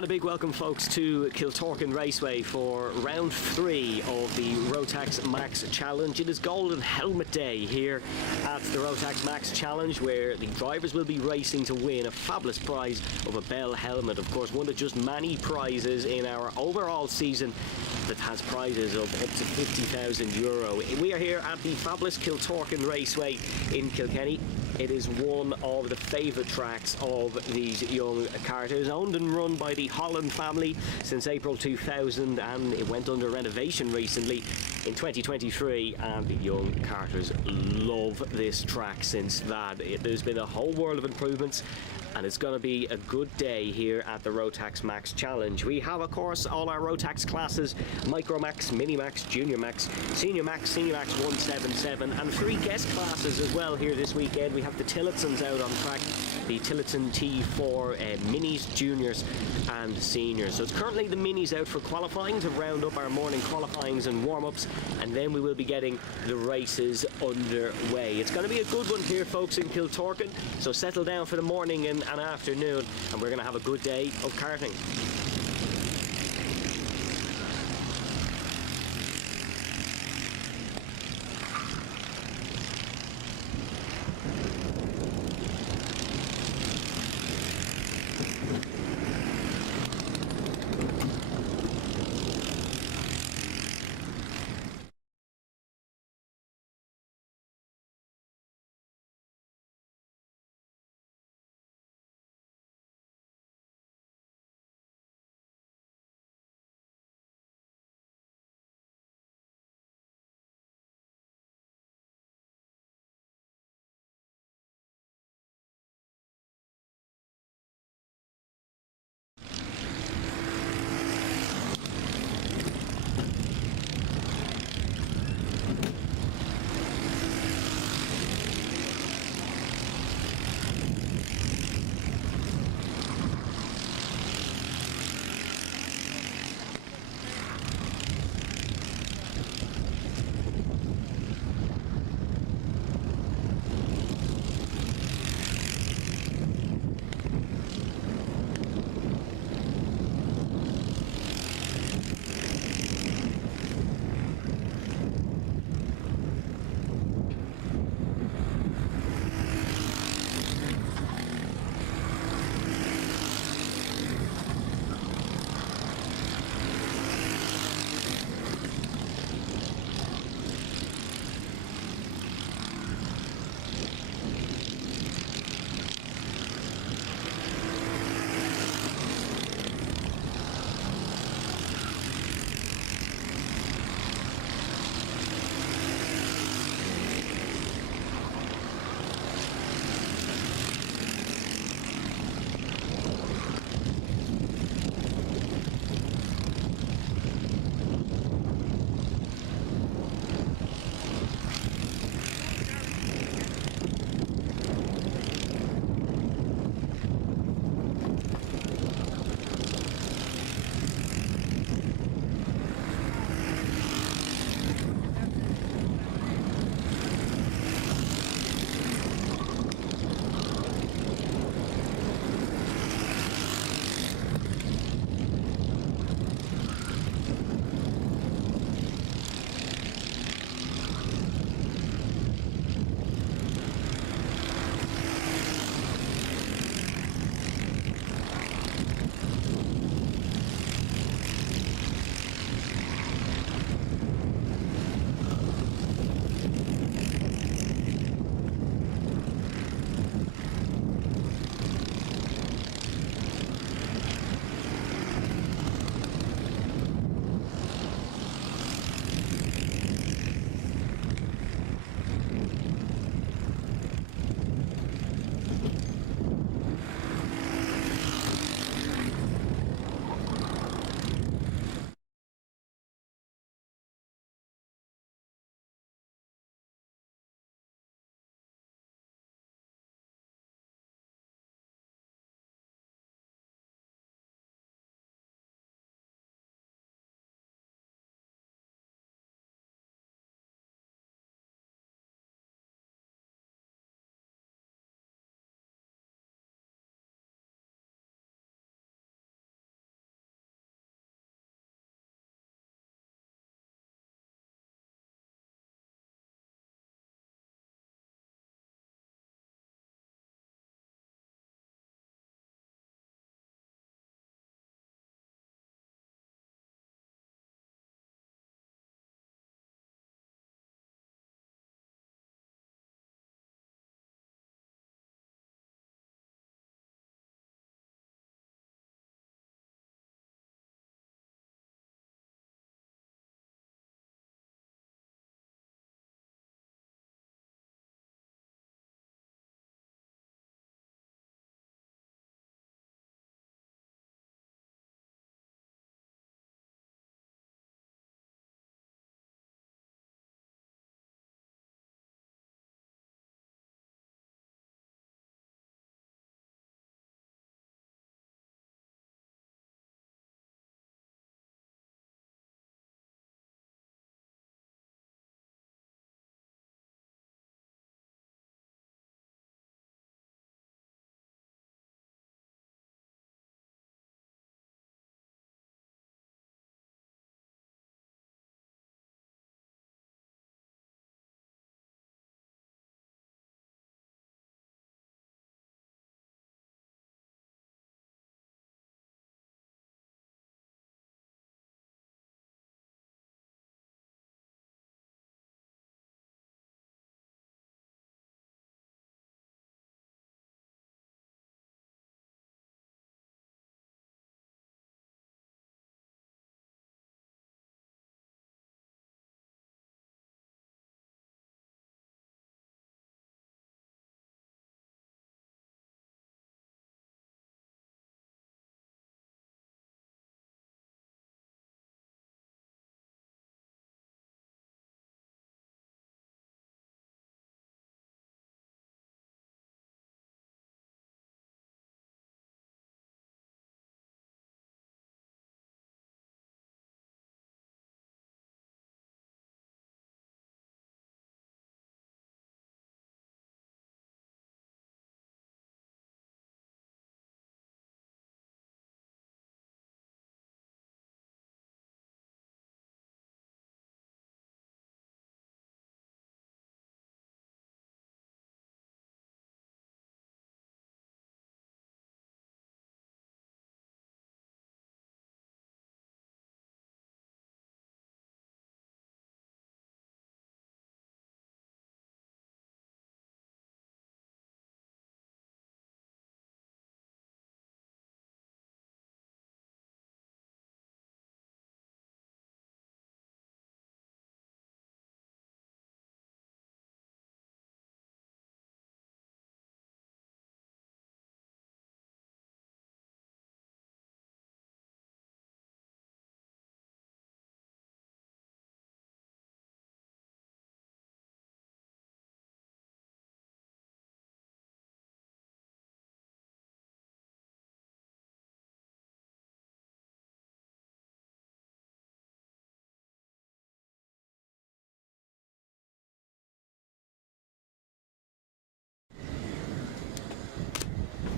And a big welcome, folks, to Kiltorcan Raceway for round 3 of the Rotax Max Challenge. It is Golden Helmet Day here at the Rotax Max Challenge, where the drivers will be racing to win a fabulous prize of a Bell helmet. Of course, one of just many prizes in our overall season that has prizes of up to €50,000. We are here at the fabulous Kiltorcan Raceway in Kilkenny. It is one of the favourite tracks of these young karters, owned and run by the Holland family since April 2000, and it went under renovation recently in 2023, and the young karters love this track since that. There's been a whole world of improvements, and it's going to be a good day here at the Rotax Max Challenge. We have, of course, all our Rotax classes: Micro Max, Mini Max, Junior Max, Senior Max, Senior Max 177, and 3 guest classes as well here this weekend. We have the Tillotons out on track, the Tilloton T4 Minis, Juniors and Seniors. So it's currently the Minis out for qualifying to round up our morning qualifyings and warm-ups, and then we will be getting the races underway. It's going to be a good one here, folks, in Kiltorcan, so settle down for the morning and afternoon, and we're going to have a good day of karting.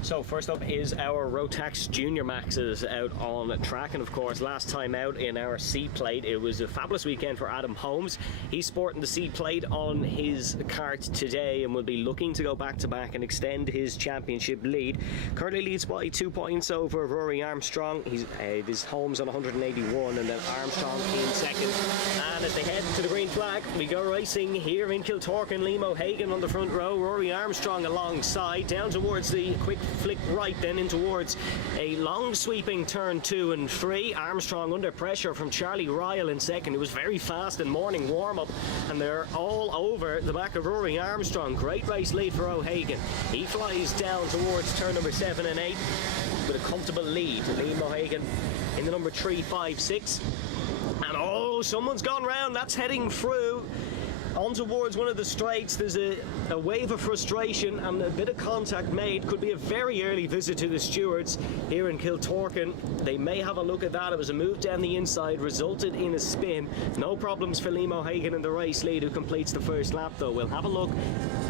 So first up is our Rotax Junior Maxes out on track, and of course last time out in our C plate it was a fabulous weekend for Adam Holmes. He's sporting the C plate on his cart today and will be looking to go back to back and extend his championship lead. Currently leads by 2 points over Rory Armstrong. He's Holmes on 181 and then Armstrong in second. And as they head to the green flag, we go racing here in Kiltorcan. Liam O'Hagan on the front row, Rory Armstrong alongside, down towards the quick flick right, then in towards a long sweeping turn 2 and 3. Armstrong under pressure from Charlie Ryle in second. It was very fast in morning warm-up, and they're all over the back of Rory Armstrong. Great race lead for O'Hagan. He flies down towards turn number 7 and 8 with a comfortable lead. Liam O'Hagan in the number 3, 5, 6. And oh, someone's gone round. That's heading through on towards one of the straights. There's a wave of frustration and a bit of contact made. Could be a very early visit to the stewards here in Kiltorcan. They may have a look at that. It was a move down the inside, resulted in a spin. No problems for Liam O'Hagan in the race lead, who completes the first lap though. We'll have a look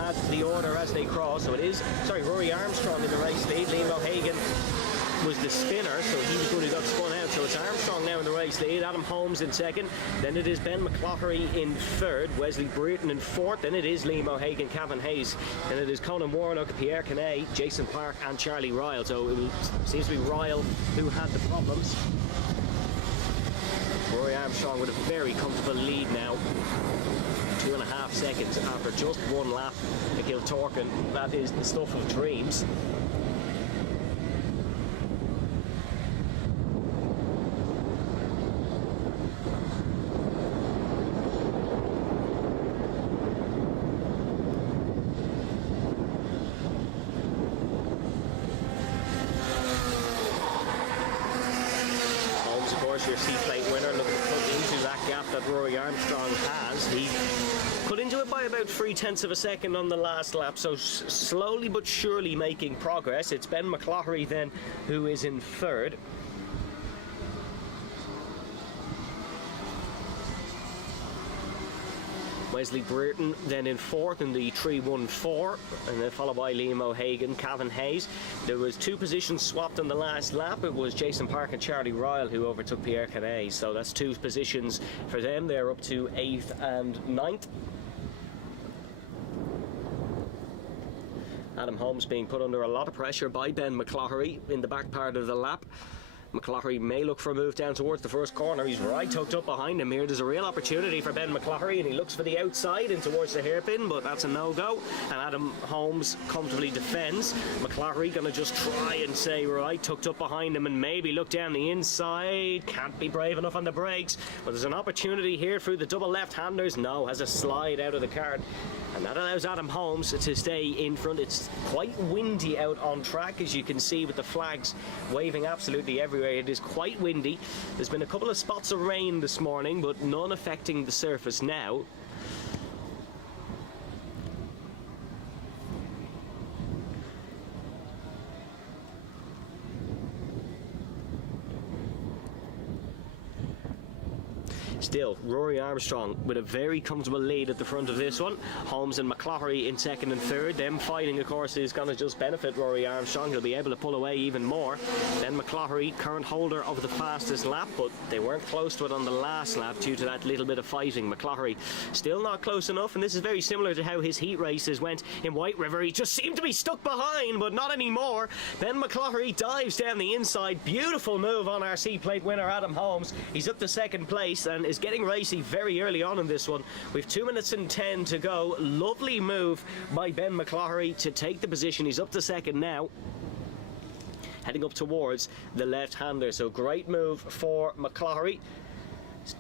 at the order as they cross. So it is, Rory Armstrong in the race lead. Liam O'Hagan was the spinner, so he was the one who got spun out. So it's Armstrong now in the race lead, Adam Holmes in second, then it is Ben McClaughry in third, Wesley Brereton in fourth, then it is Liam O'Hagan, Cavan Hayes, then it is Conan Warnock, Pierre Canet, Jason Park and Charlie Ryle. So it seems to be Ryle who had the problems. Rory Armstrong with a very comfortable lead now. 2.5 seconds after just one lap at Kiltorcan. That is the stuff of dreams. Your C-plate winner, looking to put into that gap that Rory Armstrong has. He put into it by about 0.3 of a second on the last lap, so slowly but surely making progress. It's Ben McClaughry then who is in third. Wesley Brereton then in fourth in the 314, and then followed by Liam O'Hagan, Cavan Hayes. There was 2 positions swapped on the last lap. It was Jason Park and Charlie Ryle who overtook Pierre Canet, so that's 2 positions for them. They're up to 8th and 9th. Adam Holmes being put under a lot of pressure by Ben McClaughry in the back part of the lap. McClaughry may look for a move down towards the first corner. He's right tucked up behind him here. There's a real opportunity for Ben McClaughry, and he looks for the outside in towards the hairpin, but that's a no-go. And Adam Holmes comfortably defends. McClaughry going to just try and say right tucked up behind him and maybe look down the inside. Can't be brave enough on the brakes, but there's an opportunity here through the double left-handers. No, has a slide out of the cart, and that allows Adam Holmes to stay in front. It's quite windy out on track, as you can see, with the flags waving absolutely everywhere. It is quite windy. There's been a couple of spots of rain this morning, but none affecting the surface now. Still, Rory Armstrong with a very comfortable lead at the front of this one. Holmes and McClaughry in second and third. Them fighting, of course, is going to just benefit Rory Armstrong. He'll be able to pull away even more. Then McClaughry, current holder of the fastest lap, but they weren't close to it on the last lap due to that little bit of fighting. McClaughry still not close enough, and this is very similar to how his heat races went in White River. He just seemed to be stuck behind, but not anymore. Then McClaughry dives down the inside. Beautiful move on our C-plate winner, Adam Holmes. He's up to second place and is getting racy very early on in this one. We've 2 minutes and 10 to go. Lovely move by Ben McClaughry to take the position. He's up to second now, heading up towards the left-hander. So great move for McClaughry.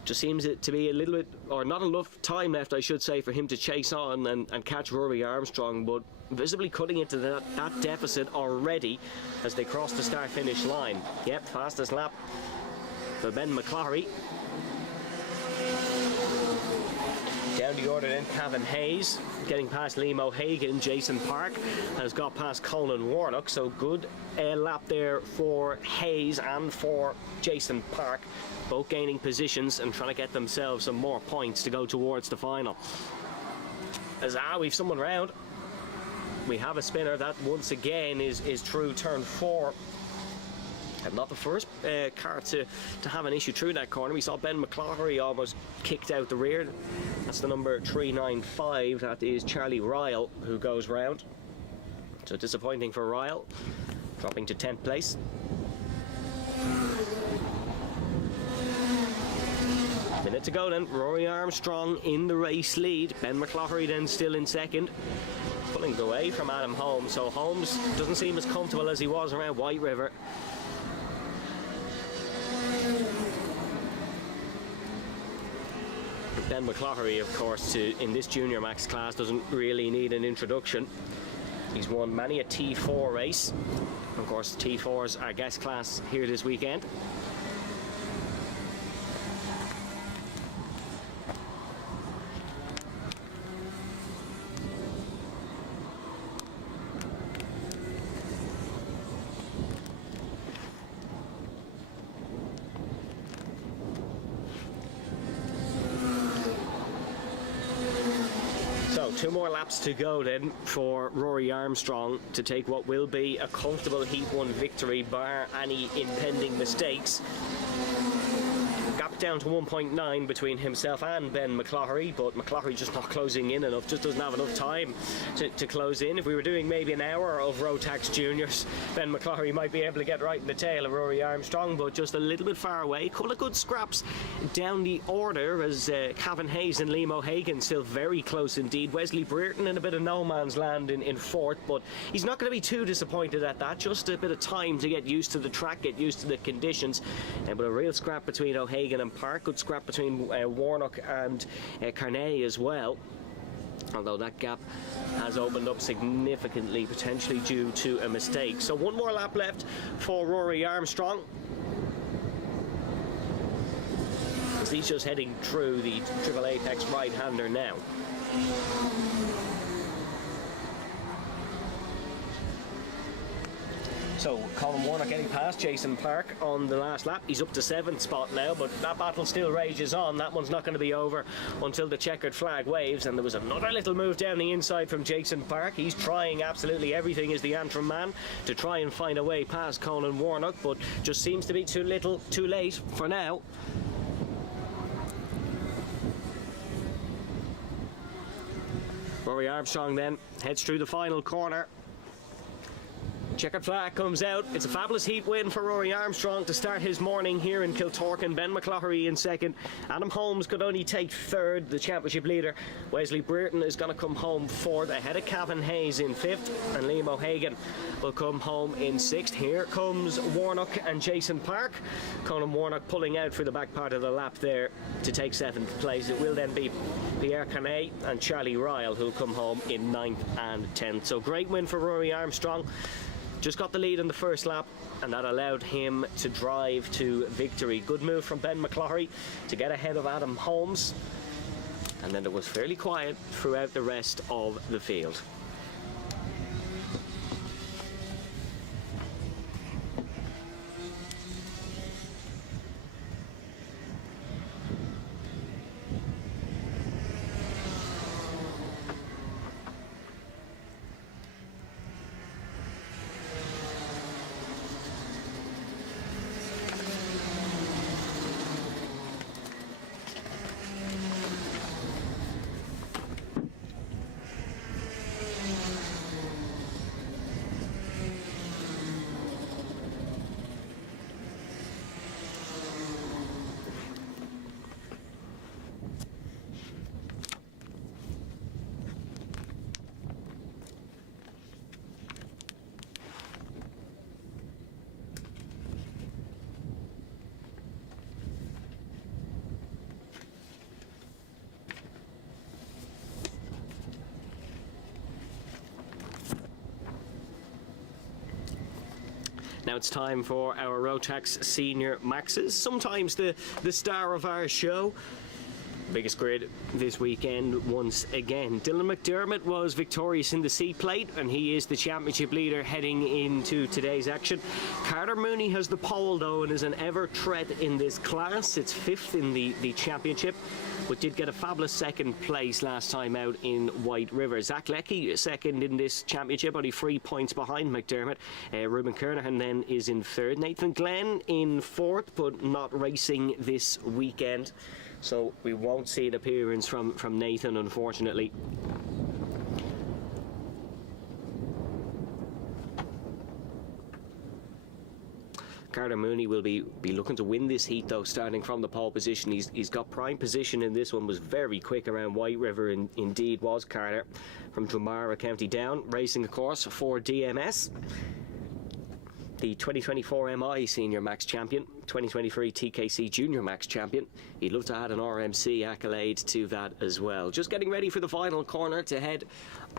Just seems it to be a little bit, or not enough time left, I should say, for him to chase on and catch Rory Armstrong, but visibly cutting into that deficit already as they cross the start-finish line. Yep, fastest lap for Ben McClaughry. Down the order then, Cavan Hayes, getting past Liam O'Hagan. Jason Park has got past Conan Warnock, so good lap there for Hayes and for Jason Park, both gaining positions and trying to get themselves some more points to go towards the final. As we've someone round. we have a spinner that once again is through turn 4. And not the first car to have an issue through that corner. We saw Ben McCloughery almost kicked out the rear. That's the number 395. That is Charlie Ryle who goes round. So disappointing for Ryle, dropping to 10th place. Minute to go then. Rory Armstrong in the race lead. Ben McCloughery then still in second. Pulling away from Adam Holmes. So Holmes doesn't seem as comfortable as he was around White River. Ben McCloughery, of course, in this Junior Max class doesn't really need an introduction. He's won many a T4 race. Of course, T4's our guest class here this weekend. Two more laps to go then for Rory Armstrong to take what will be a comfortable Heat 1 victory, bar any impending mistakes. Gap down to 1.9 between himself and Ben McCloughery, but McCloughery just not closing in enough, just doesn't have enough time to close in. If we were doing maybe an hour of Rotax Juniors, Ben McCloughery might be able to get right in the tail of Rory Armstrong, but just a little bit far away. Couple of good scraps down the order as Cavan Hayes and Liam O'Hagan still very close indeed. Wesley Brereton in a bit of no man's land in fourth, but he's not going to be too disappointed at that. Just a bit of time to get used to the track, get used to the conditions, but a real scrap between O'Hagan and Park. Good scrap between Warnock and Carney as well, although that gap has opened up significantly, potentially due to a mistake. So one more lap left for Rory Armstrong, as he's just heading through the Triple Apex right-hander now. So Colin Warnock getting past Jason Park on the last lap. He's up to 7th spot now, but that battle still rages on. That one's not going to be over until the checkered flag waves. And there was another little move down the inside from Jason Park. He's trying absolutely everything as the Antrim man to try and find a way past Colin Warnock, but just seems to be too little, too late for now. Rory Armstrong then heads through the final corner. Checkered flag comes out. It's a fabulous heat win for Rory Armstrong to start his morning here in Kiltorcan. Ben McCloughery in second. Adam Holmes could only take third, the championship leader. Wesley Brereton is going to come home fourth, ahead of Cavan Hayes in fifth, and Liam O'Hagan will come home in sixth. Here comes Warnock and Jason Park. Colin Warnock pulling out for the back part of the lap there to take 7th place. It will then be Pierre Carney and Charlie Ryle who'll come home in 9th and 10th. So great win for Rory Armstrong. Just got the lead in the first lap, and that allowed him to drive to victory. Good move from Ben McCloughery to get ahead of Adam Holmes, and then it was fairly quiet throughout the rest of the field. Now it's time for our Rotax Senior Maxes, sometimes the star of our show. Biggest grid this weekend once again. Dylan McDermott was victorious in the C plate, and he is the championship leader heading into today's action. Carter Mooney has the pole though, and is an ever threat in this class. It's 5th in the championship, but did get a fabulous 2nd place last time out in White River. Zach Leckie 2nd in this championship, only 3 points behind McDermott. Ruben Kernahan then is in 3rd. Nathan Glenn in 4th, but not racing this weekend, so we won't see an appearance from Nathan, unfortunately. Carter Mooney will be looking to win this heat though, starting from the pole position. He's got prime position in this one, was very quick around White River, and indeed was Carter from Dromara, County Down, racing of course for DMS. The 2024 MI Senior Max Champion, 2023 TKC Junior Max Champion. He'd love to add an RMC accolade to that as well. Just getting ready for the final corner to head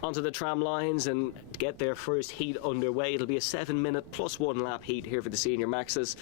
onto the tram lines and get their first heat underway. It'll be a 7-minute plus 1 lap heat here for the Senior Maxes.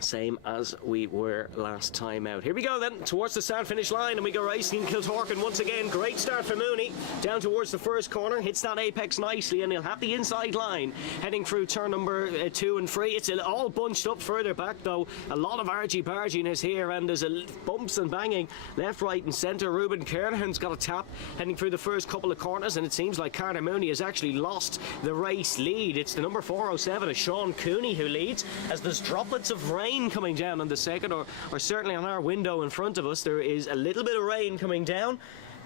Same as we were last time out. Here we go then, towards the start-finish line, and we go racing in Kiltorcan once again. Great start for Mooney, down towards the first corner, hits that apex nicely, and he'll have the inside line heading through turn number 2 and 3. It's all bunched up further back though. A lot of argy-barginess here, and there's bumps and banging left, right and centre. Ruben Kernahan's got a tap heading through the first couple of corners, and it seems like Carter Mooney has actually lost the race lead. It's the number 407 of Sean Cooney who leads, as there's droplets of rain coming down on the second, or certainly on our window in front of us. There is a little bit of rain coming down.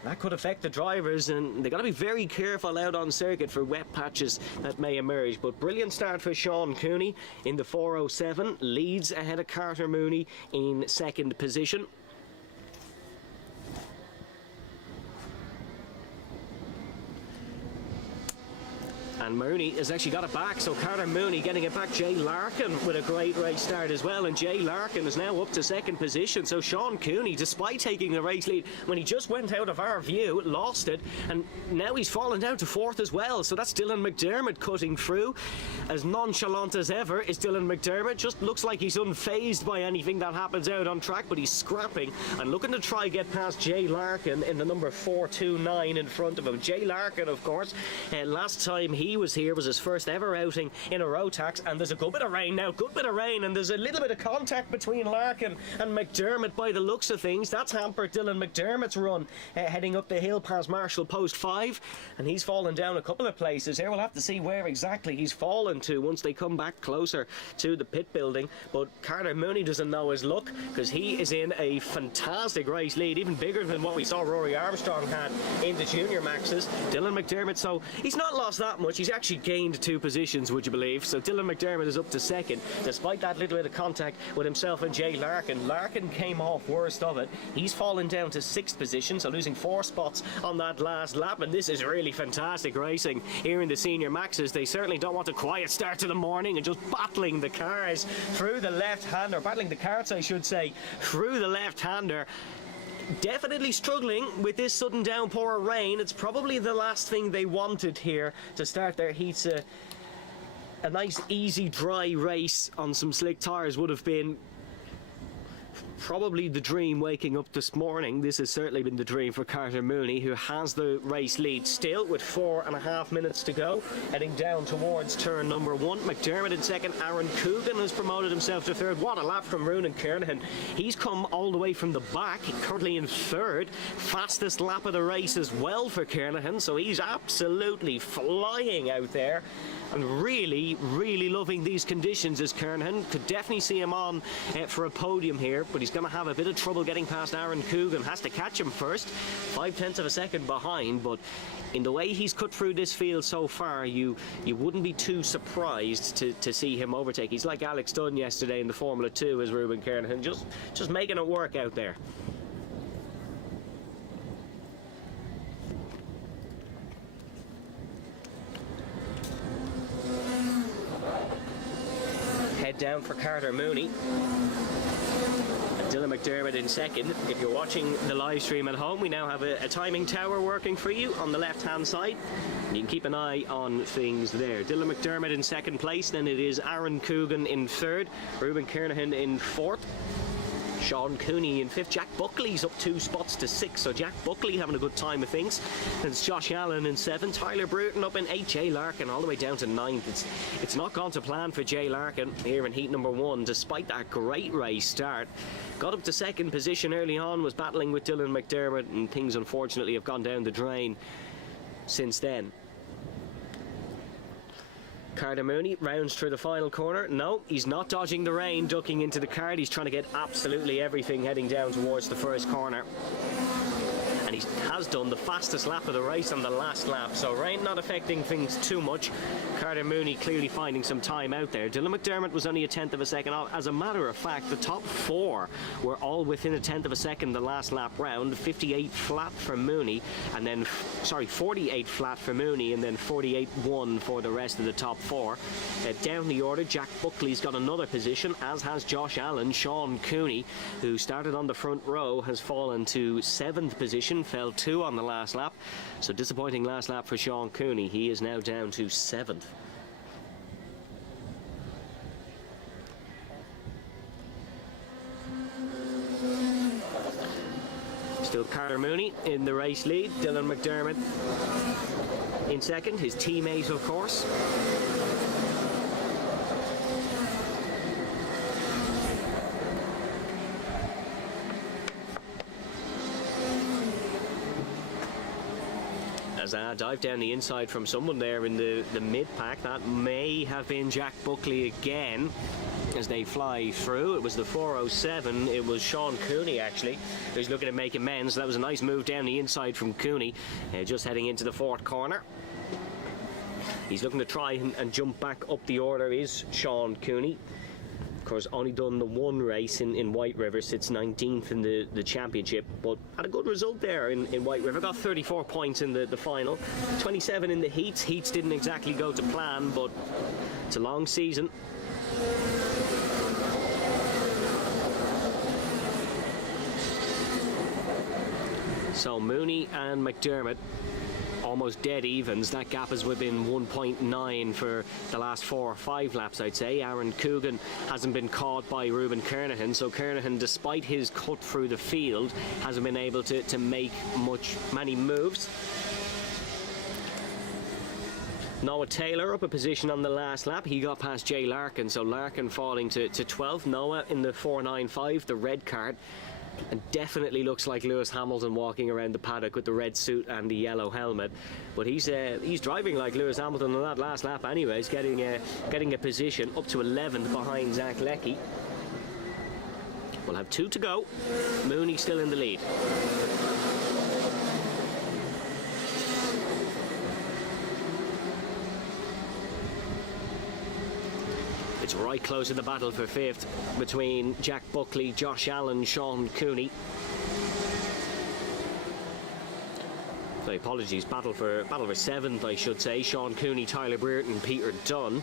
That could affect the drivers, and they've got to be very careful out on circuit for wet patches that may emerge. But brilliant start for Sean Cooney in the 407, leads ahead of Carter Mooney in 2nd position. And Mooney has actually got it back, so Carter Mooney getting it back. Jay Larkin with a great race start as well, and Jay Larkin is now up to 2nd position. So Sean Cooney, despite taking the race lead when he just went out of our view, lost it, and now he's fallen down to 4th as well. So that's Dylan McDermott cutting through. As nonchalant as ever is Dylan McDermott, just looks like he's unfazed by anything that happens out on track, but he's scrapping and looking to try get past Jay Larkin in the number 429 in front of him. Jay Larkin, of course, last time he was here was his first ever outing in a Rotax, and there's a good bit of rain now, and there's a little bit of contact between Larkin and McDermott by the looks of things. That's hampered Dylan McDermott's run heading up the hill past Marshall Post 5, and he's fallen down a couple of places here. We'll have to see where exactly he's fallen to once they come back closer to the pit building, but Carter Mooney doesn't know his luck, because he is in a fantastic race lead, even bigger than what we saw Rory Armstrong had in the Junior Maxes. Dylan McDermott, so he's not lost that much. He's actually gained 2 positions, would you believe? So Dylan McDermott is up to 2nd, despite that little bit of contact with himself and Jay Larkin. Larkin came off worst of it. He's fallen down to 6th position, so losing 4 spots on that last lap, and this is really fantastic racing here in the Senior Maxes. They certainly don't want a quiet start to the morning, and just battling the cars through the left-hander, battling the carts I should say, through the left-hander. Definitely struggling with this sudden downpour of rain. It's probably the last thing they wanted here to start their heats. A nice easy dry race on some slick tyres would have been probably the dream waking up this morning. This has certainly been the dream for Carter Mooney, who has the race lead still with 4.5 minutes to go, heading down towards turn number 1. McDermott in 2nd. Aaron Coogan has promoted himself to 3rd. What a lap from Ruben Kernahan. He's come all the way from the back, currently in 3rd. Fastest lap of the race as well for Kernahan, so he's absolutely flying out there. And really, really loving these conditions is Kernahan. Could definitely see him on for a podium here, but he's going to have a bit of trouble getting past Aaron Coogan. Has to catch him first, 0.5 of a second behind, but in the way he's cut through this field so far, you wouldn't be too surprised to see him overtake. He's like Alex Dunn yesterday in the Formula 2 as Ruben Kernahan, just making it work out there. Down for Carter Mooney, and Dylan McDermott in 2nd. If you're watching the live stream at home, we now have a timing tower working for you on the left hand side, and you can keep an eye on things there. Dylan McDermott in 2nd place, then it is Aaron Coogan in 3rd, Ruben Kernahan in 4th. Sean Cooney in 5th. Jack Buckley's up 2 spots to 6, so Jack Buckley having a good time of things. And it's Josh Allen in 7th. Tyler Bruton up in 8th. Jay Larkin all the way down to 9th. It's not gone to plan for Jay Larkin here in heat number 1, despite that great race start. Got up to 2nd position early on, was battling with Dylan McDermott, and things unfortunately have gone down the drain since then. Carter Mooney rounds through the final corner. No, he's not dodging the rain, ducking into the card. He's trying to get absolutely everything heading down towards the first corner. And he has done the fastest lap of the race on the last lap, so rain not affecting things too much. Carter Mooney clearly finding some time out there. Dylan McDermott was only a 10th of a second off. As a matter of fact, the top 4 were all within a 10th of a second the last lap round. 58 flat for Mooney, and then 48 flat for Mooney, and then 48.1 for the rest of the top 4. Down the order, Jack Buckley's got another position, as has Josh Allen. Sean Cooney, who started on the front row, has fallen to 7th position, fell 2 on the last lap, so disappointing last lap for Sean Cooney. He is now down to 7th. Still Carter Mooney in the race lead. Dylan McDermott in 2nd, his teammate of course. As a dive down the inside from someone there in the mid-pack, that may have been Jack Buckley again as they fly through. It was the 407. It was Sean Cooney actually who's looking to make amends. That was a nice move down the inside from Cooney, just heading into the 4th corner. He's looking to try and jump back up the order is Sean Cooney. Of course, only done the 1 race in White River, sits 19th in the championship, but had a good result there in White River. Got 34 points in the final, 27 in the heats. Heats didn't exactly go to plan, but it's a long season. So Mooney and McDermott almost dead evens. That gap is within 1.9 for the last 4 or 5 laps, I'd say. Aaron Coogan hasn't been caught by Ruben Kernahan, so Kernahan, despite his cut through the field, hasn't been able to make many moves. Noah Taylor up a position on the last lap. He got past Jay Larkin, so Larkin falling to 12th. Noah in the 495, the red card. And definitely looks like Lewis Hamilton walking around the paddock with the red suit and the yellow helmet. But he's driving like Lewis Hamilton on that last lap anyways, getting a position up to 11th behind Zach Leckie. We'll have 2 to go. Mooney still in the lead. It's right close in the battle for 5th between Jack Buckley, Josh Allen, Sean Cooney. So apologies, battle for 7th, I should say. Sean Cooney, Tyler Brereton, Peter Dunn.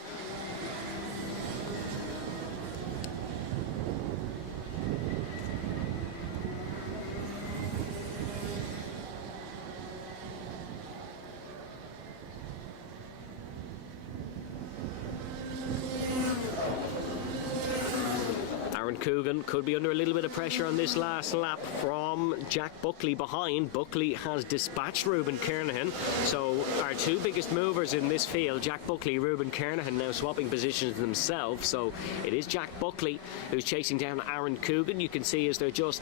Coogan could be under a little bit of pressure on this last lap from Jack Buckley behind. Buckley has dispatched Ruben Kernahan, so our 2 biggest movers in this field, Jack Buckley, Ruben Kernahan, now swapping positions themselves. So it is Jack Buckley who's chasing down Aaron Coogan. You can see as they're just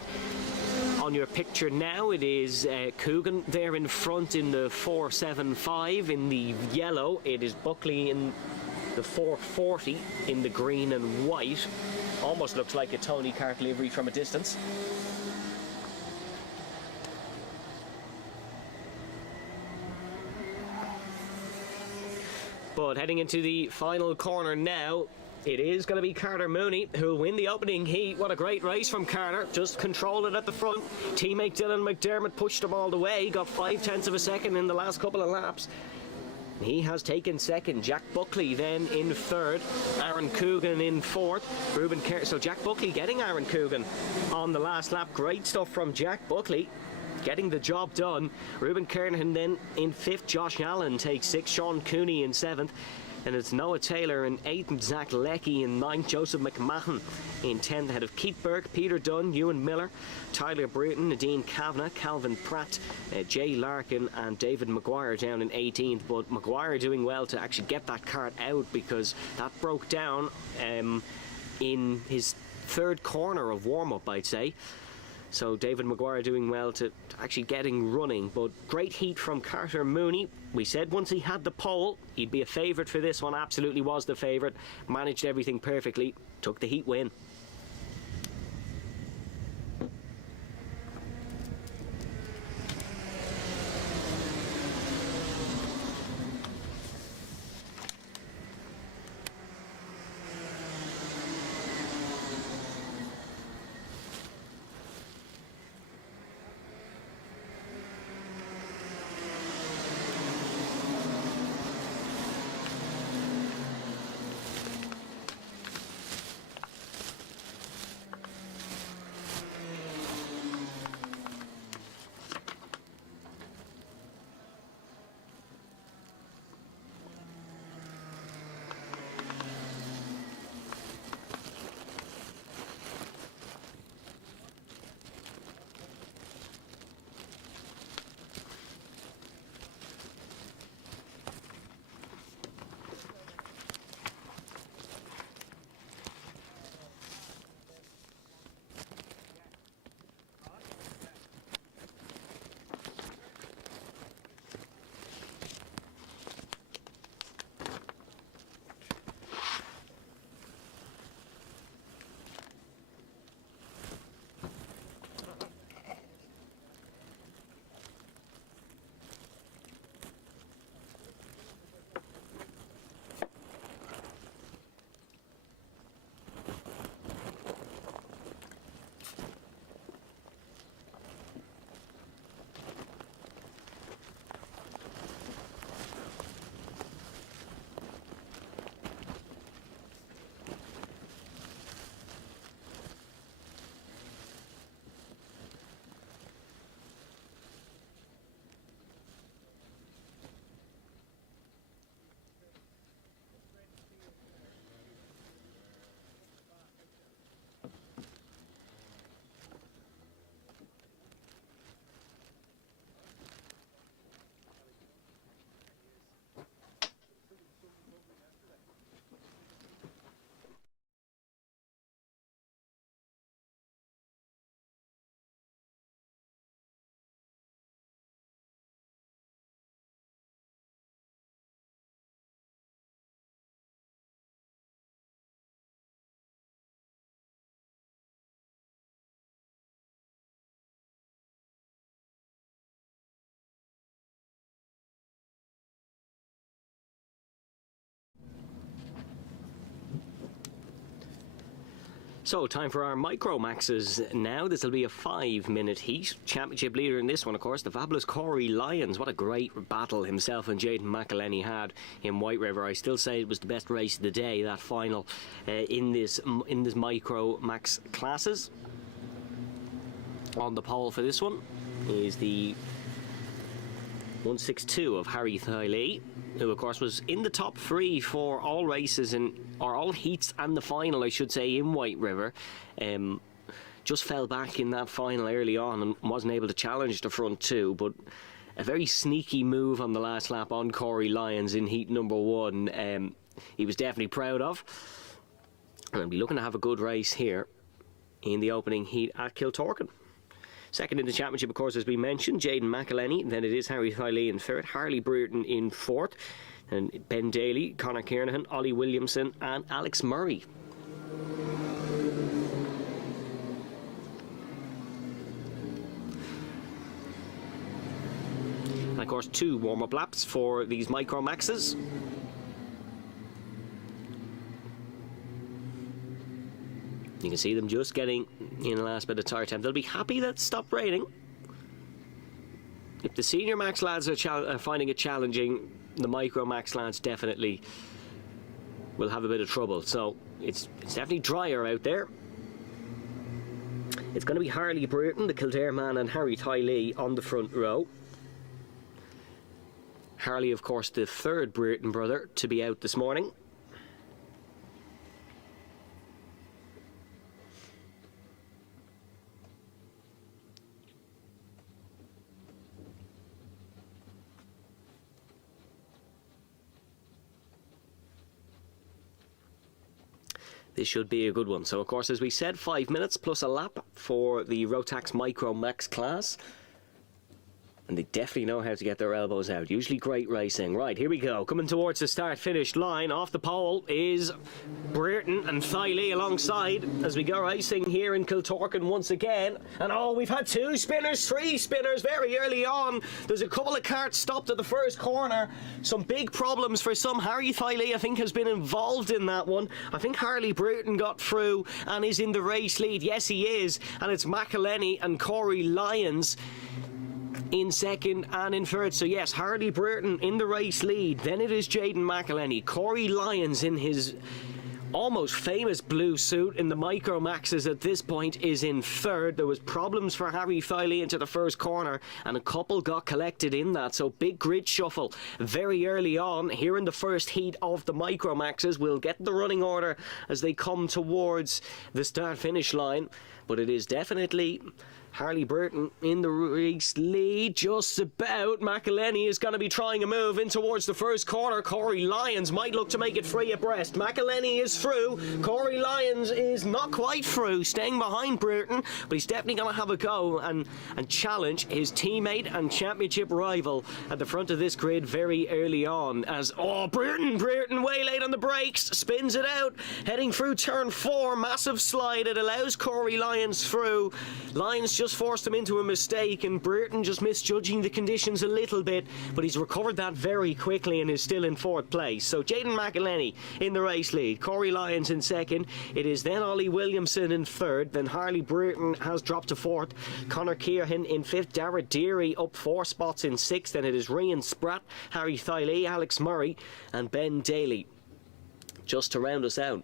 on your picture now, it is Coogan there in front in the 475 in the yellow. It is Buckley in the 440 in the green and white. Almost looks like a Tony Kart livery from a distance. But heading into the final corner now, it is going to be Carter Mooney who'll win the opening heat. What a great race from Carter. Just controlled it at the front. Teammate Dylan McDermott pushed him all the way. Got 0.5 of a second in the last couple of laps. He has taken 2nd. Jack Buckley then in 3rd. Aaron Coogan in 4th. So Jack Buckley getting Aaron Coogan on the last lap. Great stuff from Jack Buckley, getting the job done. Ruben Kernahan then in 5th. Josh Allen takes 6th. Sean Cooney in 7th. And it's Noah Taylor in 8th, and Zach Leckie in 9th, Joseph McMahon in 10th, ahead of Keith Burke, Peter Dunn, Ewan Miller, Tyler Bruton, Nadine Kavanagh, Calvin Pratt, Jay Larkin and David Maguire down in 18th. But Maguire doing well to actually get that cart out, because that broke down in his third corner of warm-up, I'd say. So David Maguire doing well to actually getting running. But great heat from Carter Mooney. We said once he had the pole, he'd be a favourite for this one. Absolutely was the favourite. Managed everything perfectly. Took the heat win. So, time for our Micro Maxes now. This will be a 5-minute heat. Championship leader in this one, of course, the fabulous Corey Lyons. What a great battle himself and Jaden McElhenney had in White River. I still say it was the best race of the day, that final in this Micro Max classes. On the pole for this one is the 162 of Harry Thiley, who of course was in the top 3 for all races or all heats and the final, I should say, in White River. Just fell back in that final early on and wasn't able to challenge the front 2, but a very sneaky move on the last lap on Corey Lyons in heat number 1. He was definitely proud of, and I'll be looking to have a good race here in the opening heat at Kiltorcan. Second in the championship, of course, as we mentioned, Jaden McElhenney. Then it is Harry Thiley in third, Harley Brereton in fourth, and Ben Daly, Conor Kiernahan, Ollie Williamson and Alex Murray. And of course, 2 warm-up laps for these Micro Maxes. You can see them just getting in the last bit of tire time. They'll be happy that it stopped raining. If the Senior Max lads are finding it challenging, the Micro Max lads definitely will have a bit of trouble. So it's definitely drier out there. It's going to be Harley Brereton, the Kildare man, and Harry Thiley on the front row. Harley, of course, the third Brereton brother to be out this morning. This should be a good one. So, of course, as we said, 5 minutes plus a lap for the Rotax Micro Max class. And they definitely know how to get their elbows out. Usually great racing. Right, here we go. Coming towards the start-finish line. Off the pole is Brereton and Thiley alongside as we go racing here in Kiltorcan once again. And oh, we've had 2 spinners, 3 spinners very early on. There's a couple of carts stopped at the first corner. Some big problems for some. Harry Thiley, I think, has been involved in that one. I think Harley Brereton got through and is in the race lead. Yes, he is. And it's McElhenney and Corey Lyons in second and in third. So yes, Harley Brereton in the race lead. Then it is Jaden McElhenney. Corey Lyons in his almost famous blue suit in the Micro Maxes at this point is in third. There was problems for Harry Thiley into the first corner and a couple got collected in that. So big grid shuffle very early on here in the first heat of the Micro Maxes. We'll get the running order as they come towards the start finish line, but it is definitely Harley Brereton in the race lead, just about. McElhenney is going to be trying a move in towards the first corner. Corey Lyons might look to make it free abreast. McElhenney is through. Corey Lyons is not quite through, staying behind Brereton, but he's definitely going to have a go and challenge his teammate and championship rival at the front of this grid very early on. As, oh, Brereton way late on the brakes, spins it out, heading through turn 4, massive slide. It allows Corey Lyons through. Lyons just forced him into a mistake and Brereton just misjudging the conditions a little bit, but he's recovered that very quickly and is still in 4th place. So Jaden McElhenney in the race lead, Corey Lyons in second. It is then Ollie Williamson in third, then Harley Brereton has dropped to 4th, Conor Keohan in 5th, Dara Deary up 4 spots in 6th, and it is Ryan Spratt, Harry Thiley, Alex Murray and Ben Daly just to round us out.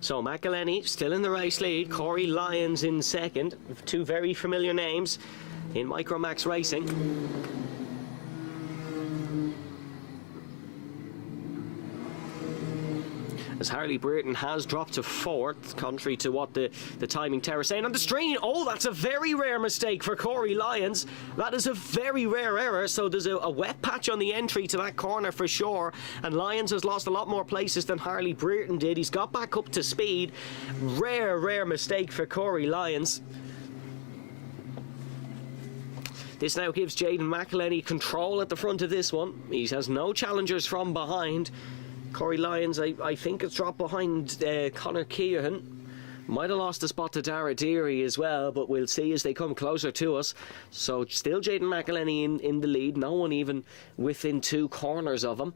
So McElhenney still in the race lead, Corey Lyons in second. 2 very familiar names in Micromax racing. As Harley Brereton has dropped to 4th, contrary to what the timing tower is saying on the screen. Oh, that's a very rare mistake for Corey Lyons. That is a very rare error, so there's a wet patch on the entry to that corner for sure, and Lyons has lost a lot more places than Harley Brereton did. He's got back up to speed. Rare mistake for Corey Lyons. This now gives Jaden McElhenney control at the front of this one. He has no challengers from behind. Corey Lyons, I think, has dropped behind Conor Keohan. Might have lost a spot to Dara Deary as well, but we'll see as they come closer to us. So still Jaden McElhenney in the lead, no one even within 2 corners of him.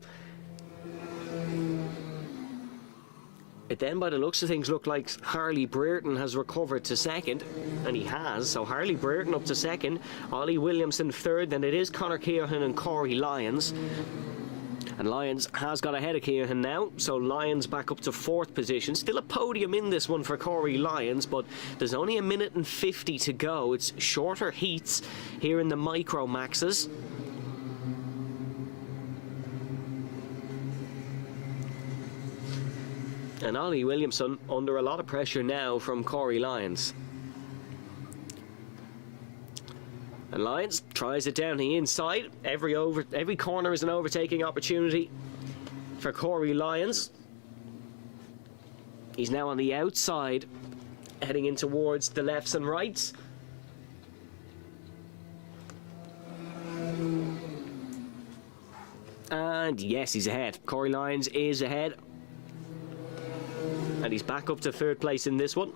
It then, by the looks of things, looked like Harley Brereton has recovered to second, and he has. So Harley Brereton up to second, Ollie Williamson third, then it is Conor Keohan and Corey Lyons. And Lyons has got ahead of Keohan now, so Lyons back up to 4th position. Still a podium in this one for Corey Lyons, but there's only 1 minute and 50 to go. It's shorter heats here in the Micro Maxes. And Ollie Williamson under a lot of pressure now from Corey Lyons. And Lyons tries it down the inside. Every corner is an overtaking opportunity for Corey Lyons. He's now on the outside, heading in towards the lefts and rights. And yes, he's ahead. Corey Lyons is ahead. And he's back up to 3rd place in this one.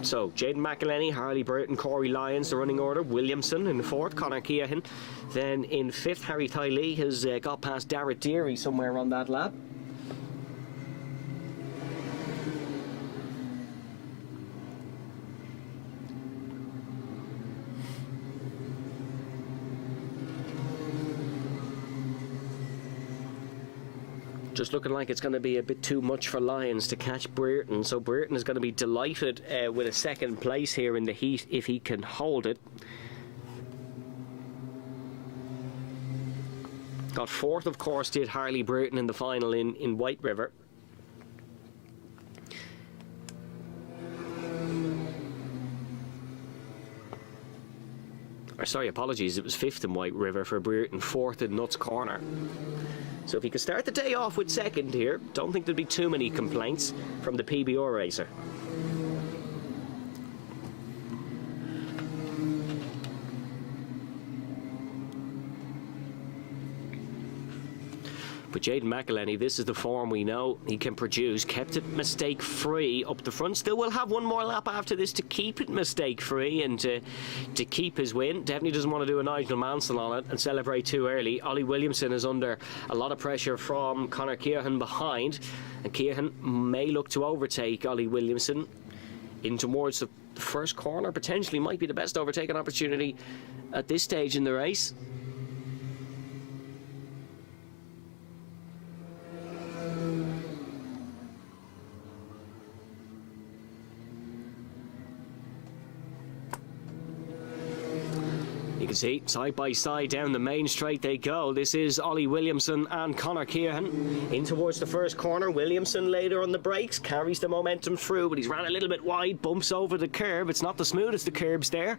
So, Jaden McElhenney, Harley Brereton, Corey Lyons, the running order. Williamson in 4th, Conor Keohan. Then in 5th, Harry Thiley has got past Dara Deary somewhere on that lap. just looking like it's going to be a bit too much for Lyons to catch Brereton. So Brereton is going to be delighted with a second place here in the heat if he can hold it. Got fourth, of course, did Harley Brereton in the final in White River. Or sorry, apologies, it was fifth in White River for Brereton, fourth in Nuts Corner. So if he could start the day off with second here, don't think there'd be too many complaints from the PBR racer. But Jaden McElhenney, this is the form we know he can produce. Kept it mistake-free up the front. Still will have one more lap after this to keep it mistake-free and to keep his win. Definitely doesn't want to do a Nigel Mansell on it and celebrate too early. Ollie Williamson is under a lot of pressure from Conor Keohan behind. And Keohan may look to overtake Ollie Williamson in towards the first corner. Potentially might be the best overtaking opportunity at this stage in the race. You can see side by side down the main straight they go. This is Ollie Williamson and Conor Keohan in towards the first corner. Williamson later on the brakes carries the momentum through, but he's ran a little bit wide, bumps over the curb. It's not the smoothest of curbs there.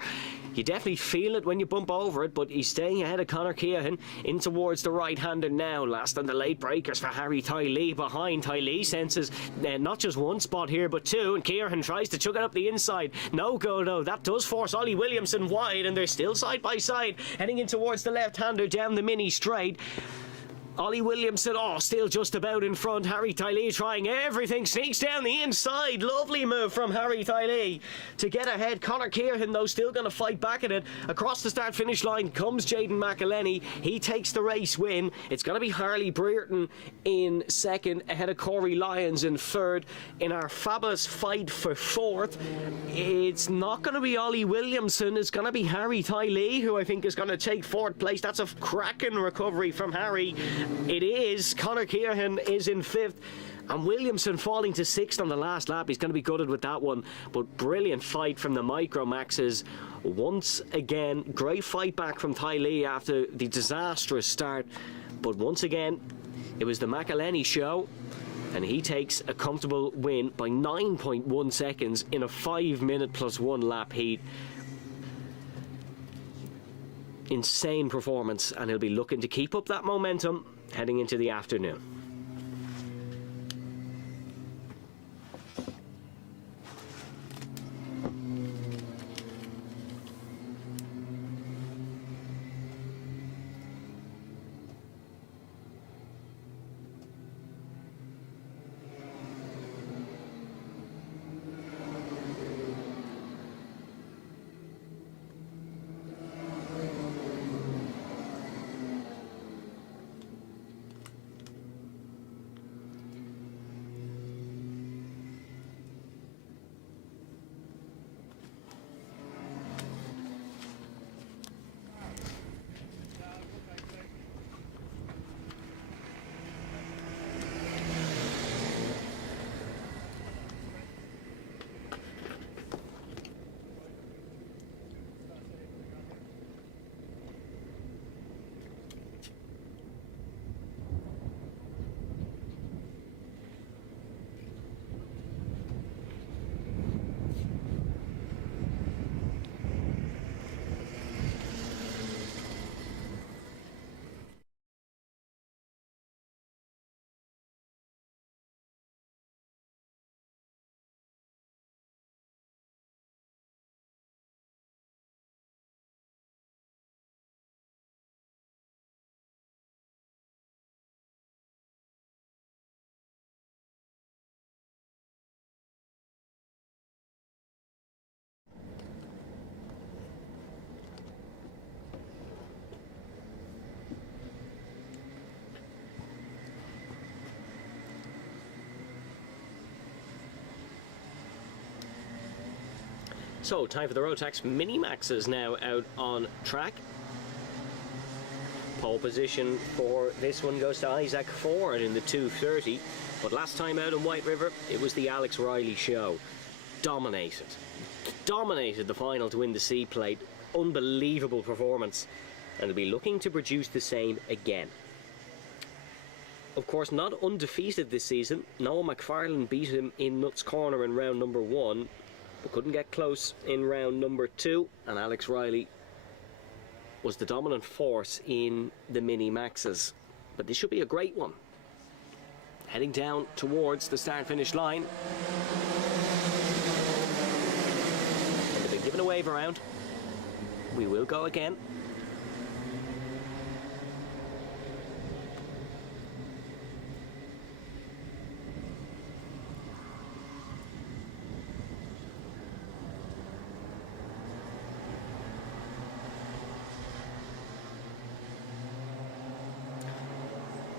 You definitely feel it when you bump over it, but he's staying ahead of Conor Keohan in towards the right-hander now. Last on the late breakers for Harry Tylee behind. Tylee senses not just one spot here, but two, and Keohan tries to chuck it up the inside. No go though. That does force Ollie Williamson wide, and they're still side by side, heading in towards the left-hander down the mini straight. Ollie Williamson, still just about in front. Harry Tylee trying everything, sneaks down the inside. Lovely move from Harry Tylee to get ahead. Conor Keohan, though, still going to fight back at it. Across the start-finish line comes Jaden McElhenney. He takes the race win. It's going to be Harley Brereton in second, ahead of Corey Lyons in third. In our fabulous fight for fourth, it's not going to be Ollie Williamson. It's going to be Harry Tylee, who I think is going to take fourth place. That's a cracking recovery from Harry. It is. Conor Keohan is in fifth, and Williamson falling to sixth on the last lap. He's going to be gutted with that one, but brilliant fight from the Micro Maxes once again. Great fight back from Tylee after the disastrous start, but once again it was the McElhenney show, and he takes a comfortable win by 9.1 seconds in a 5-minute plus 1 lap heat. Insane performance, and he'll be looking to keep up that momentum heading into the afternoon. So, time for the Rotax Mini Maxes now out on track. Pole position for this one goes to Isaac Ford in the 2:30. But last time out in White River, it was the Alex Riley show. Dominated the final to win the C plate. Unbelievable performance, and will be looking to produce the same again. Of course, not undefeated this season. Noah McFarlane beat him in Nuts Corner in round number 1, but couldn't get close in round number 2, and Alex Riley was the dominant force in the Mini Maxes. But this should be a great one. Heading down towards the start-finish line. And they've been given a wave around. We will go again.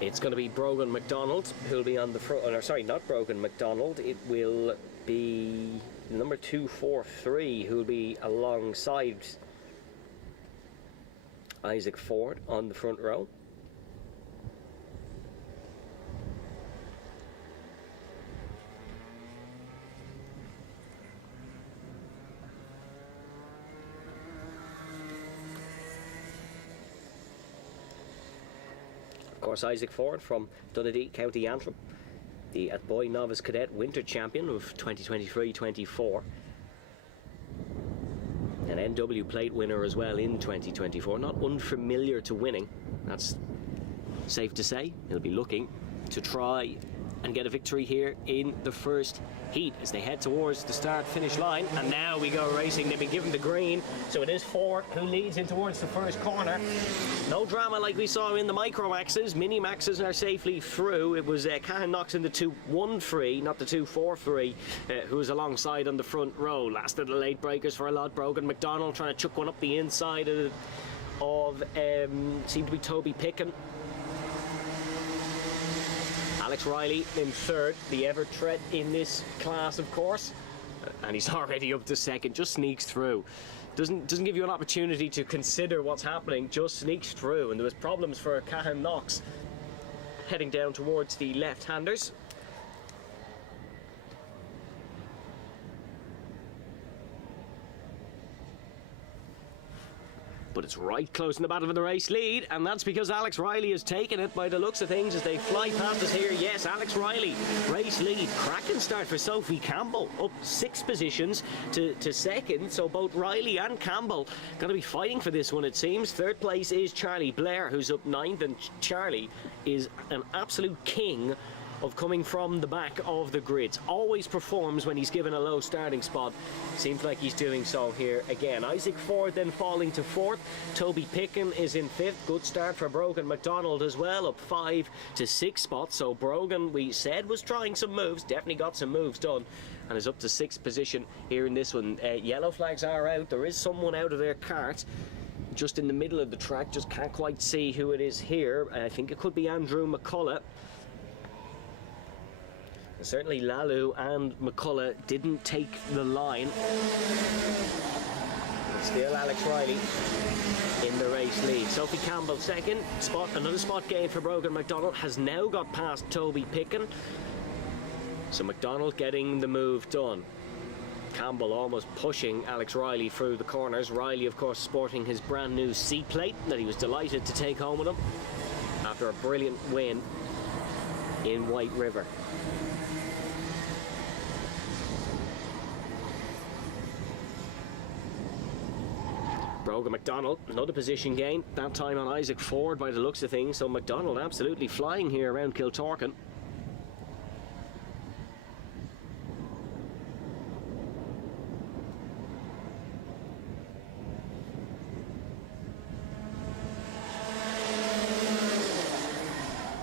It's going to be Brogan McDonald who'll be on the front. Or sorry, not Brogan McDonald. It will be number 243 who'll be alongside Isaac Ford on the front row. Of course, Isaac Ford from Donaghadee, County Antrim, the Boy Novice Cadet Winter Champion of 2023-24. An NW Plate winner as well in 2024. Not unfamiliar to winning, that's safe to say. He'll be looking to try and get a victory here in the first heat as they head towards the start-finish line. And now we go racing. They've been given the green, so it is Ford who leads in towards the first corner. No drama like we saw in the Micro Maxes. Mini Maxes are safely through. It was Cahan Knox in the 2-1-3, not the 2-4-3, who was alongside on the front row. Last of the late breakers for a lot. Brogan McDonald trying to chuck one up the inside of seemed to be Toby Picken. Alex Riley in third, the ever threat in this class, of course, and he's already up to second. Just sneaks through. Doesn't give you an opportunity to consider what's happening. Just sneaks through, and there was problems for Cahan Knox heading down towards the left-handers. But it's right close in the battle for the race lead, and that's because Alex Riley has taken it by the looks of things as they fly past us here. Yes, Alex Riley, race lead. Cracking start for Sophie Campbell, up 6 positions to second, so both Riley and Campbell going to be fighting for this one, it seems. Third place is Charlie Blair, who's up 9th, and Charlie is an absolute king of coming from the back of the grids. Always performs when he's given a low starting spot. Seems like he's doing so here again. Isaac Ford then falling to 4th. Toby Picken is in 5th. Good start for Brogan McDonald as well, up 5 to 6 spots. So Brogan, we said, was trying some moves. Definitely got some moves done and is up to 6th position here in this one. Yellow flags are out. There is someone out of their cart just in the middle of the track. Just can't quite see who it is here. I think it could be Andrew McCullough. Certainly Lalu and McCullough didn't take the line. Still Alex Riley in the race lead. Sophie Campbell second spot. Another spot gain for Brogan McDonald. Has now got past Toby Picken. So McDonald getting the move done. Campbell almost pushing Alex Riley through the corners. Riley, of course, sporting his brand new C plate that he was delighted to take home with him after a brilliant win in White River. Brogan McDonald, another position gain, that time on Isaac Ford by the looks of things, so McDonald absolutely flying here around Kiltorcan.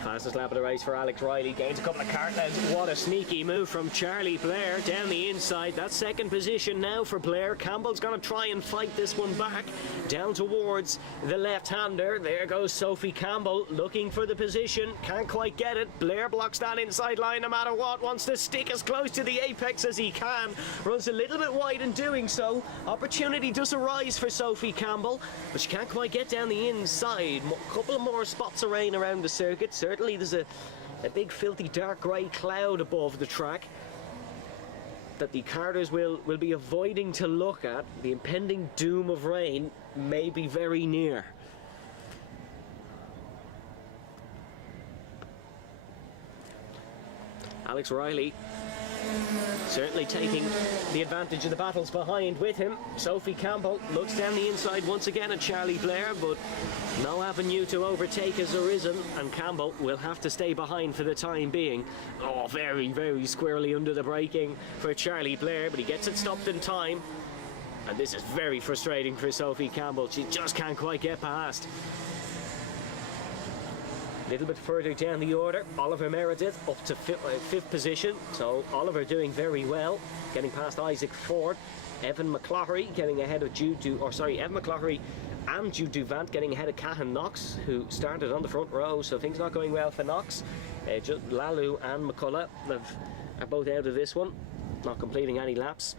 Fastest lap of the race for Alex Riley. Gains a couple of kart lengths. What a sneaky move from Charlie Blair down the inside. That's second position now for Blair. Campbell's going to try and fight this one back down towards the left-hander. There goes Sophie Campbell looking for the position. Can't quite get it. Blair blocks that inside line no matter what. Wants to stick as close to the apex as he can. Runs a little bit wide in doing so. Opportunity does arise for Sophie Campbell, but she can't quite get down the inside. A couple more spots of rain around the circuit. Certainly there's a big filthy dark grey cloud above the track that the karters will be avoiding to look at. The impending doom of rain may be very near. Alex Riley certainly taking the advantage of the battles behind with him. Sophie Campbell looks down the inside once again at Charlie Blair, but no avenue to overtake has arisen, and Campbell will have to stay behind for the time being. Oh, very, very squarely under the braking for Charlie Blair, but he gets it stopped in time. And this is very frustrating for Sophie Campbell. She just can't quite get past. A little bit further down the order, Oliver Meredith up to fifth position. So Oliver doing very well, getting past Isaac Ford. Evan McCloughery getting ahead of Evan McCloughery and Jude Duvant getting ahead of Cahan Knox, who started on the front row, so things not going well for Knox. Lalu and McCullough are both out of this one, not completing any laps.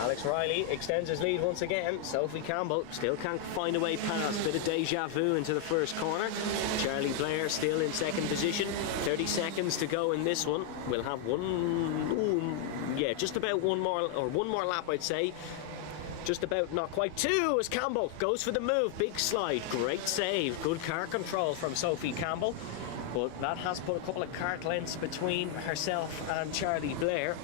Alex Riley extends his lead once again. Sophie Campbell still can't find a way past. Bit of deja vu into the first corner. Charlie Blair still in second position. 30 seconds to go in this one. We'll have just about one more lap, I'd say. Just about, not quite two, as Campbell goes for the move. Big slide, great save, good car control from Sophie Campbell. But that has put a couple of kart lengths between herself and Charlie Blair.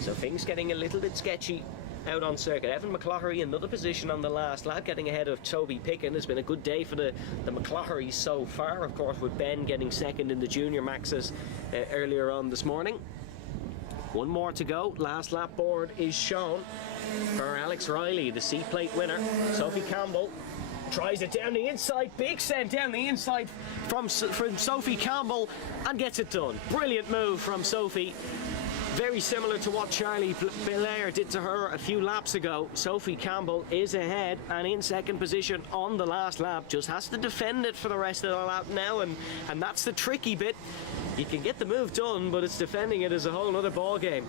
So things getting a little bit sketchy out on circuit. Evan McCloughery another position on the last lap, getting ahead of Toby Picken. It's been a good day for the McClougherys so far, of course, with Ben getting second in the junior maxes earlier on this morning. One more to go. Last lap board is shown for Alex Riley, the C-plate winner. Sophie Campbell tries it down the inside. Big send down the inside from Sophie Campbell and gets it done. Brilliant move from Sophie. Very similar to what Charlie Blair did to her a few laps ago. Sophie Campbell is ahead and in second position on the last lap. Just has to defend it for the rest of the lap now, and that's the tricky bit. You can get the move done, but it's defending it as a whole other ball game.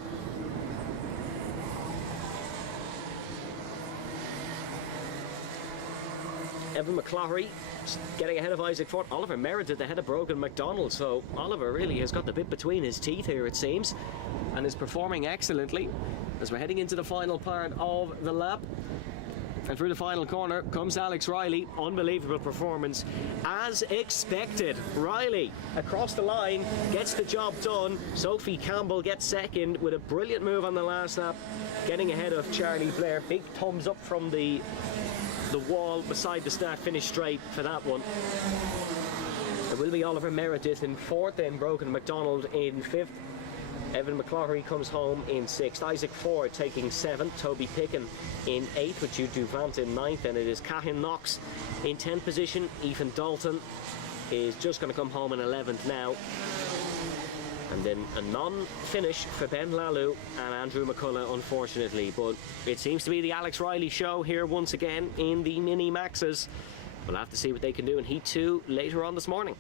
Evan McCloughery getting ahead of Isaac Ford. Oliver Meredith ahead of Brogan McDonald. So Oliver really has got the bit between his teeth here, it seems, and is performing excellently as we're heading into the final part of the lap. And through the final corner comes Alex Riley. Unbelievable performance as expected. Riley across the line gets the job done. Sophie Campbell gets second with a brilliant move on the last lap, getting ahead of Charlie Blair. Big thumbs up from the wall beside the start finish straight for that one. It will be Oliver Meredith in fourth, then Brogan McDonald in fifth. Evan McCloughery comes home in sixth. Isaac Ford taking seventh. Toby Picken in eighth with Jude Duvant in ninth. And it is Cahan Knox in 10th position. Ethan Dalton is just going to come home in 11th now. And then a non-finish for Ben Lalu and Andrew McCullough, unfortunately. But it seems to be the Alex Riley show here once again in the Mini Maxes. We'll have to see what they can do in Heat 2 later on this morning.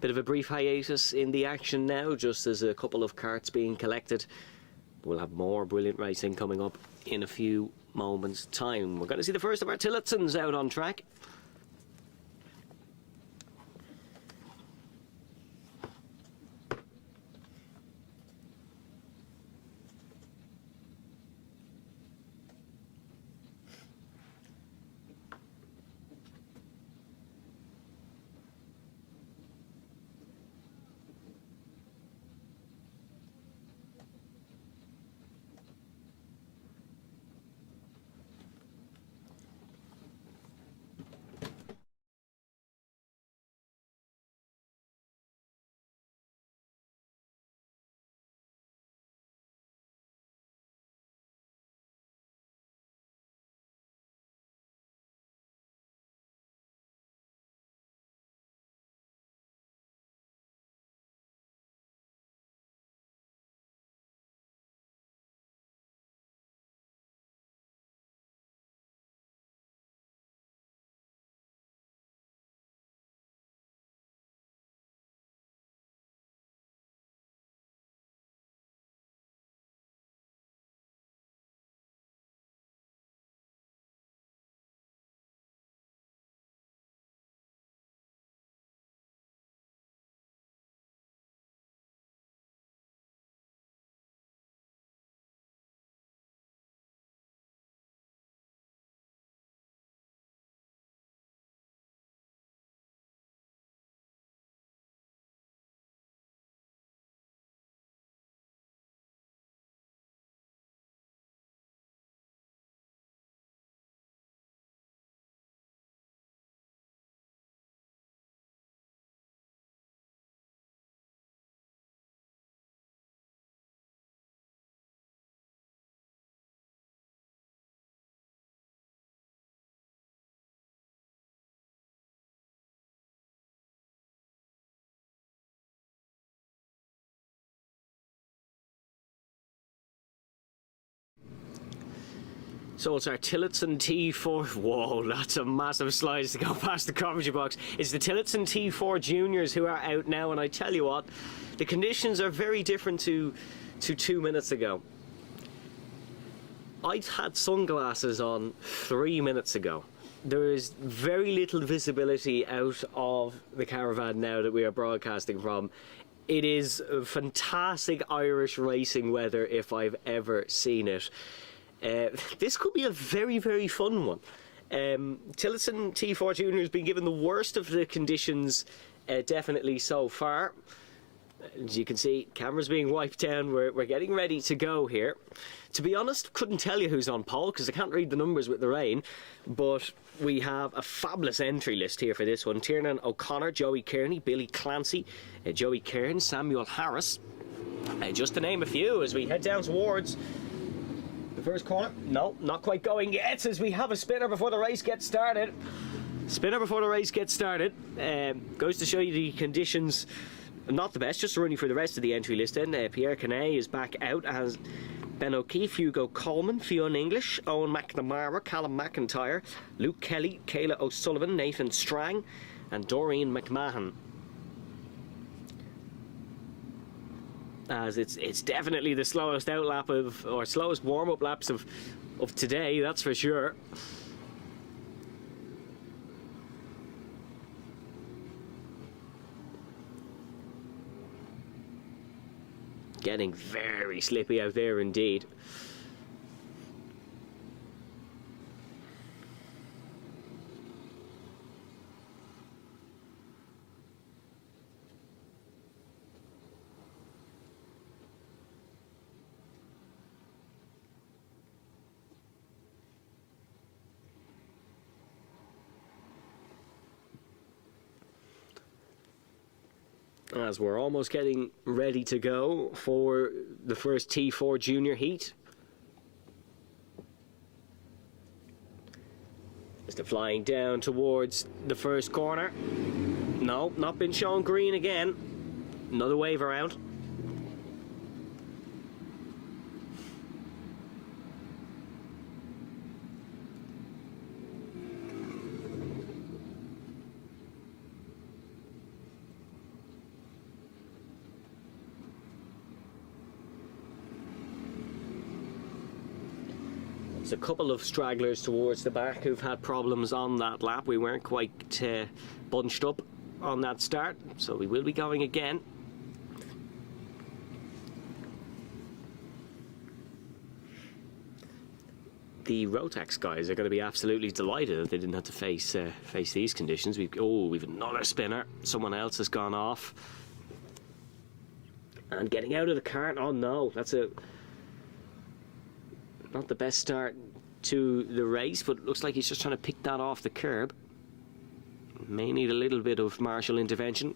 Bit of a brief hiatus in the action now, just as a couple of carts being collected. We'll have more brilliant racing coming up in a few moments' time. We're going to see the first of our Tillotsons out on track. So it's our Tillotson T4. Whoa, that's a massive slide to go past the commentary box. It's the Tillotson T4 Juniors who are out now, and I tell you what, the conditions are very different to 2 minutes ago. I had sunglasses on 3 minutes ago. There is very little visibility out of the caravan now that we are broadcasting from. It is fantastic Irish racing weather if I've ever seen it. This could be a very, very fun one. Tillotson T4 Junior has been given the worst of the conditions definitely so far. As you can see, cameras being wiped down. We're getting ready to go here. To be honest, couldn't tell you who's on pole because I can't read the numbers with the rain, but we have a fabulous entry list here for this one. Tiernan O'Connor, Joey Kearney, Billy Clancy, Joey Cairn, Samuel Harris, just to name a few as we head down towards the first corner. No, not quite going yet, as we have a spinner before the race gets started. Spinner before the race gets started. Goes to show you the conditions, not the best. Just running for the rest of the entry list then. Pierre Canet is back out as Ben O'Keefe, Hugo Coleman, Fionn English, Owen McNamara, Callum McIntyre, Luke Kelly, Kayla O'Sullivan, Nathan Strang and Doreen McMahon. As it's definitely the slowest outlap of, or slowest warm-up laps of today, that's for sure. Getting very slippy out there indeed. As we're almost getting ready to go for the first T4 Junior heat. Just flying down towards the first corner. No, not been shown green again. Another wave around. There's a couple of stragglers towards the back who've had problems on that lap. We weren't quite bunched up on that start, so we will be going again. The Rotax guys are going to be absolutely delighted that they didn't have to face these conditions. We've another spinner. Someone else has gone off. And getting out of the cart, oh no, that's not the best start to the race, but it looks like he's just trying to pick that off the curb. May need a little bit of marshal intervention.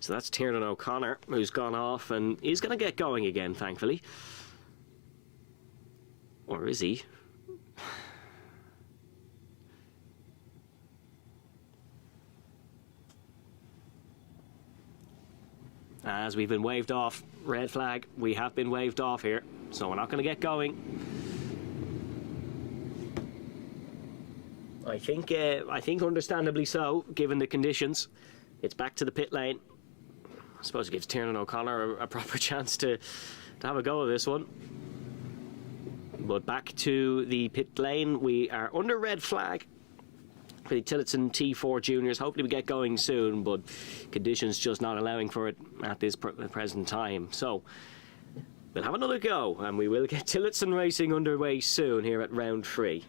So that's Tiernan O'Connor, who's gone off and is going to get going again, thankfully. Or is he? As we've been waved off, red flag, we have been waved off here, so we're not going to get going. I think understandably so, given the conditions. It's back to the pit lane. I suppose it gives Tiernan O'Connor a proper chance to have a go at this one. But back to the pit lane. We are under red flag for the Tillotson T4 Juniors. Hopefully we get going soon, but conditions just not allowing for it at this present time. So we'll have another go, and we will get Tillotson racing underway soon here at round 3.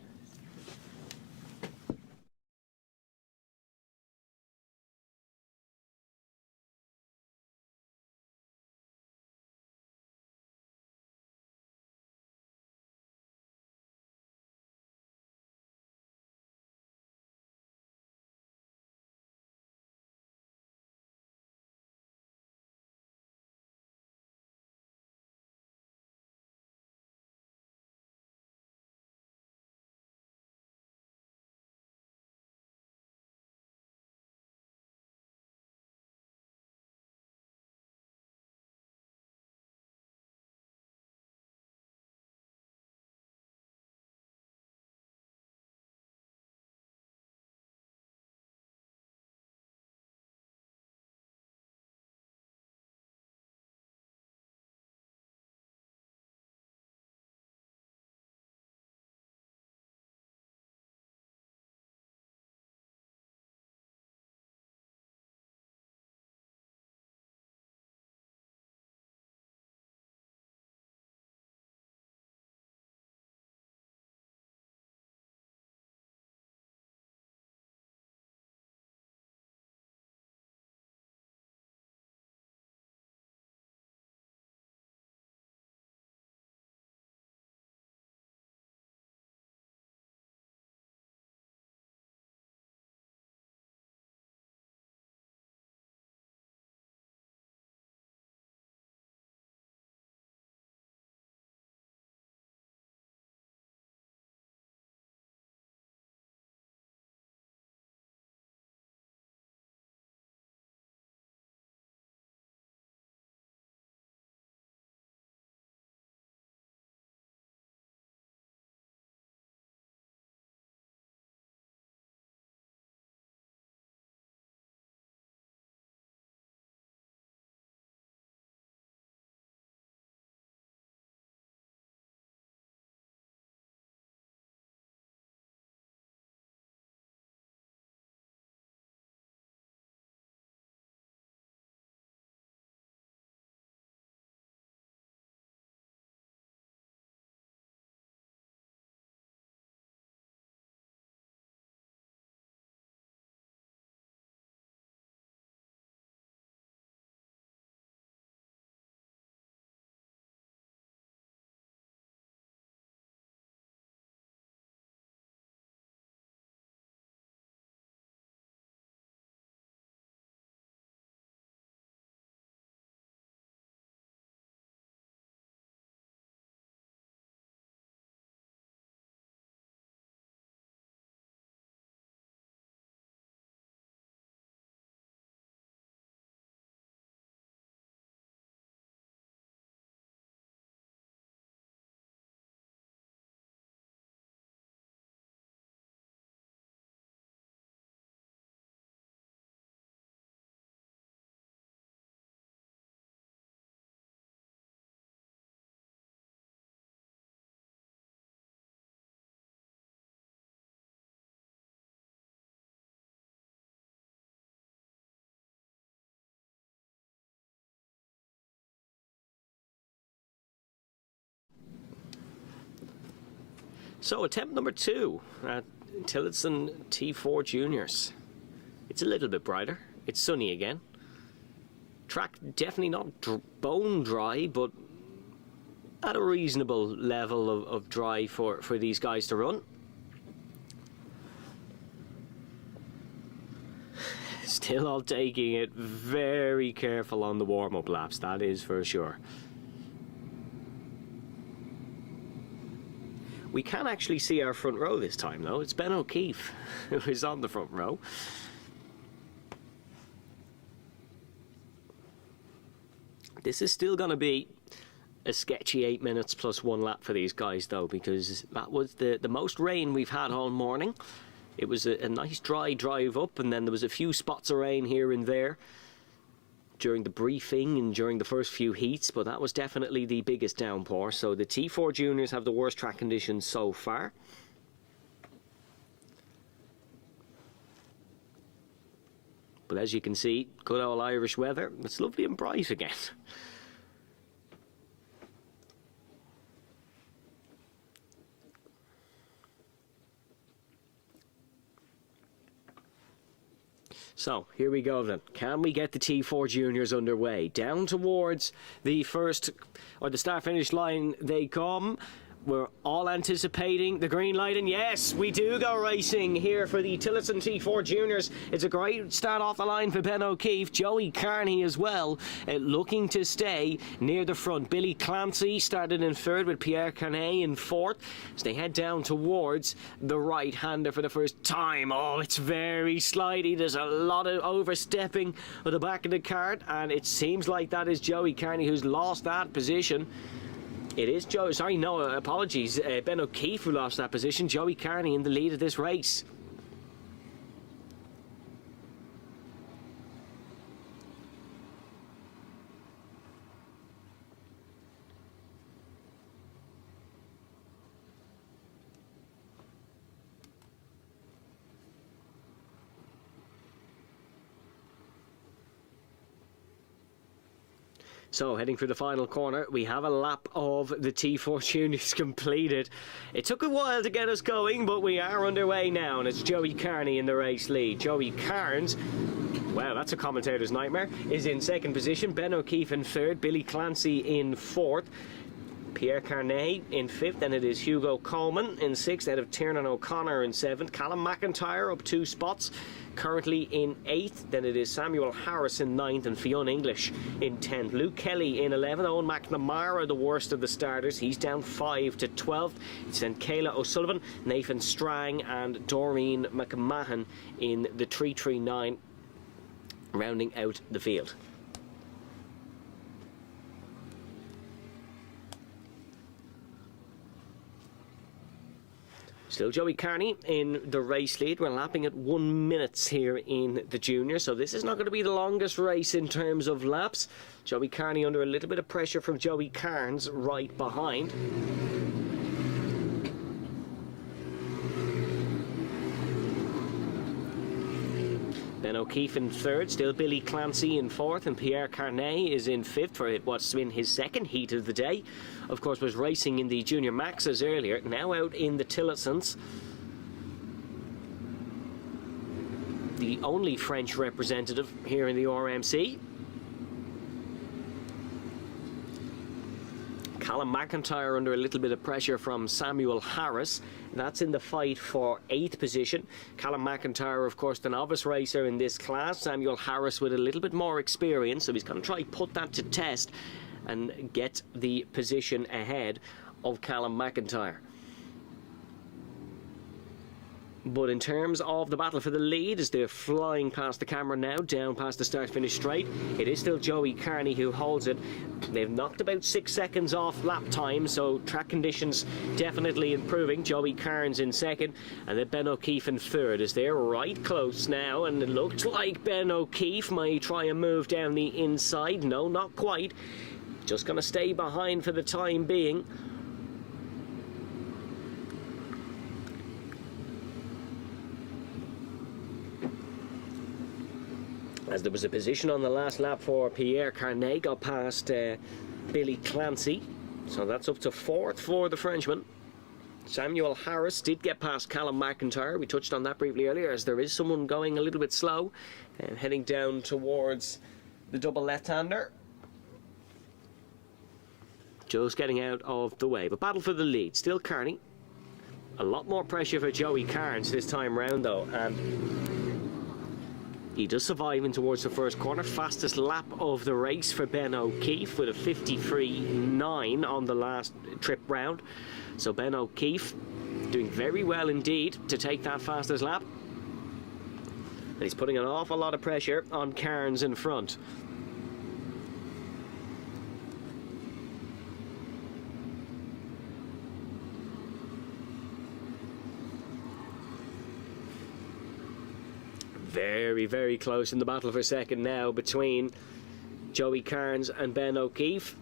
So attempt number 2 at Tillotson T4 Juniors. It's a little bit brighter. It's sunny again. Track definitely not bone dry, but at a reasonable level of dry for these guys to run. Still all taking it very careful on the warm-up laps, that is for sure. We can actually see our front row this time though. It's Ben O'Keefe who is on the front row. This is still going to be a sketchy 8 minutes plus 1 lap for these guys though, because that was the most rain we've had all morning. It was a nice dry drive up, and then there was a few spots of rain here and there during the briefing and during the first few heats, but that was definitely the biggest downpour. So the T4 Juniors have the worst track conditions so far. But as you can see, good old Irish weather. It's lovely and bright again. So, here we go then. Can we get the T4 Juniors underway? Down towards the first, or the start-finish line they come. We're all anticipating the green light, and yes, we do go racing here for the Tillotson T4 Juniors. It's a great start off the line for Ben O'Keefe. Joey Carney as well, looking to stay near the front. Billy Clancy started in third with Pierre Carnet in fourth as they head down towards the right-hander for the first time. Oh, it's very slidey. There's a lot of overstepping at the back of the cart, and it seems like that is Joey Carney who's lost that position. It is Joe, sorry, no, apologies. Ben O'Keefe who lost that position. Joey Carney in the lead of this race. So, heading for the final corner, we have a lap of the T4 Juniors completed. It took a while to get us going, but we are underway now, and it's Joey Carney in the race lead. Joey Carnes, wow, that's a commentator's nightmare, is in second position. Ben O'Keefe in third, Billy Clancy in fourth, Pierre Carnet in fifth, and it is Hugo Coleman in sixth, out of Tiernan O'Connor in seventh. Callum McIntyre up 2 spots, currently in 8th. Then it is Samuel Harris in 9th and Fionn English in 10th. Luke Kelly in 11th. Owen McNamara, the worst of the starters. He's down 5 to 12th. It's then Kayla O'Sullivan, Nathan Strang and Doreen McMahon in the 339, rounding out the field. Still Joey Carney in the race lead. We're lapping at 1 minute here in the junior, so this is not going to be the longest race in terms of laps. Joey Carney under a little bit of pressure from Joey Carnes right behind. Ben O'Keefe in third, still Billy Clancy in fourth, and Pierre Carnet is in fifth for what's been his second heat of the day. Of course, was racing in the Junior Maxes earlier, now out in the Tillotsons. The only French representative here in the RMC. Callum McIntyre under a little bit of pressure from Samuel Harris. That's in the fight for 8th position. Callum McIntyre, of course, the novice racer in this class. Samuel Harris with a little bit more experience, so he's going to try put that to test and get the position ahead of Callum McIntyre. But in terms of the battle for the lead, as they're flying past the camera now, down past the start-finish straight, it is still Joey Carney who holds it. They've knocked about 6 seconds off lap time, so track conditions definitely improving. Joey Carnes in second, and then Ben O'Keefe in third, as they're right close now, and it looks like Ben O'Keefe might try and move down the inside. No, not quite. Just going to stay behind for the time being. As there was a position on the last lap for Pierre Carnet, got past Billy Clancy. So that's up to 4th for the Frenchman. Samuel Harris did get past Callum McIntyre. We touched on that briefly earlier, as there is someone going a little bit slow and heading down towards the double left-hander. Joe's getting out of the way, but battle for the lead. Still Carney. A lot more pressure for Joey Cairns this time round, though, and he does survive in towards the first corner. Fastest lap of the race for Ben O'Keefe with a 53.9 on the last trip round. So Ben O'Keefe doing very well indeed to take that fastest lap. And he's putting an awful lot of pressure on Cairns in front. Very, very close in the battle for second now between Joey Cairns and Ben O'Keefe.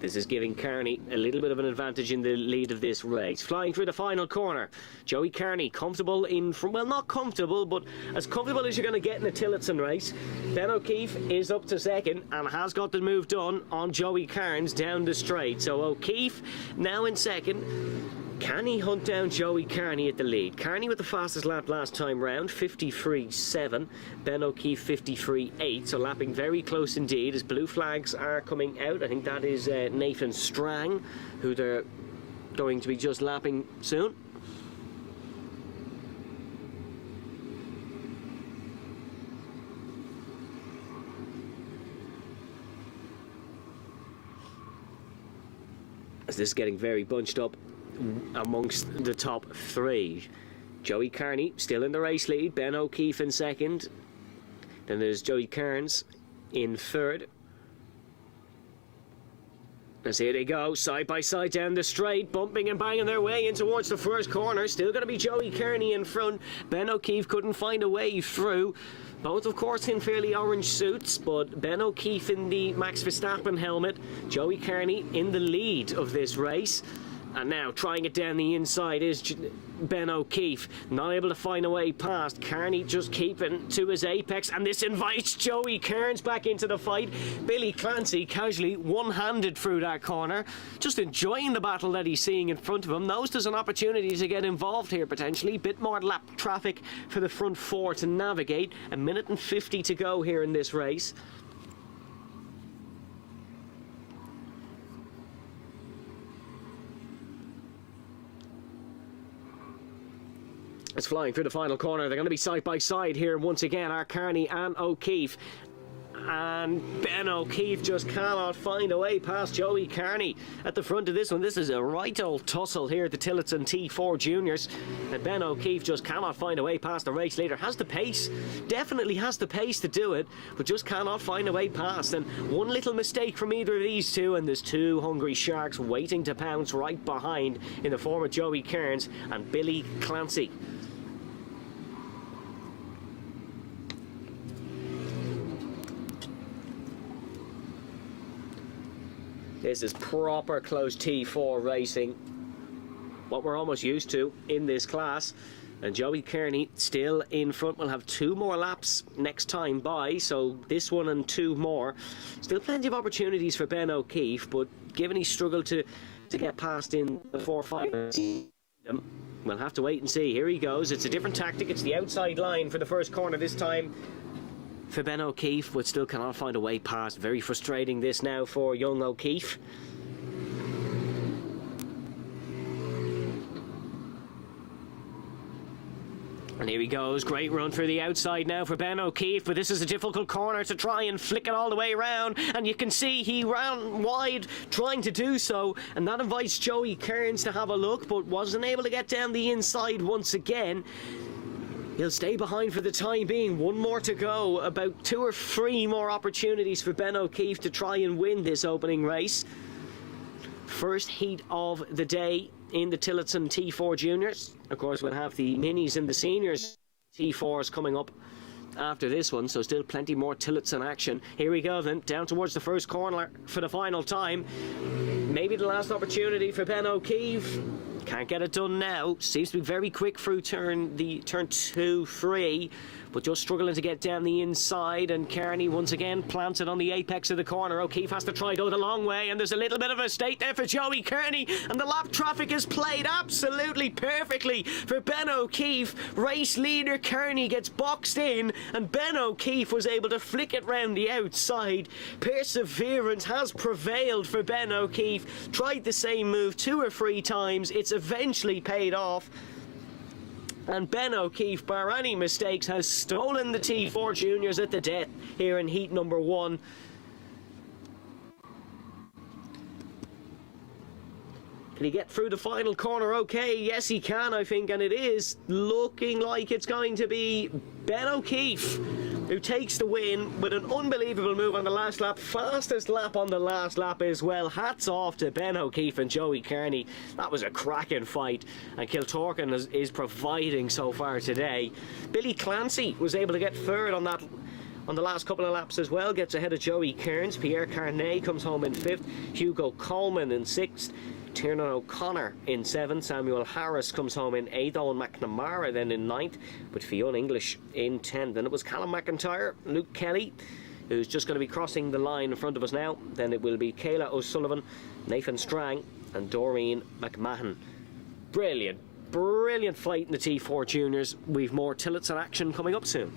This is giving Carney a little bit of an advantage in the lead of this race. Flying through the final corner, Joey Carney comfortable in front. Well, not comfortable, but as comfortable as you're going to get in a Tillotson race. Ben O'Keefe is up to second and has got the move done on Joey Cairns down the straight. So O'Keefe now in second. Can he hunt down Joey Carney at the lead? Carney with the fastest lap last time round, 53.7. Ben O'Keefe 53.8, so lapping very close indeed as blue flags are coming out. I think that is Nathan Strang, who they're going to be just lapping soon. As this is getting very bunched up amongst the top three. Joey Carney still in the race lead, Ben O'Keefe in second, then there's Joey Cairns in third. As here they go, side by side down the straight, bumping and banging their way in towards the first corner. Still going to be Joey Carney in front. Ben O'Keefe couldn't find a way through. Both, of course, in fairly orange suits, but Ben O'Keefe in the Max Verstappen helmet, Joey Carney in the lead of this race. And now trying it down the inside is Ben O'Keefe, not able to find a way past. Carney just keeping to his apex, and this invites Joey Cairns back into the fight. Billy Clancy casually one-handed through that corner, just enjoying the battle that he's seeing in front of him. Knows there's an opportunity to get involved here potentially. Bit more lap traffic for the front four to navigate. 1:50 to go here in this race. It's flying through the final corner. They're going to be side by side here once again, are Carney and O'Keefe. And Ben O'Keefe just cannot find a way past Joey Carney at the front of this one. This is a right old tussle here at the Tillotson T4 Juniors. And Ben O'Keefe just cannot find a way past the race leader. Has the pace, definitely has the pace to do it, but just cannot find a way past. And one little mistake from either of these two, and there's two hungry sharks waiting to pounce right behind in the form of Joey Cairns and Billy Clancy. This is proper close T4 racing, what we're almost used to in this class. And Joey Carney still in front. We'll have 2 more laps next time by, so this one and 2 more. Still plenty of opportunities for Ben O'Keefe, but given he struggled to get past in the 4-5, we'll have to wait and see. Here he goes. It's a different tactic. It's the outside line for the first corner this time for Ben O'Keefe, but still cannot find a way past. Very frustrating this now for young O'Keefe. And here he goes, great run through the outside now for Ben O'Keefe, but this is a difficult corner to try and flick it all the way around, and you can see he ran wide trying to do so, and that invites Joey Cairns to have a look, but wasn't able to get down the inside once again. He'll stay behind for the time being. 1 more to go. About 2 or 3 more opportunities for Ben O'Keefe to try and win this opening race. First heat of the day in the Tillotson T4 Juniors. Of course, we'll have the minis and the seniors T4s coming up after this one, so still plenty more Tillotson action. Here we go then, down towards the first corner for the final time. Maybe the last opportunity for Ben O'Keefe. Can't get it done now. Seems to be very quick through turn 2, 3. but just struggling to get down the inside, and Kearney once again planted on the apex of the corner. O'Keefe has to try go the long way, and there's a little bit of a mistake there for Joey Kearney, and the lap traffic is played absolutely perfectly for Ben O'Keefe. Race leader Kearney gets boxed in, and Ben O'Keefe was able to flick it round the outside. Perseverance has prevailed for Ben O'Keefe. Tried the same move 2 or 3 times. It's eventually paid off. And Ben O'Keefe, bar any mistakes, has stolen the T4 Juniors at the death here in heat number 1. Can he get through the final corner okay? Yes, he can, I think, and it is looking like it's going to be Ben O'Keefe who takes the win with an unbelievable move on the last lap. Fastest lap on the last lap as well. Hats off to Ben O'Keefe and Joey Kearney. That was a cracking fight, and Kiltorcan is providing so far today. Billy Clancy was able to get third on the last couple of laps as well, gets ahead of Joey Kearns. Pierre Carnet comes home in 5th, Hugo Coleman in 6th, Tiernan O'Connor in 7th, Samuel Harris comes home in 8th, Owen McNamara then in 9th, with Fionn English in 10th. Then it was Callum McIntyre, Luke Kelly, who's just going to be crossing the line in front of us now. Then it will be Kayla O'Sullivan, Nathan Strang and Doreen McMahon. Brilliant, brilliant fight in the T4 Juniors. We've more tillets in action coming up soon.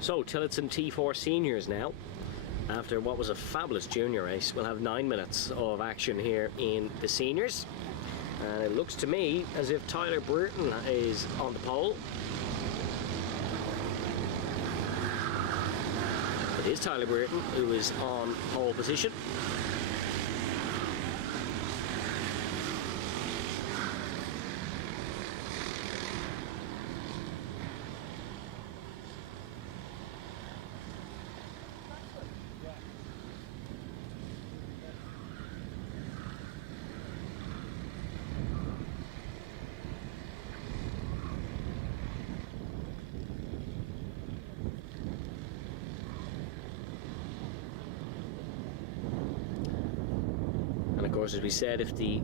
So, Tillotson T4 Seniors now. After what was a fabulous junior race, we'll have 9 minutes of action here in the seniors. And it looks to me as if Tyler Brereton is on the pole. It is Tyler Brereton who is on pole position. And of course, as we said, if the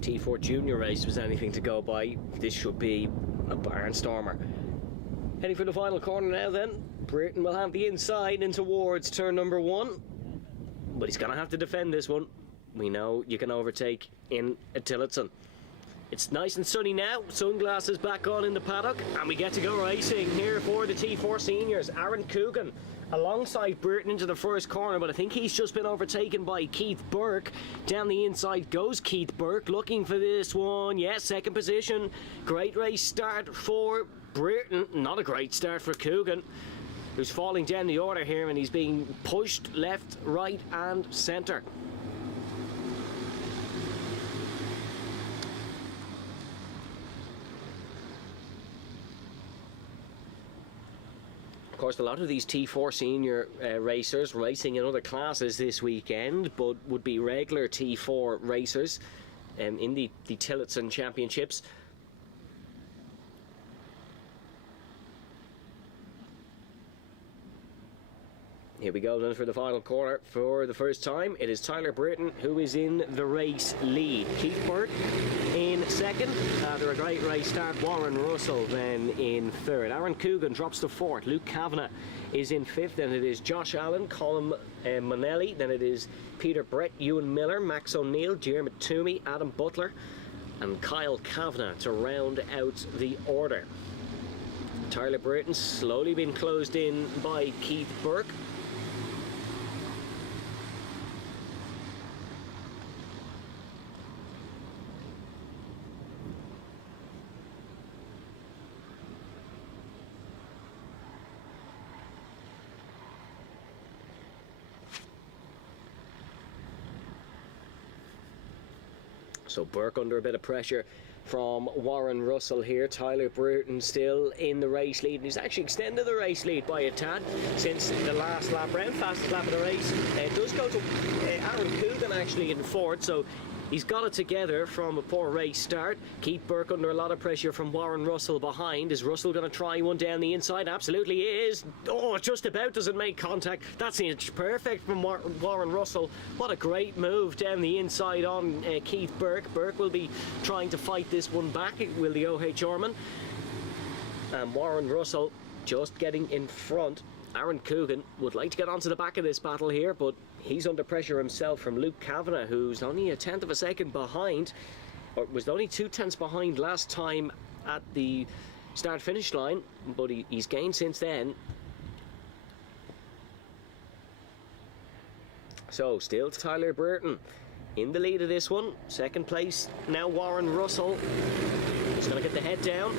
T4 Junior race was anything to go by, this should be a barnstormer. Heading for the final corner now then. Brereton will have the inside in towards turn number 1. But he's going to have to defend this one. We know you can overtake in a Tillotson. It's nice and sunny now. Sunglasses back on in the paddock. And we get to go racing here for the T4 Seniors. Aaron Coogan alongside Brereton into the first corner, but I think he's just been overtaken by Keith Burke. Down the inside goes Keith Burke, looking for this one. Yes, second position. Great race start for Brereton. Not a great start for Coogan, who's falling down the order here, and he's being pushed left, right and centre. Of course, a lot of these T4 senior racers racing in other classes this weekend, but would be regular T4 racers in the Tillotson Championships. Here we go then for the final corner. For the first time, it is Tyler Brereton who is in the race lead. Keith Burke in second. After a great race start, Warren Russell then in third. Aaron Coogan drops to fourth. Luke Kavanagh is in fifth. Then it is Josh Allen, Colin Monelli. Then it is Peter Brett, Ewan Miller, Max O'Neill, Dermot Toomey, Adam Butler and Kyle Kavanagh to round out the order. Tyler Brereton slowly being closed in by Keith Burke. So Burke under a bit of pressure from Warren Russell here. Tyler Brereton still in the race lead, and he's actually extended the race lead by a tad since the last lap round. Fastest lap of the race. It does go to Aaron Coogan actually in fourth, so he's got it together from a poor race start. Keith Burke under a lot of pressure from Warren Russell behind. Is Russell going to try one down the inside? Absolutely is. Oh, just about doesn't make contact. That seems perfect from Warren Russell. What a great move down the inside on Keith Burke. Burke will be trying to fight this one back, will the OHRman. And Warren Russell just getting in front. Aaron Coogan would like to get onto the back of this battle here, but he's under pressure himself from Luke Kavanagh, who's only a tenth of a second behind, or was only 2/10 behind last time at the start-finish line, but he's gained since then. So still Tyler Brereton in the lead of this one. Second place now Warren Russell. He's going to get the head down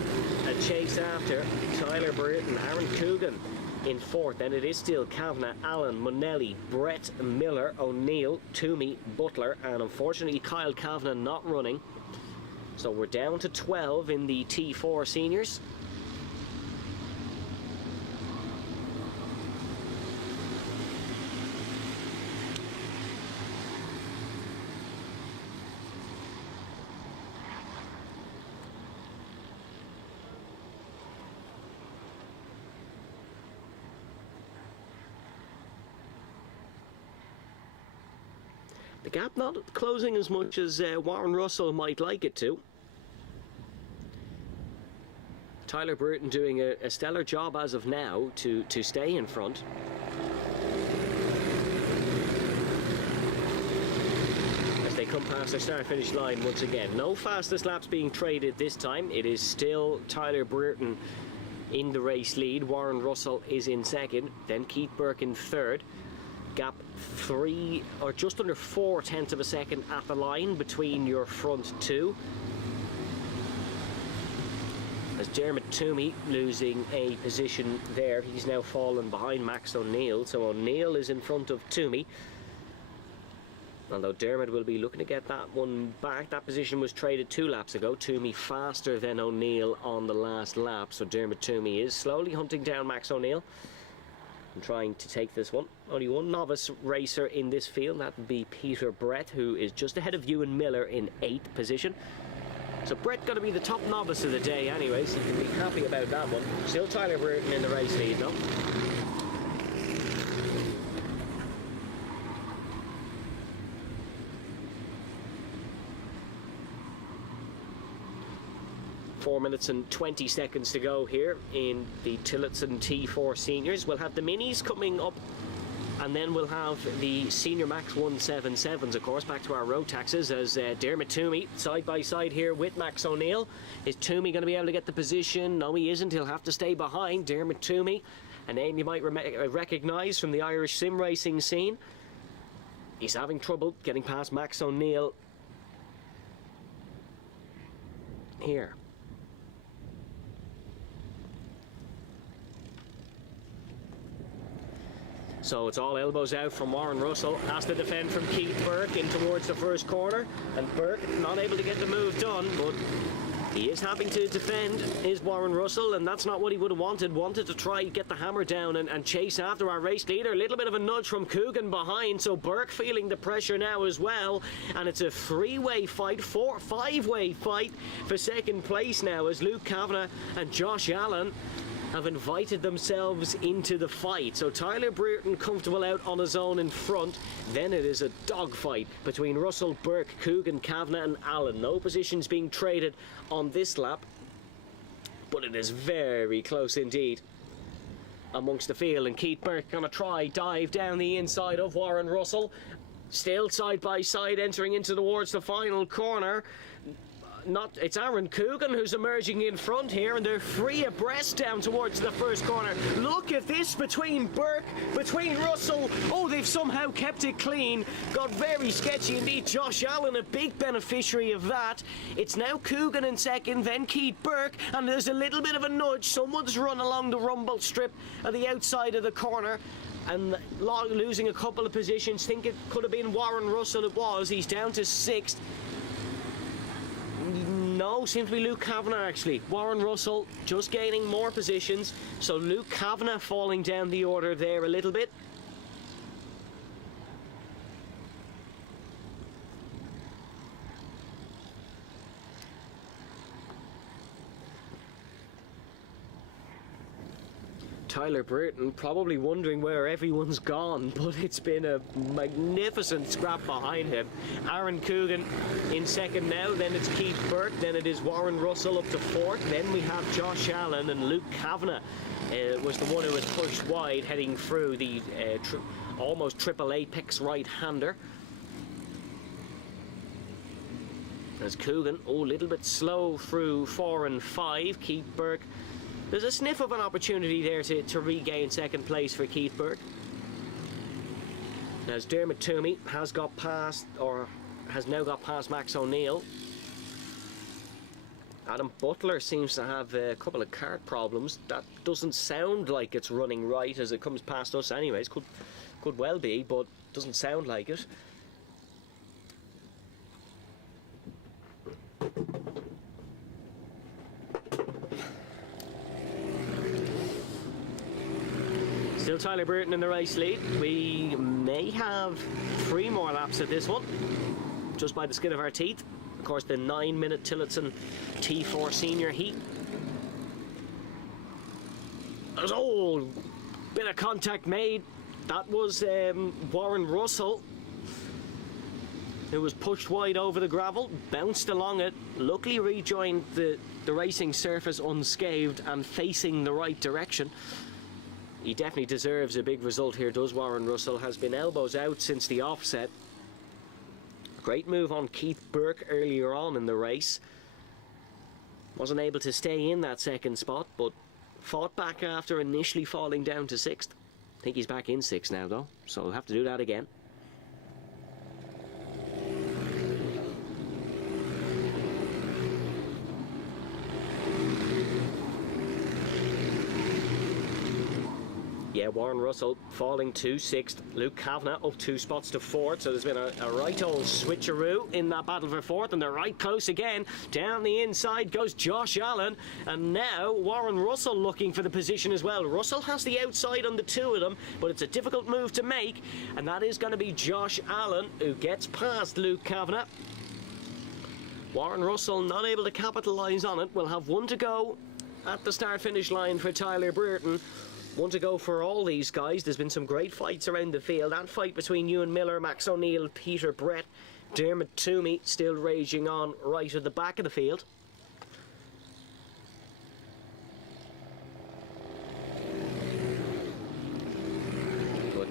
and chase after Tyler Brereton. Aaron Coogan in fourth. Then it is still Kavanagh, Allen, Monelli, Brett, Miller, O'Neill, Toomey, Butler, and unfortunately Kyle Kavanagh not running. So we're down to 12 in the T4 seniors. The gap not closing as much as Warren Russell might like it to. Tyler Brereton doing a stellar job as of now to stay in front. As they come past their start-finish line once again. No fastest laps being traded this time. It is still Tyler Brereton in the race lead. Warren Russell is in second, then Keith Burke in third. Gap 3 or just under 4/10 of a second at the line between your front two. As Dermot Toomey losing a position there, he's now fallen behind Max O'Neill, so O'Neill is in front of Toomey. Although Dermot will be looking to get that one back. That position was traded 2 laps ago. Toomey faster than O'Neill on the last lap, so Dermot Toomey is slowly hunting down Max O'Neill and trying to take this one. Only one novice racer in this field, that would be Peter Brett, who is just ahead of Ewan Miller in 8th position. So Brett going to be the top novice of the day anyways, so you can be happy about that one. Still Tyler Burton in the race lead though. Four minutes and 20 seconds to go here in the Tillotson T4 Seniors. We'll have the Minis coming up, and then we'll have the Senior Max 177s, of course, back to our Rotaxes, as Dermot Toomey side by side here with Max O'Neill. Is Toomey going to be able to get the position? No, he isn't. He'll have to stay behind. Dermot Toomey, a name you might recognise from the Irish sim racing scene. He's having trouble getting past Max O'Neill here. So it's all elbows out from Warren Russell. Has to defend from Keith Burke in towards the first corner. And Burke not able to get the move done, but he is having to defend is Warren Russell, and that's not what he would have wanted. Wanted to try get the hammer down and chase after our race leader. A little bit of a nudge from Coogan behind, so Burke feeling the pressure now as well. And it's a 3-way fight, 5-way fight for second place now, as Luke Kavanagh and Josh Allen have invited themselves into the fight. So Tyler Brereton comfortable out on his own in front. Then it is a dogfight between Russell, Burke, Coogan, Kavanagh and Allen. No positions being traded on this lap, but it is very close indeed amongst the field. And Keith Burke gonna try dive down the inside of Warren Russell. Still side by side entering into towards the final corner. It's Aaron Coogan who's emerging in front here, and they're 3 abreast down towards the first corner. Look at this between Burke, between Russell. Oh, they've somehow kept it clean. Got very sketchy indeed. Josh Allen, a big beneficiary of that. It's now Coogan in second, then Keith Burke, and there's a little bit of a nudge. Someone's run along the rumble strip at the outside of the corner and losing a couple of positions. Think it could have been Warren Russell. It was. He's down to 6th. No, seems to be Luke Kavanagh actually. Warren Russell just gaining more positions, so Luke Kavanagh falling down the order there a little bit. Tyler Brereton probably wondering where everyone's gone, but it's been a magnificent scrap behind him. Aaron Coogan in second now, then it's Keith Burke, then it is Warren Russell up to 4th, then we have Josh Allen, and Luke Kavanagh was the one who was pushed wide heading through the almost triple apex right-hander. As Coogan, a little bit slow through 4 and 5, Keith Burke. There's a sniff of an opportunity there to regain second place for Keith Burke. As Dermot Toomey has got past, or has now got past Max O'Neill. Adam Butler seems to have a couple of kart problems. That doesn't sound like it's running right as it comes past us anyways. Could well be, but doesn't sound like it. Still Tyler Brereton in the race lead. We may have 3 more laps at this one, just by the skin of our teeth. Of course, the 9-minute Tillotson T4 Senior Heat. There's a bit of contact made. That was Warren Russell, who was pushed wide over the gravel, bounced along it, luckily rejoined the racing surface unscathed and facing the right direction. He definitely deserves a big result here, does Warren Russell. Has been elbows out since the offset. Great move on Keith Burke earlier on in the race. Wasn't able to stay in that second spot, but Fought back after initially falling down to 6th. I think he's back in 6th now though, so we'll have to do that again. Yeah, Warren Russell falling to 6th. Luke Kavanagh up 2 spots to 4th. So there's been a right old switcheroo in that battle for 4th. And they're right close again. Down the inside goes Josh Allen. And now Warren Russell looking for the position as well. Russell has the outside on the 2 of them. But it's a difficult move to make. And that is going to be Josh Allen who gets past Luke Kavanagh. Warren Russell not able to capitalise on it. We'll have 1 to go at the start-finish line for Tyler Brereton. 1 to go for all these guys. There's been some great fights around the field. That fight between Ewan Miller, Max O'Neill, Peter Brett, Dermot Toomey still raging on right at the back of the field.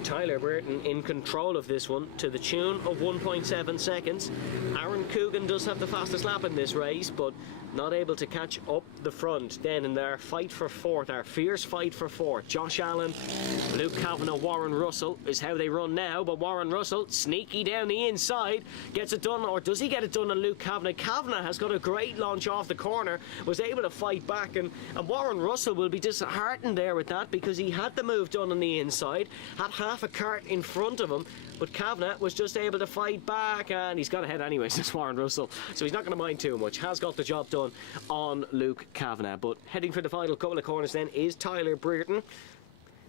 Tyler Brereton in control of this one to the tune of 1.7 seconds. Aaron Coogan does have the fastest lap in this race, but not able to catch up the front. Then in their fight for 4th, our fierce fight for 4th, Josh Allen, Luke Kavanagh, Warren Russell is how they run now, but Warren Russell sneaky down the inside, gets it done, or does he get it done on Luke Kavanagh? Kavanagh has got a great launch off the corner, was able to fight back, and Warren Russell will be disheartened there with that because he had the move done on the inside, had half a cart in front of him, but Kavanagh was just able to fight back, and he's got ahead anyways, this Warren Russell, so he's not going to mind too much. Has got the job done on Luke Kavanagh. But heading for the final couple of corners then is Tyler Brereton.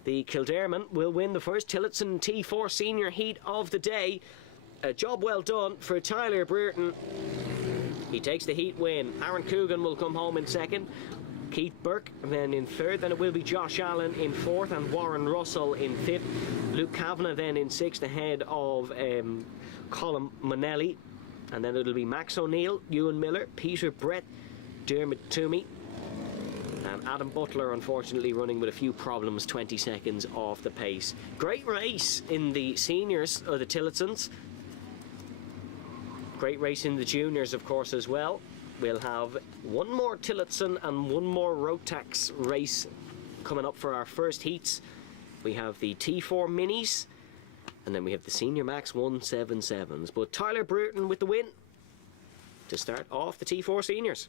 The Kiltorcan will win the first Tillotson T4 senior heat of the day. A job well done for Tyler Brereton. He takes the heat win. Aaron Coogan will come home in 2nd. Keith Burke then in 3rd, then it will be Josh Allen in 4th and Warren Russell in 5th. Luke Kavanagh then in 6th ahead of Colin Manelli, and then it'll be Max O'Neill, Ewan Miller, Peter Brett, Dermot Toomey, and Adam Butler unfortunately running with a few problems, 20 seconds off the pace. Great race in the seniors, or the Tillotsons. Great race in the juniors of course as well. We'll have 1 more Tillotson and 1 more Rotax race coming up for our first heats. We have the T4 Minis, and then we have the Senior Max 177s. But Tyler Brereton with the win to start off the T4 Seniors.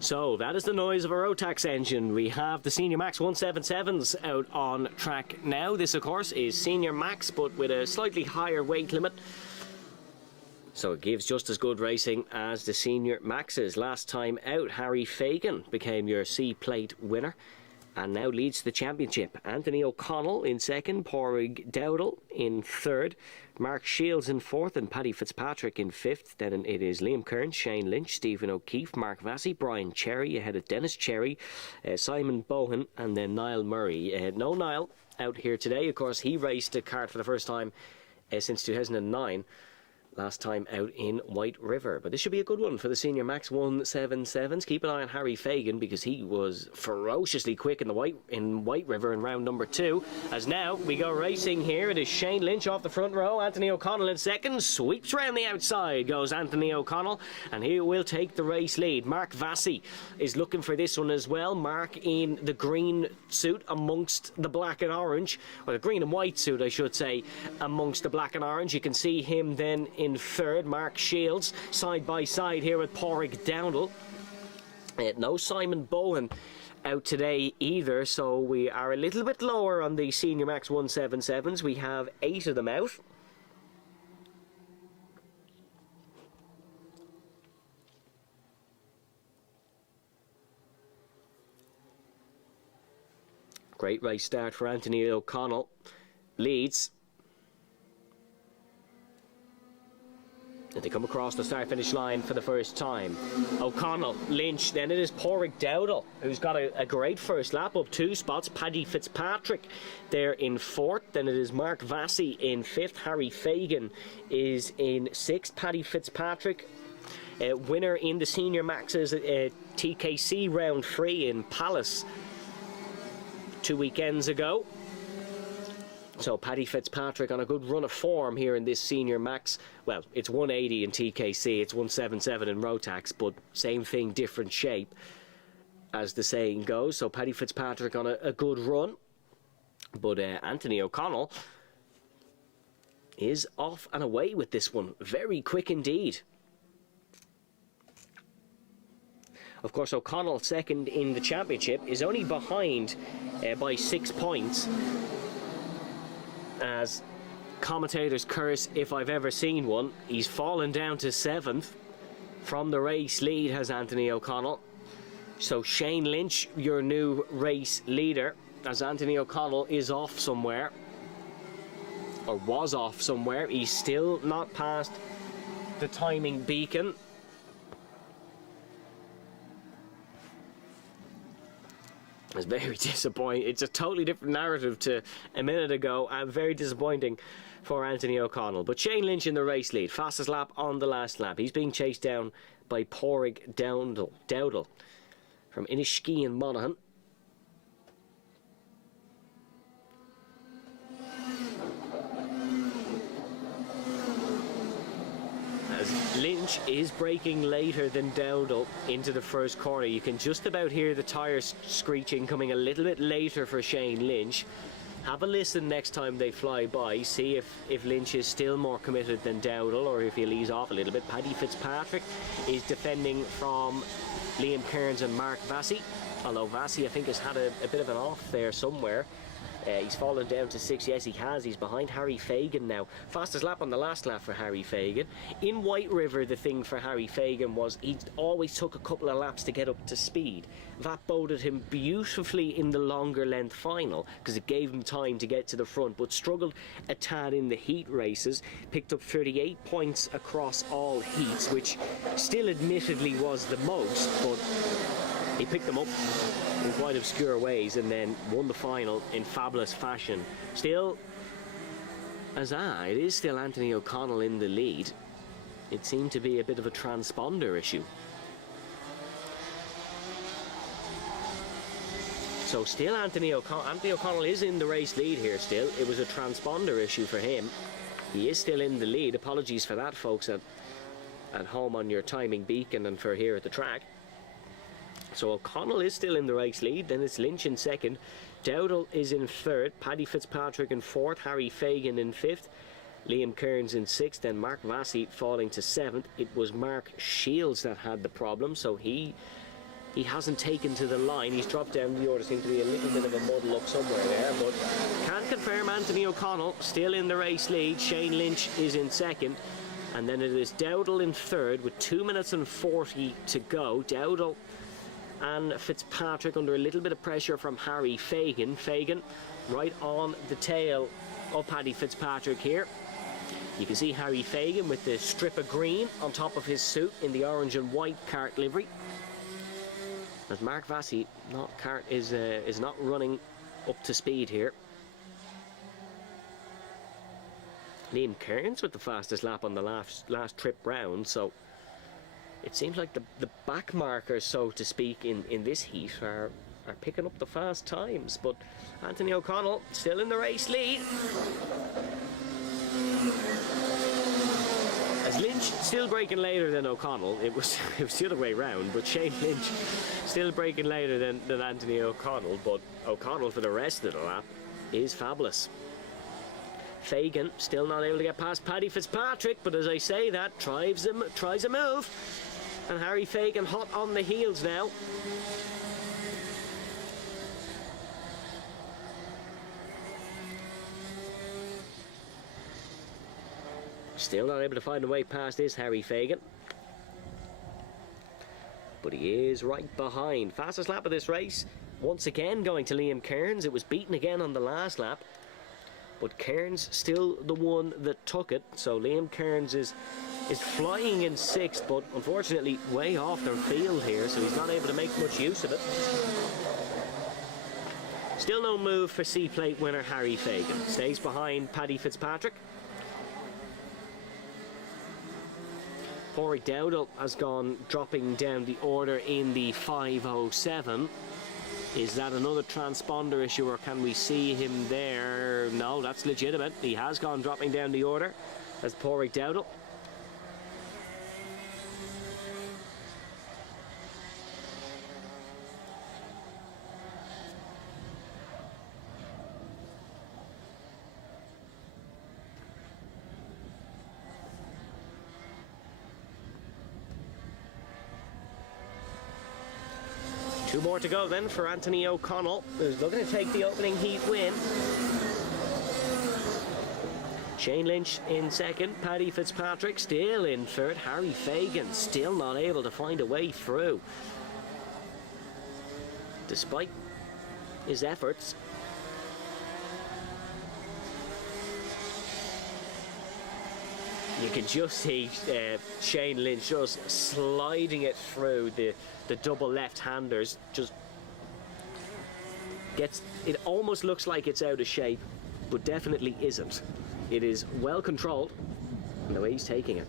So that is the noise of a Rotax engine. We have the Senior Max 177s out on track now. This, of course, is Senior Max, but with a slightly higher weight limit. So it gives just as good racing as the Senior Maxes. Last time out, Harry Fagan became your C-Plate winner and now leads the championship. Anthony O'Connell in second, Pádraig Dowdall in third, Mark Shields in fourth and Paddy Fitzpatrick in fifth. Then it is Liam Kearns, Shane Lynch, Stephen O'Keefe, Mark Vassey, Brian Cherry ahead of Dennis Cherry, Simon Bohan and then Niall Murray. No Niall out here today. Of course, he raced a kart for the first time since 2009. Last time out in White River. But this should be a good one for the Senior Max 177s. Keep an eye on Harry Fagan because he was ferociously quick in the White River in round number 2. As now we go racing here. It is Shane Lynch off the front row. Anthony O'Connell in second. Sweeps round the outside goes Anthony O'Connell. And he will take the race lead. Mark Vassey is looking for this one as well. Mark in the green suit amongst the black and orange. Or the green and white suit, I should say, amongst the black and orange. You can see him then in third, Mark Shields side by side here with Pádraig Dowdall. No Simon Bohan out today either, so we are a little bit lower on the Senior Max 177s. We have 8 of them out. Great race start for Anthony O'Connell. Leads. They come across the start-finish line for the first time. O'Connell, Lynch, then it is Pádraig Dowdall, who's got a great first lap, up 2 spots. Paddy Fitzpatrick there in 4th. Then it is Mark Vassey in 5th. Harry Fagan is in 6th. Paddy Fitzpatrick, winner in the Senior Maxes TKC round 3 in Palace 2 weekends ago. So Paddy Fitzpatrick on a good run of form here in this Senior Max. Well, it's 180 in TKC, it's 177 in Rotax, but same thing, different shape, as the saying goes. So Paddy Fitzpatrick on a good run. But Anthony O'Connell is off and away with this one. Very quick indeed. Of course, O'Connell, second in the championship, is only behind by 6 points. As commentators curse if I've ever seen one. He's fallen down to 7th. From the race lead has Anthony O'Connell. So Shane Lynch, your new race leader, as Anthony O'Connell is off somewhere, or was off somewhere. He's still not past the timing beacon. It's very disappointing. It's a totally different narrative to a minute ago, and very disappointing for Anthony O'Connell. But Shane Lynch in the race lead, fastest lap on the last lap. He's being chased down by Pádraig Dowdall from Inishkea and Monaghan. As Lynch is braking later than Dowdall into the first corner. You can just about hear the tyres screeching coming a little bit later for Shane Lynch. Have a listen next time they fly by. See if Lynch is still more committed than Dowdall or if he'll ease off a little bit. Paddy Fitzpatrick is defending from Liam Kearns and Mark Vassey. Although Vassey, I think, has had a bit of an off there somewhere. He's fallen down to 6. Yes, he has. He's behind Harry Fagan now. Fastest lap on the last lap for Harry Fagan. In White River, the thing for Harry Fagan was he always took a couple of laps to get up to speed. That boded him beautifully in the longer length final because it gave him time to get to the front, but struggled a tad in the heat races. Picked up 38 points across all heats, which still admittedly was the most, but he picked them up in quite obscure ways and then won the final in fabulous fashion. Still, it is still Anthony O'Connell in the lead. It seemed to be a bit of a transponder issue. So still Anthony O'Connell is in the race lead here still. It was a transponder issue for him. He is still in the lead. Apologies for that, folks, at home on your timing beacon and for here at the track. So O'Connell is still in the race lead. Then it's Lynch in second. Dowdall is in third. Paddy Fitzpatrick in fourth. Harry Fagan in fifth. Liam Kearns in sixth. And Mark Vassey falling to seventh. It was Mark Shields that had the problem, so he he hasn't taken to the line. He's dropped down the order. Seems to be a little bit of a muddle up somewhere there, but can confirm Anthony O'Connell still in the race lead. Shane Lynch is in second, and then it is Dowdall in third with 2 minutes and 40 to go. Dowdall and Fitzpatrick under a little bit of pressure from Harry Fagan. Fagan right on the tail of Paddy Fitzpatrick here. You can see Harry Fagan with the strip of green on top of his suit in the orange and white kart livery. As Mark Vassy is not running up to speed here. Liam Kearns with the fastest lap on the last trip round, so it seems like the back markers, so to speak, in this heat are picking up the fast times. But Anthony O'Connell still in the race lead. As Lynch still braking later than O'Connell, it was the other way round, but Shane Lynch still braking later than Anthony O'Connell, but O'Connell for the rest of the lap is fabulous. Fagan still not able to get past Paddy Fitzpatrick, but as I say that, tries a move, and Harry Fagan hot on the heels now. Still not able to find a way past this Harry Fagan, but he is right behind. Fastest lap of this race once again going to Liam Kearns. It was beaten again on the last lap, but Kearns still the one that took it. So Liam Kearns is flying in sixth, but unfortunately way off their field here, so he's not able to make much use of it. Still no move for C-Plate winner Harry Fagan. Stays behind Paddy Fitzpatrick. Porrick Dowdall has gone dropping down the order in the 507. Is that another transponder issue, or can we see him there? No, that's legitimate. He has gone dropping down the order as Porrick Dowdall. Two more to go then for Anthony O'Connell, who's looking to take the opening heat win. Shane Lynch in second, Paddy Fitzpatrick still in third, Harry Fagan still not able to find a way through. Despite his efforts. You can just see Shane Lynch just sliding it through the double left-handers. Just gets, it almost looks like it's out of shape, but definitely isn't. It is well controlled in the way he's taking it.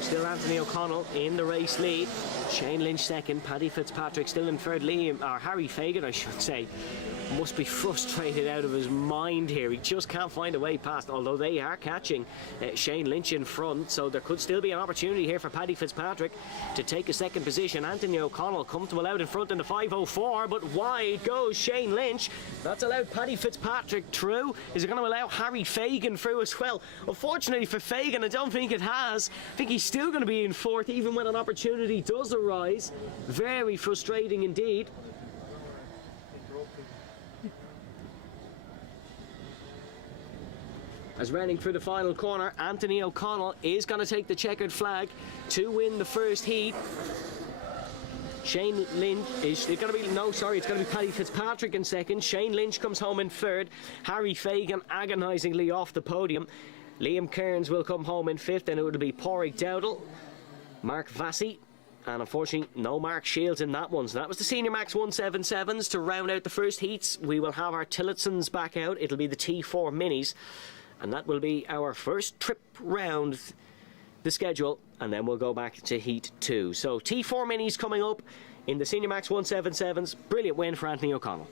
Still Anthony O'Connell in the race lead. Shane Lynch second, Paddy Fitzpatrick still in third. Harry Fagan, I should say, must be frustrated out of his mind here. He just can't find a way past, although they are catching Shane Lynch in front, so there could still be an opportunity here for Paddy Fitzpatrick to take a second position. Anthony O'Connell comfortable out in front in the 504, but wide goes Shane Lynch. That's allowed Paddy Fitzpatrick through. Is it going to allow Harry Fagan through as well? Unfortunately for Fagan, I don't think it has. I think he's still going to be in fourth even when an opportunity does arise. Very frustrating indeed. As running through the final corner, Anthony O'Connell is going to take the checkered flag to win the first heat. Shane Lynch is going to be, no, sorry, it's going to be Paddy Fitzpatrick in second. Shane Lynch comes home in third. Harry Fagan agonisingly off the podium. Liam Kearns will come home in fifth, and it would be Porrick Dowdall, Mark Vassy, and unfortunately no Mark Shields in that one. So that was the Senior Max 177s to round out the first heats. We will have our Tillotsons back out. It'll be the T4 Minis, and that will be our first trip round the schedule, and then we'll go back to Heat 2. So T4 Minis coming up in the Senior Max 177s. Brilliant win for Anthony O'Connell.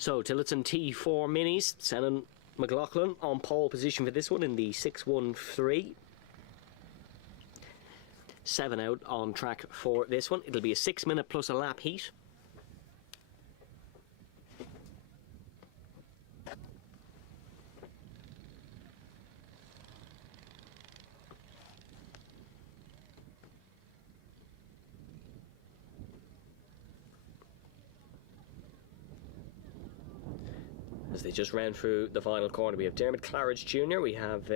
So, Tillotson T4 Minis, Senan McLaughlin on pole position for this one in the 613. 7 out on track for this one. It'll be a 6 minute plus a lap heat. As they just ran through the final corner, we have Dermot Claridge Jr., we have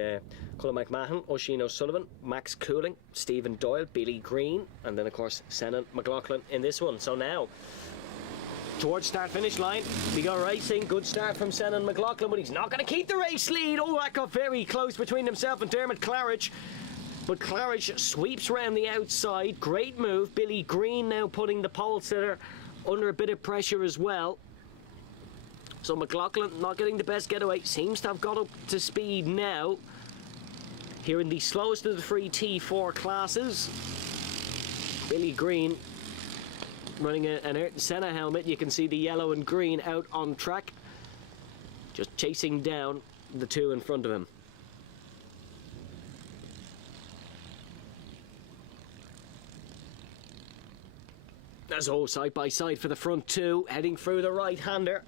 Colin McMahon, Oisin O'Sullivan, Max Cooling, Stephen Doyle, Billy Green, and then of course Senan McLaughlin in this one. So now, towards start finish line, we go racing. Good start from Senan McLaughlin, but he's not going to keep the race lead. Oh, that got very close between himself and Dermot Claridge. But Claridge sweeps around the outside. Great move. Billy Green now putting the pole sitter under a bit of pressure as well. So McLaughlin not getting the best getaway, seems to have got up to speed now. Here in the slowest of the three T4 classes, Billy Green running an Ayrton Senna helmet. You can see the yellow and green out on track, just chasing down the two in front of him. As all side by side for the front two, heading through the right-hander.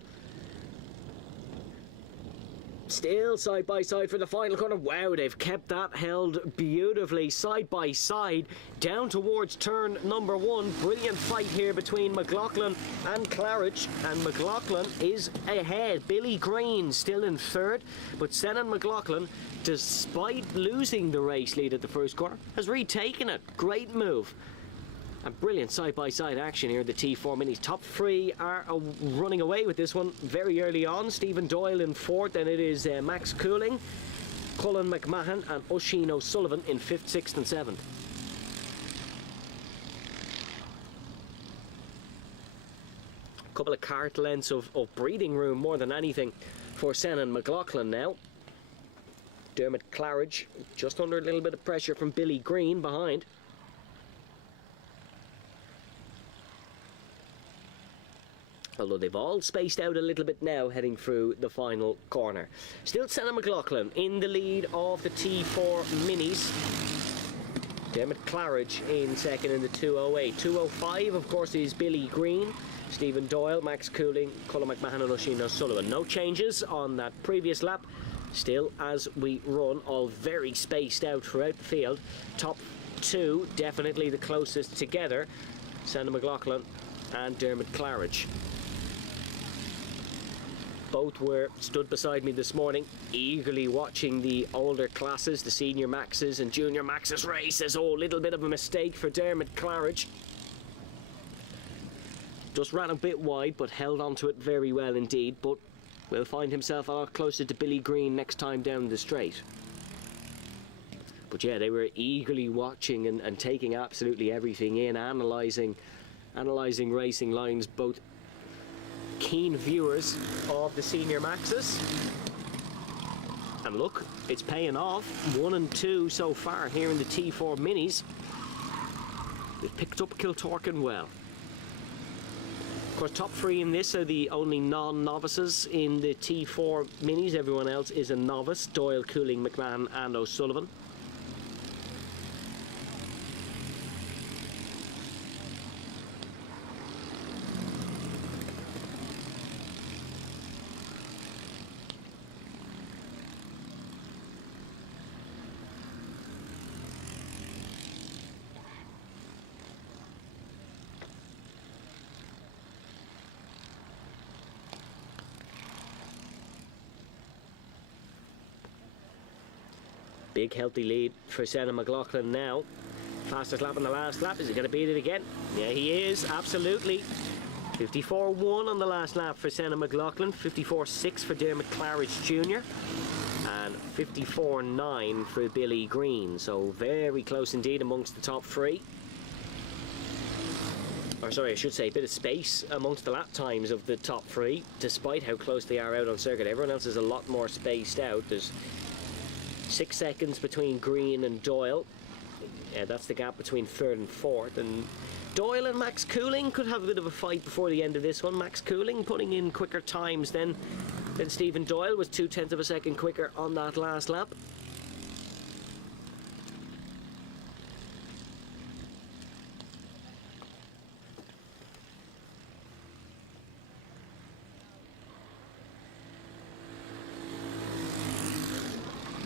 Still side by side for the final corner. Wow, they've kept that held beautifully side by side down towards turn number one. Brilliant fight here between McLaughlin and Claridge, and McLaughlin is ahead. Billy Green still in third, but Senan McLaughlin, despite losing the race lead at the first corner, has retaken it. Great move. A brilliant side-by-side action here. The T4 Minis top three are running away with this one very early on. Stephen Doyle in fourth, then it is Max Cooling, Colin McMahon and Oisin O'Sullivan in fifth, sixth and seventh. A couple of cart lengths of breathing room more than anything for Senan McLaughlin now. Dermot Claridge just under a little bit of pressure from Billy Green behind. Although they've all spaced out a little bit now heading through the final corner. Still Senan McLaughlin in the lead of the T4 Minis. Dermot Claridge in second in the 208. 205 of course is Billy Green, Stephen Doyle, Max Cooling, Colin McMahon and Oisin O'Sullivan. No changes on that previous lap. Still as we run, all very spaced out throughout the field. Top two definitely the closest together. Senan McLaughlin and Dermot Claridge. Both were stood beside me this morning, eagerly watching the older classes, the senior maxes and junior maxes races. Oh, little bit of a mistake for Dermot Claridge. Just ran a bit wide, but held onto it very well indeed. But will find himself a lot closer to Billy Green next time down the straight. But yeah, they were eagerly watching and taking absolutely everything in, analysing racing lines, both keen viewers of the senior maxes. And look, it's paying off. 1 and 2 so far here in the T4 Minis. They've picked up Kiltorcan well. Of course, top three in this are the only non-novices in the T4 Minis. Everyone else is a novice. Doyle, Cooling, McMahon and O'Sullivan. Big healthy lead for Senan McLaughlin now. Fastest lap in the last lap. Is he going to beat it again? Yeah, he is, absolutely. 54.1 on the last lap for Senan McLaughlin. 54.6 for Dermot Claridge Jr. And 54.9 for Billy Green. So very close indeed amongst the top three. Or sorry, I should say a bit of space amongst the lap times of the top three, despite how close they are out on circuit. Everyone else is a lot more spaced out. There's 6 seconds between Green and Doyle. That's the gap between third and fourth, and Doyle and Max Cooling could have a bit of a fight before the end of this one. Max Cooling putting in quicker times than Stephen Doyle, was 0.2 of a second quicker on that last lap.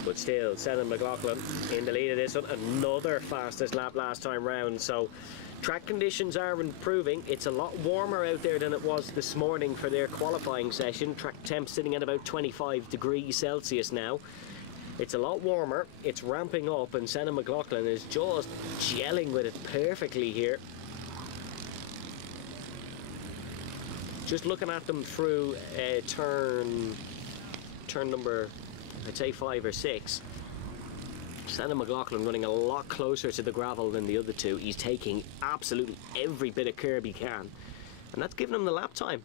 But still, Senna McLaughlin in the lead of this one. Another fastest lap last time round. So track conditions are improving. It's a lot warmer out there than it was this morning for their qualifying session. Track temp sitting at about 25 degrees Celsius now. It's a lot warmer. It's ramping up, and Senna McLaughlin is just gelling with it perfectly here. Just looking at them through turn number, I'd say 5 or 6. Senna McLaughlin running a lot closer to the gravel than the other two. He's taking absolutely every bit of curb he can, and that's giving him the lap time.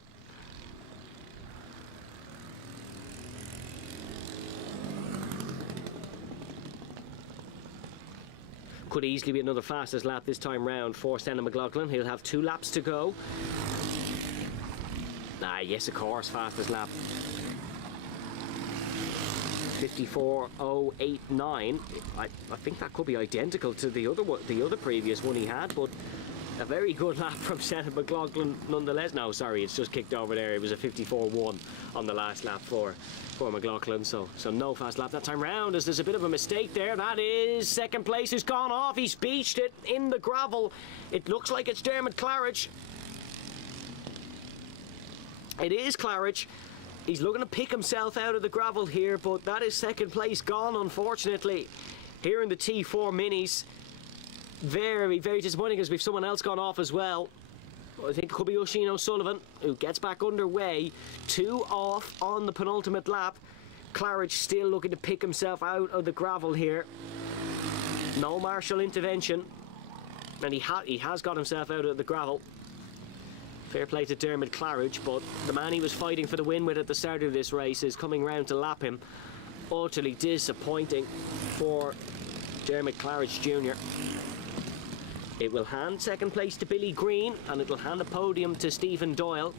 Could easily be another fastest lap this time round for Senna McLaughlin. He'll have 2 laps to go. Yes, of course, fastest lap. 54.089. I think that could be identical to the other previous one he had, but a very good lap from Senna McLaughlin nonetheless. No, sorry, it's just kicked over there. It was a 54.1 on the last lap for McLaughlin, so no fast lap that time round, as there's a bit of a mistake there. That is second place has gone off. He's beached it in the gravel. It looks like it's Dermot Claridge. It is Claridge. He's looking to pick himself out of the gravel here, but that is second place gone, unfortunately, here in the T4 Minis. Very, very disappointing, as we've someone else gone off as well. I think it could be Oisin O'Sullivan, who gets back underway. 2 off on the penultimate lap. Claridge still looking to pick himself out of the gravel here. No marshal intervention, and he has got himself out of the gravel. Fair play to Dermot Claridge, but the man he was fighting for the win with at the start of this race is coming round to lap him. Utterly disappointing for Dermot Claridge Jr. It will hand second place to Billy Green, and it will hand a podium to Stephen Doyle.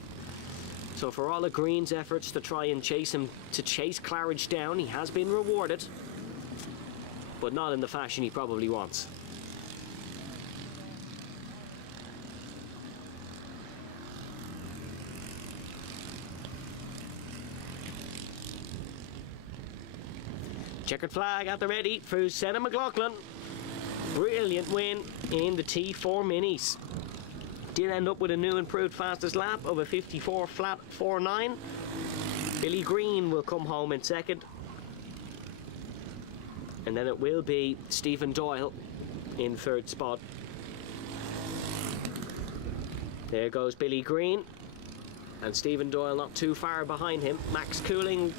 So for all of Green's efforts to try and chase Claridge down, he has been rewarded, but not in the fashion he probably wants. Checkered flag at the ready for Senna McLaughlin. Brilliant win in the T4 Minis. Did end up with a new improved fastest lap of a 54 flat 49. Billy Green will come home in second, and then it will be Stephen Doyle in third spot. There goes Billy Green, and Stephen Doyle not too far behind him. Max Cooling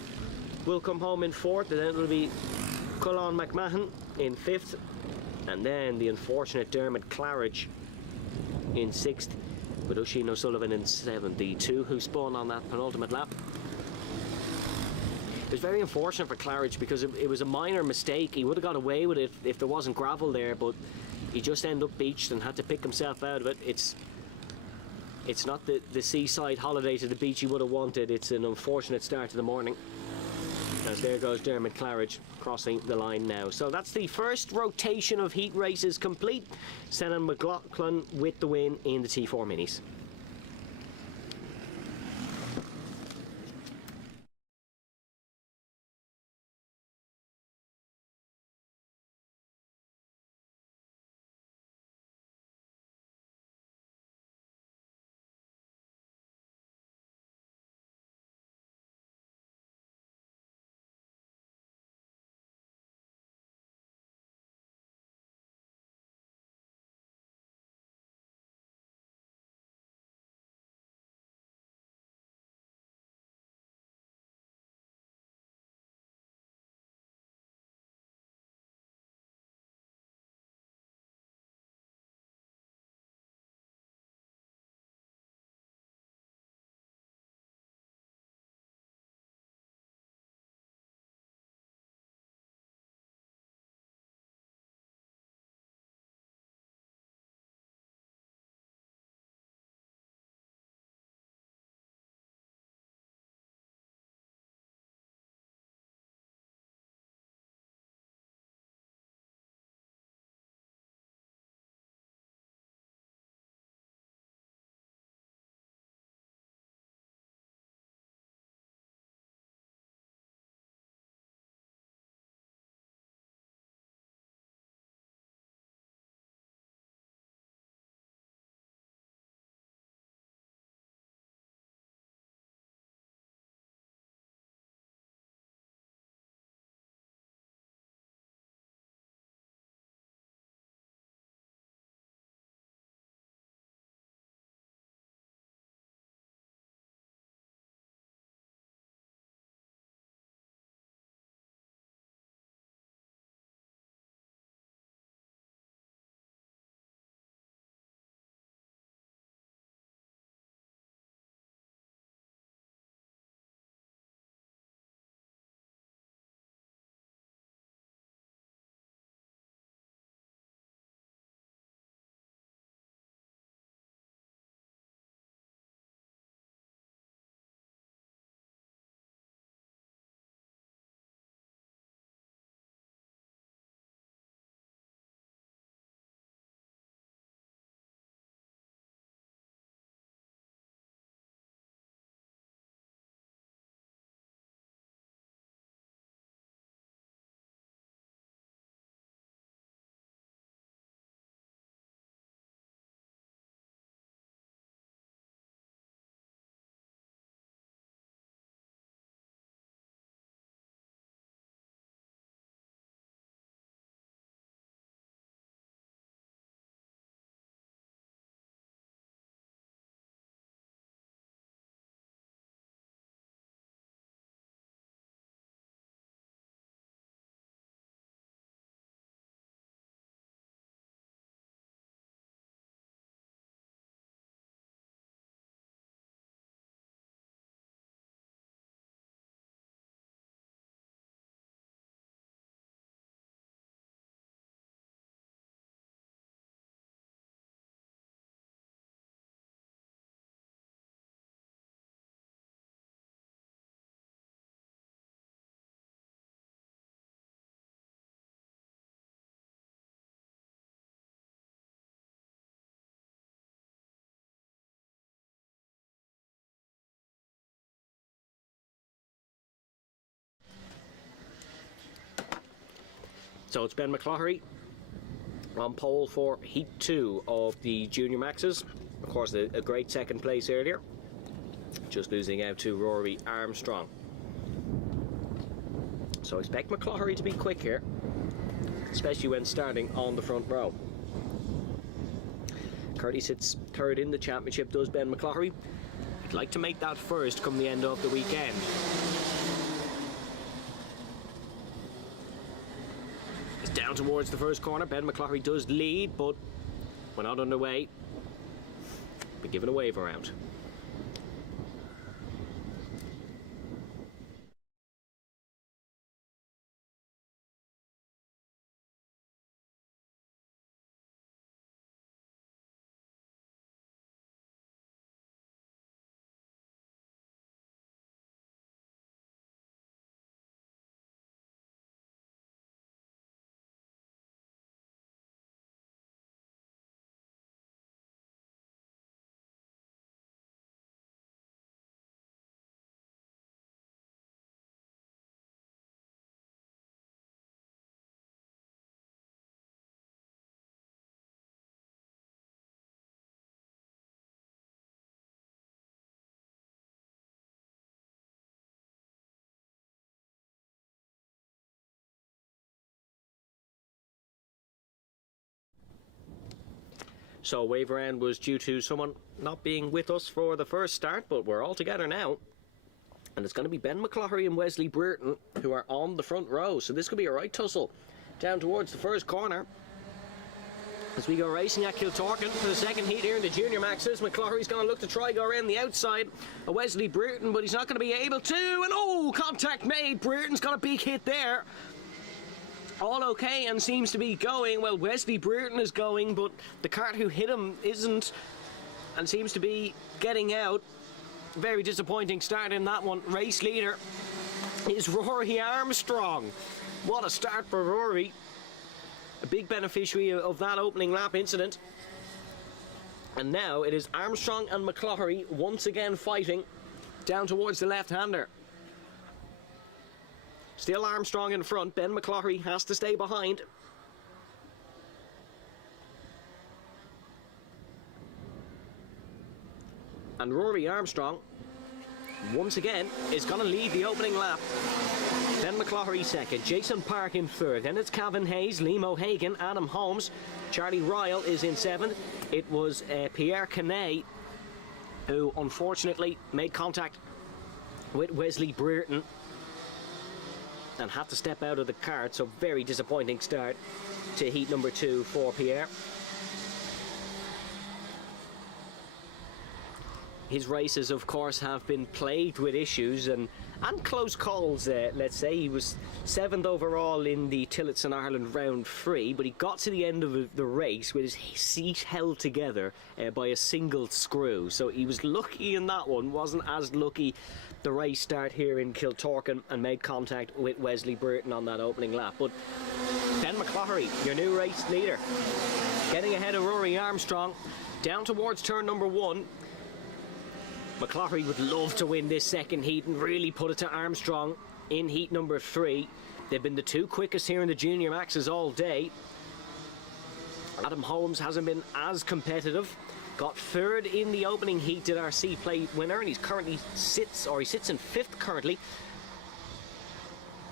will come home in fourth, and then it will be Cullen McMahon in fifth, and then the unfortunate Dermot Claridge in sixth, with Oisin O'Sullivan in seventh. The two who spun on that penultimate lap. It was very unfortunate for Claridge, because it was a minor mistake. He would have got away with it if there wasn't gravel there, but he just ended up beached and had to pick himself out of it. It's not the seaside holiday to the beach he would have wanted. It's an unfortunate start to the morning, as there goes Dermot Claridge crossing the line now. So that's the first rotation of heat races complete. Senna McLaughlin with the win in the T4 Minis. So it's Ben McCloughery on pole for Heat 2 of the Junior Maxes. Of course, a great second place earlier. Just losing out to Rory Armstrong. So expect McCloughery to be quick here, especially when starting on the front row. Curdy sits third in the championship, does Ben McCloughery. He'd like to make that first come the end of the weekend. It's down towards the first corner. Ben McCloughery does lead, but we're not underway. Be given a wave around. So wave around was due to someone not being with us for the first start, but we're all together now. And it's going to be Ben McCloughery and Wesley Brereton who are on the front row. So this could be a right tussle down towards the first corner. As we go racing at Kiltorcan for the second heat here in the Junior Maxes. McCloughery's going to look to try go around the outside of Wesley Brereton, but he's not going to be able to. And oh, contact made. Brereton's got a big hit there. All okay and seems to be going. Well, Wesley Brereton is going, but the cart who hit him isn't and seems to be getting out. Very disappointing start in that one. Race leader is Rory Armstrong. What a start for Rory. A big beneficiary of that opening lap incident. And now it is Armstrong and McCloughery once again fighting down towards the left-hander. Still Armstrong in front. Ben McCloughery has to stay behind. And Rory Armstrong, once again, is going to lead the opening lap. Ben McCloughery second, Jason Park in third. Then it's Cavan Hayes, Liam O'Hagan, Adam Holmes. Charlie Ryle is in seventh. It was Pierre Canet who unfortunately made contact with Wesley Brereton and had to step out of the cart, so very disappointing start to heat number 2 for Pierre. His races, of course, have been plagued with issues and close calls, let's say. He was 7th overall in the Tillotson Ireland round 3, but he got to the end of the race with his seat held together by a single screw. So he was lucky in that one, wasn't as lucky the race start here in Kiltorcan, and made contact with Wesley Brereton on that opening lap. But Ben McCloughery, your new race leader, getting ahead of Rory Armstrong down towards turn number 1. McCloughery would love to win this second heat and really put it to Armstrong in heat number 3. They've been the two quickest here in the Junior Maxes all day. Adam Holmes hasn't been as competitive. Got third in the opening heat, did our C plate winner, and he sits in 5th currently.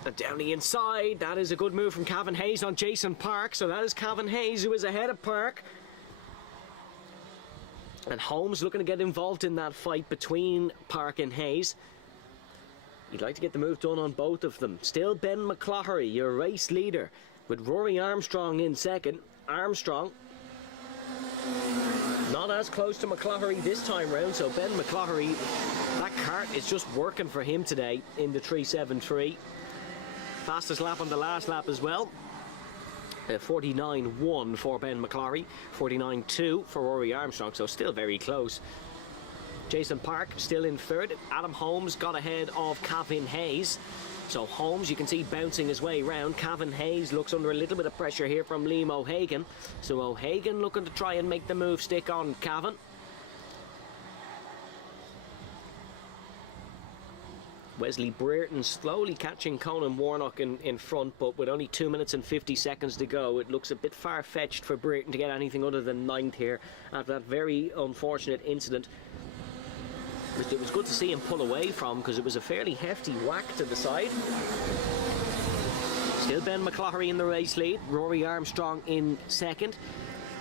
And down the inside, that is a good move from Cavan Hayes on Jason Park. So that is Cavan Hayes who is ahead of Park. And Holmes looking to get involved in that fight between Park and Hayes. You'd like to get the move done on both of them. Still Ben McCloughery, your race leader, with Rory Armstrong in second. Armstrong not as close to McCloughery this time round, so Ben McCloughery, that cart is just working for him today in the 373. Fastest lap on the last lap as well. 49.1 for Ben McCloughery, 49.2 for Rory Armstrong, so still very close. Jason Park still in third. Adam Holmes got ahead of Cavan Hayes. So Holmes, you can see, bouncing his way round. Cavan Hayes looks under a little bit of pressure here from Liam O'Hagan. So O'Hagan looking to try and make the move stick on Cavan. Wesley Brereton slowly catching Conan Warnock in front, but with only 2 minutes and 50 seconds to go, it looks a bit far-fetched for Brereton to get anything other than 9th here after that very unfortunate incident, which it was good to see him pull away from, because it was a fairly hefty whack to the side. Still Ben McCloughery in the race lead, Rory Armstrong in 2nd.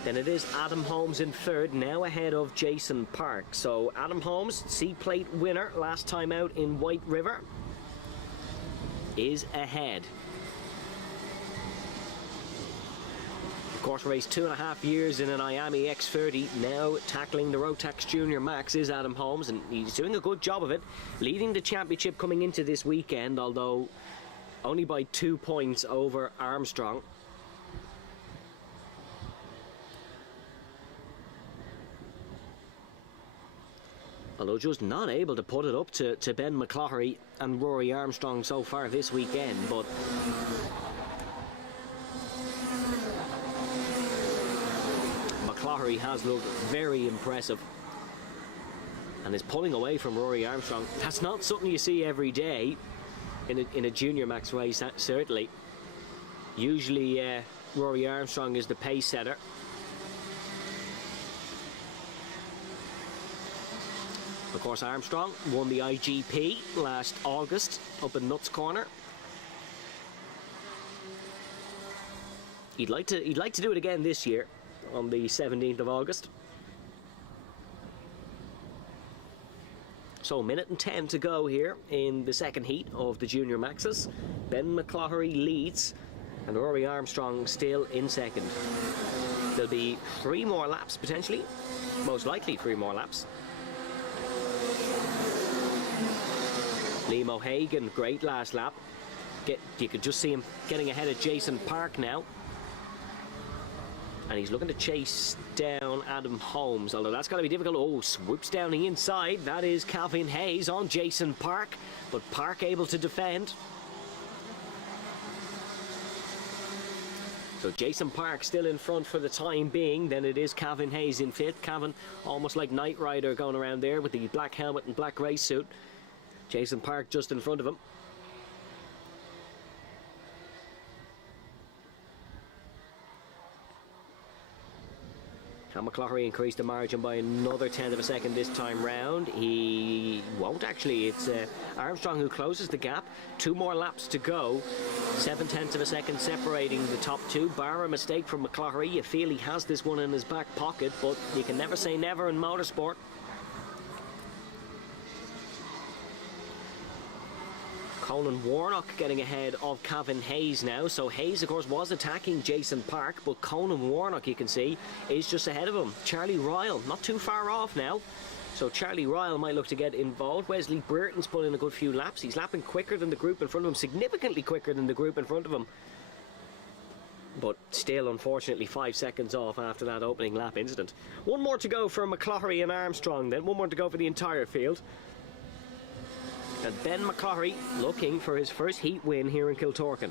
Then it is Adam Holmes in 3rd, now ahead of Jason Park. So Adam Holmes, C-Plate winner last time out in White River, is ahead. Of course, raced 2.5 years in an Miami X30, now tackling the Rotax Junior Max is Adam Holmes, and he's doing a good job of it, leading the championship coming into this weekend, although only by 2 points over Armstrong. Although just not able to put it up to Ben McCloughery and Rory Armstrong so far this weekend, but McCloughery has looked very impressive and is pulling away from Rory Armstrong. That's not something you see every day in a Junior Max race, certainly. Usually Rory Armstrong is the pace setter. Of course, Armstrong won the IGP last August up in Nuts Corner. He'd like to do it again this year on the 17th of August. So 1:10 to go here in the 2nd heat of the Junior Maxes. Ben McCloughery leads and Rory Armstrong still in 2nd. There'll be 3 more laps potentially, most likely 3 more laps. Liam O'Hagan, great last lap. You could just see him getting ahead of Jason Park now. And he's looking to chase down Adam Holmes, although that's going to be difficult. Oh, swoops down the inside. That is Calvin Hayes on Jason Park, but Park able to defend. So Jason Park still in front for the time being. Then it is Calvin Hayes in 5th. Calvin almost like Knight Rider going around there with the black helmet and black race suit. Jason Park just in front of him. McCloughery increased the margin by another 1/10 of a second this time round. He won't actually. It's Armstrong who closes the gap. 2 more laps to go. 7/10 of a second separating the top 2. Bar a mistake from McCloughery. You feel he has this one in his back pocket, but you can never say never in motorsport. Conan Warnock getting ahead of Calvin Hayes now. So Hayes, of course, was attacking Jason Park, but Conan Warnock, you can see, is just ahead of him. Charlie Ryle, not too far off now. So Charlie Ryle might look to get involved. Wesley Brereton's put in a good few laps. He's lapping quicker than the group in front of him, significantly quicker than the group in front of him. But still, unfortunately, 5 seconds off after that opening lap incident. 1 more to go for McCloughery and Armstrong then. 1 more to go for the entire field. And Ben McCloughery looking for his first heat win here in Kiltorcan.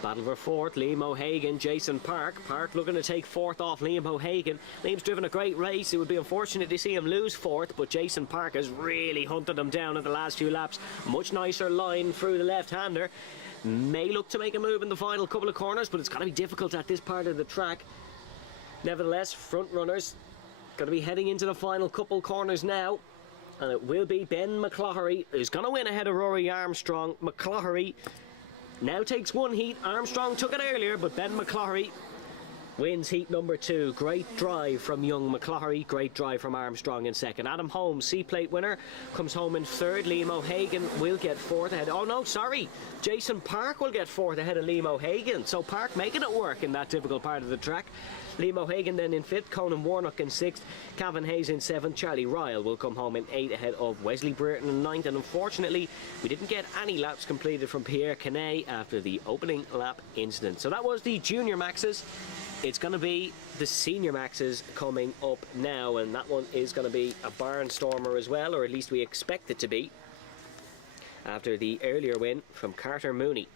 Battle for 4th, Liam O'Hagan, Jason Park. Park looking to take 4th off Liam O'Hagan. Liam's driven a great race. It would be unfortunate to see him lose 4th, but Jason Park has really hunted him down in the last few laps. Much nicer line through the left-hander. May look to make a move in the final couple of corners, but it's going to be difficult at this part of the track. Nevertheless, front runners going to be heading into the final couple corners now. And it will be Ben McCloughery who's going to win ahead of Rory Armstrong. McCloughery now takes 1 heat. Armstrong took it earlier, but Ben McCloughery wins heat number 2. Great drive from young McCloughery. Great drive from Armstrong in 2nd. Adam Holmes, C-Plate winner, comes home in 3rd. Liam O'Hagan will get 4th ahead. Oh no, sorry. Jason Park will get 4th ahead of Liam O'Hagan. So Park making it work in that difficult part of the track. Liam O'Hagan then in 5th, Conan Warnock in 6th, Calvin Hayes in 7th, Charlie Ryle will come home in 8th ahead of Wesley Brereton in 9th, and unfortunately we didn't get any laps completed from Pierre Canet after the opening lap incident. So that was the Junior Maxes. It's going to be the Senior Maxes coming up now, and that one is going to be a barnstormer as well, or at least we expect it to be. after the earlier win from Carter Mooney.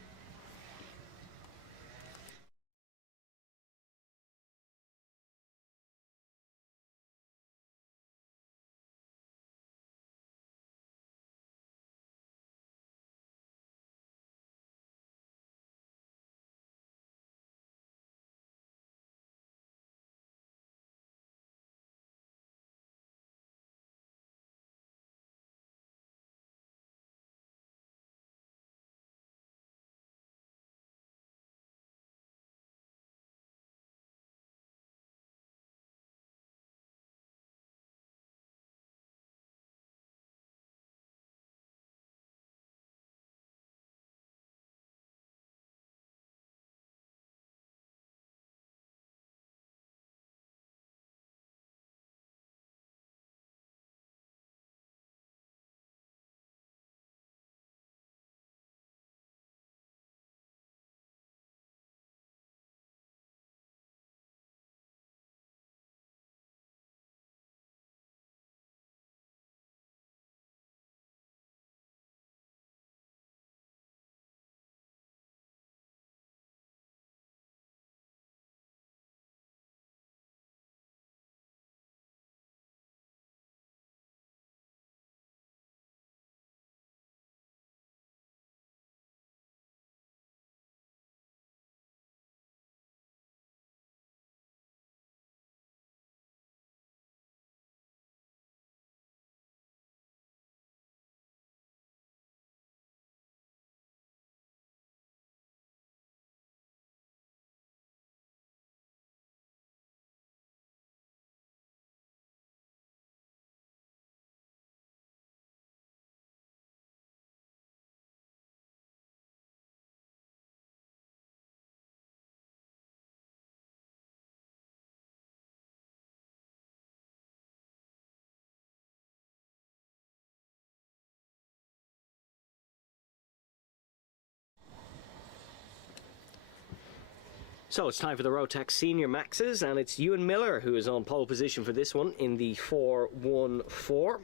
So it's time for the Rotax Senior Maxes, and it's Ewan Miller who is on pole position for this one in the 414.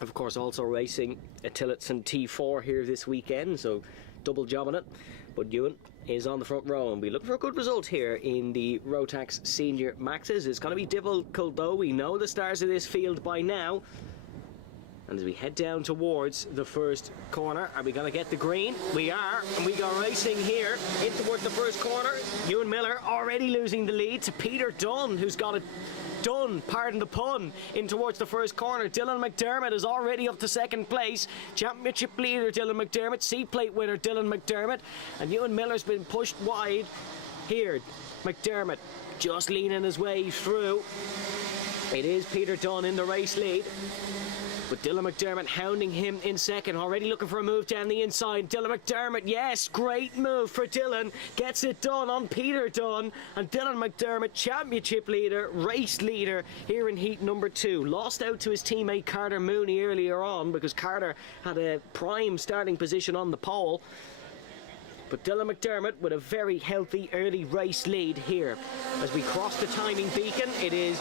Of course, also racing a Tillotson T4 here this weekend, so double jobbing it. But Ewan is on the front row, and we look for a good result here in the Rotax Senior Maxes. It's going to be difficult though. We know the stars of this field by now. And as we head down towards the first corner, are we going to get the green? We are, and we go racing here in towards the first corner. Ewan Miller already losing the lead to Peter Dunn, who's got it done, pardon the pun, in towards the first corner. Dylan McDermott is already up to second place. Championship leader Dylan McDermott, C-plate winner Dylan McDermott, and Ewan Miller's been pushed wide here. McDermott just leaning his way through. It is Peter Dunn in the race lead, but Dylan McDermott hounding him in second, already looking for a move down the inside. Dylan McDermott, yes, great move for Dylan. Gets it done on Peter Dunn. And Dylan McDermott, championship leader, race leader here in heat number 2. Lost out to his teammate Carter Mooney earlier on because Carter had a prime starting position on the pole. But Dylan McDermott with a very healthy early race lead here. As we cross the timing beacon, it is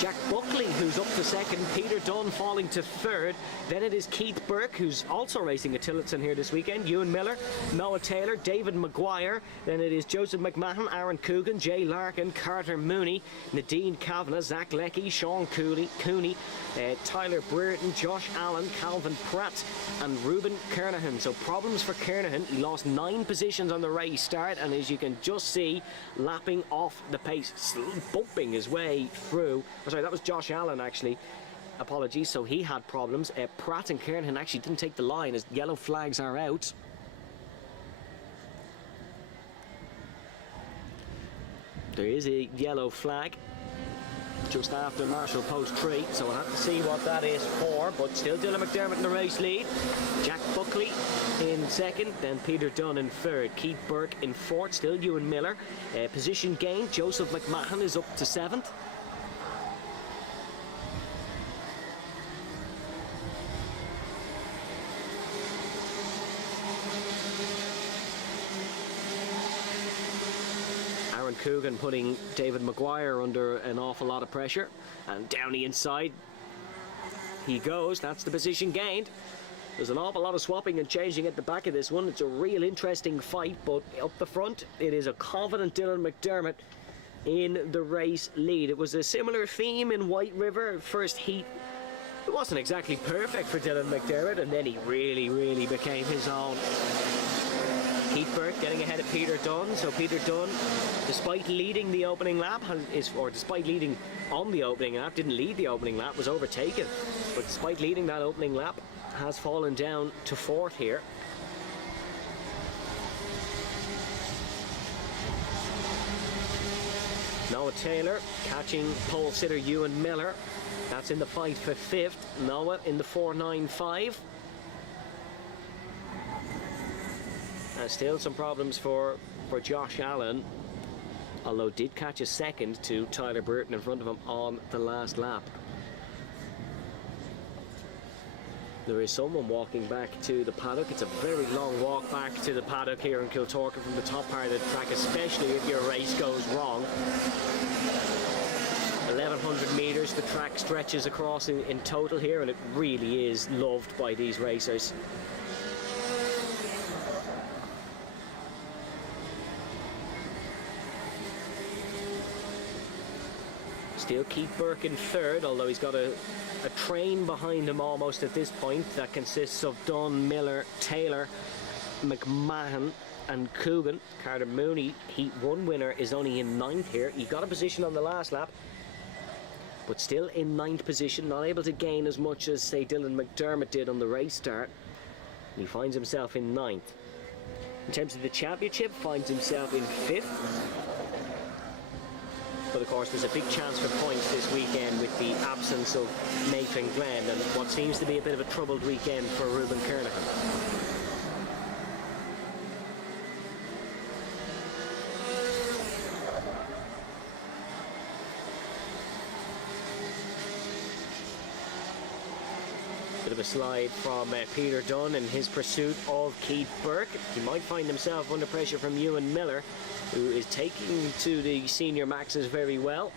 Jack Buckley who's up to second, Peter Dunn falling to third. Then it is Keith Burke, who's also racing at Tillotson here this weekend. Ewan Miller, Noah Taylor, David Maguire. Then it is Joseph McMahon, Aaron Coogan, Jay Larkin, Carter Mooney, Nadine Kavanagh, Zach Leckie, Sean Cooney, Tyler Brereton, Josh Allen, Calvin Pratt, and Ruben Kernahan. So problems for Kernahan. He lost 9 positions on the race start, and as you can just see, lapping off the pace, bumping his way through. Sorry, that was Josh Allen actually. Apologies, so he had problems. Pratt and Kernahan actually didn't take the line as yellow flags are out. There is a yellow flag just after Marshall Post 3, so we'll have to see what that is for. But still Dylan McDermott in the race lead. Jack Buckley in second, then Peter Dunn in third. Keith Burke in fourth, still Ewan Miller. Position gain, Joseph McMahon is up to seventh. Coogan putting David Maguire under an awful lot of pressure, and down the inside he goes. That's the position gained. There's an awful lot of swapping and changing at the back of this one. It's a real interesting fight, but up the front, it is a confident Dylan McDermott in the race lead. It was a similar theme in White River. First heat, it wasn't exactly perfect for Dylan McDermott, and then he really became his own. Keith Burke getting ahead of Peter Dunn. So Peter Dunn, despite leading the opening lap, despite leading on the opening lap, didn't lead the opening lap, was overtaken. But despite leading that opening lap, has fallen down to 4th here. Noah Taylor catching pole sitter Ewan Miller. That's in the fight for 5th. Noah in the 4.95. And still some problems for Josh Allen, although did catch a second to Tyler Burton in front of him on the last lap. There is someone walking back to the paddock. It's a very long walk back to the paddock here in Kiltorcan from the top part of the track, especially if your race goes wrong. 1100 metres the track stretches across in total here, and it really is loved by these racers. Still Keith Burke in 3rd, although he's got a train behind him almost at this point that consists of Dunn, Miller, Taylor, McMahon and Coogan. Carter Mooney, Heat 1 winner, is only in 9th here. He got a position on the last lap, but still in 9th position, not able to gain as much as, say, Dylan McDermott did on the race start. He finds himself in 9th. In terms of the championship, finds himself in 5th. But of course there's a big chance for points this weekend with the absence of Nathan Glenn and what seems to be a bit of a troubled weekend for Ruben Kernahan. Bit of a slide from Peter Dunn in his pursuit of Keith Burke. He might find himself under pressure from Ewan Miller, who is taking to the senior maxes very well.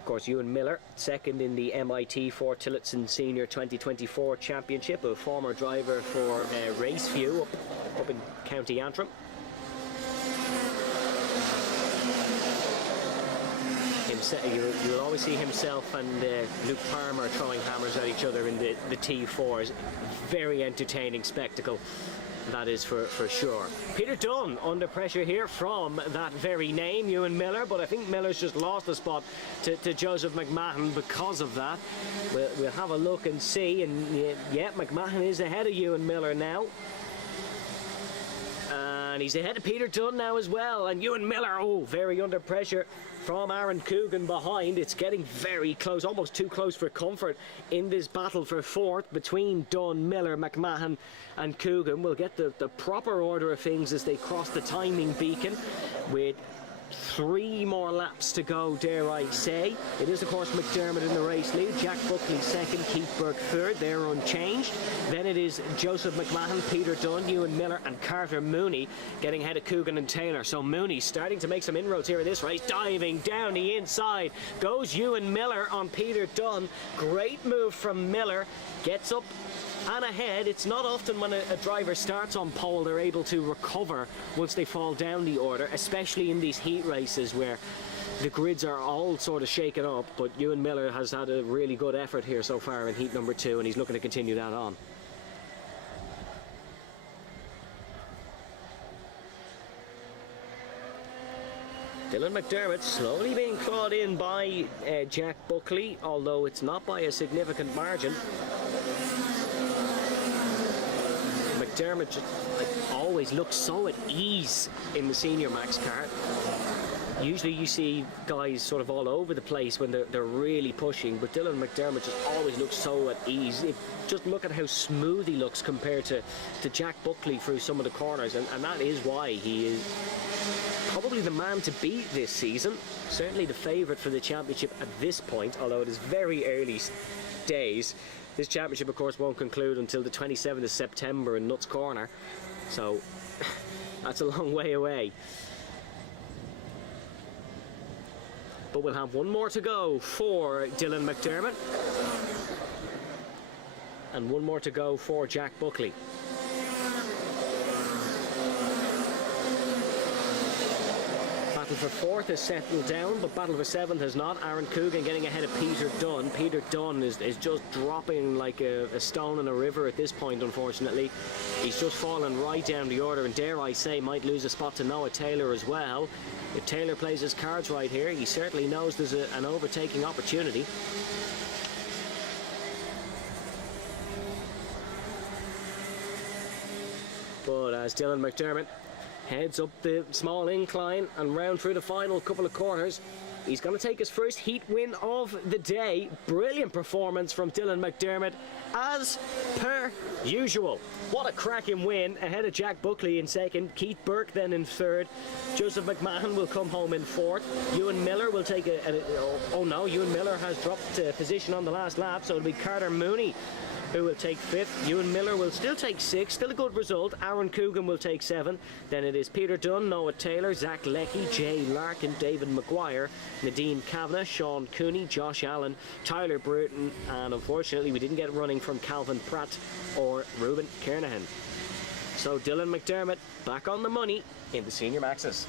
Of course, Ewan Miller, 2nd in the MIT Fort Tillotson Senior 2024 Championship, a former driver for Raceview up in County Antrim. You'll always see himself and Luke Palmer throwing hammers at each other in the T4s. Very entertaining spectacle, that is for sure. Peter Dunn under pressure here from that very name, Ewan Miller, but I think Miller's just lost the spot to Joseph McMahon because of that. We'll have a look and see, and yeah, McMahon is ahead of Ewan Miller now. And he's ahead of Peter Dunn now as well, and Ewan Miller, very under pressure from Aaron Coogan behind. It's getting very close, almost too close for comfort in this battle for 4th between Dunn, Miller, McMahon and Coogan. We'll get the proper order of things as they cross the timing beacon with 3 more laps to go, dare I say. It is, of course, McDermott in the race lead, Jack Buckley 2nd, Keith Burke 3rd, they're unchanged. Then it is Joseph McMahon, Peter Dunn, Ewan Miller and Carter Mooney getting ahead of Coogan and Taylor. So Mooney starting to make some inroads here in this race, diving down the inside. Goes Ewan Miller on Peter Dunn. Great move from Miller, gets up and ahead. It's not often when a driver starts on pole they're able to recover once they fall down the order, especially in these heat races where the grids are all sort of shaken up. But Ewan Miller has had a really good effort here so far in heat number 2, and he's looking to continue that on. Dylan McDermott slowly being clawed in by Jack Buckley, although it's not by a significant margin. McDermott just always looks so at ease in the senior max car. Usually you see guys sort of all over the place when they're really pushing, but Dylan McDermott just always looks so at ease. Just look at how smooth he looks compared to Jack Buckley through some of the corners, and that is why he is probably the man to beat this season. Certainly the favourite for the championship at this point, although it is very early days. This championship, of course, won't conclude until the 27th of September in Nuts Corner, so that's a long way away. But we'll have one more to go for Dylan McDermott. And one more to go for Jack Buckley. Battle for fourth has settled down, but battle for seventh has not. Aaron Coogan getting ahead of Peter Dunn. Peter Dunn is just dropping like a stone in a river at this point, unfortunately. He's just fallen right down the order, and dare I say, might lose a spot to Noah Taylor as well. If Taylor plays his cards right here, he certainly knows there's an overtaking opportunity. But as Dylan McDermott heads up the small incline and round through the final couple of corners, he's going to take his first heat win of the day. Brilliant performance from Dylan McDermott, as per usual. What a cracking win, ahead of Jack Buckley in second, Keith Burke then in third. Joseph McMahon will come home in fourth. Ewan Miller will take oh no, Ewan Miller has dropped position on the last lap, so it'll be Carter Mooney who will take fifth. Ewan Miller will still take sixth, still a good result. Aaron Coogan will take seventh. Then it is Peter Dunn, Noah Taylor, Zach Leckie, Jay Larkin, David Maguire, Nadine Kavanagh, Sean Cooney, Josh Allen, Tyler Bruton, and unfortunately we didn't get running from Calvin Pratt or Ruben Kernahan. So Dylan McDermott back on the money in the Senior Maxes.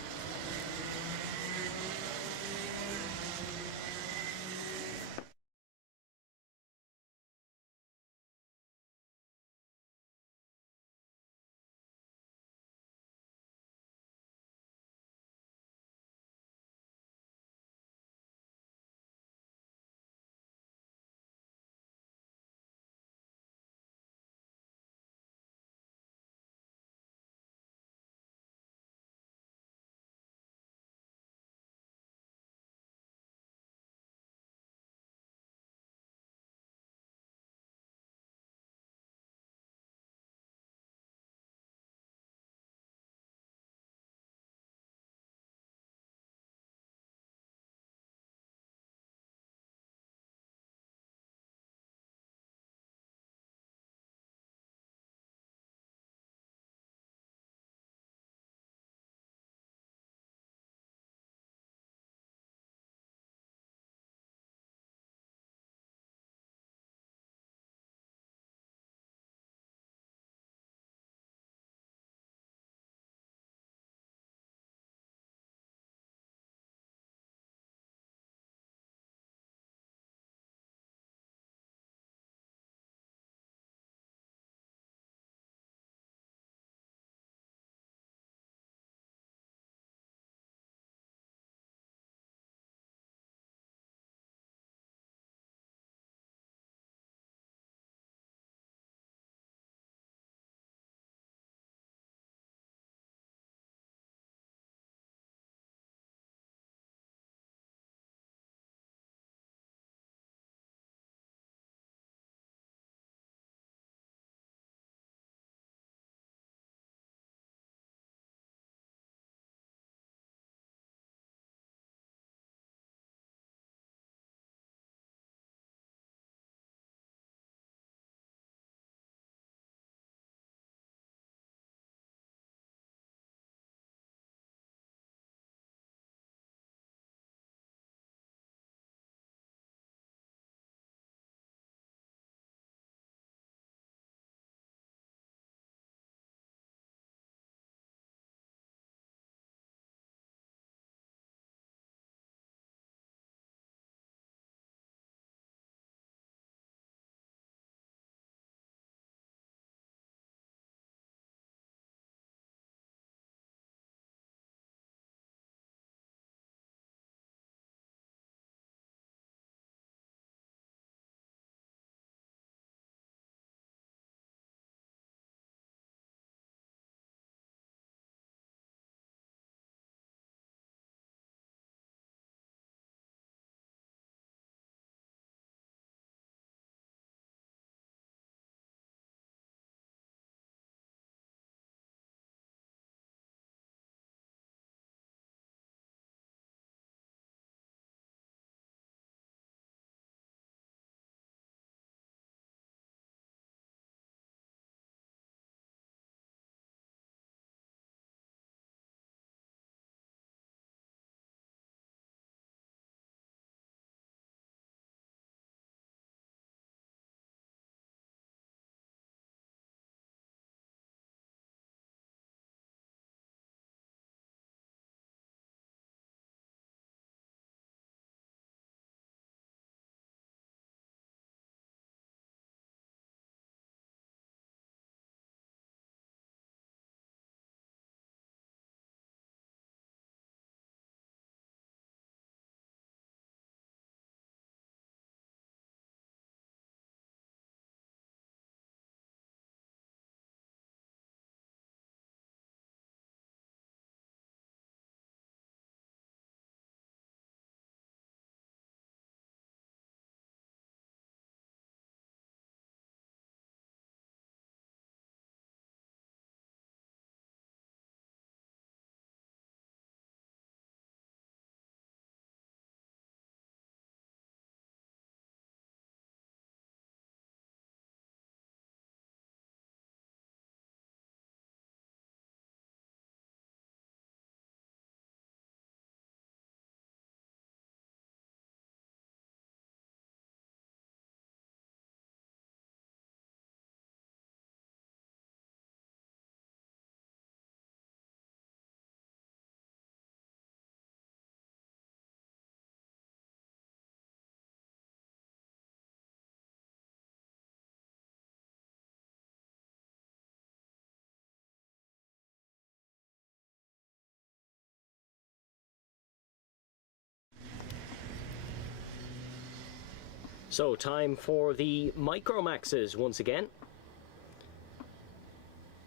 So time for the Micromaxes once again.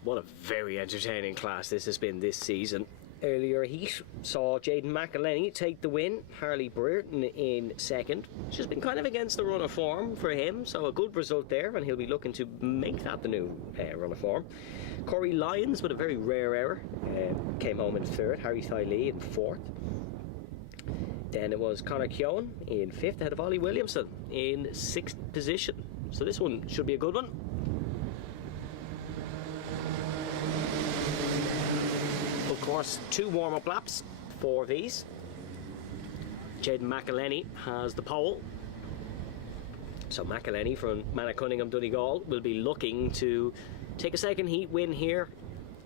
What a very entertaining class this has been this season. Earlier heat saw Jaden McElhenney take the win, Harley Brereton in second, which has been kind of against the run of form for him, so a good result there, and he'll be looking to make that the new run of form. Corey Lyons, with a very rare error, came home in third, Harry Thylea in fourth. Then it was Conor Keown in fifth, ahead of Ollie Williamson in sixth position. So this one should be a good one. Of course, 2 warm-up laps for these. Jaden McElhenney has the pole. So McElhenney from Manacunningham Donegal will be looking to take a second heat win here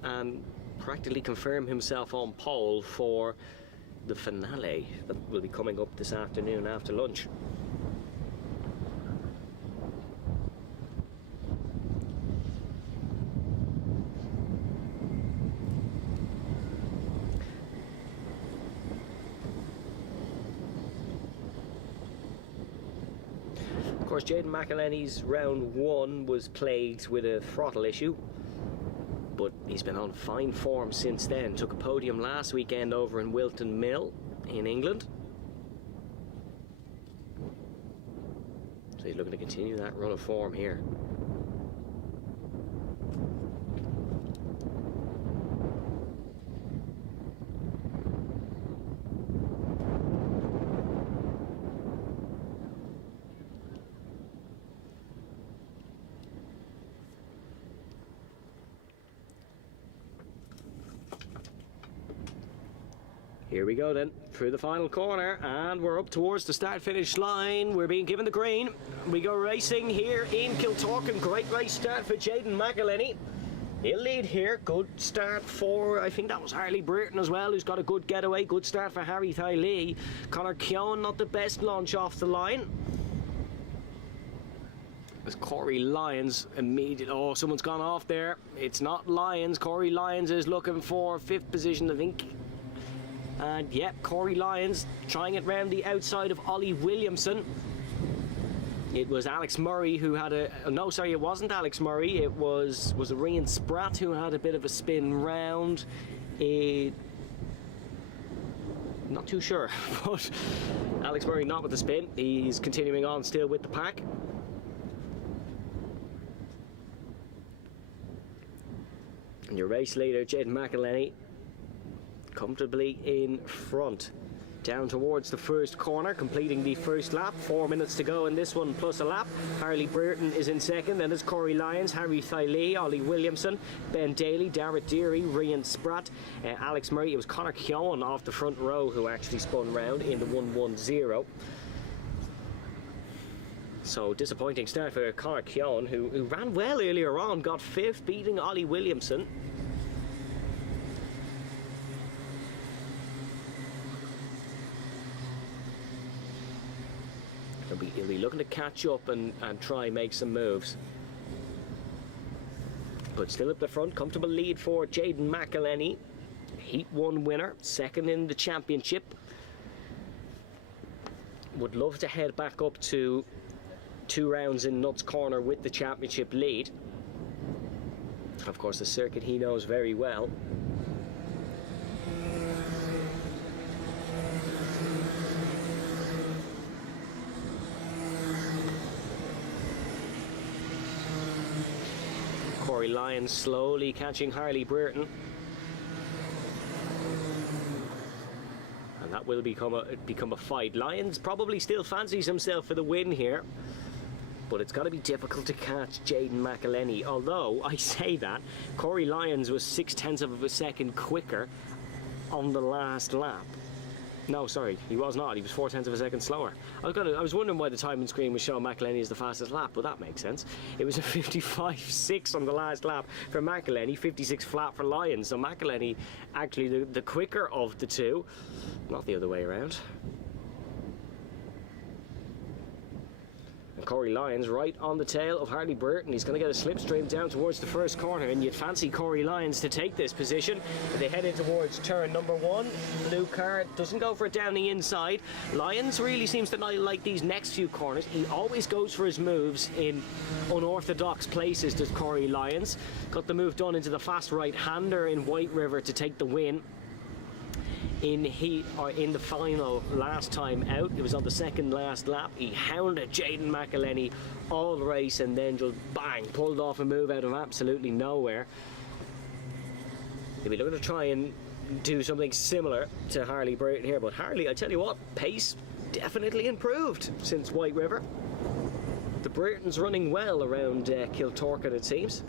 and practically confirm himself on pole for the finale that will be coming up this afternoon after lunch. Of course, Jaden McElhenney's round 1 was plagued with a throttle issue, but he's been on fine form since then. Took a podium last weekend over in Wilton Mill in England. So he's looking to continue that run of form here. Here we go then, through the final corner, and we're up towards the start-finish line. We're being given the green. We go racing here in Kiltorcan. Great race start for Jaden McElhenney. He'll lead here. Good start for, I think that was Harley Brereton as well, who's got a good getaway. Good start for Harry Thylea. Conor Keown, not the best launch off the line. As Corey Lyons immediately, oh, someone's gone off there. It's not Lyons. Corey Lyons is looking for 5th position, I think. And yep, Corey Lyons trying it round the outside of Ollie Williamson. It was Alex Murray who had a, no sorry, it wasn't Alex Murray, it was a Rian Spratt who had a bit of a spin round. Not too sure, but Alex Murray not with the spin. He's continuing on still with the pack. And your race leader, Jaden McElhenney, comfortably in front. Down towards the first corner, completing the first lap. 4 minutes to go in this one, plus a lap. Harley Brereton is in second, then there's Corey Lyons, Harry Thylea, Ollie Williamson, Ben Daly, Darrett Deary, Rian Spratt, Alex Murray. It was Conor Keown off the front row who actually spun round in the 110. So disappointing start for Conor Keown, who ran well earlier on, got 5th, beating Ollie Williamson. He'll be looking to catch up and try make some moves. But still up the front, comfortable lead for Jaden McElhenney. Heat 1 winner, second in the championship. Would love to head back up to 2 rounds in Nuts Corner with the championship lead. Of course, the circuit he knows very well. Corey Lyons slowly catching Harley Brereton. And that will become a fight. Lyons probably still fancies himself for the win here, but it's got to be difficult to catch Jaden McElhenney. Although, I say that, Corey Lyons was 0.6 of a second quicker on the last lap. No, sorry, he was not. He was 0.4 of a second slower. I was wondering why the timing screen was showing McElhenney as the fastest lap, but that makes sense. It was a 55.6 on the last lap for McElhenney, 56 flat for Lyons. So McElhenney actually the quicker of the two, not the other way around. Corey Lyons right on the tail of Harley Burton. He's going to get a slipstream down towards the first corner, and you'd fancy Corey Lyons to take this position. They head in towards turn number 1. Blue car doesn't go for it down the inside. Lyons really seems to not like these next few corners. He always goes for his moves in unorthodox places, does Corey Lyons. Got the move done into the fast right-hander in White River to take the win in the final last time out. It was on the second last lap. He hounded Jayden McElhenney all the race and then just bang, pulled off a move out of absolutely nowhere. He'll be looking to try and do something similar to Harley Burton here, but Harley, I tell you what, pace definitely improved since White River. The Burton's running well around Kiltorcan, it seems.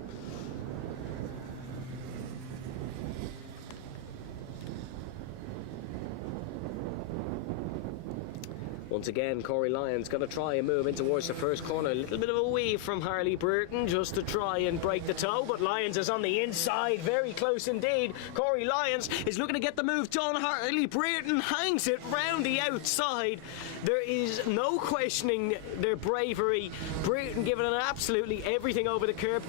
Once again, Corey Lyons going to try and move in towards the first corner. A little bit of a weave from Harley Burton just to try and break the toe, but Lyons is on the inside, very close indeed. Corey Lyons is looking to get the move done. Harley Burton hangs it round the outside. There is no questioning their bravery. Burton giving it absolutely everything over the curb.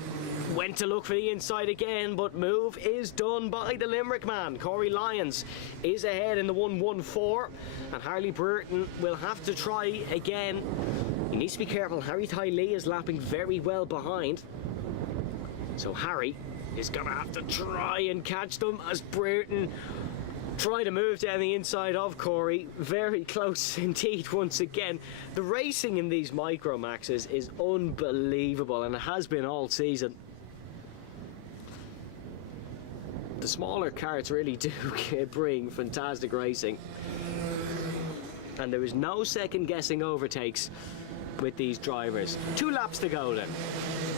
Went to look for the inside again, but move is done by the Limerick man. Corey Lyons is ahead in the 1-1-4, and Harley Burton will have to try again. He needs to be careful. Harry Lee is lapping very well behind, so Harry is going to have to try and catch them as Burton try to move down the inside of Corey. Very close indeed once again. The racing in these Micro Maxes is unbelievable, and it has been all season. The smaller carts really do bring fantastic racing, and there is no second guessing overtakes with these drivers. 2 laps to go then.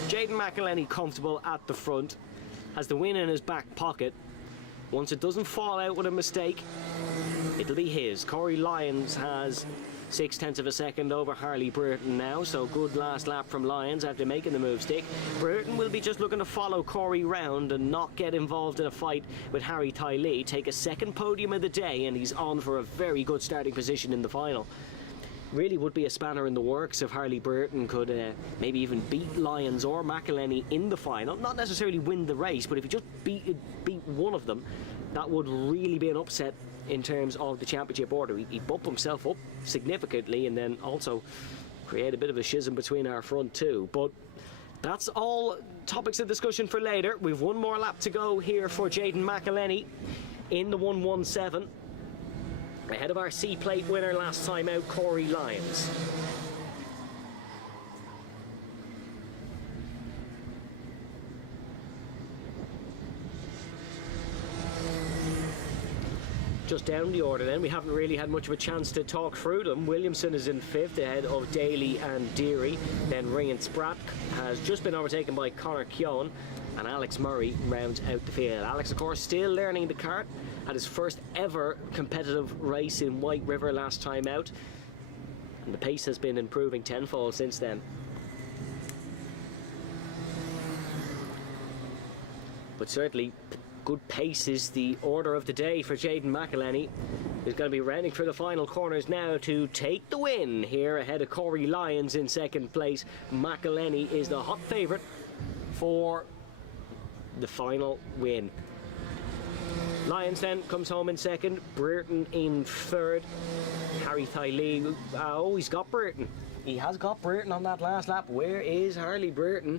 Jayden McElhenney comfortable at the front, has the win in his back pocket. Once it doesn't fall out with a mistake, it'll be his. Corey Lyons has 0.6 of a second over Harley Burton now, so good last lap from Lyons after making the move stick. Burton will be just looking to follow Corey round and not get involved in a fight with Harry Lee, take a second podium of the day, and he's on for a very good starting position in the final. Really would be a spanner in the works if Harley Burton could maybe even beat Lyons or McElhenney in the final. Not necessarily win the race, but if he just beat one of them, that would really be an upset in terms of the championship order. He'd bump himself up significantly and then also create a bit of a schism between our front two. But that's all topics of discussion for later. We've one more lap to go here for Jayden McElhenney in the 1-1-7. Ahead of our C-plate winner last time out, Corey Lyons. Just down the order then, we haven't really had much of a chance to talk through them. Williamson is in 5th ahead of Daly and Deary. Then Ring and Spratt has just been overtaken by Conor Keown, and Alex Murray rounds out the field. Alex, of course, still learning the kart. Had his first ever competitive race in White River last time out, and the pace has been improving tenfold since then. But certainly good pace is the order of the day for Jayden McElhenney, who's going to be rounding through the final corners now to take the win here ahead of Corey Lyons in 2nd place. McElhenney is the hot favourite for the final win. Lyons then comes home in 2nd, Burton in 3rd. Harry Lee, oh, he's got Burton. He has got Burton on that last lap. Where is Harley Burton?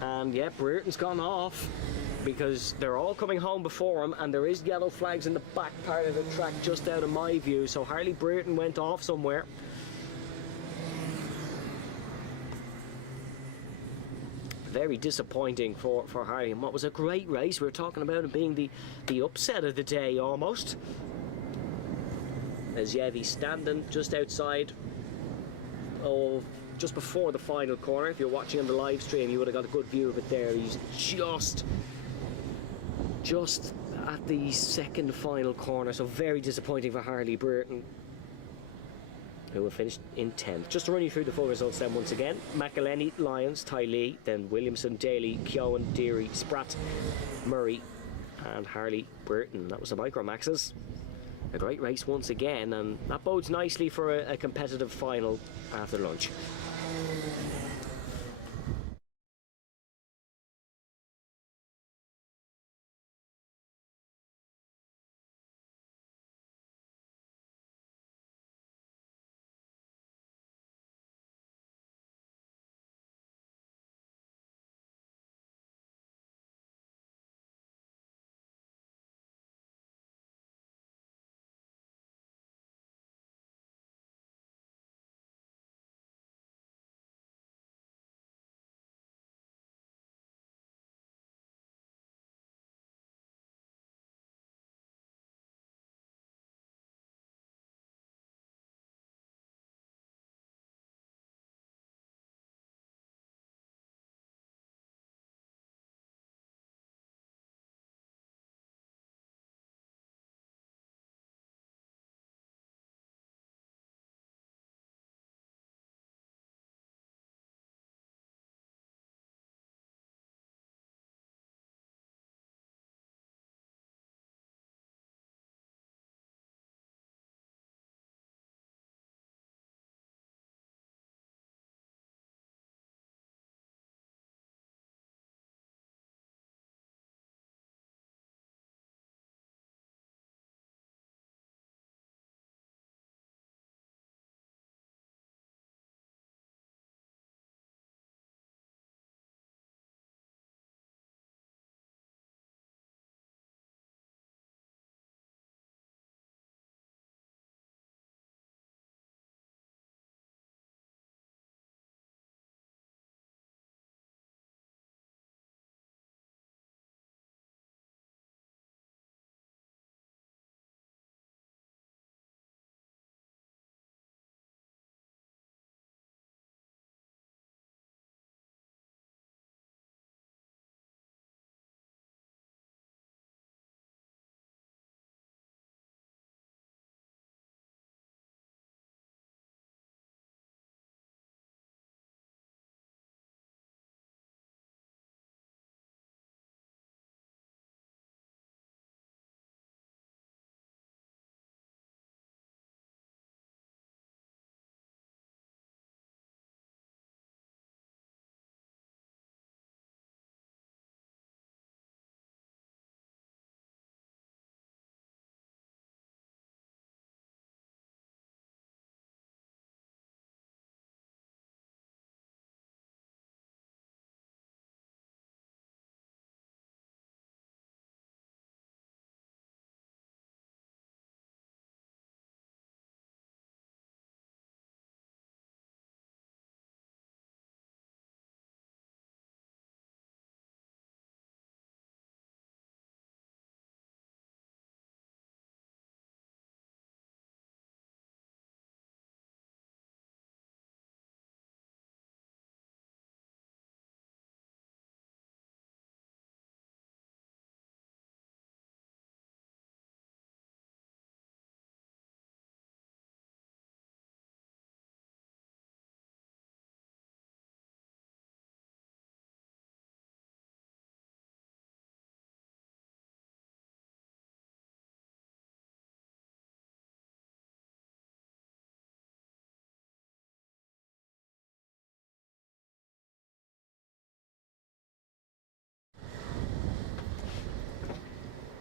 And yeah, Burton's gone off because they're all coming home before him, and there is yellow flags in the back part of the track just out of my view, so Harley Burton went off somewhere. Very disappointing for Harley, and what was a great race. We were talking about it being the upset of the day almost. As Yevy's standing just outside of, just before the final corner. If you're watching on the live stream, you would have got a good view of it there. He's just at the second final corner, so very disappointing for Harley Burton, who will finish in 10th. Just to run you through the full results then once again. McElhenney, Lyons, Lee, then Williamson, Daly, Keown, Deary, Spratt, Murray and Harley Burton. That was the Micro Maxes. a great race once again, and that bodes nicely for a competitive final after lunch.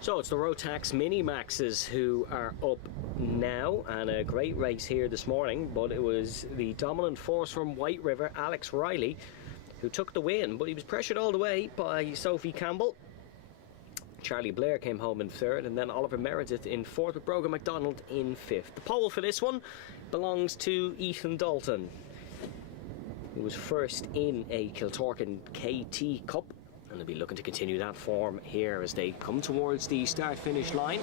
So it's the Rotax Mini Maxes who are up now, and a great race here this morning, but it was the dominant force from White River, Alex Riley, who took the win, but he was pressured all the way by Sophie Campbell. Charlie Blair came home in third, and then Oliver Meredith in fourth, with Brogan MacDonald in fifth. The pole for this one belongs to Ethan Dalton, who was first in a Kiltorcan KT Cup, and they'll be looking to continue that form here as they come towards the start-finish line.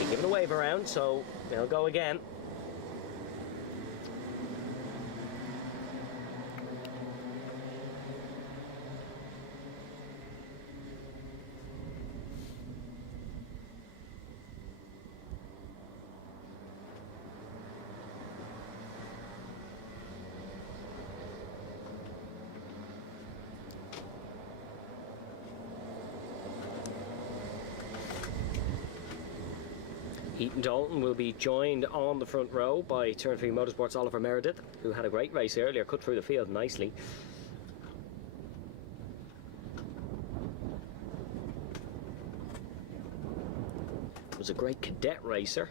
Been given a wave around, so they'll go again. Ethan Dalton will be joined on the front row by Turn 3 Motorsports' Oliver Meredith, who had a great race earlier, cut through the field nicely. Was a great cadet racer,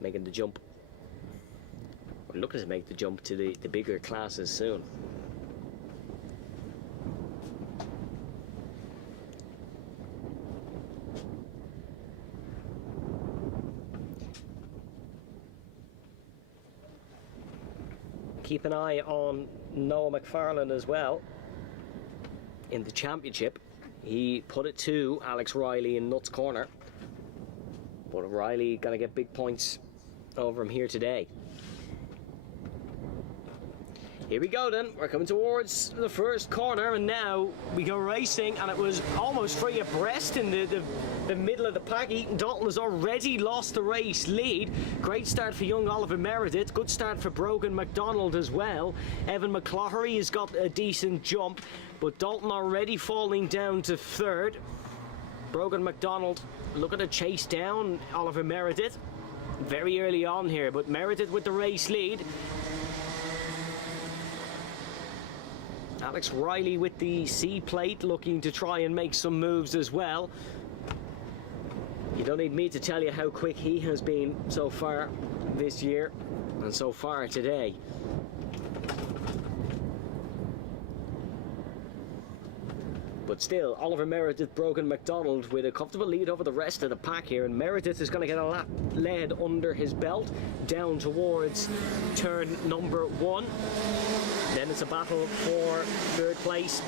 making the jump, or looking to make the jump to the bigger classes soon. Keep an eye on Noah McFarlane as well in the championship. He put it to Alex Riley in Nuts Corner, but Riley gonna get big points over him here today. Here we go then, we're coming towards the first corner, and now we go racing, and it was almost free abreast in the middle of the pack. Ethan Dalton has already lost the race lead. Great start for young Oliver Meredith, good start for Brogan McDonald as well. Evan McCloughery has got a decent jump, but Dalton already falling down to third. Brogan McDonald looking to chase down Oliver Meredith very early on here, but Meredith with the race lead. Alex Riley with the C plate looking to try and make some moves as well. You don't need me to tell you how quick he has been so far this year and so far today. But still, Oliver Meredith, Brogan McDonald with a comfortable lead over the rest of the pack here, and Meredith is going to get a lap lead under his belt down towards turn number 1. Then it's a battle for third place.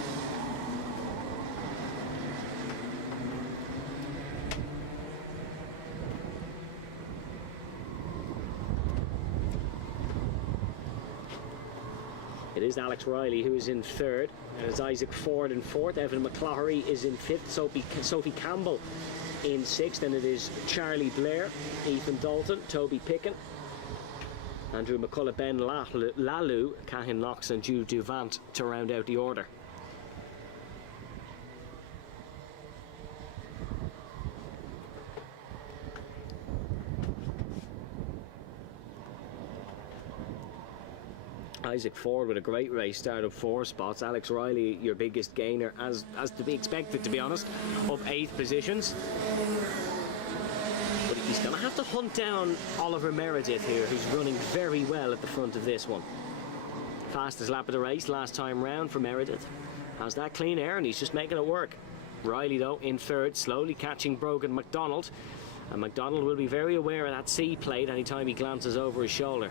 It is Alex Riley who is in third. It's Isaac Ford in fourth. Evan McCloughery is in fifth. Sophie Campbell in sixth. And it is Charlie Blair, Ethan Dalton, Toby Picken, Andrew McCullough, Ben Lalu, Cahan Knox and Jude Duvant to round out the order. Isaac Ford with a great race, start of 4 spots. Alex Riley, your biggest gainer, as to be expected, to be honest, up 8 positions. But he's going to have to hunt down Oliver Meredith here, who's running very well at the front of this one. Fastest lap of the race last time round for Meredith. Has that clean air and he's just making it work. Riley, though, in third, slowly catching Brogan McDonald. And McDonald will be very aware of that C plate anytime he glances over his shoulder.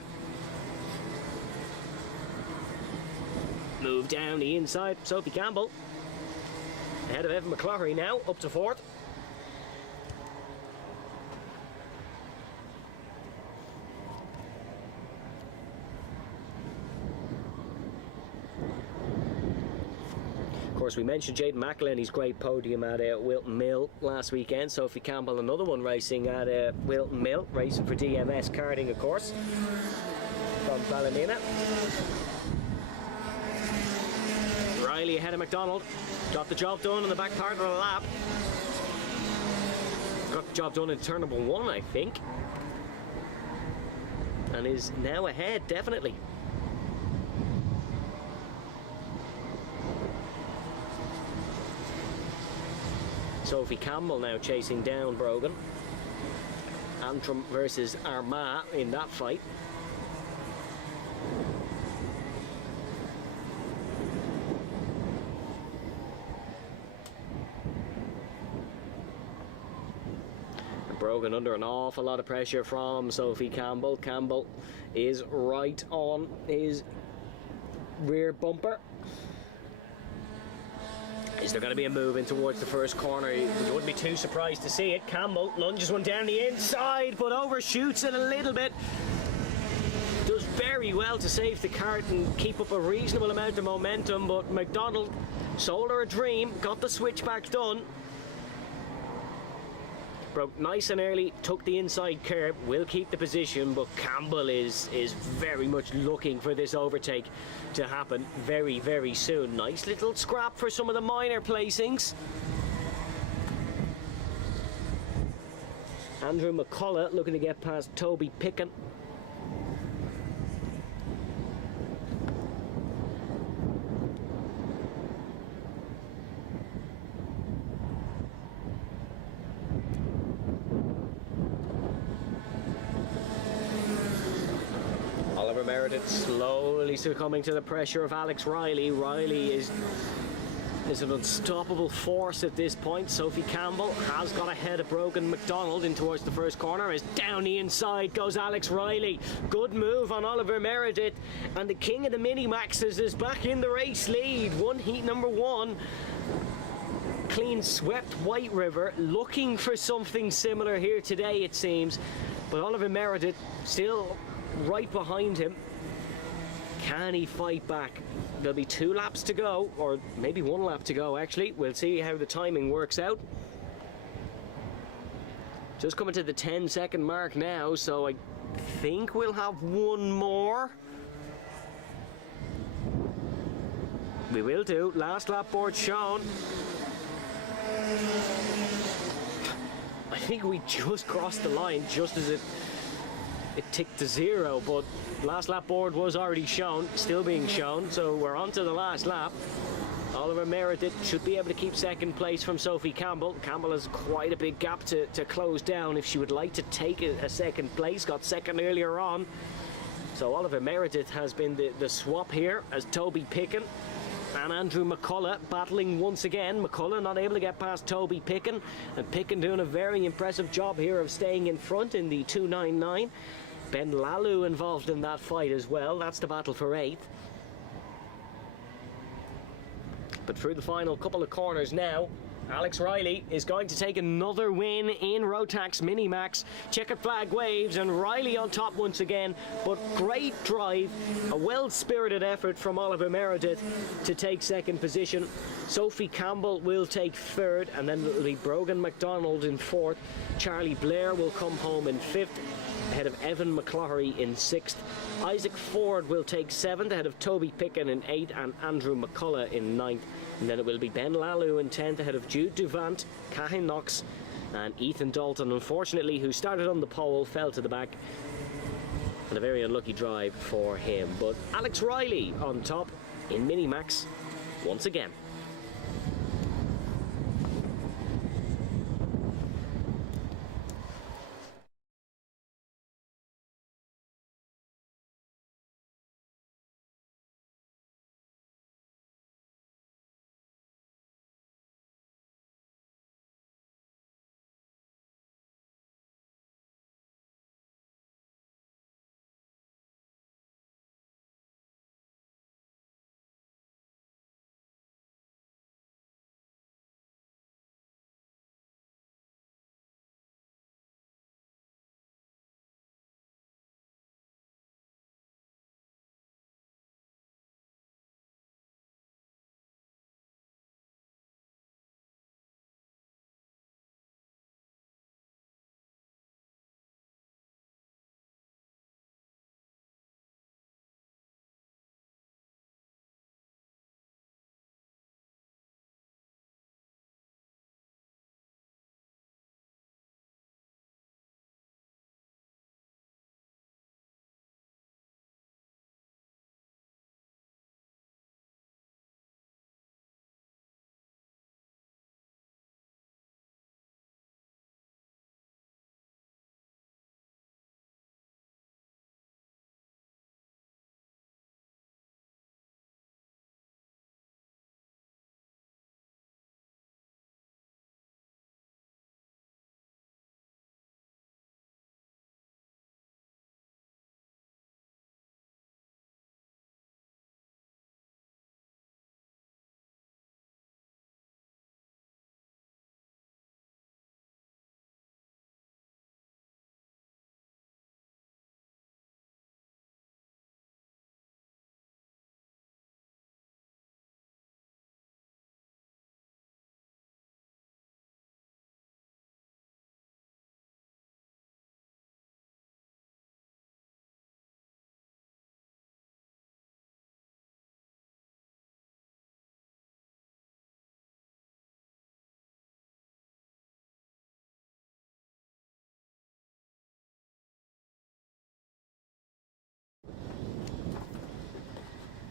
Move down the inside, Sophie Campbell ahead of Evan McCloughery now, up to fourth. Of course, we mentioned Jaden McElhinney's great podium at Wilton Mill last weekend. Sophie Campbell, another one racing at Wilton Mill, racing for DMS Karting, of course, from Ballymena. Riley ahead of McDonald, got the job done in the back part of the lap. Got the job done in turn number 1, I think, and is now ahead, definitely. Sophie Campbell now chasing down Brogan. Antrim versus Armagh in that fight. Brogan under an awful lot of pressure from Sophie Campbell. Campbell is right on his rear bumper. Is there going to be a move in towards the first corner? You wouldn't be too surprised to see it. Campbell lunges one down the inside, but overshoots it a little bit. Does very well to save the cart and keep up a reasonable amount of momentum, but McDonald sold her a dream, got the switchback done. Broke nice and early, took the inside curb, will keep the position, but Campbell is very much looking for this overtake to happen very, very soon. Nice little scrap for some of the minor placings. Andrew McCullough looking to get past Toby Picken. Oliver Meredith slowly succumbing to the pressure of Alex Riley. Riley is an unstoppable force at this point. Sophie Campbell has got ahead of Brogan McDonald in towards the first corner. As down the inside goes Alex Riley. Good move on Oliver Meredith, and the king of the mini maxes is back in the race lead. One heat number one. Clean swept White River, looking for something similar here today, it seems, but Oliver Meredith still right behind him. Can he fight back? There'll be 2 laps to go, or maybe 1 lap to go actually. We'll see how the timing works out. Just coming to the 10-second mark now, so I think we'll have 1 more. We will do. Last lap board shown. I think we just crossed the line just as it ticked to 0, but last lap board was already shown, still being shown, so we're on to the last lap. Oliver Meredith should be able to keep second place from Sophie Campbell. Campbell has quite a big gap to close down if she would like to take a second place, got second earlier on. So Oliver Meredith has been the swap here as Toby Picken and Andrew McCullough battling once again. McCullough not able to get past Toby Picken, and Picken doing a very impressive job here of staying in front in the 299. Ben Lalu involved in that fight as well. That's the battle for 8th. But through the final couple of corners now, Alex Riley is going to take another win in Rotax Minimax. Checkered flag waves and Riley on top once again, but great drive, a well-spirited effort from Oliver Meredith to take second position. Sophie Campbell will take third, and then it'll be Brogan McDonald in fourth. Charlie Blair will come home in fifth, ahead of Evan McCloughery in 6th. Isaac Ford will take 7th, ahead of Toby Picken in 8th and Andrew McCullough in 9th. And then it will be Ben Lalu in 10th, ahead of Jude Duvant, Cahin Knox and Ethan Dalton, unfortunately, who started on the pole, fell to the back. And a very unlucky drive for him. But Alex Riley on top in Minimax once again.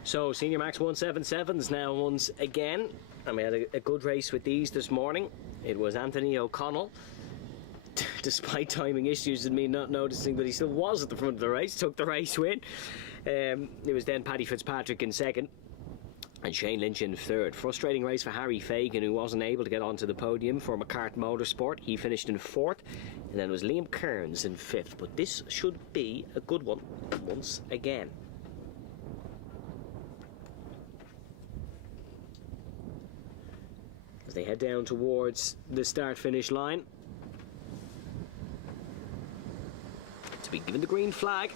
So Senior Max 177s now once again, and we had a good race with these this morning. It was Anthony O'Connell, despite timing issues and me not noticing, but he still was at the front of the race, took the race win. It was then Paddy Fitzpatrick in second and Shane Lynch in third. Frustrating race for Harry Fagan, who wasn't able to get onto the podium for McCart Motorsport. He finished in fourth, and then it was Liam Kearns in fifth. But this should be a good one once again. As they head down towards the start-finish line, to be given the green flag.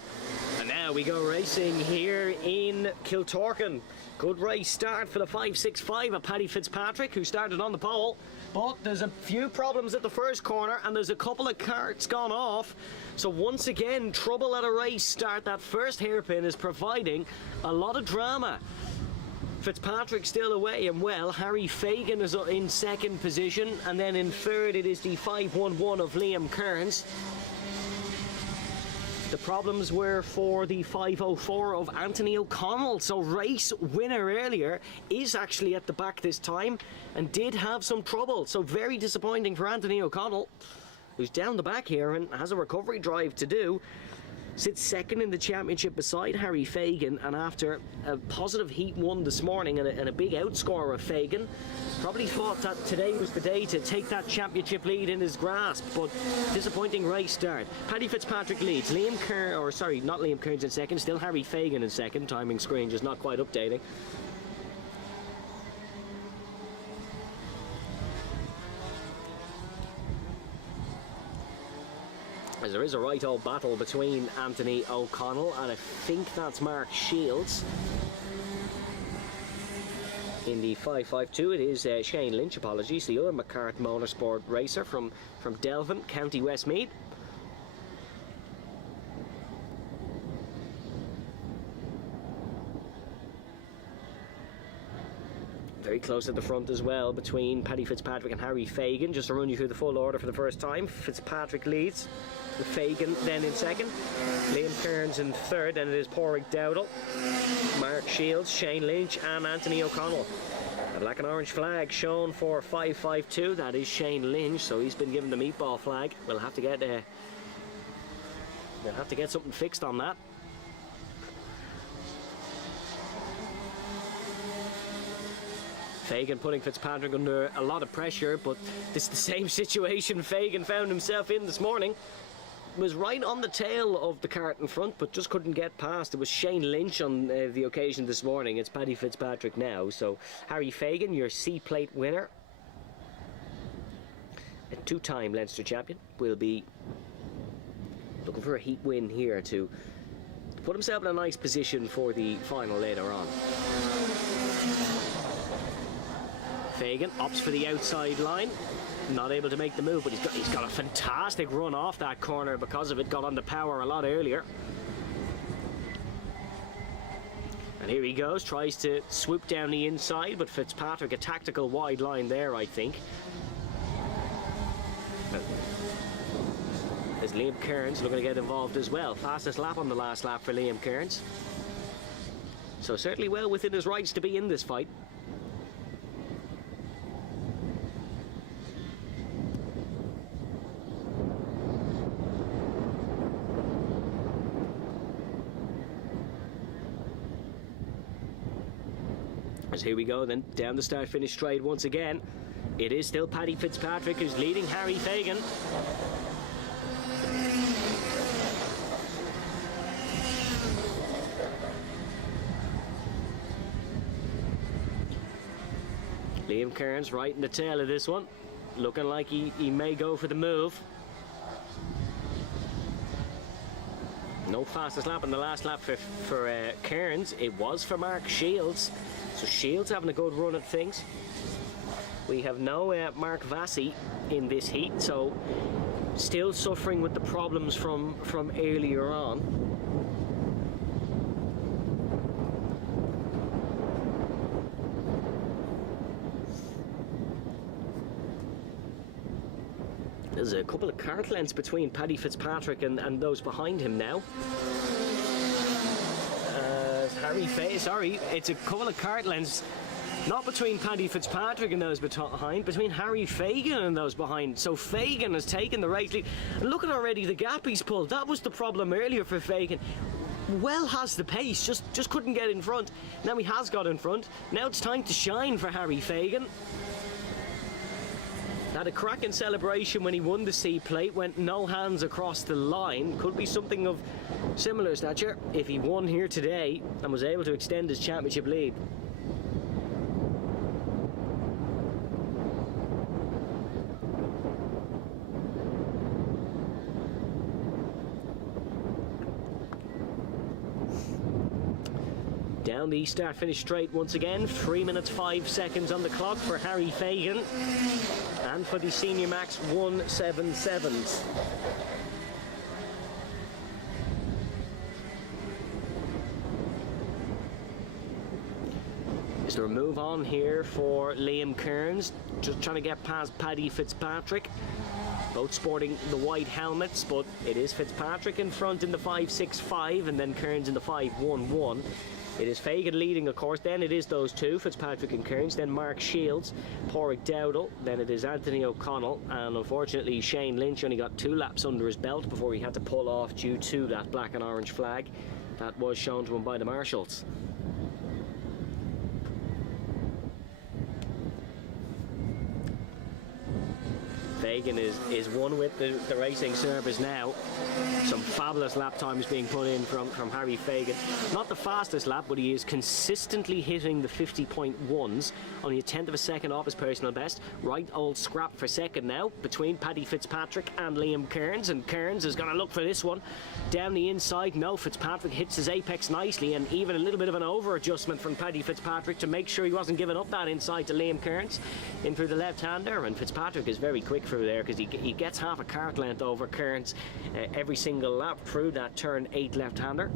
And now we go racing here in Kiltorcan. Good race start for the 565 of Paddy Fitzpatrick, who started on the pole. But there's a few problems at the first corner, and there's a couple of carts gone off. So once again, trouble at a race start. That first hairpin is providing a lot of drama. Fitzpatrick still away, and well, Harry Fagan is in second position, and then in third it is the 511 of Liam Kearns. The problems were for the 504 of Anthony O'Connell. So race winner earlier is actually at the back this time and did have some trouble. So very disappointing for Anthony O'Connell, who's down the back here and has a recovery drive to do. Sits second in the championship beside Harry Fagan, and after a positive heat one this morning and a big outscore of Fagan, probably thought that today was the day to take that championship lead in his grasp, but disappointing race start. Paddy Fitzpatrick leads, Liam Kearns, or sorry, not Liam Kearns in second, still Harry Fagan in second, timing screen just not quite updating. As there is a right old battle between Anthony O'Connell and I think that's Mark Shields. In the 552 it is Shane Lynch, apologies, the other McCart Motorsport racer from Delvin, County Westmeath. Very close at the front as well between Paddy Fitzpatrick and Harry Fagan. Just to run you through the full order for the first time, Fitzpatrick leads, with Fagan then in second, Liam Kearns in third, and it is Porrick Dowdall, Mark Shields, Shane Lynch and Anthony O'Connell. A black and orange flag shown for 552, that is Shane Lynch, so he's been given the meatball flag. We'll have to get something fixed on that. Fagan putting Fitzpatrick under a lot of pressure, but this is the same situation Fagan found himself in this morning. Was right on the tail of the cart in front, but just couldn't get past. It was Shane Lynch on the occasion this morning. It's Paddy Fitzpatrick now. So Harry Fagan, your C-plate winner, a two-time Leinster champion, will be looking for a heat win here to put himself in a nice position for the final later on. Fagan opts for the outside line, not able to make the move, but he's got a fantastic run off that corner because of it, got on the power a lot earlier. And here he goes, tries to swoop down the inside, but Fitzpatrick, a tactical wide line there, I think. As Liam Kearns looking to get involved as well. Fastest lap on the last lap for Liam Kearns. So certainly well within his rights to be in this fight. As here we go then, down the start-finish straight once again. It is still Paddy Fitzpatrick who's leading Harry Fagan. Liam Kearns right in the tail of this one, looking like he may go for the move. No fastest lap in the last lap for Kearns. It was for Mark Shields. So Shields having a good run at things. We have no Mark Vassy in this heat, so still suffering with the problems from earlier on. There's a couple of cart lengths between Paddy Fitzpatrick and those behind him now. Harry it's a couple of kart lengths, not between Paddy Fitzpatrick and those behind, between Harry Fagan and those behind. So Fagan has taken the race lead. And look at already the gap he's pulled. That was the problem earlier for Fagan. Well has the pace, just couldn't get in front. Now he has got in front. Now it's time to shine for Harry Fagan. Had a cracking celebration when he won the C plate, went no hands across the line. Could be something of similar stature if he won here today and was able to extend his championship lead. Down the start finish straight once again. 3 minutes 5 seconds on the clock for Harry Fagan, and for the Senior Max 177s. Is there a move on here for Liam Kearns? Just trying to get past Paddy Fitzpatrick. Both sporting the white helmets, but it is Fitzpatrick in front in the 5.65 and then Kearns in the 5.11. It is Fagan leading, of course. Then it is those two, Fitzpatrick and Kearns. Then Mark Shields, Pádraig Dowdall. Then it is Anthony O'Connell. And unfortunately, Shane Lynch only got 2 laps under his belt before he had to pull off due to that black and orange flag that was shown to him by the marshals. Fagan is one with the racing service now. Some fabulous lap times being put in from Harry Fagan. Not the fastest lap, but he is consistently hitting the 50.1s, only a tenth of a second off his personal best. Right old scrap for second now between Paddy Fitzpatrick and Liam Kearns, and Kearns is going to look for this one down the inside. No, Fitzpatrick hits his apex nicely, and even a little bit of an over adjustment from Paddy Fitzpatrick to make sure he wasn't giving up that inside to Liam Kearns in through the left-hander. And Fitzpatrick is very quick through there because he gets half a kart length over Kearns every single lap through that turn 8 left-hander.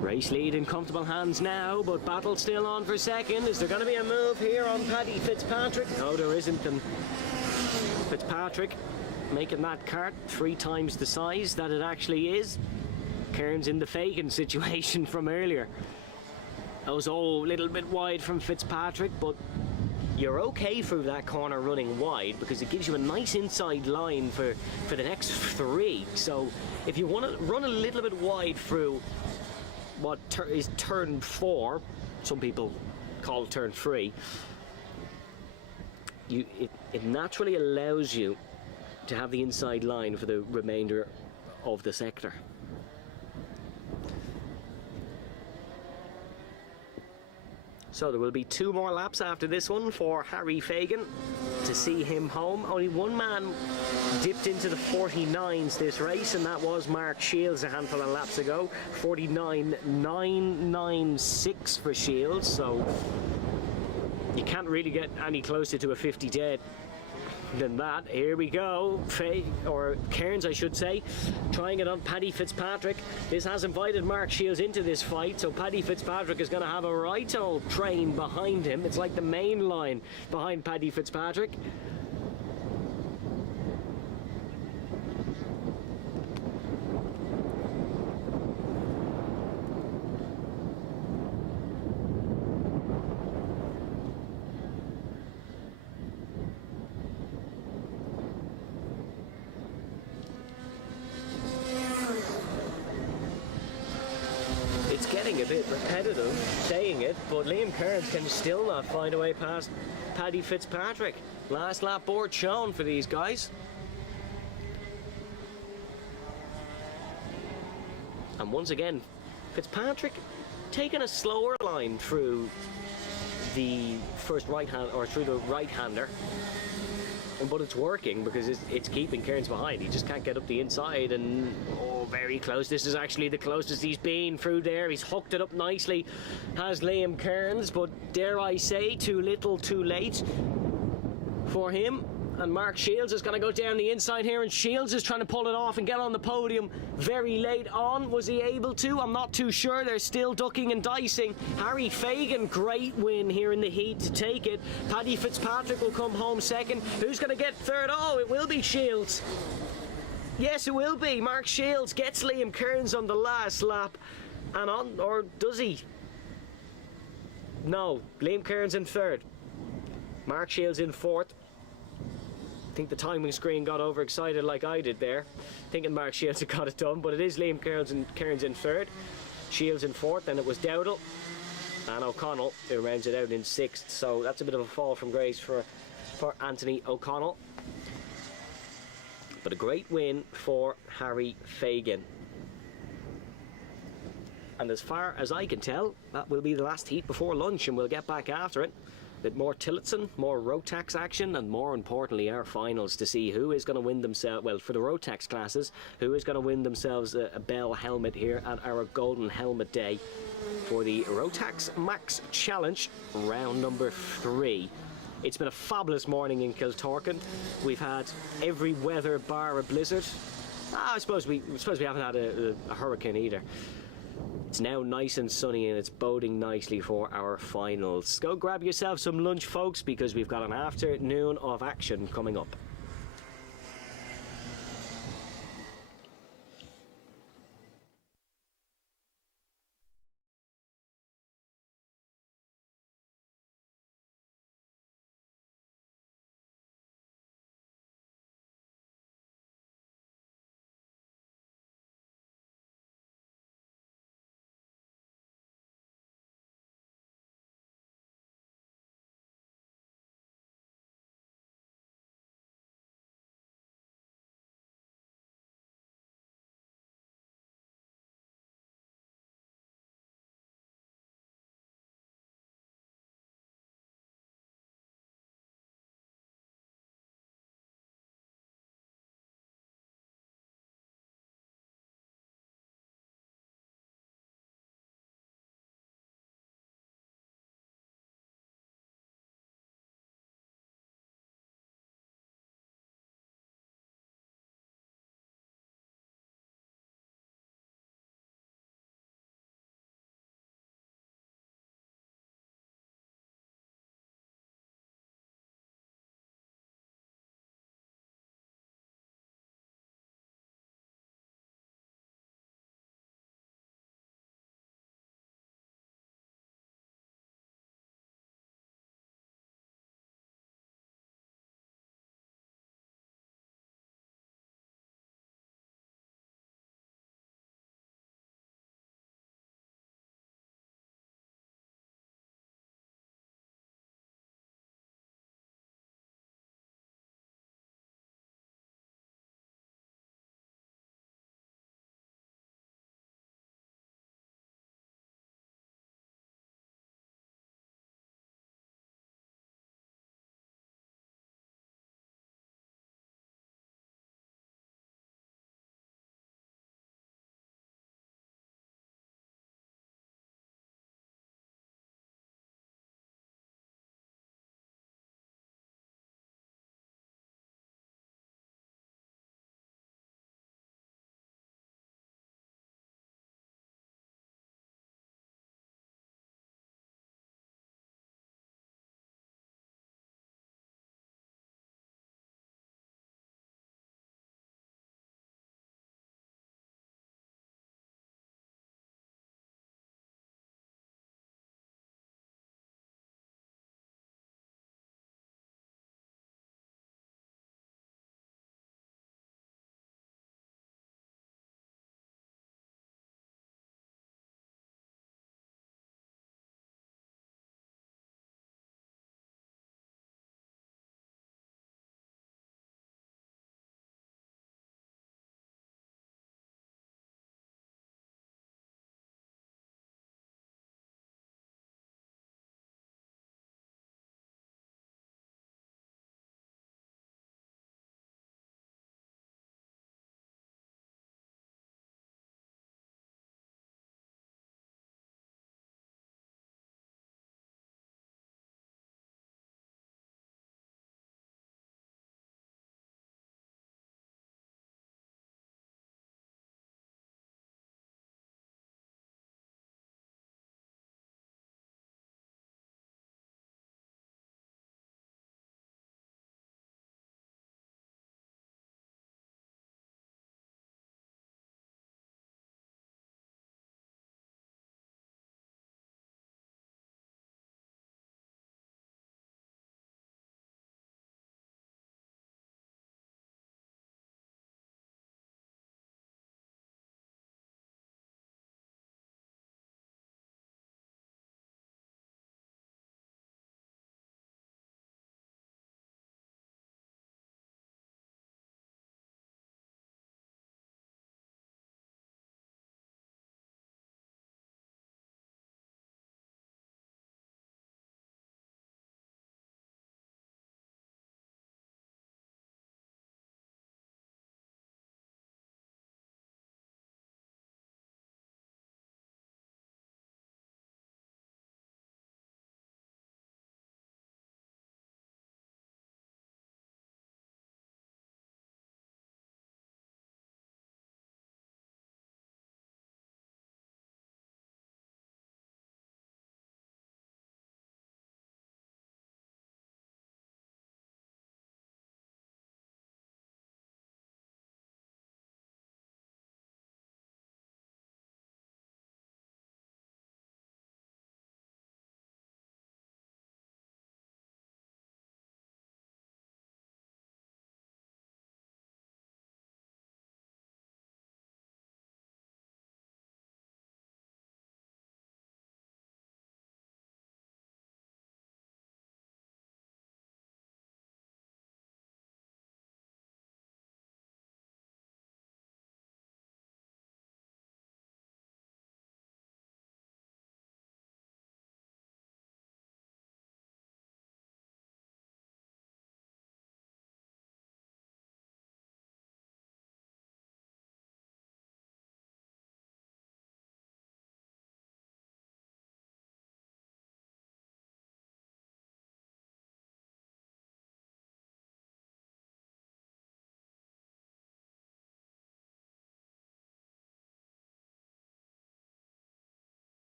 Race lead in comfortable hands now, but battle still on for second. Is there going to be a move here on Paddy Fitzpatrick? No, there isn't. And Fitzpatrick making that kart 3 times the size that it actually is. Kearns in the Fagan situation from earlier. That was a little bit wide from Fitzpatrick, but you're okay through that corner running wide because it gives you a nice inside line for the next 3. So if you want to run a little bit wide through what is turn 4, some people call turn 3, it naturally allows you to have the inside line for the remainder of the sector. So there will be 2 more laps after this one for Harry Fagan to see him home. Only one man dipped into the 49s this race, and that was Mark Shields a handful of laps ago. 49.996 for Shields, so you can't really get any closer to a 50 dead than that. Here we go. Kearns, I should say, trying it on Paddy Fitzpatrick. This has invited Mark Shields into this fight, so Paddy Fitzpatrick is going to have a right old train behind him. It's like the main line behind Paddy Fitzpatrick. A bit repetitive saying it, but Liam Kearns can still not find a way past Paddy Fitzpatrick. Last lap board shown for these guys. And once again, Fitzpatrick taking a slower line through the first right hand, or through the right-hander. But it's working because it's keeping Kearns behind. He just can't get up the inside, and very close. This is actually the closest he's been through there. He's hooked it up nicely, has Liam Kearns, but dare I say, too little too late for him, and Mark Shields is going to go down the inside here, and Shields is trying to pull it off and get on the podium very late on. Was he able to? I'm not too sure. They're still ducking and dicing. Harry Fagan, great win here in the heat to take it. Paddy Fitzpatrick will come home second. Who's going to get third? Oh, it will be Shields. Yes, it will be. Mark Shields gets Liam Kearns on the last lap. And on, or does he? No, Liam Kearns in third. Mark Shields in fourth. I think the timing screen got overexcited like I did there, thinking Mark Shields had got it done, but it is Liam Kearns in third. Shields in fourth, then it was Dowdall and O'Connell who rounds it out in sixth. So that's a bit of a fall from grace for Anthony O'Connell. But a great win for Harry Fagan. And as far as I can tell, that will be the last heat before lunch, and we'll get back after it. A bit more Tillotson, more Rotax action, and more importantly our finals to see who is going to win themselves, well, for the Rotax classes, who is going to win themselves a Bell helmet here at our Golden Helmet Day for the Rotax Max Challenge, round number 3. It's been a fabulous morning in Kiltorcan. We've had every weather bar a blizzard. I suppose we haven't had a hurricane either. It's now nice and sunny, and it's boding nicely for our finals. Go grab yourself some lunch, folks, because we've got an afternoon of action coming up.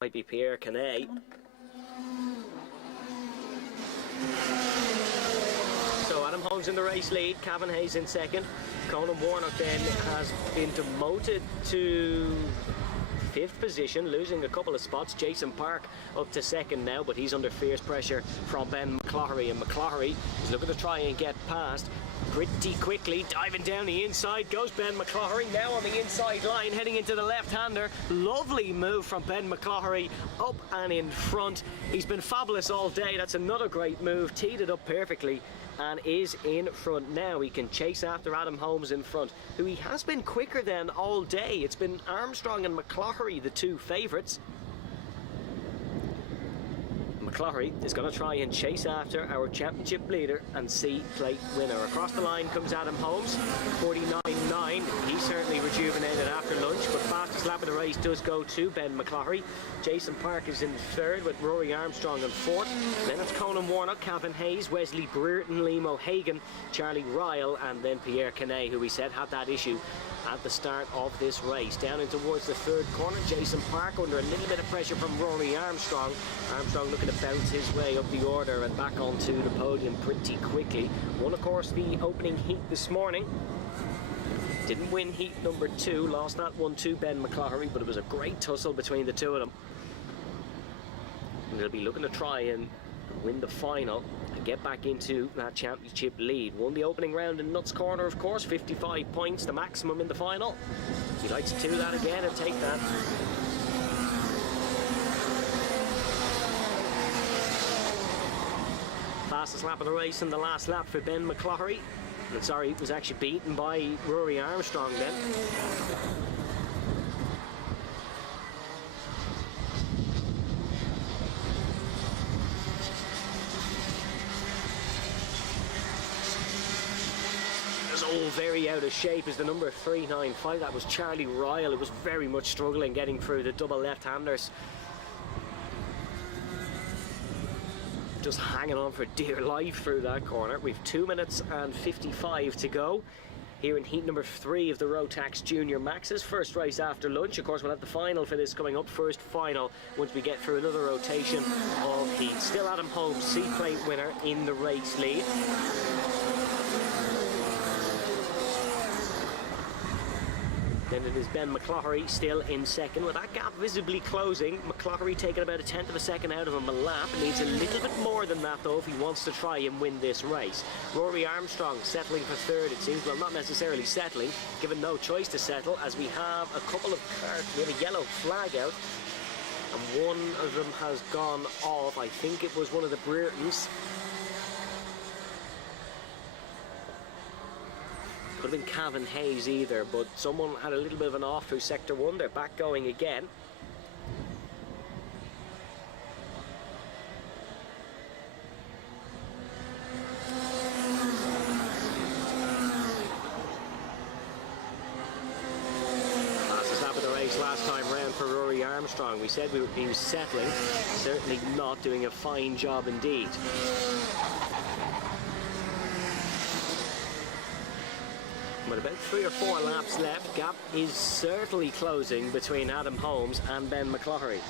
Might be Pierre Canet. So Adam Holmes in the race lead, Cavan Hayes in second. Conan Warnock then has been demoted to 5th position, losing a couple of spots. Jason Park up to second now, but he's under fierce pressure from Ben McCloughery, and McCloughery is looking to try and get past pretty quickly. Diving down the inside goes Ben McCloughery, now on the inside line, heading into the left-hander. Lovely move from Ben McCloughery, up and in front. He's been fabulous all day. That's another great move, teed it up perfectly, and is in front now. He can chase after Adam Holmes in front, who he has been quicker than all day. It's been Armstrong and McCloughery, the two favourites. McCloughery is going to try and chase after our championship leader and C plate winner. Across the line comes Adam Holmes, 49.9. He's certainly rejuvenated after lunch, but fastest lap of the race does go to Ben McCloughery. Jason Park is in third with Rory Armstrong in fourth. Then it's Conan Warnock, Cavan Hayes, Wesley Brereton, Liam O'Hagan, Charlie Ryle, and then Pierre Canet, who we said had that issue at the start of this race. Down in towards the third corner, Jason Park under a little bit of pressure from Rory Armstrong. Armstrong looking to bounce his way up the order and back onto the podium pretty quickly. Won, of course, the opening heat this morning. Didn't win heat number 2, lost that one to Ben McCloughery, but it was a great tussle between the two of them. And they'll be looking to try and win the final and get back into that championship lead. Won the opening round in Nuts Corner, of course, 55 points, the maximum in the final. He likes to do that again and take that. Fastest lap of the race in the last lap for Ben McCloughery. And sorry, it was actually beaten by Rory Armstrong then. All very out of shape is the number 395. That was Charlie Ryle. It was very much struggling getting through the double left-handers. Just hanging on for dear life through that corner. We've 2 minutes and 55 to go here in heat number 3 of the Rotax Junior Maxes. First race after lunch. Of course, we'll have the final for this coming up. First final once we get through another rotation of heat. Still Adam Holmes, C-plate winner in the race lead. Then it is Ben McCloughery still in second, with that gap visibly closing. McCloughery taking about 1/10 of a second out of him a lap. Needs a little bit more than that though if he wants to try and win this race. Rory Armstrong settling for third, it seems. Well, not necessarily settling, given no choice to settle, as we have a couple of cars. We have a yellow flag out, and one of them has gone off. I think it was one of the Breretons. Could have been Cavan Hayes either, but someone had a little bit of an off through sector 1. They're back going again. Fastest lap of the race last time round for Rory Armstrong. We said he was settling, certainly not, doing a fine job indeed. With about 3 or 4 laps left, gap is certainly closing between Adam Holmes and Ben McCloughery.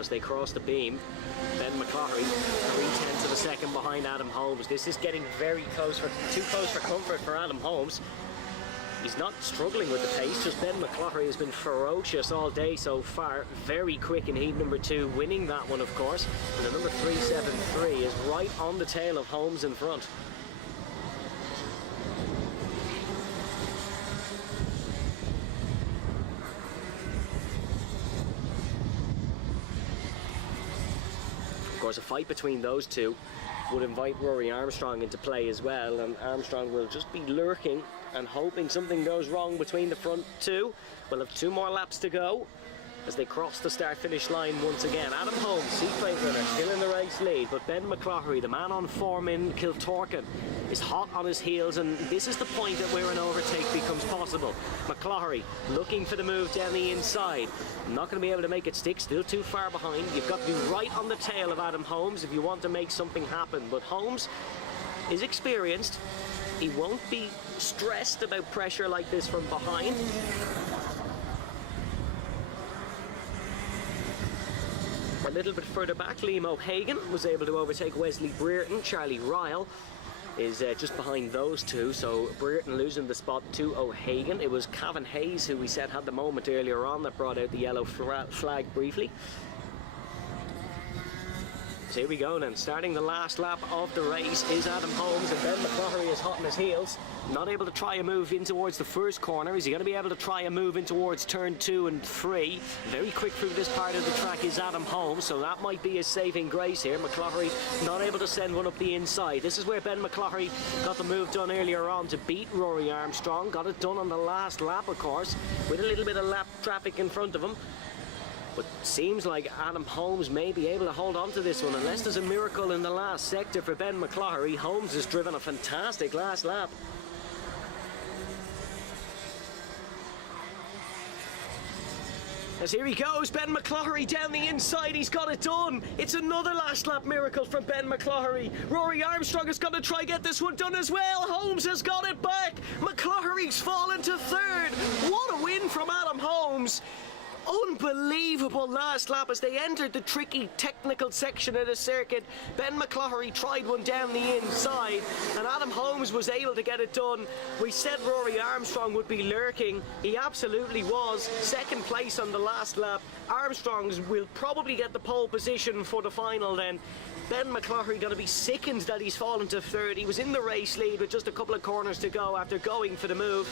As they cross the beam, Ben McCloughery 3/10 of a second behind Adam Holmes. This is getting very close, too close for comfort for Adam Holmes. He's not struggling with the pace, just Ben McCloughery has been ferocious all day so far. Very quick in heat number 2, winning that one, of course. And the number 373 is right on the tail of Holmes in front. Of course, a fight between those two would invite Rory Armstrong into play as well, and Armstrong will just be lurking and hoping something goes wrong between the front two. We'll have 2 more laps to go. as they cross the start-finish line once again. Adam Holmes, seat-plate winner, still in the race lead, but Ben McCloughery, the man on form in Kiltorcan, is hot on his heels, and this is the point at where an overtake becomes possible. McCloughery looking for the move down the inside. Not going to be able to make it stick, still too far behind. You've got to be right on the tail of Adam Holmes if you want to make something happen, but Holmes is experienced. He won't be stressed about pressure like this from behind. A little bit further back, Liam O'Hagan was able to overtake Wesley Brereton. Charlie Ryle is just behind those two, so Brereton losing the spot to O'Hagan. It was Cavan Hayes, who we said had the moment earlier on, that brought out the yellow flag briefly. So here we go then, starting the last lap of the race is Adam Holmes, and Ben McCloughery is hot on his heels. Not able to try a move in towards the first corner. Is he going to be able to try a move in towards turn 2 and 3? Very quick through this part of the track is Adam Holmes, so that might be his saving grace here. McCloughery not able to send one up the inside. This is where Ben McCloughery got the move done earlier on to beat Rory Armstrong. Got it done on the last lap, of course, with a little bit of lap traffic in front of him. But seems like Adam Holmes may be able to hold on to this one, unless there's a miracle in the last sector for Ben McCloughery. Holmes has driven a fantastic last lap. As here he goes, Ben McCloughery down the inside, he's got it done. It's another last lap miracle from Ben McCloughery. Rory Armstrong has got to try get this one done as well. Holmes has got it back. McCloughery's fallen to third. What a win from Adam Holmes. Unbelievable last lap as they entered the tricky technical section of the circuit. Ben McCloughery tried one down the inside and Adam Holmes was able to get it done. We said Rory Armstrong would be lurking. He absolutely was. Second place on the last lap. Armstrong's will probably get the pole position for the final then. Ben McCloughery going to be sickened that he's fallen to third. He was in the race lead with just a couple of corners to go after going for the move.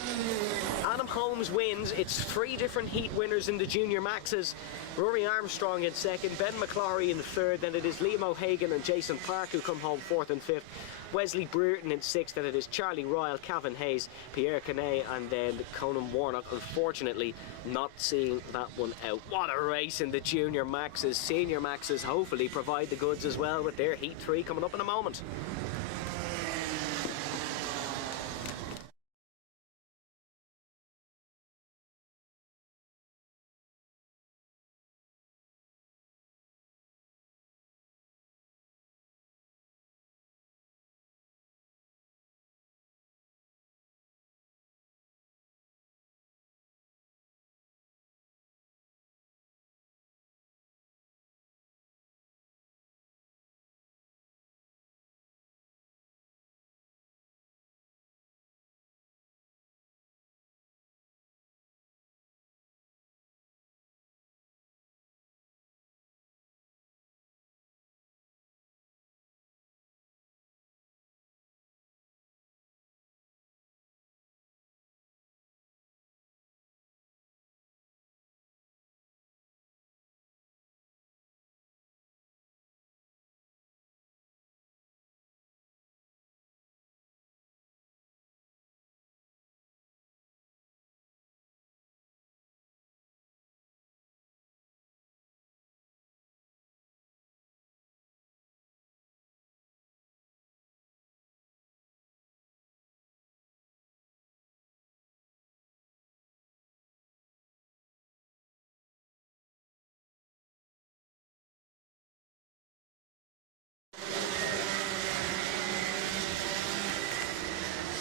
Adam Holmes wins. It's 3 different heat winners in the Junior Maxes. Rory Armstrong in second, Ben McCloughery in third, then it is Liam O'Hagan and Jason Park who come home 4th and 5th. Wesley Brereton in 6th, and it is Charlie Ryle, Cavan Hayes, Pierre Canet, and then Conan Warnock. Unfortunately, not seeing that one out. What a race in the Junior Maxes. Senior Maxes hopefully provide the goods as well with their Heat 3 coming up in a moment.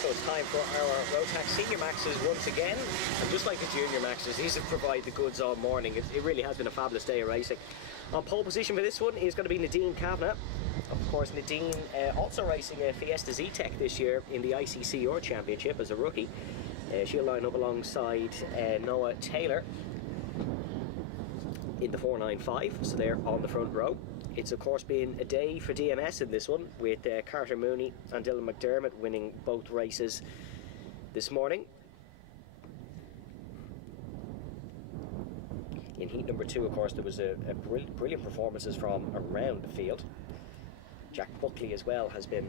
So it's time for our Rotax Senior Maxes once again, and just like the Junior Maxes, these have provided the goods all morning. It really has been a fabulous day of racing. On pole position for this one is going to be Nadine Kavanagh. Of course, Nadine also racing a Fiesta Z-Tech this year in the ICCR Championship as a rookie. She'll line up alongside Noah Taylor in the 495, so they're on the front row. It's of course been a day for DMS in this one, with Carter Mooney and Dylan McDermott winning both races this morning. In heat number 2, of course, there was a brilliant performances from around the field. Jack Buckley as well has been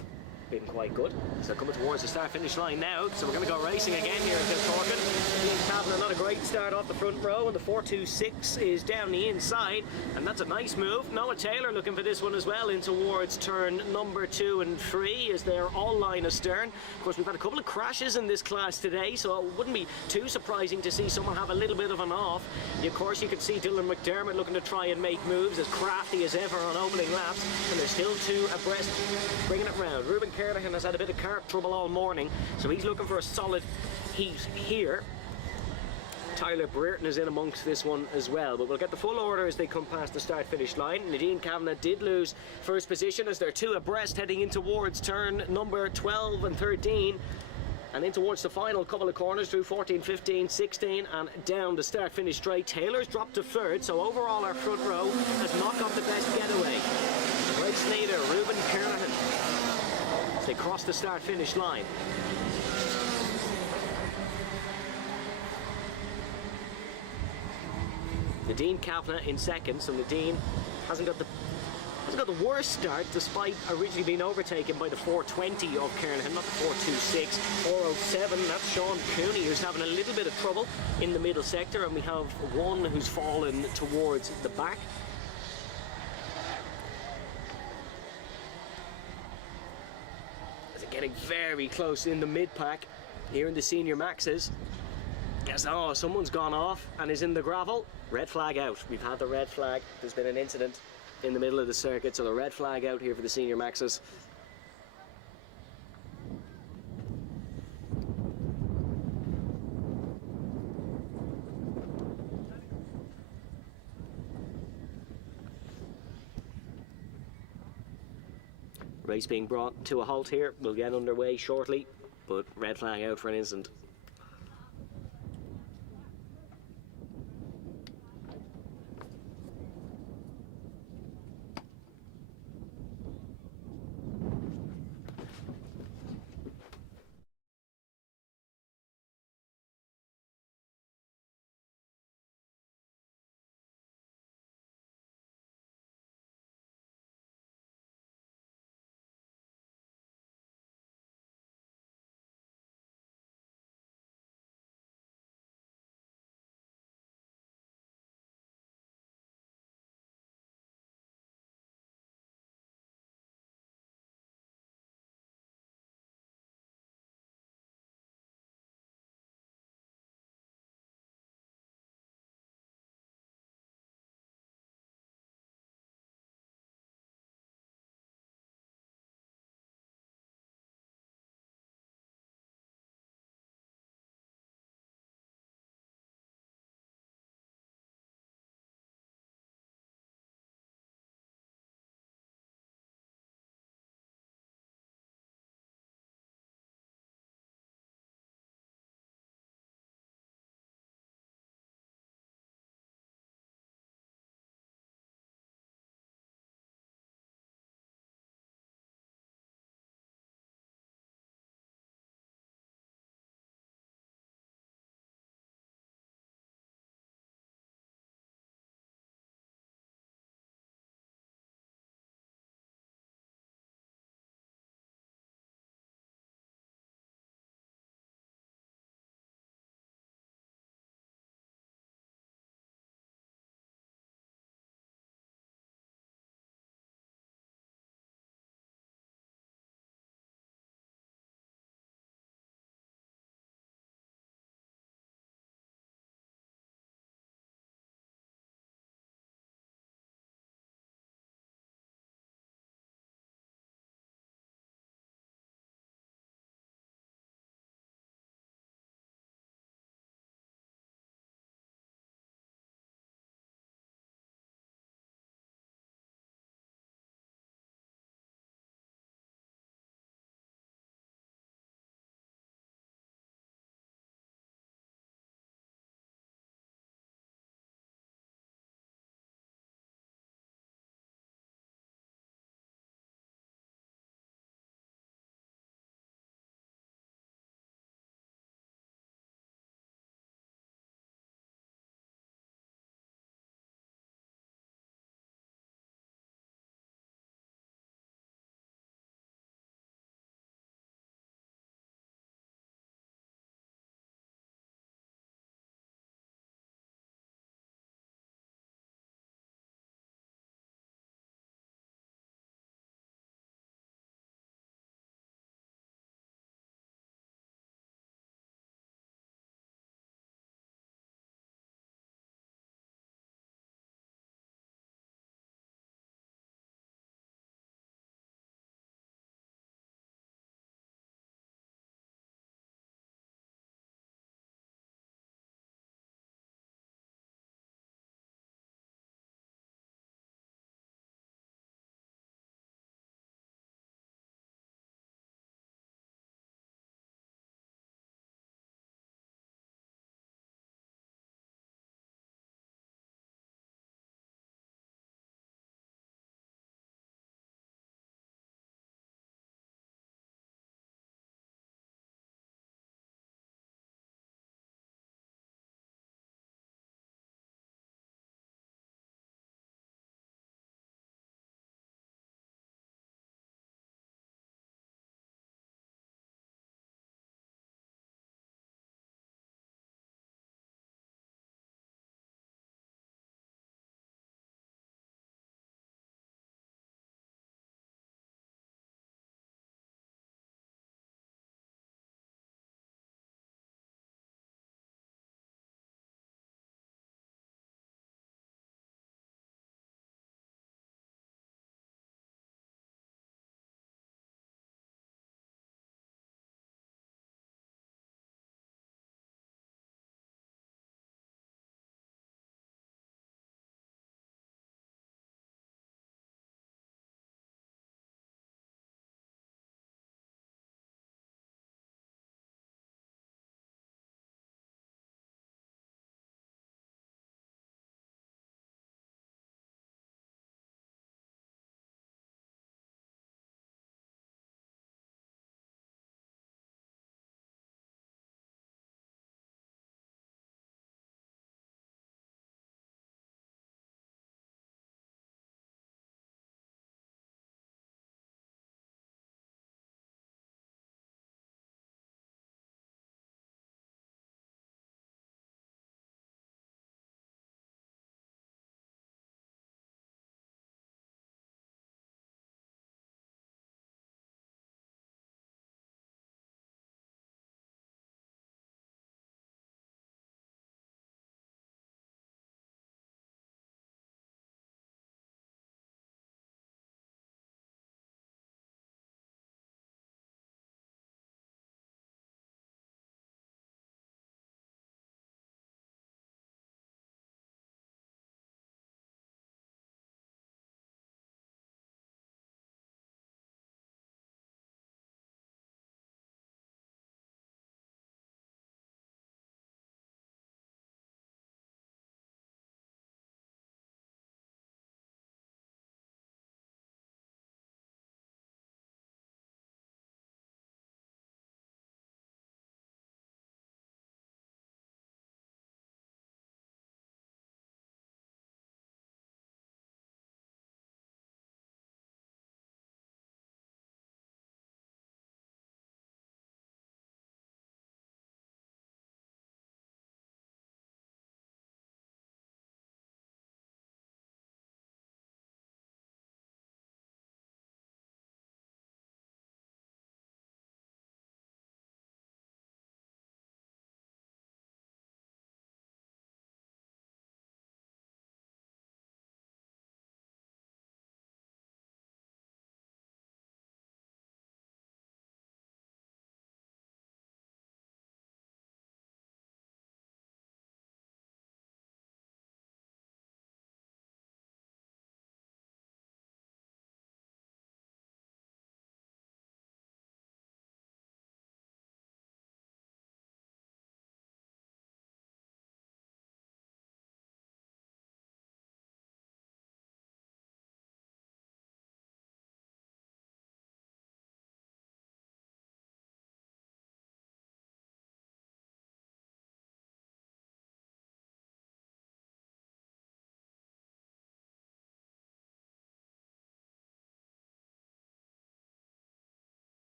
been quite good. So coming towards the start-finish line now, so we're going to go racing again here at Kiltorcan. Dean Kavanagh, not a great start off the front row, and the 426 is down the inside, and that's a nice move. Noah Taylor looking for this one as well in towards turn number 2 and 3 as they're all line astern. Of course, we've had a couple of crashes in this class today, so it wouldn't be too surprising to see someone have a little bit of an off. Of course, you could see Dylan McDermott looking to try and make moves as crafty as ever on opening laps, and there's still 2 abreast bringing it round. Ruben Kernahan has had a bit of kart trouble all morning, so he's looking for a solid heat here. Tyler Brereton is in amongst this one as well, but we'll get the full order as they come past the start-finish line. Nadine Kavanagh did lose first position as they're 2 abreast heading in towards turn number 12 and 13. And in towards the final couple of corners through 14, 15, 16 and down the start-finish straight. Taylor's dropped to 3rd, so overall our front row has not got the best getaway. Race leader Ruben Kernahan as they cross the start-finish line. Nadine Kavanagh in 2nd, so Nadine hasn't got the worst start despite originally being overtaken by the 420 of Kernahan, not the 426. 407, that's Sean Cooney who's having a little bit of trouble in the middle sector, and we have one who's fallen towards the back. They're getting very close in the mid-pack here in the senior maxes. Yes, oh, someone's gone off and is in the gravel. Red flag out. We've had the red flag. There's been an incident in the middle of the circuit, so the red flag out here for the senior maxes. Race being brought to a halt here. We'll get underway shortly, but red flag out for an instant.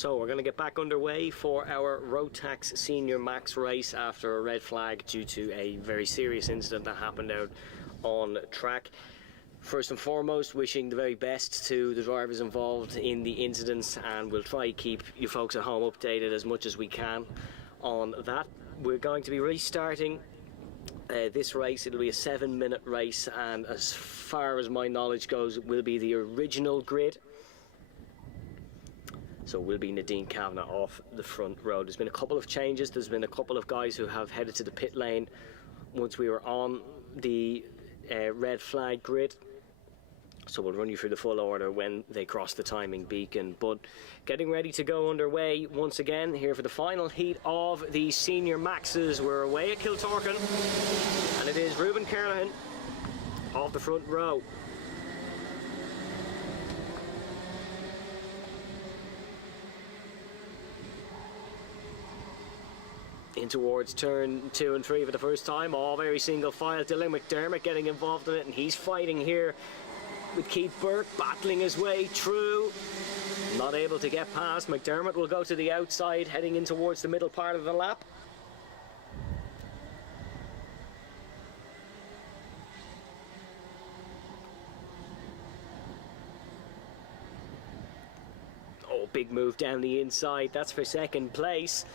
So we're going to get back underway for our Rotax Senior Max race after a red flag due to a very serious incident that happened out on track. First and foremost, wishing the very best to the drivers involved in the incidents, and we'll try to keep you folks at home updated as much as we can on that. We're going to be restarting this race. It'll be a 7-minute race, and as far as my knowledge goes, it will be the original grid. So we'll be Nadine Kavanagh off the front row. There's been a couple of changes. There's been a couple of guys who have headed to the pit lane once we were on the red flag grid. So we'll run you through the full order when they cross the timing beacon. But getting ready to go underway once again here for the final heat of the Senior Maxes. We're away at Kiltorcan, and it is Ruben Kernahan off the front row. In towards turn 2 and 3 for the first time, all very single file. Dylan McDermott getting involved in it, and he's fighting here with Keith Burke, battling his way through. Not able to get past. McDermott will go to the outside, heading in towards the middle part of the lap. Oh, big move down the inside. That's for second place.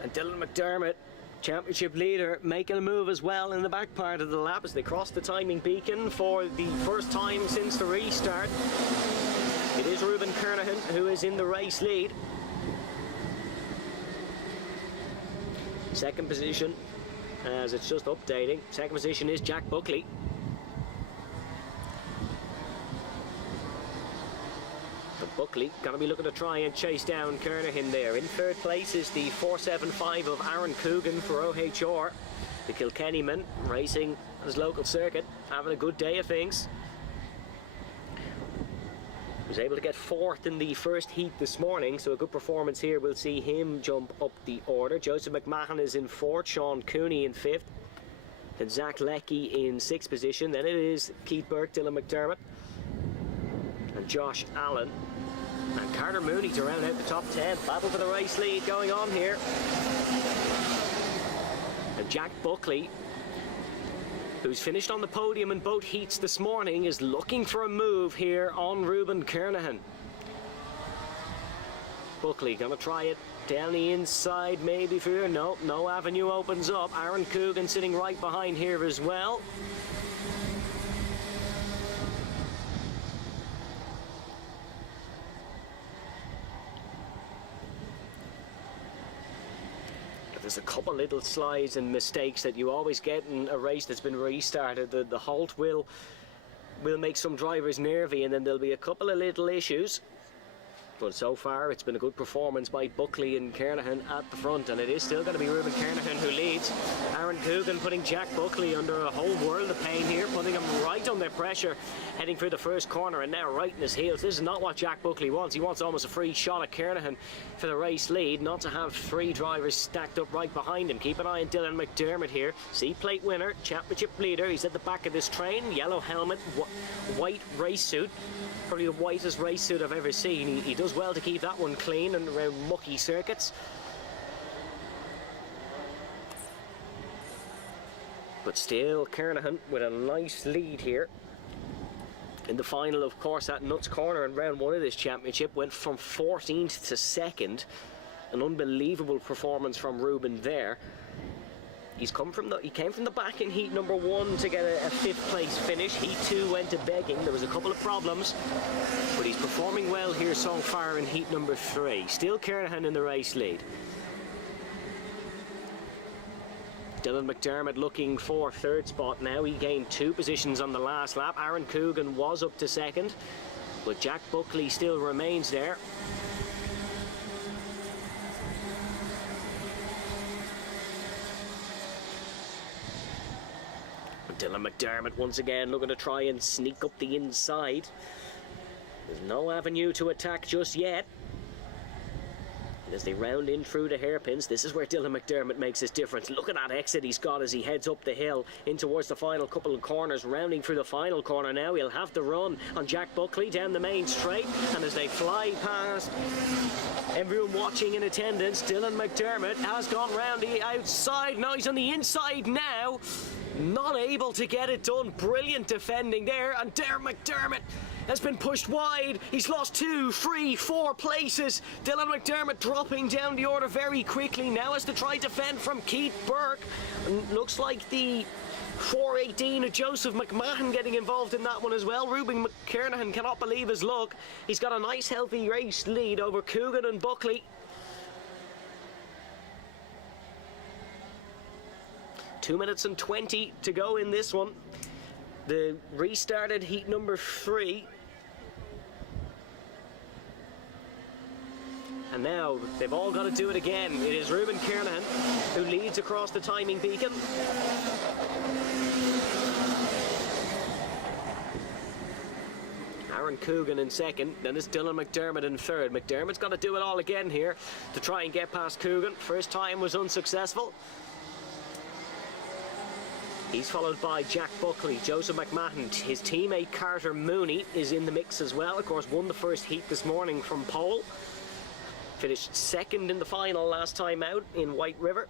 And Dylan McDermott, championship leader, making a move as well in the back part of the lap as they cross the timing beacon for the first time since the restart. It is Ruben Kernahan who is in the race lead. Second position, as it's just updating, second position is Jack Buckley. Buckley going to be looking to try and chase down Kernahan there. In third place is the 475 of Aaron Coogan for OHR. The Kilkennyman racing on his local circuit, having a good day of things. Was able to get fourth in the first heat this morning, so a good performance here. We'll see him jump up the order. Joseph McMahon is in fourth, Sean Cooney in fifth, then Zach Leckie in sixth position. Then it is Keith Burke, Dylan McDermott, and Josh Allen. And Carter Mooney to round out the top 10. Battle for the race lead going on here. And Jack Buckley, who's finished on the podium in both heats this morning, is looking for a move here on Ruben Kernahan. Buckley going to try it down the inside, maybe for here. No avenue opens up. Aaron Coogan sitting right behind here as well. There's a couple little slides and mistakes that you always get in a race that's been restarted. The halt will make some drivers nervy, and then there'll be a couple of little issues. But so far, it's been a good performance by Buckley and Kernahan at the front, and it is still going to be Ruben Kernahan who leads. Aaron Coogan putting Jack Buckley under a whole world of pain here, putting him right under pressure, heading through the first corner, and now right in his heels. This is not what Jack Buckley wants. He wants almost a free shot at Kernahan for the race lead, not to have three drivers stacked up right behind him. Keep an eye on Dylan McDermott here. C-plate winner, championship leader. He's at the back of this train. Yellow helmet, white race suit. Probably the whitest race suit I've ever seen. He does well to keep that one clean and around mucky circuits. But still, Kernahan with a nice lead here. In the final, of course, at Nuts Corner in round 1 of this championship, went from 14th to 2nd. An unbelievable performance from Ruben there. He came from the back in heat number 1 to get a 5th place finish. Heat 2 went to begging. There was a couple of problems, but he's performing well here so far in heat number 3. Still Kernahan in the race lead. Dylan McDermott looking for 3rd spot now. He gained 2 positions on the last lap. Aaron Coogan was up to 2nd, but Jack Buckley still remains there. Dylan McDermott once again looking to try and sneak up the inside. There's no avenue to attack just yet. And as they round in through the hairpins, this is where Dylan McDermott makes his difference. Look at that exit he's got as he heads up the hill in towards the final couple of corners, rounding through the final corner now. He'll have to run on Jack Buckley down the main straight, and as they fly past everyone watching in attendance, Dylan McDermott has gone round the outside. No, he's on the inside now. Not able to get it done. Brilliant defending there, and Dylan McDermott has been pushed wide. He's lost 2, 3, 4 places. Dylan McDermott dropping down the order very quickly now as to try to defend from Keith Burke. And looks like the 418 of Joseph McMahon getting involved in that one as well. Ruben McKernahan cannot believe his luck. He's got a nice healthy race lead over Coogan and Buckley. 2 minutes and 20 to go in this one. The restarted heat number 3. And now they've all got to do it again. It is Ruben Kernahan who leads across the timing beacon. Aaron Coogan in second, then it's Dylan McDermott in third. McDermott's got to do it all again here to try and get past Coogan. First time was unsuccessful. He's followed by Jack Buckley, Joseph McMahon. His teammate Carter Mooney is in the mix as well. Of course, won the first heat this morning from pole. Finished second in the final last time out in White River.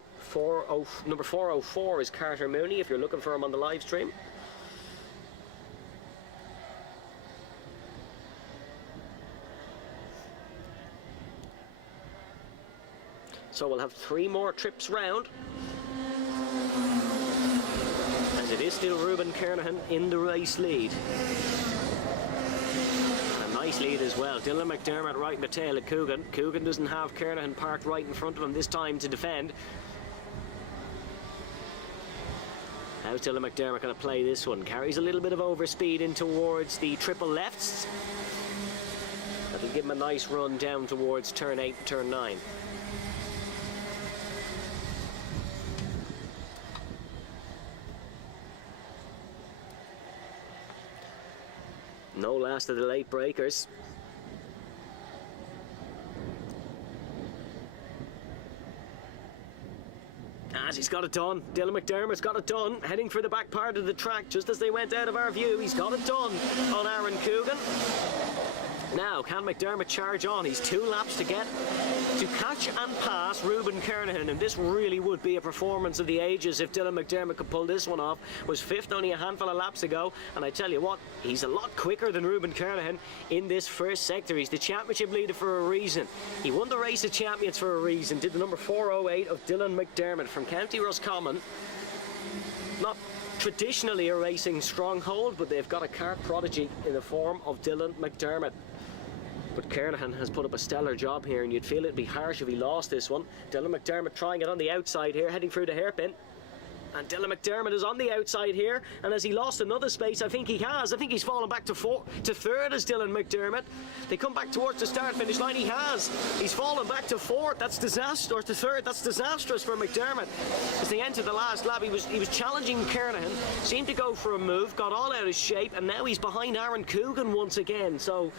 Number 404 is Carter Mooney, if you're looking for him on the live stream. So we'll have 3 more trips round. As it is still Ruben Kernahan in the race lead. And a nice lead as well. Dylan McDermott right in the tail of Coogan. Coogan doesn't have Kernahan parked right in front of him this time to defend. How's Dylan McDermott going to play this one? Carries a little bit of overspeed in towards the triple lefts. That'll give him a nice run down towards turn 8, turn 9. No last of the late breakers. As he's got it done. Dylan McDermott's got it done. Heading for the back part of the track just as they went out of our view. He's got it done on Aaron Coogan. Now, can McDermott charge on? He's 2 laps to get to catch and pass Ruben Kernahan, and this really would be a performance of the ages if Dylan McDermott could pull this one off. Was 5th only a handful of laps ago, and I tell you what, he's a lot quicker than Ruben Kernahan in this first sector. He's the championship leader for a reason. He won the Race of Champions for a reason. Did the number 408 of Dylan McDermott from County Roscommon. Not traditionally a racing stronghold, but they've got a kart prodigy in the form of Dylan McDermott. But Kernahan has put up a stellar job here, and you'd feel it'd be harsh if he lost this one. Dylan McDermott trying it on the outside here, heading through the hairpin. And Dylan McDermott is on the outside here, and as he lost another space, I think he's fallen back to third as Dylan McDermott. They come back towards the start-finish line. He's fallen back to fourth. That's disastrous. Or to third. That's disastrous for McDermott. As they entered the last lap, he was challenging Kernahan, seemed to go for a move, got all out of shape, and now he's behind Aaron Coogan once again. So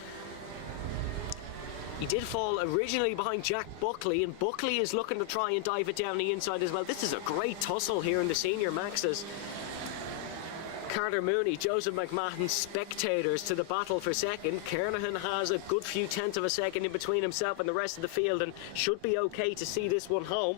he did fall originally behind Jack Buckley, and Buckley is looking to try and dive it down the inside as well. This is a great tussle here in the senior maxes. Carter Mooney, Joseph McMahon, spectators to the battle for second. Kernahan has a good few tenths of a second in between himself and the rest of the field, and should be okay to see this one home.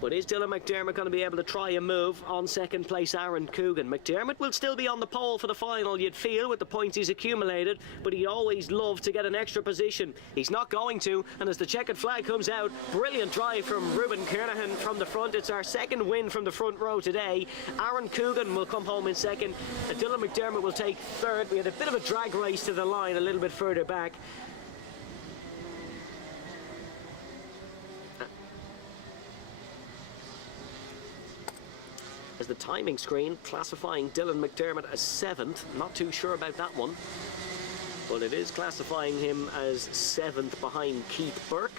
But is Dylan McDermott going to be able to try a move on second place Aaron Coogan? McDermott will still be on the pole for the final, you'd feel, with the points he's accumulated, but he'd always love to get an extra position. He's not going to, and as the checkered flag comes out, brilliant drive from Ruben Kernahan from the front. It's our second win from the front row today. Aaron Coogan will come home in second, and Dylan McDermott will take third. We had a bit of a drag race to the line a little bit further back. As the timing screen classifying Dylan McDermott as 7th. Not too sure about that one, but it is classifying him as 7th behind Keith Burke.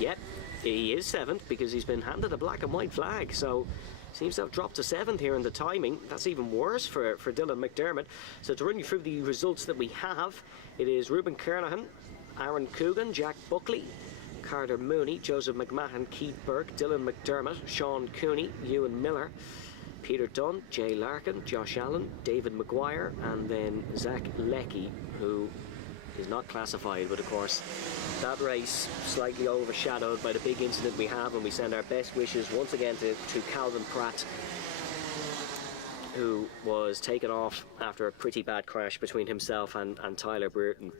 Yep, he is 7th because he's been handed a black and white flag, so seems to have dropped to 7th here in the timing. That's even worse for Dylan McDermott. So to run you through the results that we have, it is Ruben Kernahan Aaron Coogan, Jack Buckley, Carter Mooney, Joseph McMahon, Keith Burke, Dylan McDermott, Sean Cooney, Ewan Miller, Peter Dunn, Jay Larkin, Josh Allen, David Maguire, and then Zach Leckie, who is not classified, but of course that race slightly overshadowed by the big incident we have, and we send our best wishes once again to Calvin Pratt, who was taken off after a pretty bad crash between himself and Tyler Brereton.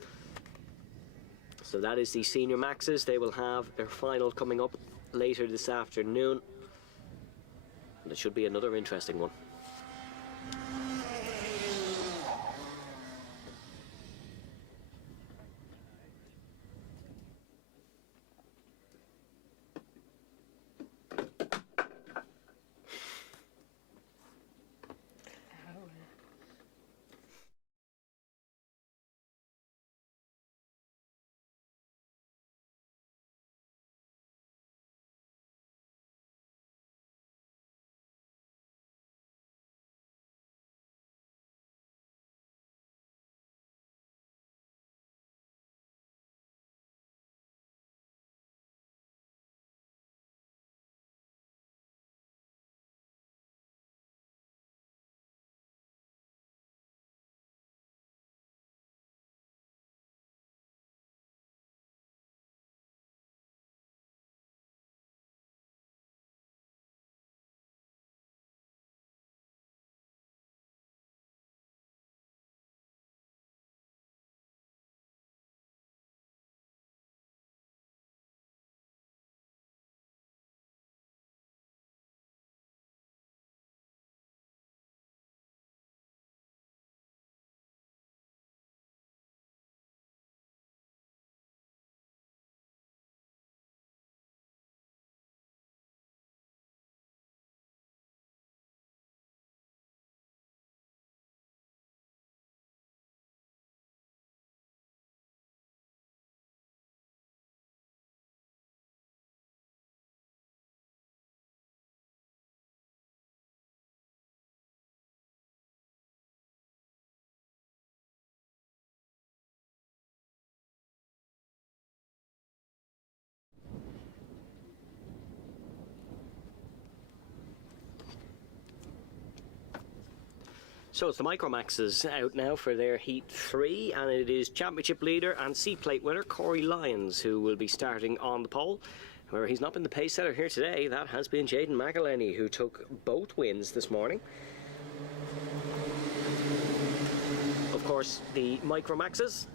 So that is the senior maxes. They will have their final coming up later this afternoon, and it should be another interesting one. So it's the Micromaxes out now for their Heat 3, and it is championship leader and C-plate winner Corey Lyons who will be starting on the pole. However, he's not been the pace setter here today. That has been Jaden McElhenney, who took both wins this morning. Of course, the Micromaxes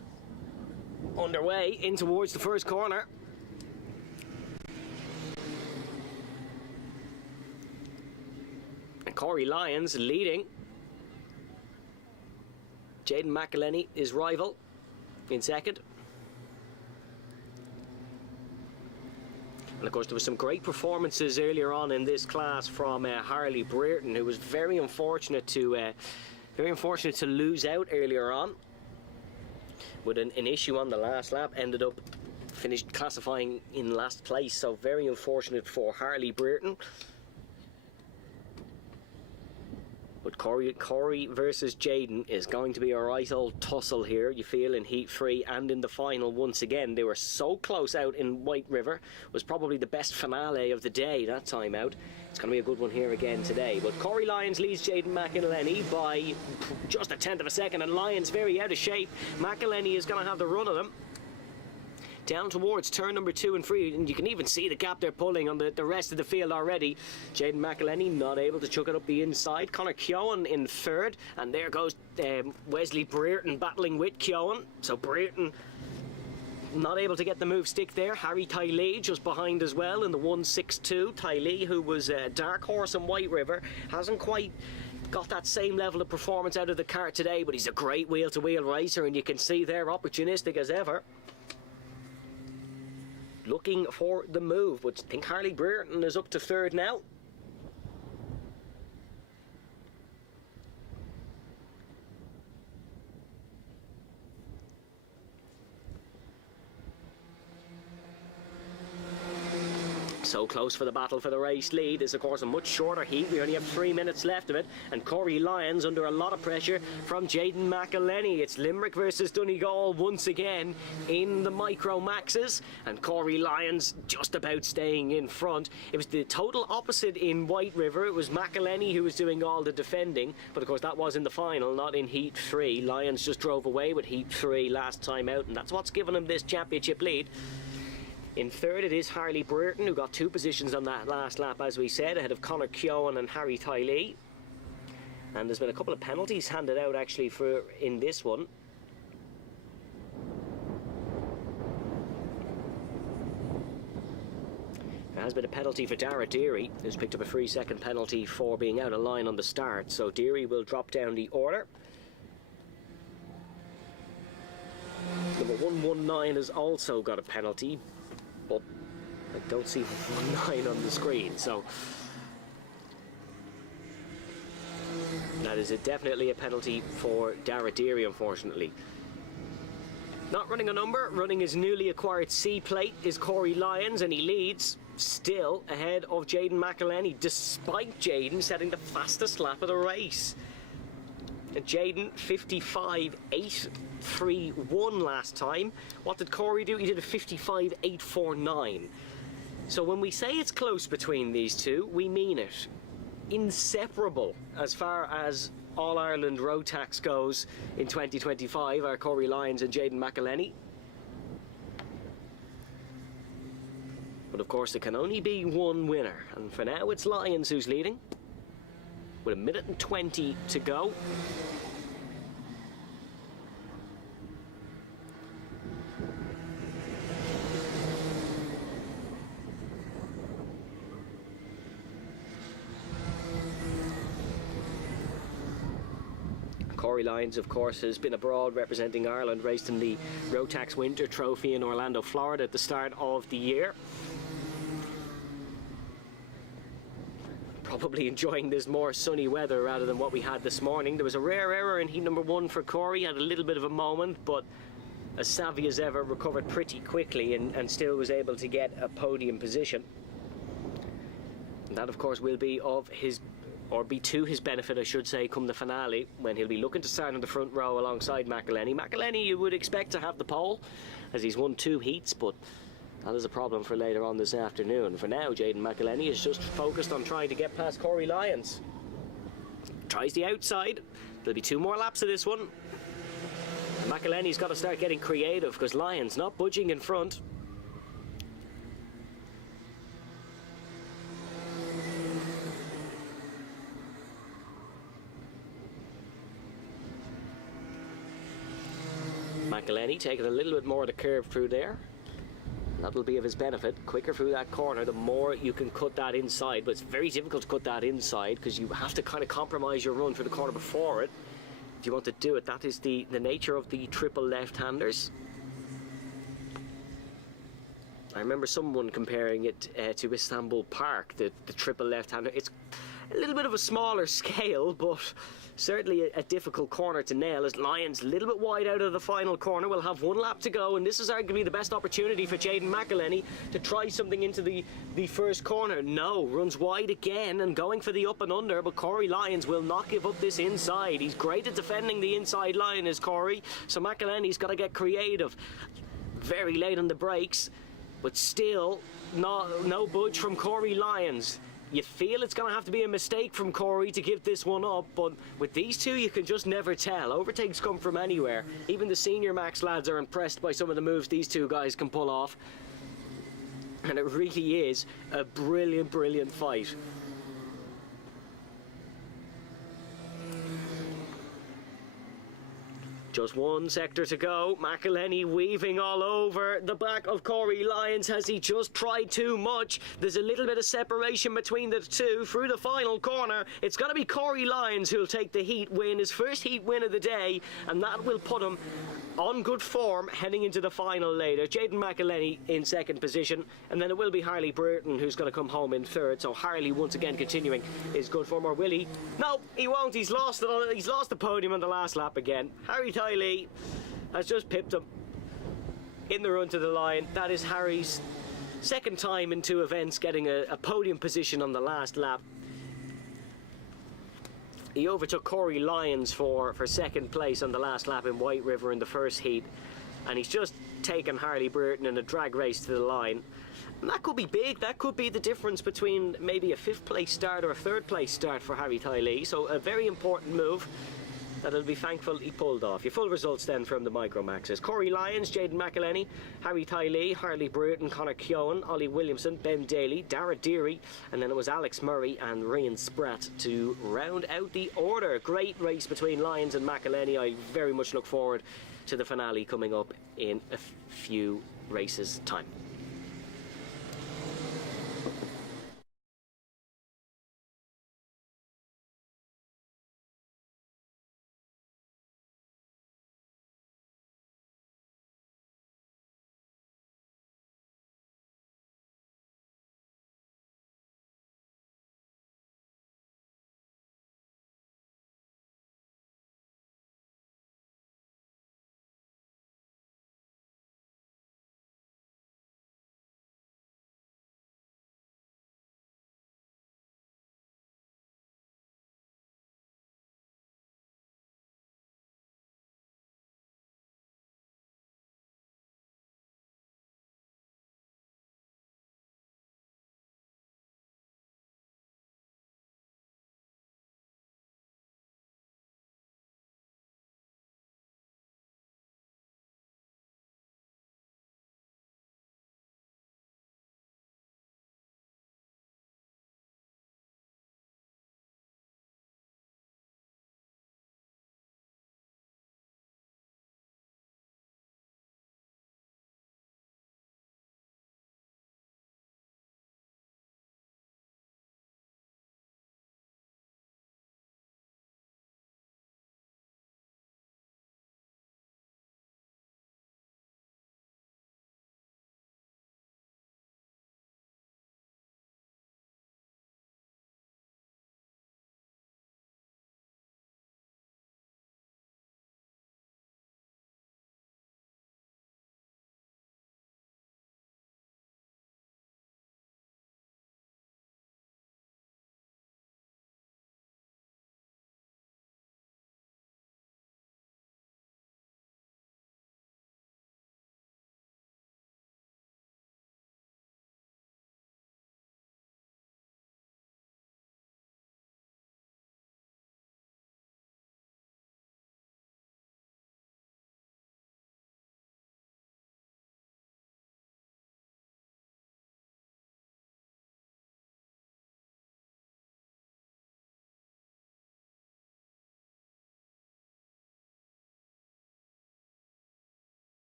underway in towards the first corner. And Corey Lyons leading. Jaden McElhenney, his rival, in second. And of course there were some great performances earlier on in this class from Harley Brereton, who was very unfortunate to lose out earlier on with an issue on the last lap. Ended up finished classifying in last place, so very unfortunate for Harley Brereton. But Corey versus Jaden is going to be a right old tussle here, you feel, in Heat 3 and in the final once again. They were so close out in White River. Was probably the best finale of the day that time out. It's going to be a good one here again today. But Corey Lyons leads Jaden McElhenney by just a tenth of a second, and Lyons very out of shape. McElhenney is going to have the run of them down towards turn number 2 and 3, and you can even see the gap they're pulling on the rest of the field already. Jaden McElhenney not able to chuck it up the inside. Connor Keown in third, and there goes Wesley Brereton battling with Keown. So Brereton not able to get the move stick there. Harry Tylee just behind as well in the 162. Tylee, who was a dark horse in White River, hasn't quite got that same level of performance out of the car today, but he's a great wheel-to-wheel racer, and you can see they're opportunistic as ever, looking for the move. But I think Harley Brereton is up to third now. So close for the battle for the race lead. This, of course, a much shorter heat. We only have 3 minutes left of it. And Corey Lyons under a lot of pressure from Jayden McElhenney. It's Limerick versus Donegal once again in the Micro Maxes. And Corey Lyons just about staying in front. It was the total opposite in White River. It was McElhenney who was doing all the defending. But, of course, that was in the final, not in Heat 3. Lyons just drove away with Heat 3 last time out. And that's what's given him this championship lead. In third, it is Harley Brereton, who got 2 positions on that last lap, as we said, ahead of Conor Keown and Harry Tylee. And there's been a couple of penalties handed out, actually, in this one. There has been a penalty for Dara Deary, who's picked up a 3-second penalty for being out of line on the start. So Deary will drop down the order. Number 119 has also got a penalty, but I don't see 119 on the screen, so that is definitely a penalty for Dara Deary, unfortunately. Not running a number, running his newly acquired C plate is Corey Lyons, and he leads still ahead of Jayden McElhenney, despite Jayden setting the fastest lap of the race. Jayden 55.831 last time. What did Corey do? He did a 55.849. So when we say it's close between these two, we mean it. Inseparable as far as All-Ireland Rotax goes in 2025 are Corey Lyons and Jayden McElhenney. But of course there can only be one winner, and for now it's Lyons who's leading with 1:20 to go. Corey Lyons, of course, has been abroad representing Ireland, raced in the Rotax Winter Trophy in Orlando, Florida at the start of the year. Probably enjoying this more sunny weather rather than what we had this morning. There was a rare error in heat number 1 for Corey. Had a little bit of a moment, but as savvy as ever, recovered pretty quickly and still was able to get a podium position. And that, of course, will be to his benefit, I should say, come the finale, when he'll be looking to start in the front row alongside McElhenney. McElhenney, you would expect to have the pole, as he's won 2 heats, but that is a problem for later on this afternoon. For now, Jayden McElhenney is just focused on trying to get past Corey Lyons. Tries the outside. There'll be 2 more laps of this one. McElhenney's got to start getting creative because Lyons not budging in front. McElhenney taking a little bit more of the curve through there. That will be of his benefit. Quicker through that corner, the more you can cut that inside. But it's very difficult to cut that inside because you have to kind of compromise your run for the corner before it if you want to do it. That is the nature of the triple left-handers. I remember someone comparing it to Istanbul Park, the triple left-hander. It's a little bit of a smaller scale, but certainly a difficult corner to nail, as Lyons a little bit wide out of the final corner. Will have 1 lap to go, and this is arguably the best opportunity for Jayden McElhenney to try something into the first corner. No, runs wide again and going for the up and under, but Corey Lyons will not give up this inside. He's great at defending the inside line, is Corey, so McElhenney's got to get creative. Very late on the brakes, but still no budge from Corey Lyons. You feel it's going to have to be a mistake from Corey to give this one up, but with these two you can just never tell. Overtakes come from anywhere. Even the senior Max lads are impressed by some of the moves these two guys can pull off. And it really is a brilliant, brilliant fight. Just 1 sector to go. McElhenney weaving all over the back of Corey Lyons. Has he just tried too much? There's a little bit of separation between the two through the final corner. It's going to be Corey Lyons who'll take the heat win, his first heat win of the day, and that will put him on good form heading into the final later. Jayden McElhenney in 2nd position, and then it will be Harley Brereton who's going to come home in 3rd. So Harley once again continuing his good form. Or will he? No, he won't. He's lost the podium on the last lap again. Harry Tylee has just pipped him in the run to the line. That is Harry's Second time in 2 events getting a podium position on the last lap. He overtook Corey Lyons for second place on the last lap in White River in the first heat, and he's just taken Harley Burton in a drag race to the line. And that could be big. That could be the difference between maybe a 5th place start or a 3rd place start for Harry Lee. So a very important move that he'll be thankful he pulled off. Your full results then from the Micromaxes: Corey Lyons, Jaden McElhenney, Harry Lee, Harley Burton, Conor Keown, Ollie Williamson, Ben Daly, Dara Deary, and then it was Alex Murray and Ryan Spratt to round out the order. Great race between Lyons and McElhenney. I very much look forward to the finale coming up in a few races' time.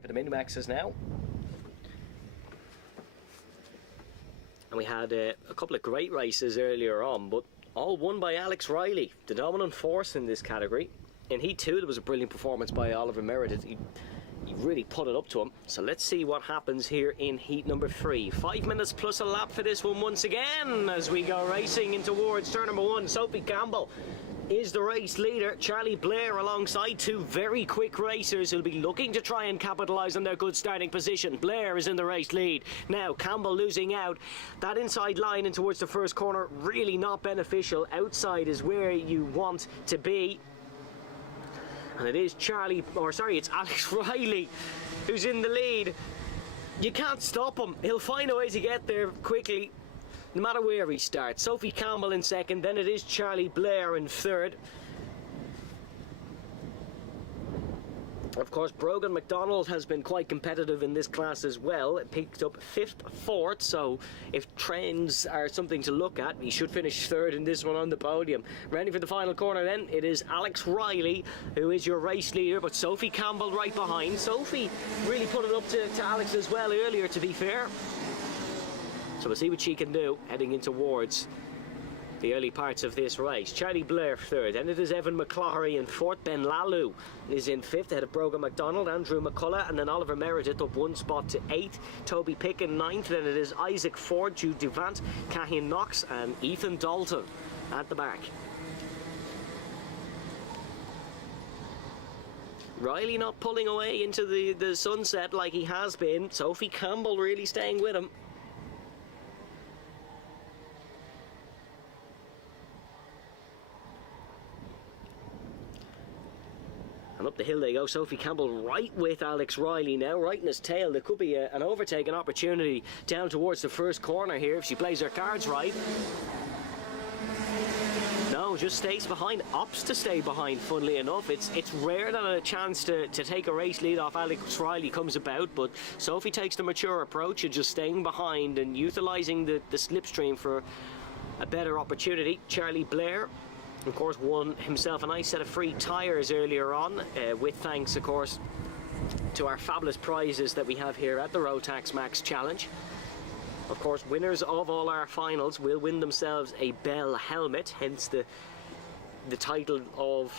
For the Minimaxes now. And we had a couple of great races earlier on, but all won by Alex Riley, the dominant force in this category. In Heat 2, there was a brilliant performance by Oliver Meredith. You've really put it up to him. So let's see what happens here in heat number 3. 5 minutes plus a lap for this one once again as we go racing in towards turn number 1. Sophie Campbell is the race leader. Charlie Blair alongside two very quick racers who'll be looking to try and capitalise on their good starting position. Blair is in the race lead. Now Campbell losing out. That inside line in towards the first corner, really not beneficial. Outside is where you want to be. And it is it's Alex Riley who's in the lead. You can't stop him. He'll find a way to get there quickly, no matter where he starts. Sophie Campbell in second, then it is Charlie Blair in third. Of course, Brogan McDonald has been quite competitive in this class as well. It picked up 5th, 4th, so if trends are something to look at, he should finish third in this one on the podium. Ready for the final corner then, it is Alex Riley who is your race leader, but Sophie Campbell right behind. Sophie really put it up to Alex as well earlier, to be fair. So we'll see what she can do heading in towards the early parts of this race. Charlie Blair third, then it is Evan McCloughery in fourth. Ben Lalu is in fifth ahead of Brogan McDonald, Andrew McCullough, and then Oliver Meredith up one spot to 8th. Toby Picken ninth, then it is Isaac Ford, Jude Duvant, Cahian Knox and Ethan Dalton at the back. Riley not pulling away into the sunset like he has been. Sophie Campbell really staying with him. And up the hill they go. Sophie Campbell right with Alex Riley now, right in his tail. There could be an overtaking opportunity down towards the first corner here if she plays her cards right. No, just stays behind, opts to stay behind, funnily enough. It's rare that a chance to take a race lead off Alex Riley comes about, but Sophie takes the mature approach of just staying behind and utilising the slipstream for a better opportunity. Charlie Blair, of course, won himself a nice set of free tyres earlier on, with thanks, of course, to our fabulous prizes that we have here at the Rotax Max Challenge. Of course, winners of all our finals will win themselves a Bell helmet, hence the title of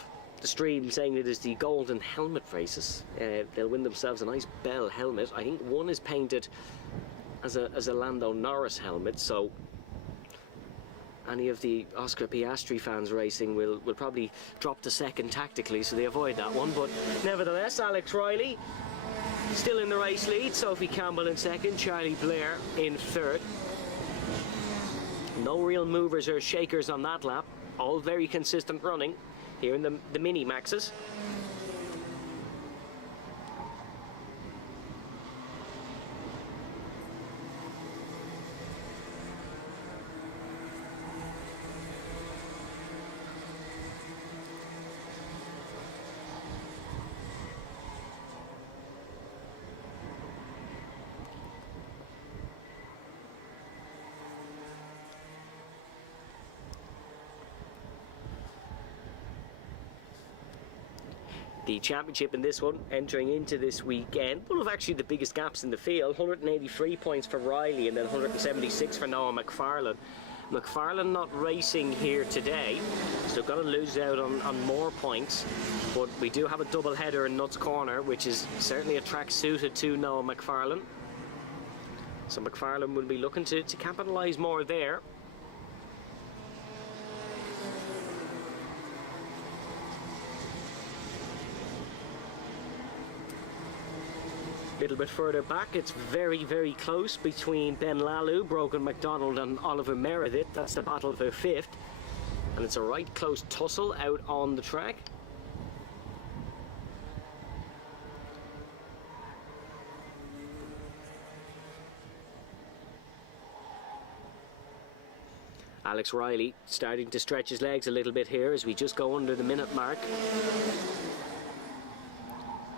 the stream saying it is the Golden Helmet Races. They'll win themselves a nice Bell helmet. I think one is painted as a Lando Norris helmet, so any of the Oscar Piastri fans racing will probably drop to second tactically, so they avoid that one. But nevertheless, Alex Riley still in the race lead. Sophie Campbell in second, Charlie Blair in third. No real movers or shakers on that lap. All very consistent running here in the mini maxes. The championship in this one, entering into this weekend, one of actually the biggest gaps in the field. 183 points for Riley and then 176 for Noah McFarlane. McFarlane not racing here today, so going to lose out on more points. But we do have a double header in Nuts Corner, which is certainly a track suited to Noah McFarlane. So McFarlane will be looking to capitalise more there. A little bit further back, it's very, very close between Ben Lalu, Brogan McDonald and Oliver Meredith. That's the battle for 5th. And it's a right close tussle out on the track. Alex Riley starting to stretch his legs a little bit here as we just go under the minute mark.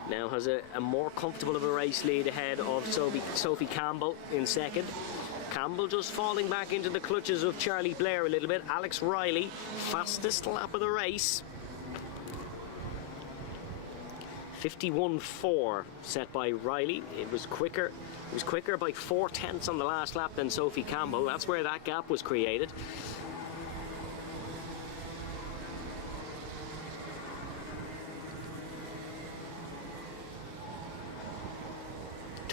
Now has a more comfortable of a race lead ahead of Sophie Campbell in second. Campbell just falling back into the clutches of Charlie Blair a little bit. Alex Riley, fastest lap of the race. 51.4 set by Riley. It was quicker by 4/10 on the last lap than Sophie Campbell. That's where that gap was created.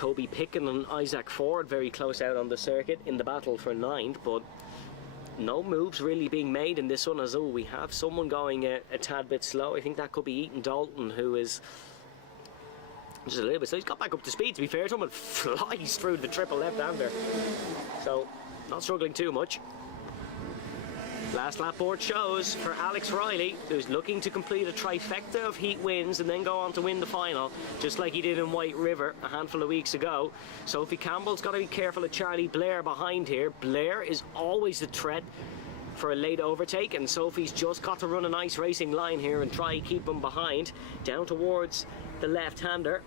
Toby Picken and Isaac Ford very close out on the circuit in the battle for 9th, but no moves really being made in this one, as we have someone going a tad bit slow. I think that could be Ethan Dalton, who is just a little bit slow. He's got back up to speed, to be fair to him, and flies through the triple left-hander. So, not struggling too much. Last lap board shows for Alex Riley, who's looking to complete a trifecta of heat wins and then go on to win the final, just like he did in White River a handful of weeks ago. Sophie Campbell's got to be careful of Charlie Blair behind here. Blair is always the threat for a late overtake, and Sophie's just got to run a nice racing line here and try keep him behind, down towards the left-hander.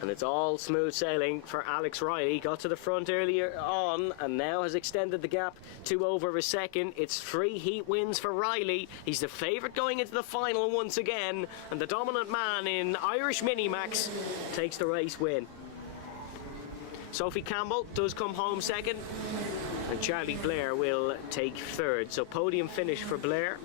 And it's all smooth sailing for Alex Riley. Got to the front earlier on and now has extended the gap to over a second. It's 3 heat wins for Riley. He's the favourite going into the final once again. And the dominant man in Irish Minimax takes the race win. Sophie Campbell does come home second. And Charlie Blair will take third. So podium finish for Blair.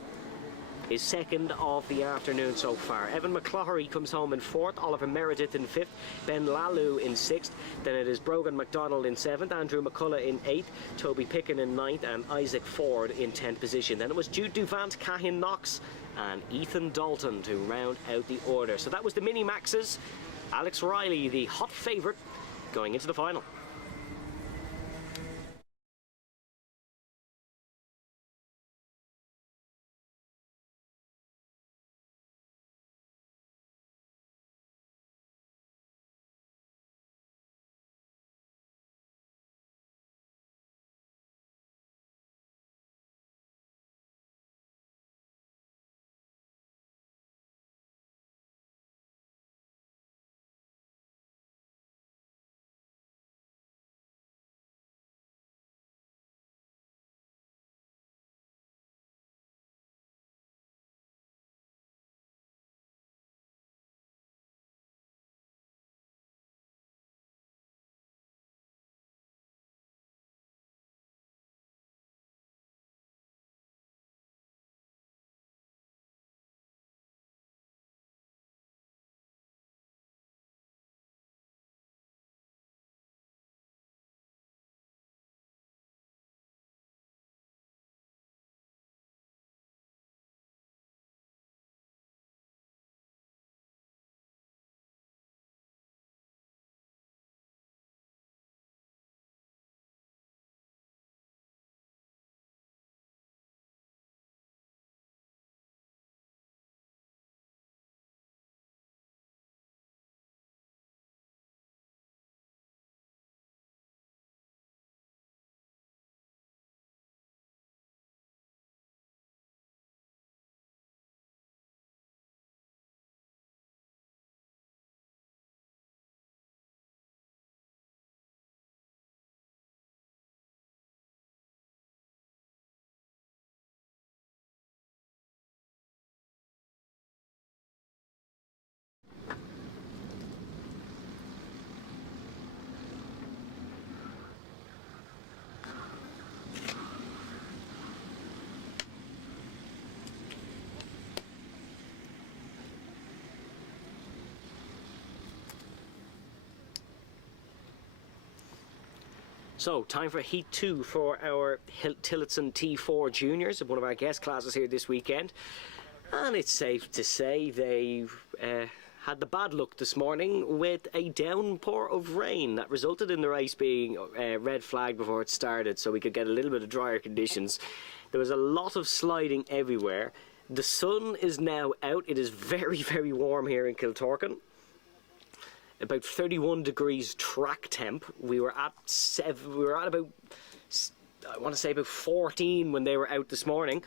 His second of the afternoon so far. Evan McCloughery comes home in 4th, Oliver Meredith in 5th, Ben Lalu in 6th, then it is Brogan McDonald in 7th, Andrew McCullough in 8th, Toby Picken in 9th, and Isaac Ford in 10th position. Then it was Jude Duvant, Cahin Knox, and Ethan Dalton to round out the order. So that was the Mini Maxes. Alex Riley, the hot favourite, going into the final. So, time for Heat 2 for our Tillotson T4 Juniors, one of our guest classes here this weekend. And it's safe to say they've had the bad luck this morning with a downpour of rain that resulted in the race being red flagged before it started, so we could get a little bit of drier conditions. There was a lot of sliding everywhere. The sun is now out. It is very, very warm here in Kiltorcan. About 31 degrees track temp. We were at about, I want to say about 14 when they were out this morning.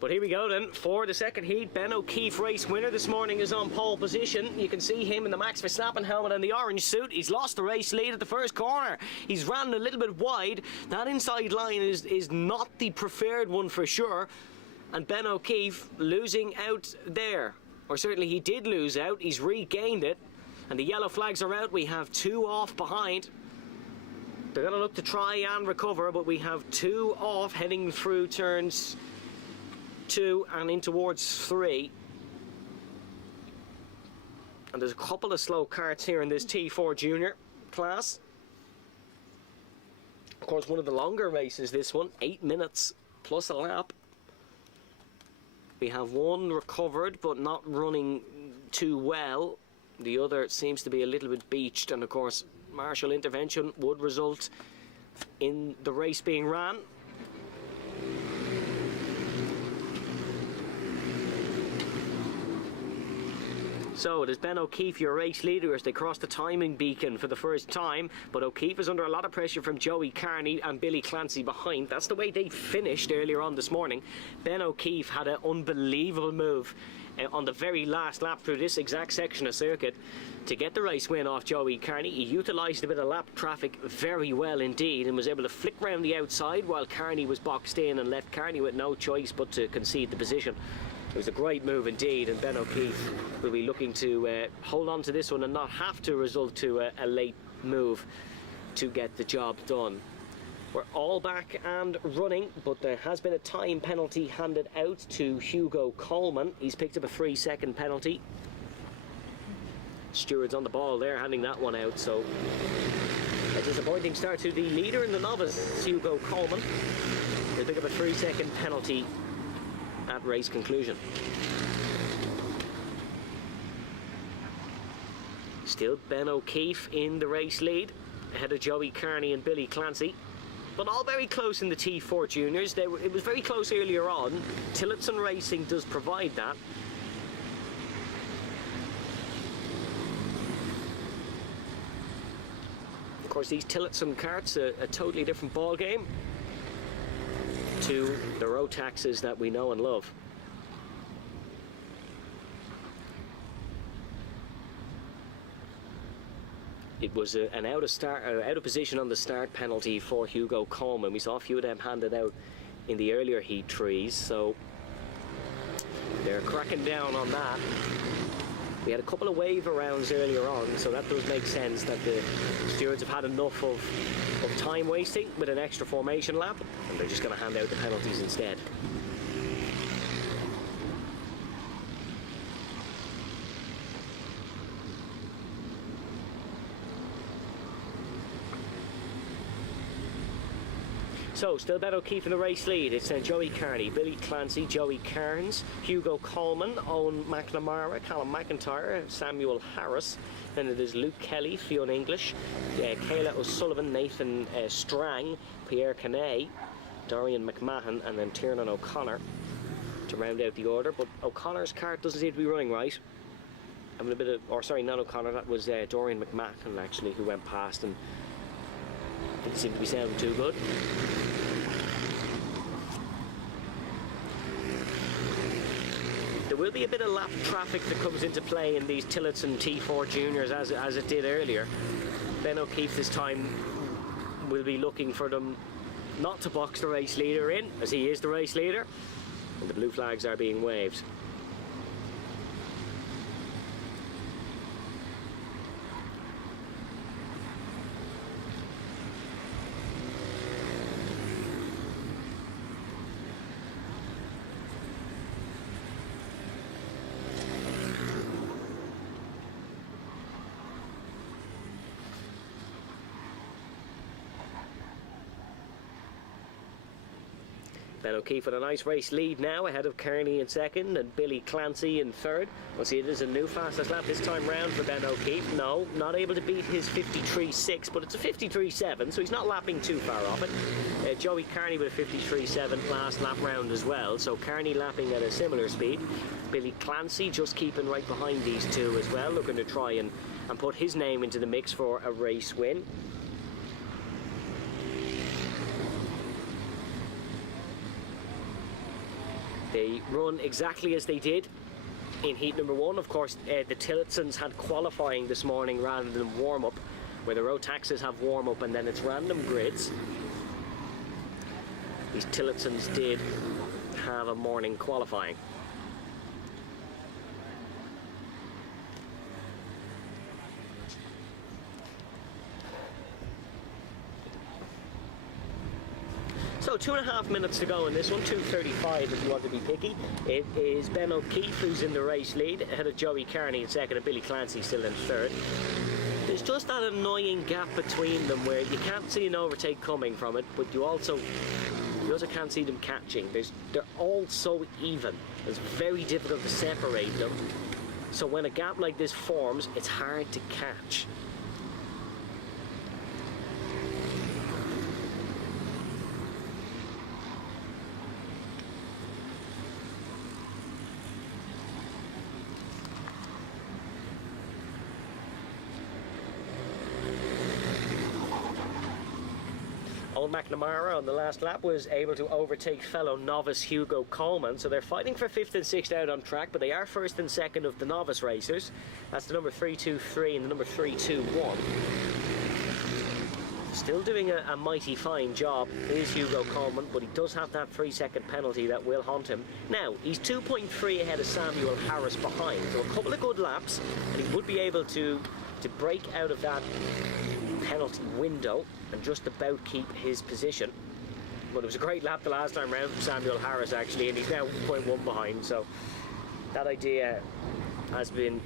But here we go then for the second heat. Ben O'Keefe, race winner this morning, is on pole position. You can see him in the Max Verstappen helmet and the orange suit. He's lost the race lead at the first corner. He's ran a little bit wide. That inside line is not the preferred one for sure. And Ben O'Keefe losing out there. Or certainly he did lose out. He's regained it. And the yellow flags are out. We have 2 off behind. They're going to look to try and recover, but we have 2 off heading through turns 2 and in towards 3. And there's a couple of slow carts here in this T4 Junior class. Of course, one of the longer races, this one, 8 minutes plus a lap. We have one recovered, but not running too well. The other seems to be a little bit beached, and of course, martial intervention would result in the race being ran. So it is Ben O'Keefe, your race leader, as they cross the timing beacon for the first time. But O'Keefe is under a lot of pressure from Joey Carney and Billy Clancy behind. That's the way they finished earlier on this morning. Ben O'Keefe had an unbelievable move on the very last lap through this exact section of circuit to get the race win off Joey Carney. He utilised a bit of lap traffic very well indeed and was able to flick round the outside while Carney was boxed in, and left Carney with no choice but to concede the position. It was a great move indeed, and Ben O'Keefe will be looking to hold on to this one and not have to result to a late move to get the job done. We're all back and running, but there has been a time penalty handed out to Hugo Coleman. He's picked up a 3-second penalty. Stewards on the ball there, handing that one out. So a disappointing start to the leader in the novice, Hugo Coleman. He'll pick up a 3-second penalty at race conclusion. Still Ben O'Keefe in the race lead, ahead of Joey Carney and Billy Clancy. But all very close in the T4 Juniors. It was very close earlier on. Tillotson Racing does provide that. Of course, these Tillotson carts are a totally different ball game to the Rotaxes that we know and love. It was an out of position on the start penalty for Hugo Coleman. We saw a few of them handed out in the earlier heat trees, so they're cracking down on that. We had a couple of wave rounds earlier on, so that does make sense that the stewards have had enough of time wasting with an extra formation lap, and they're just going to hand out the penalties instead. So, still Ben O'Keefe in the race lead. It's Joey Carney, Billy Clancy, Joey Cairns, Hugo Coleman, Owen McNamara, Callum McIntyre, Samuel Harris. Then it is Luke Kelly, Fionn English, Kayla O'Sullivan, Nathan Strang, Pierre Canet, Dorian McMahon, and then Tiernan O'Connor to round out the order. But O'Connor's cart doesn't seem to be running right. Having a bit of, or sorry, not O'Connor, that was Dorian McMahon actually, who went past and didn't seem to be sounding too good. There will be a bit of lap traffic that comes into play in these Tillotson T4 Juniors as it did earlier. Ben O'Keefe this time will be looking for them not to box the race leader in, as he is the race leader, and the blue flags are being waved. Ben O'Keefe with a nice race lead now, ahead of Kearney in second and Billy Clancy in third. We'll see, it is a new fastest lap this time round for Ben O'Keefe. No, not able to beat his 53.6, but it's a 53.7, so he's not lapping too far off it. Joey Carney with a 53.7 last lap round as well, so Carney lapping at a similar speed. Billy Clancy just keeping right behind these two as well, looking to try and put his name into the mix for a race win. They run exactly as they did in heat number one. Of course, the Tillotsons had qualifying this morning rather than warm-up, where the Rotaxes have warm-up and then it's random grids. These Tillotsons did have a morning qualifying. So 2.5 minutes to go in this one, 2:35 if you want to be picky. It is Ben O'Keefe who's in the race lead, ahead of Joey Carney in second and Billy Clancy still in third. There's just that annoying gap between them where you can't see an overtake coming from it, but you also can't see them catching. They're all so even. It's very difficult to separate them. So when a gap like this forms, it's hard to catch. Old McNamara on the last lap was able to overtake fellow novice Hugo Coleman, so they're fighting for 5th and 6th out on track, but they are 1st and 2nd of the novice racers. That's the number 323 and the number 321. Still doing a mighty fine job is Hugo Coleman, but he does have that 3-second penalty that will haunt him. Now, he's 2.3 ahead of Samuel Harris behind, so a couple of good laps, and he would be able to break out of that penalty window and just about keep his position. But it was a great lap the last time round from Samuel Harris actually, and he's now 1.1 behind, so that idea has been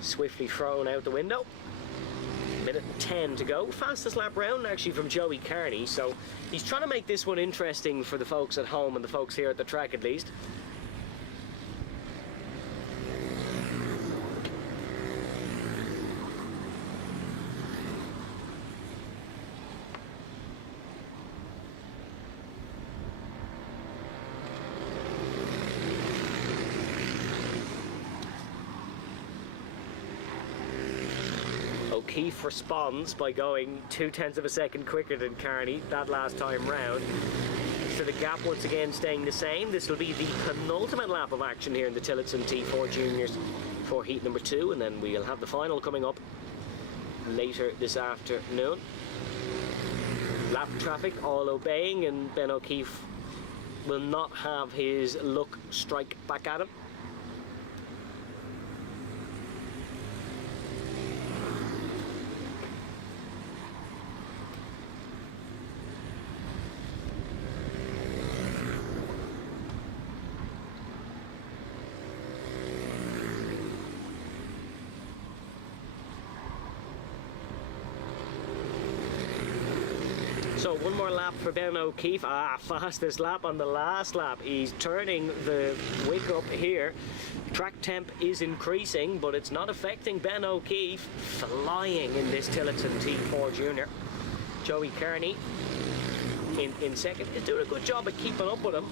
swiftly thrown out the window. Minute 10 to go. Fastest lap round actually from Joey Carney, so he's trying to make this one interesting for the folks at home and the folks here at the track at least. O'Keefe responds by going 0.2 of a second quicker than Carney that last time round. So the gap once again staying the same. This will be the penultimate lap of action here in the Tillotson T4 Juniors for heat number 2, and then we'll have the final coming up later this afternoon. Lap traffic all obeying, and Ben O'Keefe will not have his luck strike back at him. So one more lap for Ben O'Keefe. Fastest lap on the last lap. He's turning the wick up here. Track temp is increasing, but it's not affecting Ben O'Keefe. Flying in this Tillotson T4 Junior. Joey Carney in second is doing a good job at keeping up with him,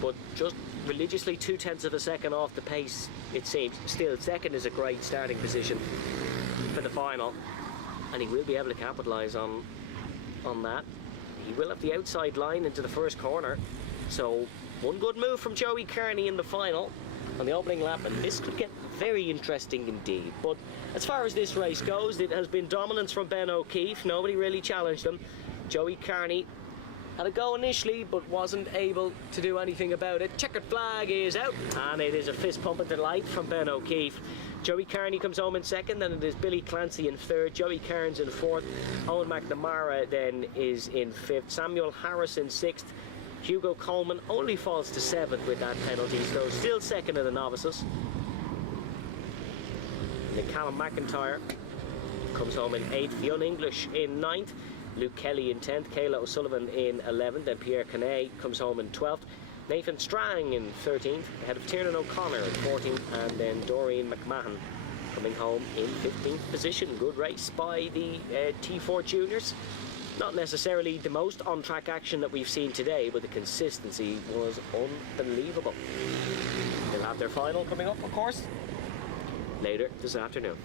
but just religiously 0.2 of a second off the pace, it seems. Still, second is a great starting position for the final, and he will be able to capitalise on that. He will have the outside line into the first corner, so one good move from Joey Carney in the final on the opening lap, and this could get very interesting indeed. But as far as this race goes, it has been dominance from Ben O'Keefe. Nobody really challenged him. Joey Carney had a go initially, but wasn't able to do anything about it. Checkered flag is out, and it is a fist pumping delight from Ben O'Keefe. Joey Carney comes home in second, then it is Billy Clancy in third, Joey Cairns in fourth, Owen McNamara then is in fifth, Samuel Harris in sixth, Hugo Coleman only falls to seventh with that penalty, so still second of the novices. And then Callum McIntyre comes home in eighth, Fionn English in ninth, Luke Kelly in 10th, Kayla O'Sullivan in 11th, then Pierre Canet comes home in 12th, Nathan Strang in 13th, ahead of Tiernan O'Connor in 14th, and then Doreen McMahon coming home in 15th position. Good race by the T4 Juniors. Not necessarily the most on-track action that we've seen today, but the consistency was unbelievable. They'll have their final coming up, of course, later this afternoon.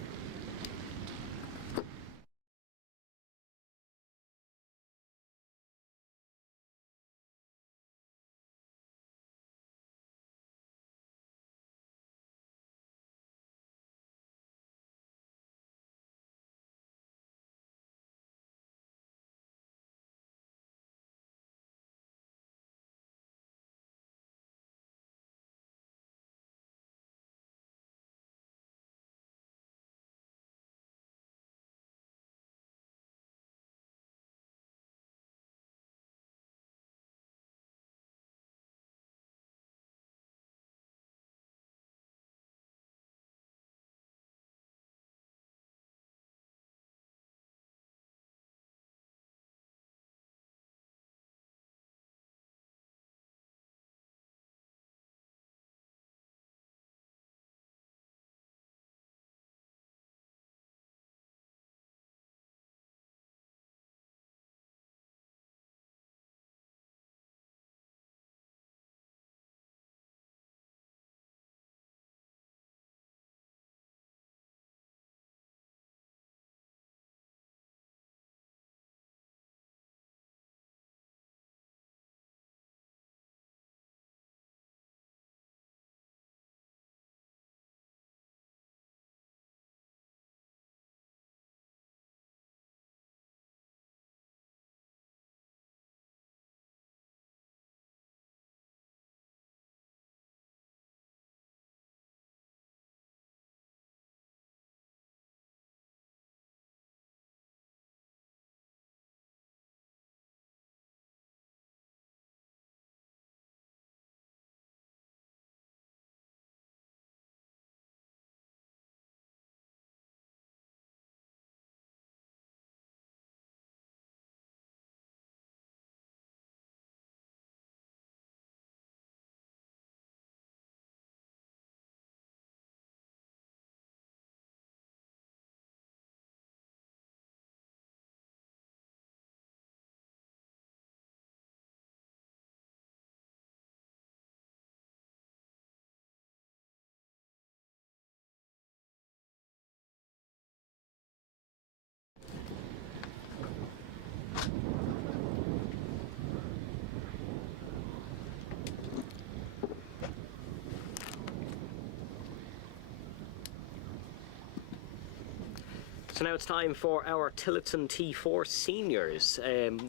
So now it's time for our Tillotson T4 seniors.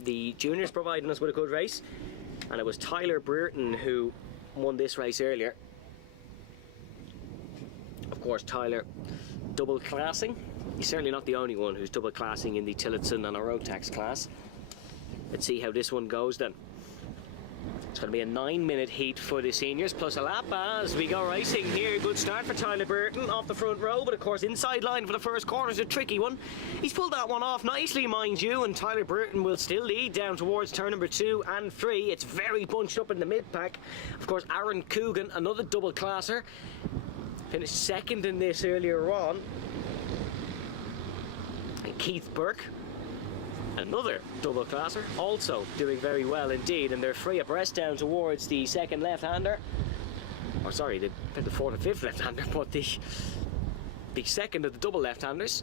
The juniors providing us with a good race, and it was Tyler Brereton who won this race earlier. Of course, Tyler double classing. He's certainly not the only one who's double classing in the Tillotson and a Rotax class. Let's see how this one goes then. It's going to be a 9-minute heat for the seniors, plus a lap as we go racing here. Good start for Tyler Brereton off the front row, but of course inside line for the first corner is a tricky one. He's pulled that one off nicely, mind you, and Tyler Brereton will still lead down towards turn number 2 and 3. It's very bunched up in the mid-pack. Of course, Aaron Coogan, another double classer, finished second in this earlier on. And Keith Burke, another double classer, also doing very well indeed, and they're three abreast down towards the second left-hander. Or sorry, the fourth and fifth left-hander, but the second of the double left-handers.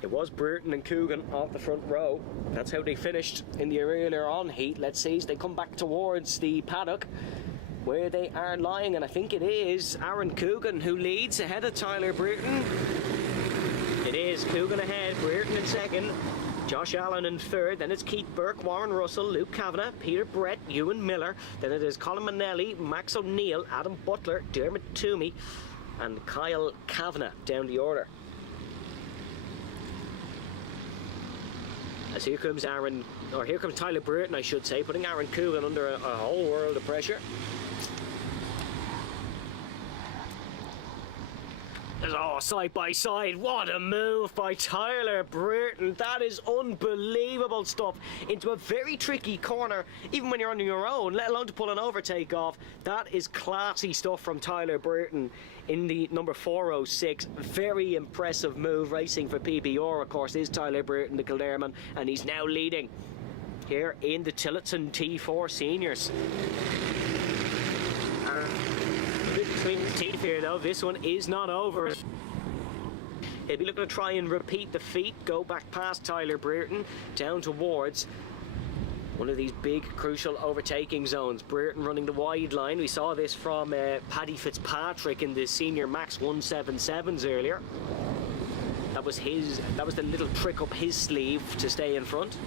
It was Brereton and Coogan off the front row. That's how they finished in the earlier on heat. Let's see as they come back towards the paddock where they are lying, and I think it is Aaron Coogan who leads ahead of Tyler Brereton. It is Coogan ahead, Brereton in second, Josh Allen in third, then it's Keith Burke, Warren Russell, Luke Kavanagh, Peter Brett, Ewan Miller, then it is Colin Manelli, Max O'Neill, Adam Butler, Dermot Toomey and Kyle Kavanagh down the order. As here comes Tyler Brereton, I should say, putting Aaron Coogan under a whole world of pressure. Oh, side by side, what a move by Tyler Brereton. That is unbelievable stuff into a very tricky corner, even when you're on your own, let alone to pull an overtake off. That is classy stuff from Tyler Brereton in the number 406. Very impressive move. Racing for PBR, of course, is Tyler Brereton, the Kilderman, and he's now leading here in the Tillotson T4 seniors. Between the teeth here though, this one is not over. He'll be looking to try and repeat the feat, go back past Tyler Brereton down towards one of these big crucial overtaking zones. Brereton running the wide line. We saw this from Paddy Fitzpatrick in the senior Max 177s earlier. That was the little trick up his sleeve to stay in front.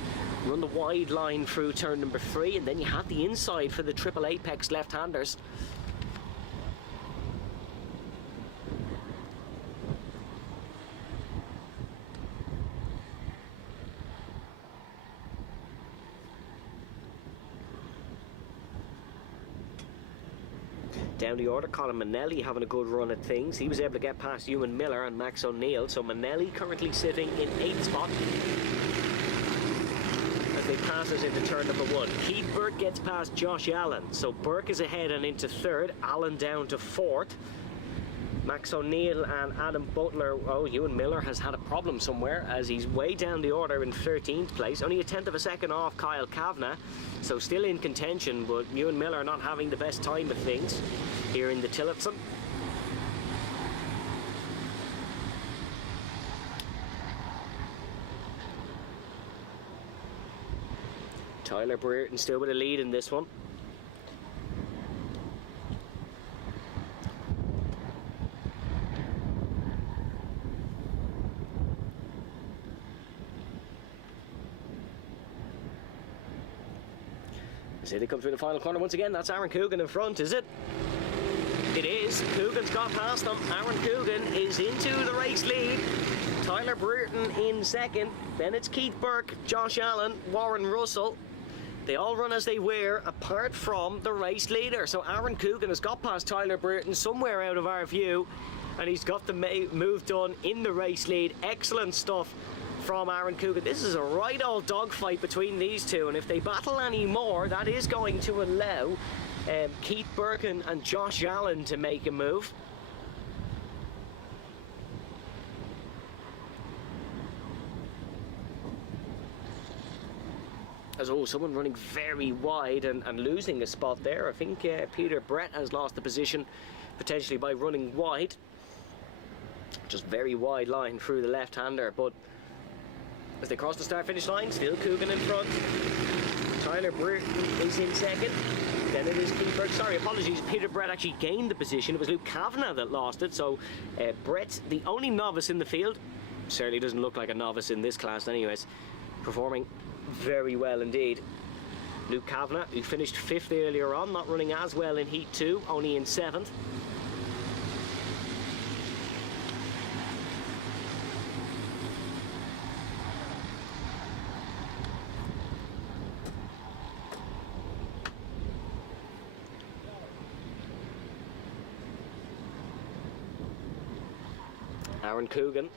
Run the wide line through turn number 3, and then you have the inside for the triple apex left-handers. Down the order, Colin Manelli having a good run at things. He was able to get past Ewan Miller and Max O'Neill, so Manelli currently sitting in 8th spot as they pass us into turn number 1. Keith Burke gets past Josh Allen, so Burke is ahead and into 3rd, Allen down to 4th. Max O'Neill and Adam Butler. Oh, Ewan Miller has had a problem somewhere as he's way down the order in 13th place, only a tenth of a second off Kyle Kavanagh, so still in contention, but Ewan Miller not having the best time of things here in the Tillotson. Tyler Brereton still with a lead in this one. So they come through the final corner once again. That's Aaron Coogan in front, is it? It is. Coogan's got past them. Aaron Coogan is into the race lead. Tyler Brereton in second. Then it's Keith Burke, Josh Allen, Warren Russell. They all run as they were, apart from the race leader. So Aaron Coogan has got past Tyler Brereton somewhere out of our view, and he's got the move done in the race lead. Excellent stuff from Aaron Coogan. This is a right old dogfight between these two, and if they battle any more, that is going to allow Keith Burke and Josh Allen to make a move. As someone running very wide and losing a spot there. I think Peter Brett has lost the position potentially by running wide. Just very wide line through the left-hander, but as they cross the start-finish line, still Coogan in front. Tyler Brereton is in second. Then it is Keith Burke. Sorry, apologies. Peter Brett actually gained the position. It was Luke Kavanagh that lost it. So Brett, the only novice in the field, certainly doesn't look like a novice in this class anyways, performing very well indeed. Luke Kavanagh, who finished 5th earlier on, not running as well in Heat 2, only in 7th. Aaron Coogan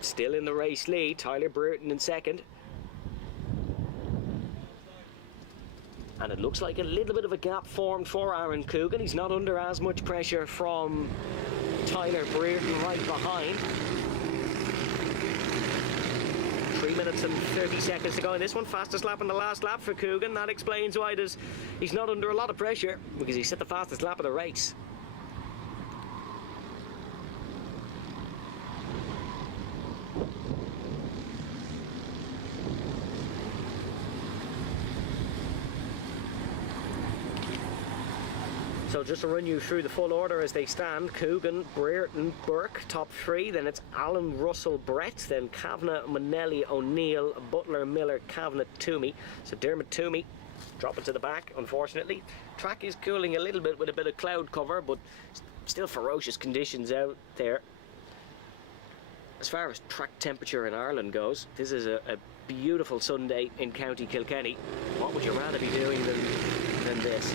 still in the race lead, Tyler Brereton in second. And it looks like a little bit of a gap formed for Aaron Coogan. He's not under as much pressure from Tyler Brereton right behind. 3 minutes and 30 seconds to go in this one. Fastest lap in the last lap for Coogan. That explains why he's not under a lot of pressure, because he set the fastest lap of the race. So just to run you through the full order as they stand: Coogan, Brereton, Burke, top 3. Then it's Allen, Russell, Brett. Then Kavanagh, Manelli, O'Neill, Butler, Miller, Kavanagh, Toomey. So Dermot Toomey dropping to the back, unfortunately. Track is cooling a little bit with a bit of cloud cover, but still ferocious conditions out there. As far as track temperature in Ireland goes, this is a beautiful Sunday in County Kilkenny. What would you rather be doing than this?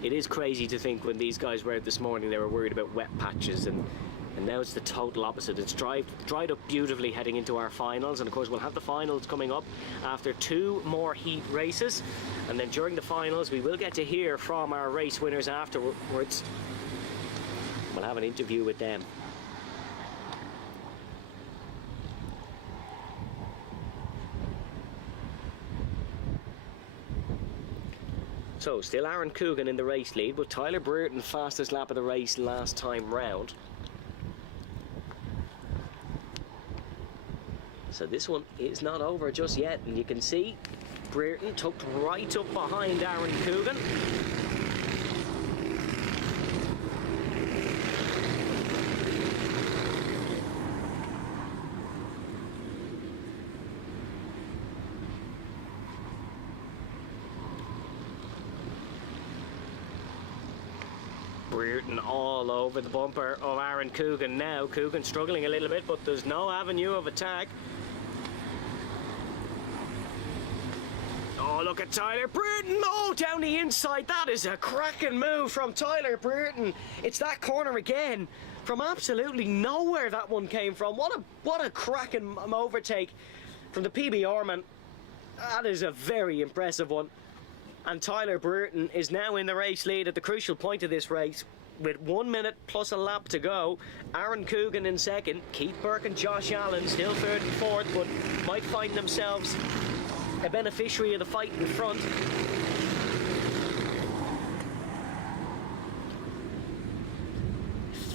It is crazy to think when these guys were out this morning they were worried about wet patches, and now it's the total opposite. It's dried up beautifully heading into our finals, and of course we'll have the finals coming up after 2 more heat races, and then during the finals we will get to hear from our race winners afterwards. We'll have an interview with them. So, still Aaron Coogan in the race lead, but Tyler Brereton fastest lap of the race last time round. So this one is not over just yet, and you can see Brereton tucked right up behind Aaron Coogan. Brereton all over the bumper of Aaron Coogan now. Coogan struggling a little bit, but there's no avenue of attack. Oh, look at Tyler Brereton. Oh, down the inside. That is a cracking move from Tyler Brereton. It's that corner again. From absolutely nowhere that one came from. What a cracking overtake from the PBR man. That is a very impressive one. And Tyler Brereton is now in the race lead at the crucial point of this race with 1 minute plus a lap to go. Aaron Coogan in second, Keith Burke and Josh Allen still third and fourth, but might find themselves a beneficiary of the fight in front.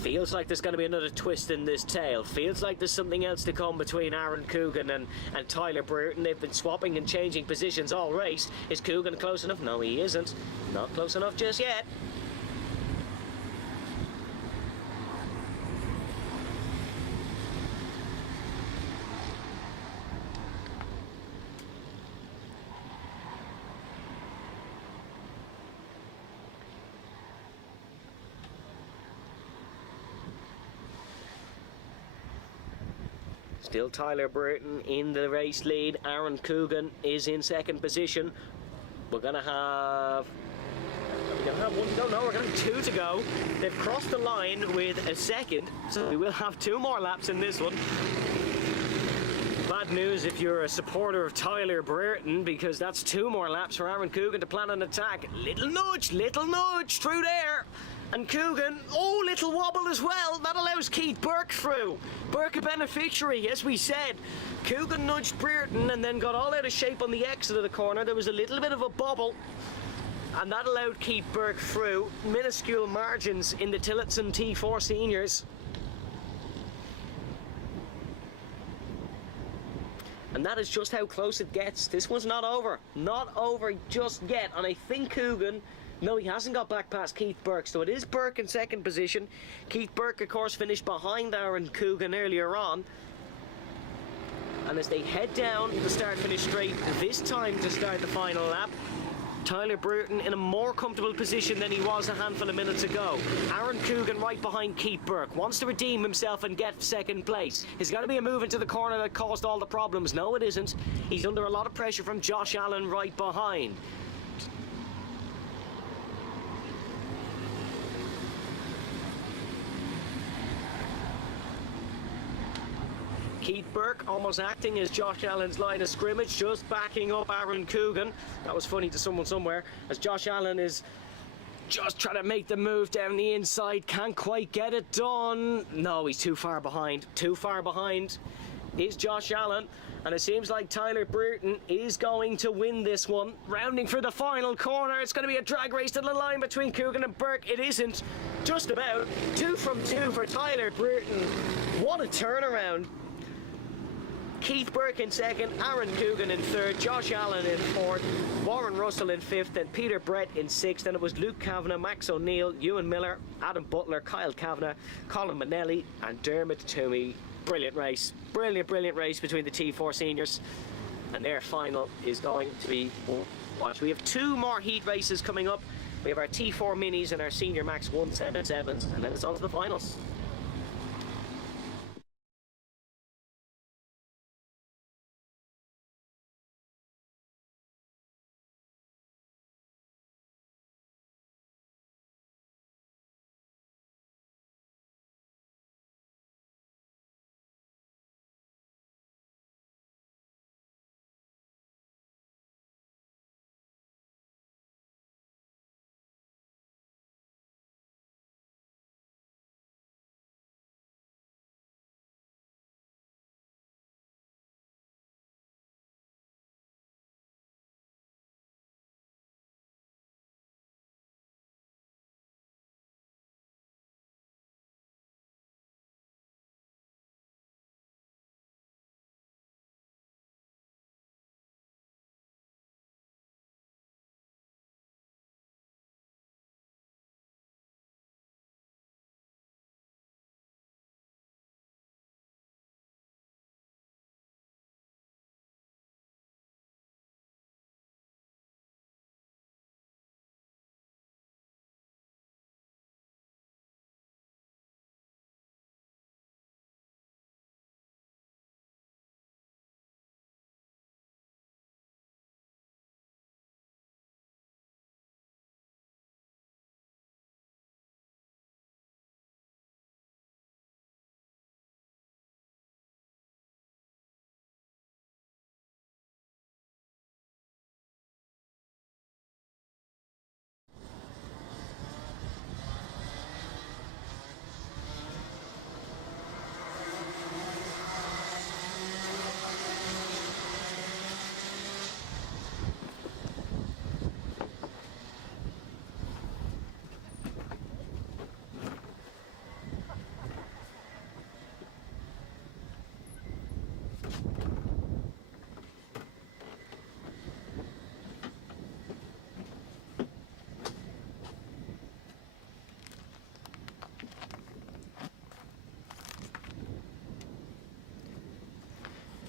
Feels like there's going to be another twist in this tale. Feels like there's something else to come between Aaron Coogan and Tyler Brereton. They've been swapping and changing positions all race. Is Coogan close enough? No, he isn't. Not close enough just yet. Still Tyler Brereton in the race lead. Aaron Coogan is in second position. We're going to have... one to go? No, we're going to have 2 to go. They've crossed the line with a second, so we will have 2 more laps in this one. Bad news if you're a supporter of Tyler Brereton, because that's 2 more laps for Aaron Coogan to plan an attack. Little nudge through there. And Coogan, oh, little wobble as well. That allows Keith Burke through. Burke a beneficiary, as we said. Coogan nudged Brereton and then got all out of shape on the exit of the corner. There was a little bit of a bobble, and that allowed Keith Burke through. Minuscule margins in the Tillotson T4 seniors. And that is just how close it gets. This one's not over. Not over just yet. And I think Coogan, no, he hasn't got back past Keith Burke. So it is Burke in second position. Keith Burke, of course, finished behind Aaron Coogan earlier on. And as they head down the start-finish straight, this time to start the final lap, Tyler Bruton in a more comfortable position than he was a handful of minutes ago. Aaron Coogan right behind Keith Burke. Wants to redeem himself and get second place. There's got to be a move into the corner that caused all the problems. No, it isn't. He's under a lot of pressure from Josh Allen right behind. Keith Burke almost acting as Josh Allen's line of scrimmage, just backing up Aaron Coogan. That was funny to someone somewhere, as Josh Allen is just trying to make the move down the inside. Can't quite get it done. No, he's too far behind. Too far behind is Josh Allen. And it seems like Tyler Bruton is going to win this one. Rounding for the final corner. It's going to be a drag race to the line between Coogan and Burke. It isn't. Just about. 2 from 2 for Tyler Bruton. What a turnaround. Keith Burke in second, Aaron Coogan in third, Josh Allen in fourth, Warren Russell in fifth, and Peter Brett in sixth. And it was Luke Kavanagh, Max O'Neill, Ewan Miller, Adam Butler, Kyle Kavanagh, Colin Manelli, and Dermot Toomey. Brilliant race. Brilliant race between the T4 seniors. And their final is going to be watch. We have 2 more heat races coming up. We have our T4 minis and our senior max 177s, and then it's on to the finals.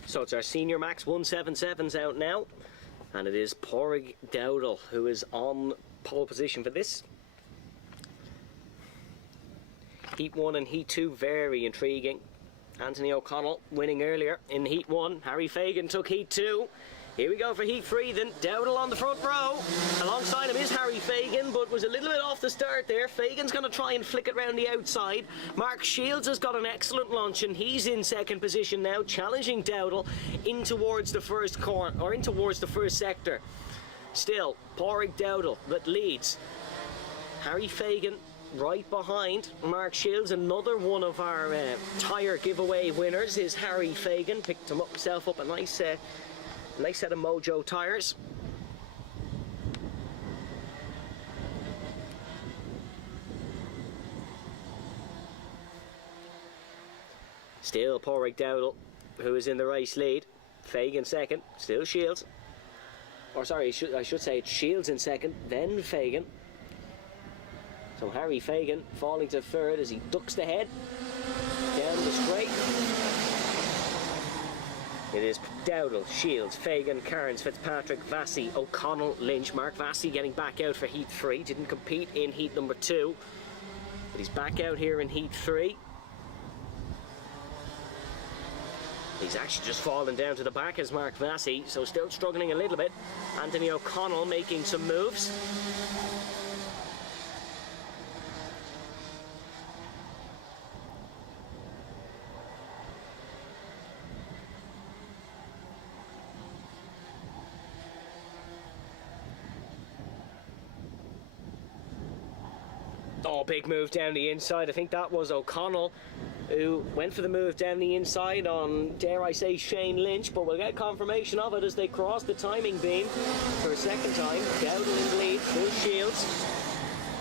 So it's our senior max 177s out now, and it is Pádraig Dowdall who is on pole position for this. Heat 1 and Heat 2 very intriguing. Anthony O'Connell winning earlier in Heat 1. Harry Fagan took Heat 2. Here we go for Heat 3 then. Dowdall on the front row. Alongside him is Harry Fagan, but was a little bit off the start there. Fagan's going to try and flick it around the outside. Mark Shields has got an excellent launch, and he's in second position now, challenging Dowdall in towards the first corner, or in towards the first sector. Still, Pádraig Dowdall that leads. Harry Fagan right behind Mark Shields. Another one of our tyre giveaway winners is Harry Fagan. Picked himself up a nice set of Mojo tyres. Still Pádraig Dowdall, who is in the race lead. Fagan second, still Shields. Or sorry, I should say it's Shields in second, then Fagan. So Harry Fagan falling to third as he ducks the head down the straight. It is Dowdall, Shields, Fagan, Cairns, Fitzpatrick, Vassy, O'Connell, Lynch. Mark Vassy getting back out for heat 3. Didn't compete in heat number 2. But he's back out here in heat 3. He's actually just fallen down to the back as Mark Vassy, so still struggling a little bit. Anthony O'Connell making some moves. Oh, big move down the inside. I think that was O'Connell who went for the move down the inside on, dare I say, Shane Lynch, but we'll get confirmation of it as they cross the timing beam for a second time. Dowdall in the lead, full Shields.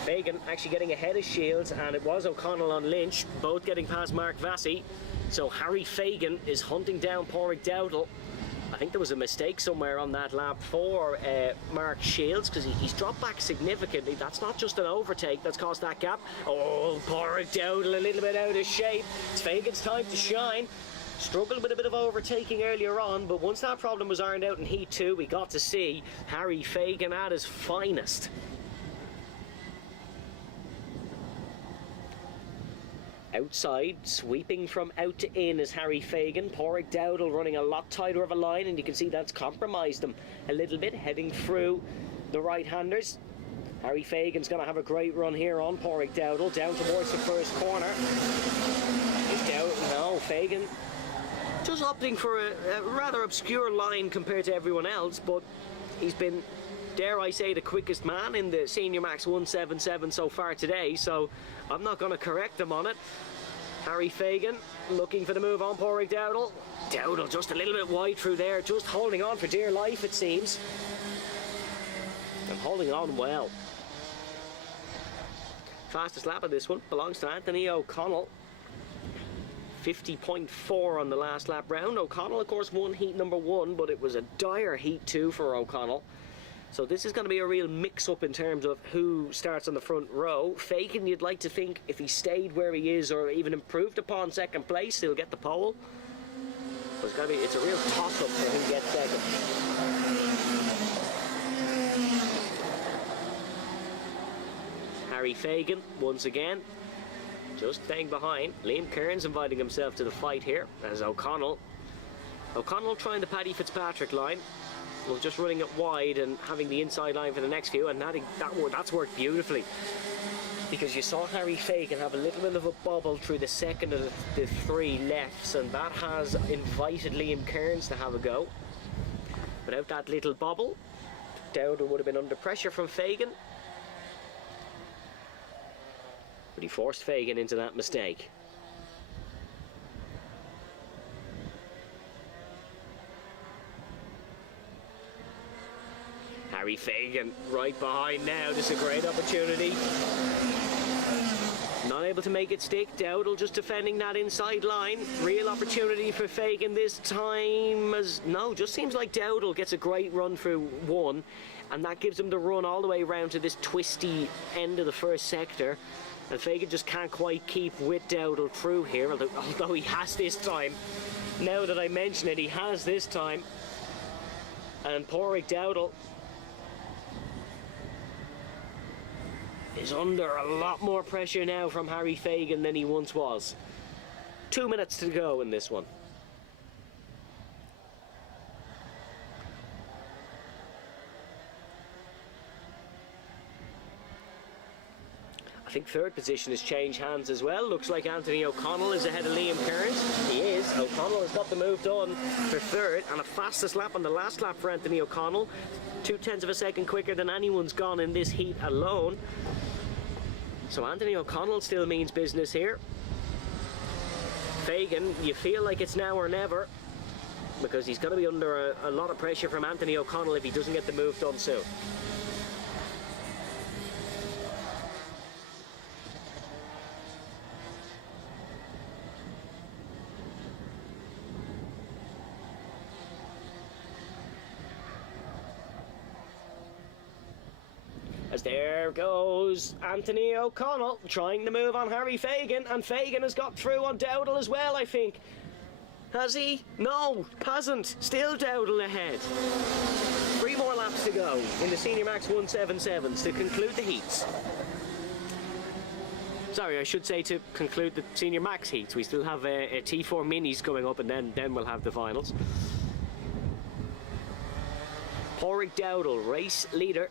Fagan actually getting ahead of Shields, and it was O'Connell on Lynch, both getting past Mark Vassy. So Harry Fagan is hunting down Pádraig Dowdall. I think there was a mistake somewhere on that lap for Mark Shields, because he's dropped back significantly. That's not just an overtake that's caused that gap. Oh, Pádraig Dowdall a little bit out of shape. It's Fagan's time to shine. Struggled with a bit of overtaking earlier on, but once that problem was ironed out in Heat 2, we got to see Harry Fagan at his finest. Outside, sweeping from out to in is Harry Fagan. Pádraig Dowdall running a lot tighter of a line, and you can see that's compromised him a little bit, heading through the right-handers. Harry Fagan's going to have a great run here on Pádraig Dowdall, down towards the first corner. Is Dowdall, no, Fagan just opting for a rather obscure line compared to everyone else, but he's been, dare I say, the quickest man in the Senior Max 177 so far today, so I'm not going to correct him on it. Harry Fagan looking for the move on Pádraig Dowdall. Dowdall just a little bit wide through there, just holding on for dear life it seems. And holding on well. Fastest lap of this one belongs to Anthony O'Connell. 50.4 on the last lap round. O'Connell of course won heat number 1, but it was a dire heat 2 for O'Connell. So this is going to be a real mix-up in terms of who starts on the front row. Fagan, you'd like to think if he stayed where he is or even improved upon second place, he'll get the pole. But it's a real toss-up for who gets second. Harry Fagan, once again, just staying behind. Liam Kearns inviting himself to the fight here as O'Connell trying the Paddy Fitzpatrick line. Well, just running it wide and having the inside line for the next few, and that's worked beautifully. Because you saw Harry Fagan have a little bit of a bubble through the second of the 3 lefts, and that has invited Liam Kearns to have a go. Without that little bubble, Dowdall would have been under pressure from Fagan. But he forced Fagan into that mistake. Harry Fagan right behind now. This is a great opportunity. Not able to make it stick. Dowdall just defending that inside line. Real opportunity for Fagan this time. Just seems like Dowdall gets a great run through 1, and that gives him the run all the way around to this twisty end of the first sector. And Fagan just can't quite keep with Dowdall through here, although he has this time. Now that I mention it, he has this time. And Pádraig Dowdall is under a lot more pressure now from Harry Fagan than he once was. 2 minutes to go in this one. I think third position has changed hands as well. Looks like Anthony O'Connell is ahead of Liam Kearns. He is. O'Connell has got the move done for third, and a fastest lap on the last lap for Anthony O'Connell. 0.2 of a second quicker than anyone's gone in this heat alone. So Anthony O'Connell still means business here. Fagan, you feel like it's now or never, because he's going to be under a lot of pressure from Anthony O'Connell if he doesn't get the move done soon. as there goes Anthony O'Connell trying to move on Harry Fagan, and Fagan has got through on Dowdle as well, I think. Has he? No, hasn't. Still Dowdle ahead. 3 more laps to go in the Senior Max 177s to conclude the heats. Sorry, I should say to conclude the Senior Max heats. We still have a T4 Minis coming up, and then we'll have the finals. Pádraig Dowdle, race leader,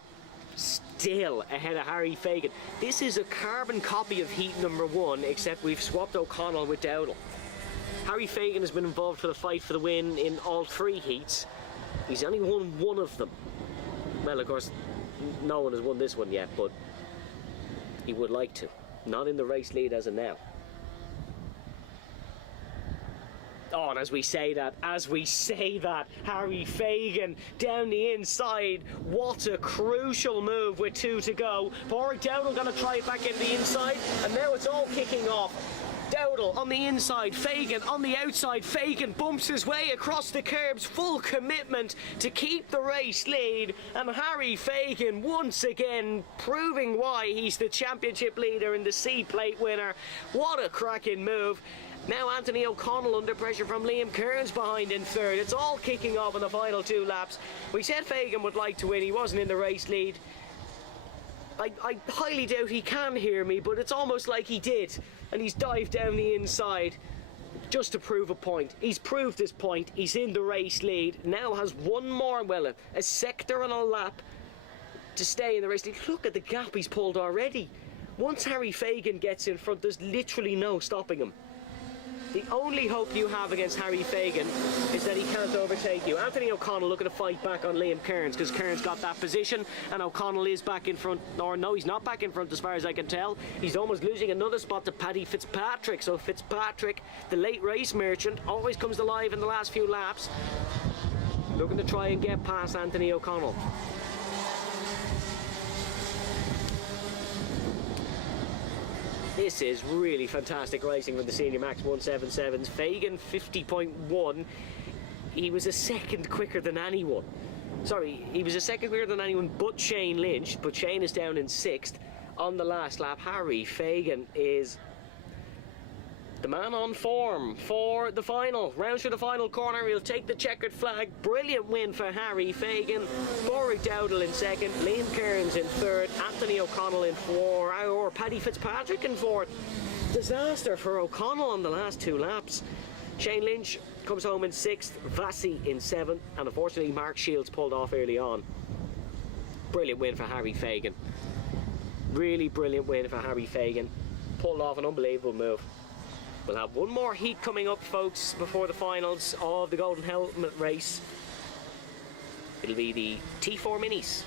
still ahead of Harry Fagan. This is a carbon copy of heat number 1, except we've swapped O'Connell with Dowdle. Harry Fagan has been involved for the fight for the win in all 3 heats. He's only won 1 of them. Well, of course, no one has won this one yet, but he would like to. Not in the race lead as of now. Oh, and as we say that, Harry Fagan down the inside. What a crucial move with 2 to go. Pádraig Dowdle going to try it back in the inside, and now it's all kicking off. Dowdle on the inside, Fagan on the outside. Fagan bumps his way across the curbs, full commitment to keep the race lead, and Harry Fagan once again proving why he's the championship leader and the C-plate winner. What a cracking move. Now Anthony O'Connell under pressure from Liam Kearns behind in 3rd. It's all kicking off in the final 2 laps. We said Fagan would like to win, he wasn't in the race lead. I highly doubt he can hear me, but it's almost like he did, and he's dived down the inside just to prove a point. He's proved his point. He's in the race lead. Now has 1 more, well, a sector and a lap to stay in the race lead. Look at the gap he's pulled already. Once Harry Fagan gets in front, there's literally no stopping him. The only hope you have against Harry Fagan is that he can't overtake you. Anthony O'Connell looking to fight back on Liam Kearns, because Kearns got that position and O'Connell is back in front. Or no, he's not back in front as far as I can tell. He's almost losing another spot to Paddy Fitzpatrick. So Fitzpatrick, the late race merchant, always comes alive in the last few laps, looking to try and get past Anthony O'Connell. This is really fantastic racing with the Senior Max 177s. Fagan 50.1. He was a second quicker than anyone. Sorry, he was a second quicker than anyone but Shane Lynch, but Shane is down in 6th on the last lap. Harry Fagan is the man on form for the final. Rounds for the final corner. He'll take the checkered flag. Brilliant win for Harry Fagan. Pádraig Dowdle in 2nd. Liam Kearns in 3rd. Anthony O'Connell in 4th. Or Paddy Fitzpatrick in 4th. Disaster for O'Connell on the last 2 laps. Shane Lynch comes home in 6th. Vassie in 7th. And unfortunately, Mark Shields pulled off early on. Brilliant win for Harry Fagan. Really brilliant win for Harry Fagan. Pulled off an unbelievable move. We'll have 1 more heat coming up, folks, before the finals of the Golden Helmet race. It'll be the T4 Minis.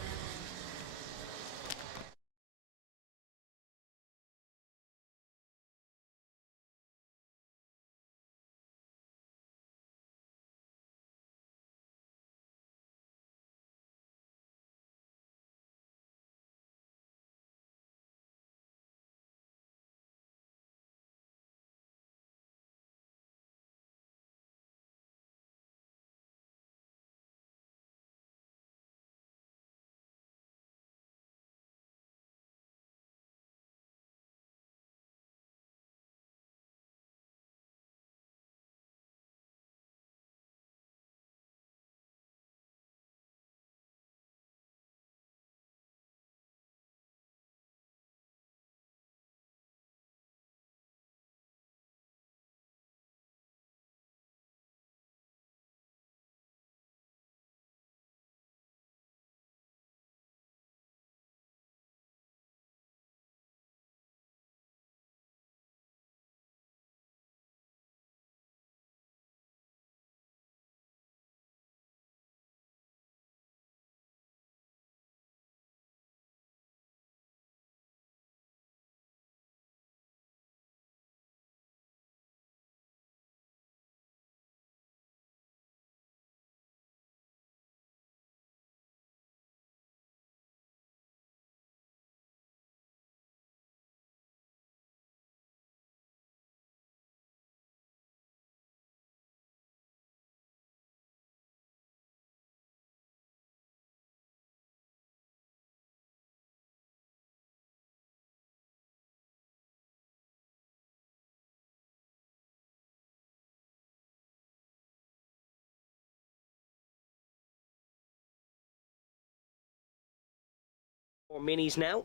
Minis now.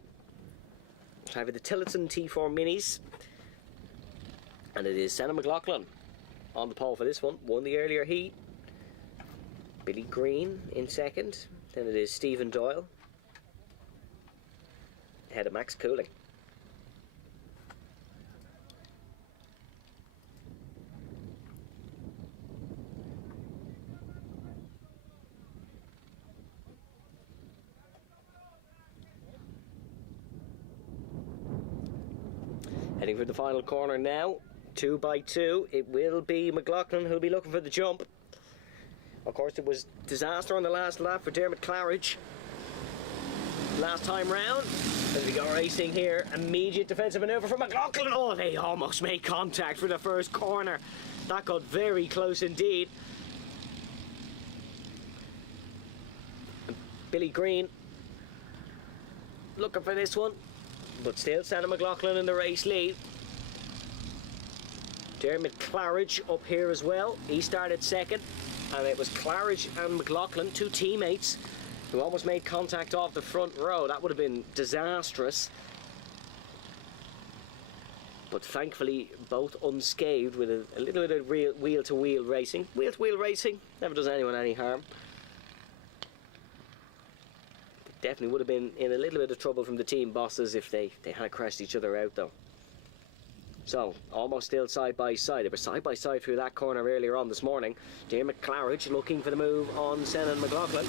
I have the Tillotson T4 Minis, and it is Senna McLaughlin on the pole for this one. Won the earlier heat. Billy Green in second. Then it is Stephen Doyle ahead of Max Cooling. Heading for the final corner now, 2 by 2. It will be McLaughlin who'll be looking for the jump. Of course, it was disaster on the last lap for Dermot Claridge last time round. As we go racing here, immediate defensive manoeuvre from McLaughlin. Oh, they almost made contact for the first corner. That got very close indeed. And Billy Green looking for this one, but still Senna McLaughlin in the race lead. Dermot Claridge up here as well. He started second, and it was Claridge and McLaughlin, two teammates, who almost made contact off the front row. That would have been disastrous. But thankfully, both unscathed with a little bit of wheel-to-wheel racing. Wheel-to-wheel racing never does anyone any harm. Definitely would have been in a little bit of trouble from the team bosses if they had crashed each other out though. So, almost still side by side. They were side by side through that corner earlier on this morning. Dermot Claridge looking for the move on Senna and McLaughlin.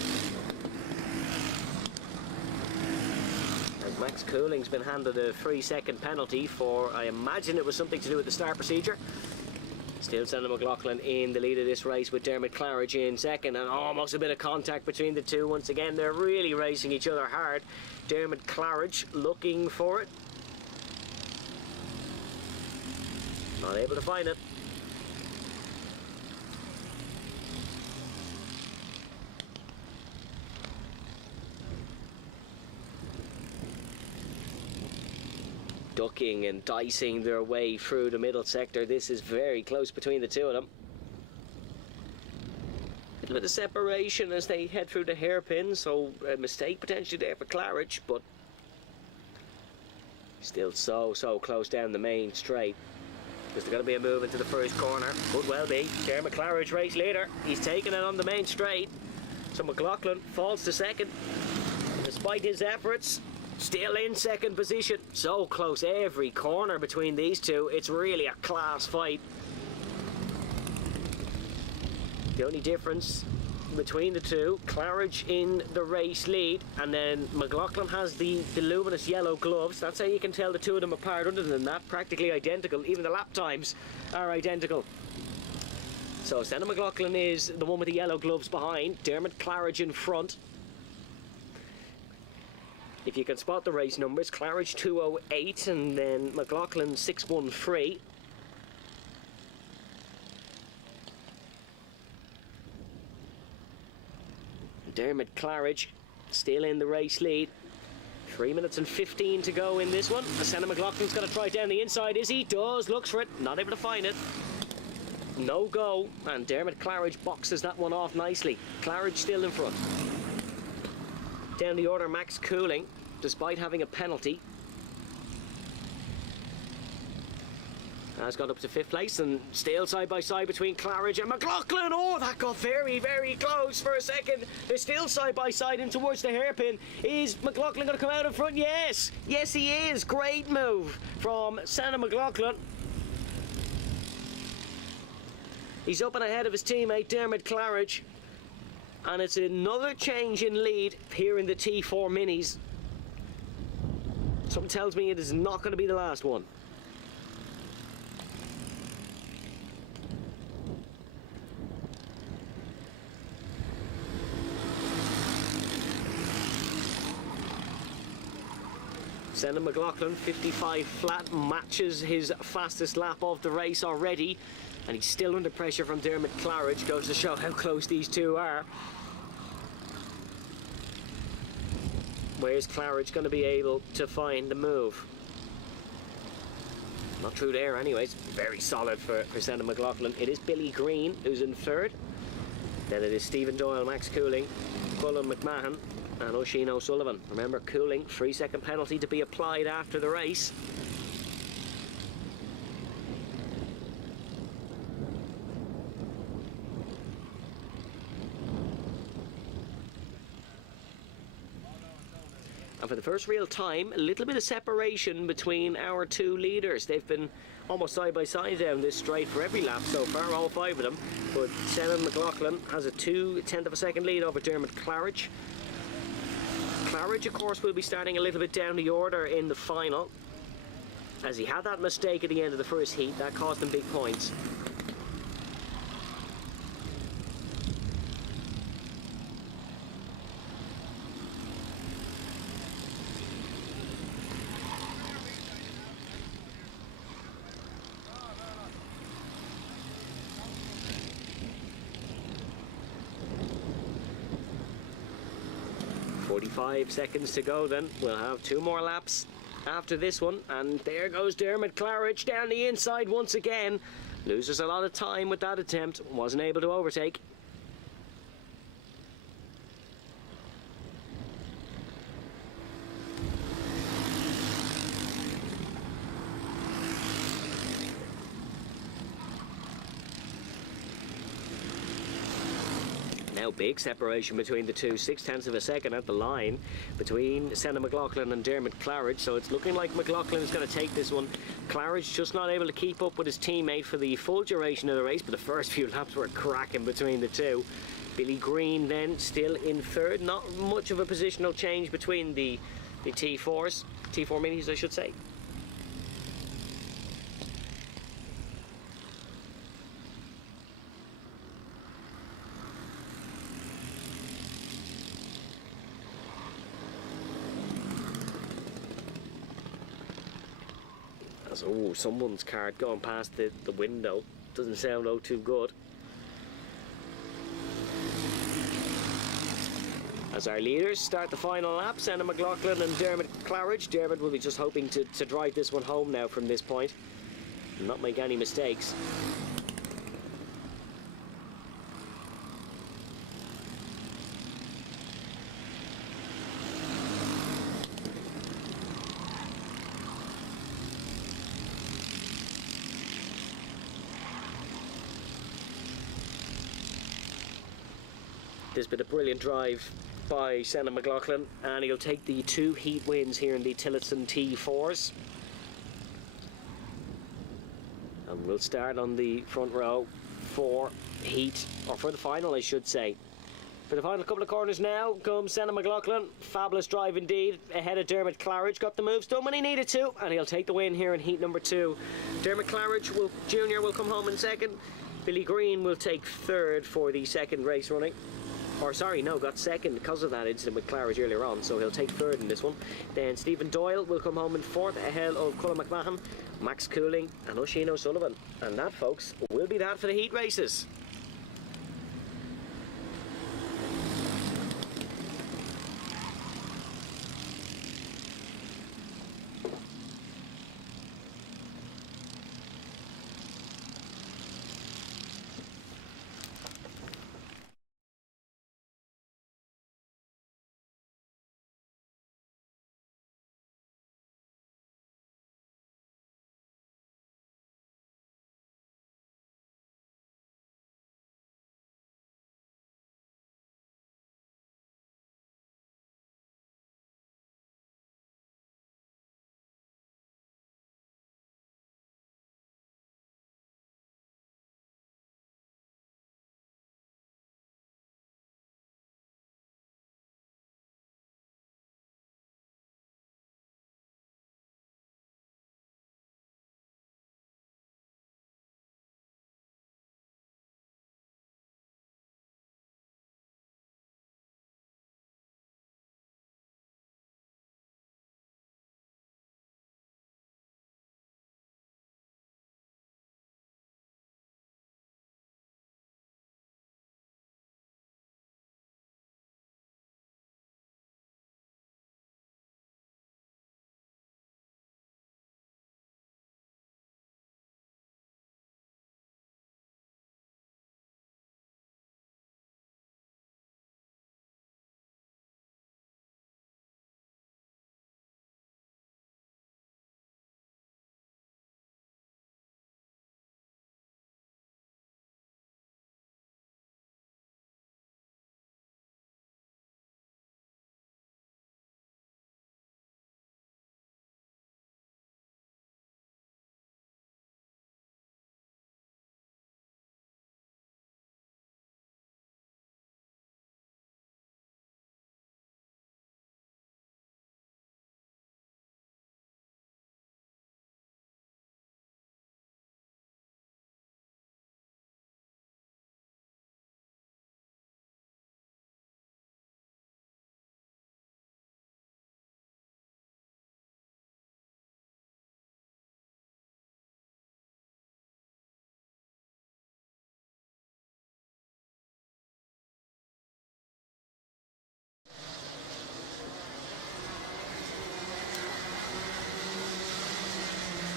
As Max Cooling's been handed a 3-second penalty for, I imagine it was something to do with the start procedure. Still Senna McLaughlin in the lead of this race with Dermot Claridge in second, and almost a bit of contact between the two. Once again, they're really racing each other hard. Dermot Claridge looking for it. Not able to find it. Ducking and dicing their way through the middle sector. This is very close between the two of them. A little bit of separation as they head through the hairpin, so a mistake potentially there for Claridge, but still so close down the main straight. There's going to be a move into the first corner. Could well be. Dermot Claridge race leader. He's taking it on the main straight. So McLaughlin falls to second. Despite his efforts, still in second position. So close every corner between these two. It's really a class fight. The only difference between the two, Claridge in the race lead, and then McLaughlin has the luminous yellow gloves. That's how you can tell the two of them apart. Other than that, practically identical. Even the lap times are identical. So Senna McLaughlin is the one with the yellow gloves behind, Dermot Claridge in front. If you can spot the race numbers, Claridge 208 and then McLaughlin 613. Dermot Claridge still in the race lead. 3 minutes and 15 to go in this one. Senna McLaughlin's going to try it down the inside. Is he? Does. Looks for it. Not able to find it. No go. And Dermot Claridge boxes that one off nicely. Claridge still in front. Down the order, Max Cooling, despite having a penalty, has got up to 5th place, and still side by side between Claridge and McLaughlin. Oh, that got very close for a second. They're still side by side in towards the hairpin. Is McLaughlin going to come out in front? Yes, he is. Great move from Senna McLaughlin. He's up and ahead of his teammate Dermot Claridge, and it's another change in lead here in the T4 Minis. Something tells me it is not going to be the last one. Senna McLaughlin, 55 flat, matches his fastest lap of the race already, and he's still under pressure from Dermot Claridge. Goes to show how close these two are. Where's Claridge going to be able to find the move? Not through there anyways. Very solid for Senna McLaughlin. It is Billy Green who's in third. Then it is Stephen Doyle, Max Cooling, Cullen McMahon, and Oisin O'Sullivan. Remember, cooling, 3-second penalty to be applied after the race. And for the first real time, a little bit of separation between our two leaders. They've been almost side by side down this straight for every lap so far, all 5 of them. But Senan McLaughlin has a 2/10 of a second lead over Dermot Claridge. Claridge, of course, will be starting a little bit down the order in the final, as he had that mistake at the end of the first heat. That cost him big points. Seconds to go then. We'll have 2 more laps after this one, and there goes Dermot Claridge down the inside once again. Loses a lot of time with that attempt, wasn't able to overtake. Now big separation between the two, 0.6 of a second at the line between Senan McLaughlin and Dermot Claridge, so it's looking like McLaughlin is going to take this one. Claridge just not able to keep up with his teammate for the full duration of the race, but the first few laps were cracking between the two. Billy Green then still in third, not much of a positional change between the T4 minis, I should say. Oh, someone's card going past the window. Doesn't sound too good. As our leaders start the final lap, Senan McLaughlin and Dermot Claridge. Dermot will be just hoping to drive this one home now from this point and not make any mistakes. There's been a brilliant drive by Senan McLaughlin, and he'll take the 2 heat wins here in the Tillotson T4s. And we'll start on the front row for the final, I should say. For the final couple of corners now comes Senan McLaughlin. Fabulous drive indeed, ahead of Dermot Claridge. Got the moves done when he needed to, and he'll take the win here in heat number 2. Dermot Claridge Jr. will come home in second. Billy Green will take third for the second race running. Or sorry, no, got second because of that incident with Claridge earlier on, so he'll take third in this one. Then Stephen Doyle will come home in fourth, ahead of Colin McMahon, Max Cooling and Oisin O'Sullivan. And that, folks, will be that for the heat races.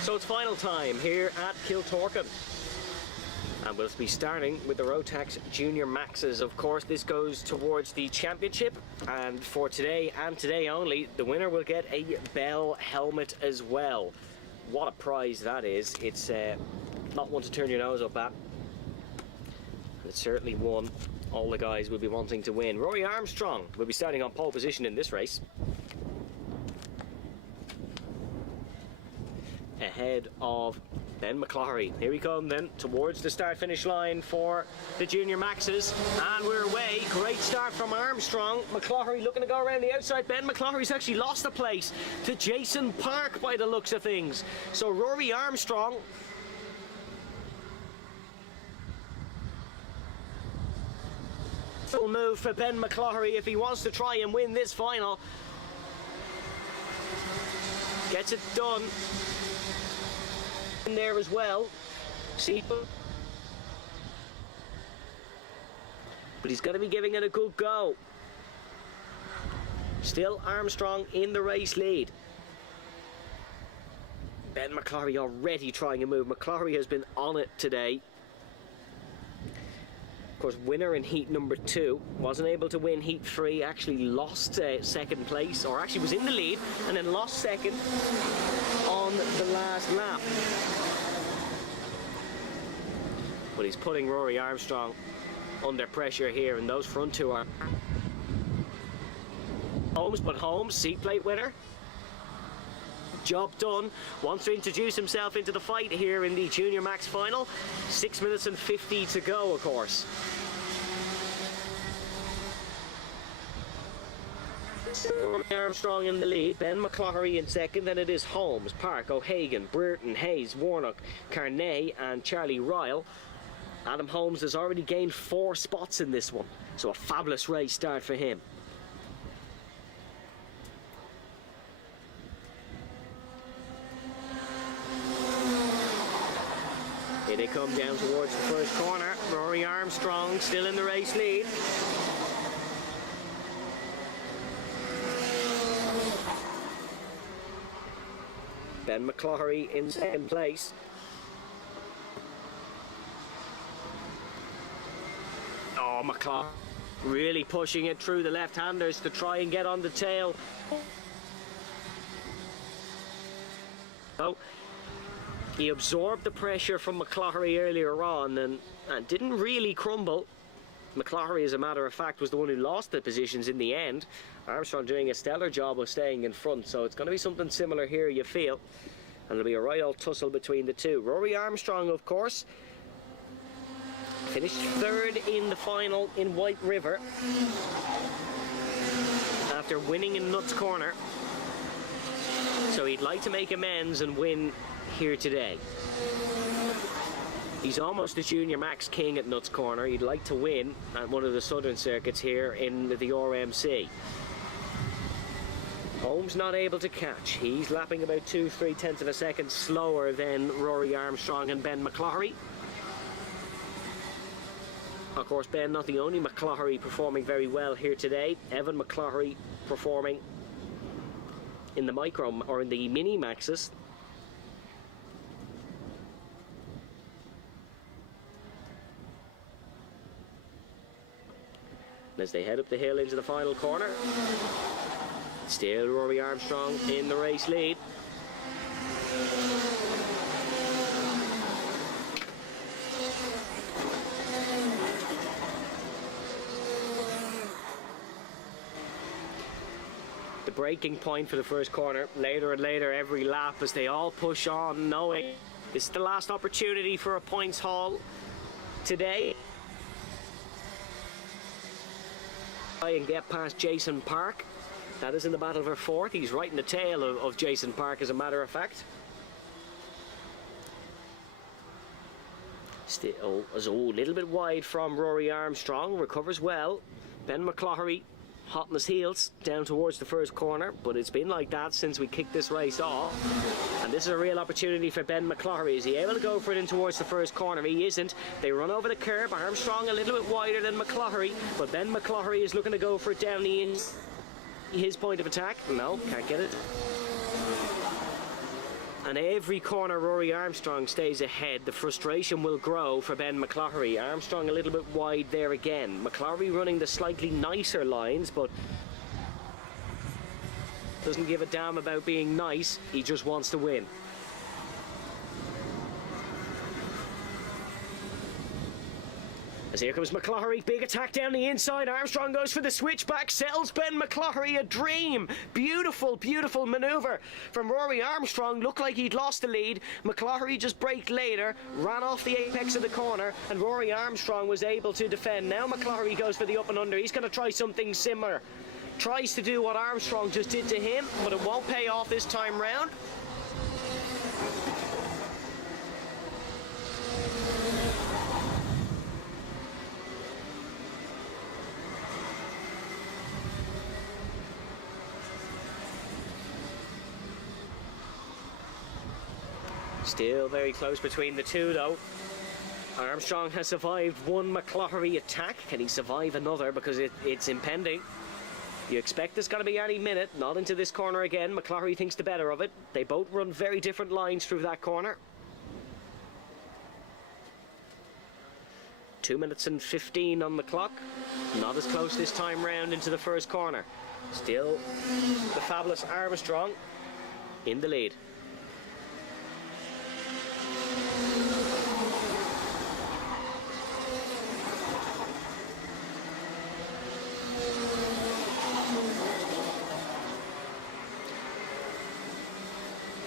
So it's final time here at Kiltorcan. And we'll be starting with the Rotax Junior Maxes. Of course, this goes towards the championship. And for today, and today only, the winner will get a Bell helmet as well. What a prize that is. It's not one to turn your nose up at. It's certainly one all the guys will be wanting to win. Rory Armstrong will be starting on pole position in this race, ahead of Ben McCloughery. Here we come then towards the start-finish line for the Junior Maxes, and we're away. Great start from Armstrong. McCloughery looking to go around the outside. Ben McCloughery's actually lost a place to Jason Park by the looks of things. So Rory Armstrong will move for Ben McCloughery if he wants to try and win this final. Gets it done in there as well. See, but he's going to be giving it a good go. Still Armstrong in the race lead. Ben McCloughery already trying a move. McCloughery has been on it today. Of course, winner in heat number 2, wasn't able to win heat 3, actually lost second place, or actually was in the lead and then lost second on the last lap. But he's putting Rory Armstrong under pressure here, and those front two are Holmes, but Holmes, seat plate winner. Job done. Wants to introduce himself into the fight here in the Junior Max final. 6 minutes and 50 to go, of course. Armstrong in the lead, Ben McCloughery in second, then it is Holmes, Park, O'Hagan, Brereton, Hayes, Warnock, Carney and Charlie Ryle. Adam Holmes has already gained 4 spots in this one, so a fabulous race start for him. Here they come down towards the first corner. Rory Armstrong still in the race lead. Ben McCloughery in second place. Oh, McCloughery really pushing it through the left-handers to try and get on the tail. Oh, he absorbed the pressure from McCloughery earlier on and didn't really crumble. McCloughery, as a matter of fact, was the one who lost the positions in the end. Armstrong doing a stellar job of staying in front, so it's going to be something similar here, you feel. And it'll be a right old tussle between the two. Rory Armstrong, of course, finished third in the final in White River after winning in Nuts Corner. So he'd like to make amends and win here today. He's almost the Junior Max king at Nuts Corner. He'd like to win at one of the southern circuits here in the RMC. Holmes not able to catch. He's lapping about 2/3 of a second slower than Rory Armstrong and Ben McCloughery. Of course, Ben not the only McCloughery performing very well here today. Evan McCloughery performing in the micro or in the mini maxes. As they head up the hill into the final corner, still Rory Armstrong in the race lead. The breaking point for the first corner, later and later every lap as they all push on, knowing this is the last opportunity for a points haul today. And get past Jason Park. That is in the battle for fourth. He's right in the tail of Jason Park, as a matter of fact. Still a little bit wide from Rory Armstrong. Recovers well. Ben McCloughery hot on his heels down towards the first corner, but it's been like that since we kicked this race off. And this is a real opportunity for Ben McCloughery. Is he able to go for it in towards the first corner? He isn't. They run over the curb. Armstrong a little bit wider than McCloughery, but Ben McCloughery is looking to go for it down his point of attack. No, can't get it. And every corner Rory Armstrong stays ahead, the frustration will grow for Ben McCloughery. Armstrong a little bit wide there again. McCloughery running the slightly nicer lines, but doesn't give a damn about being nice, he just wants to win. As here comes McCloughery, big attack down the inside. Armstrong goes for the switchback, settles Ben McCloughery, a dream. Beautiful, beautiful manoeuvre from Rory Armstrong. Looked like he'd lost the lead. McCloughery just braked later, ran off the apex of the corner, and Rory Armstrong was able to defend. Now McCloughery goes for the up and under. He's going to try something similar. Tries to do what Armstrong just did to him, but it won't pay off this time round. Still very close between the two though. Armstrong has survived one McCloughery attack. Can he survive another? Because it's impending. You expect there's going to be any minute. Not into this corner again. McCloughery thinks the better of it. They both run very different lines through that corner. 2 minutes and 15 on the clock. Not as close this time round into the first corner. Still the fabulous Armstrong in the lead.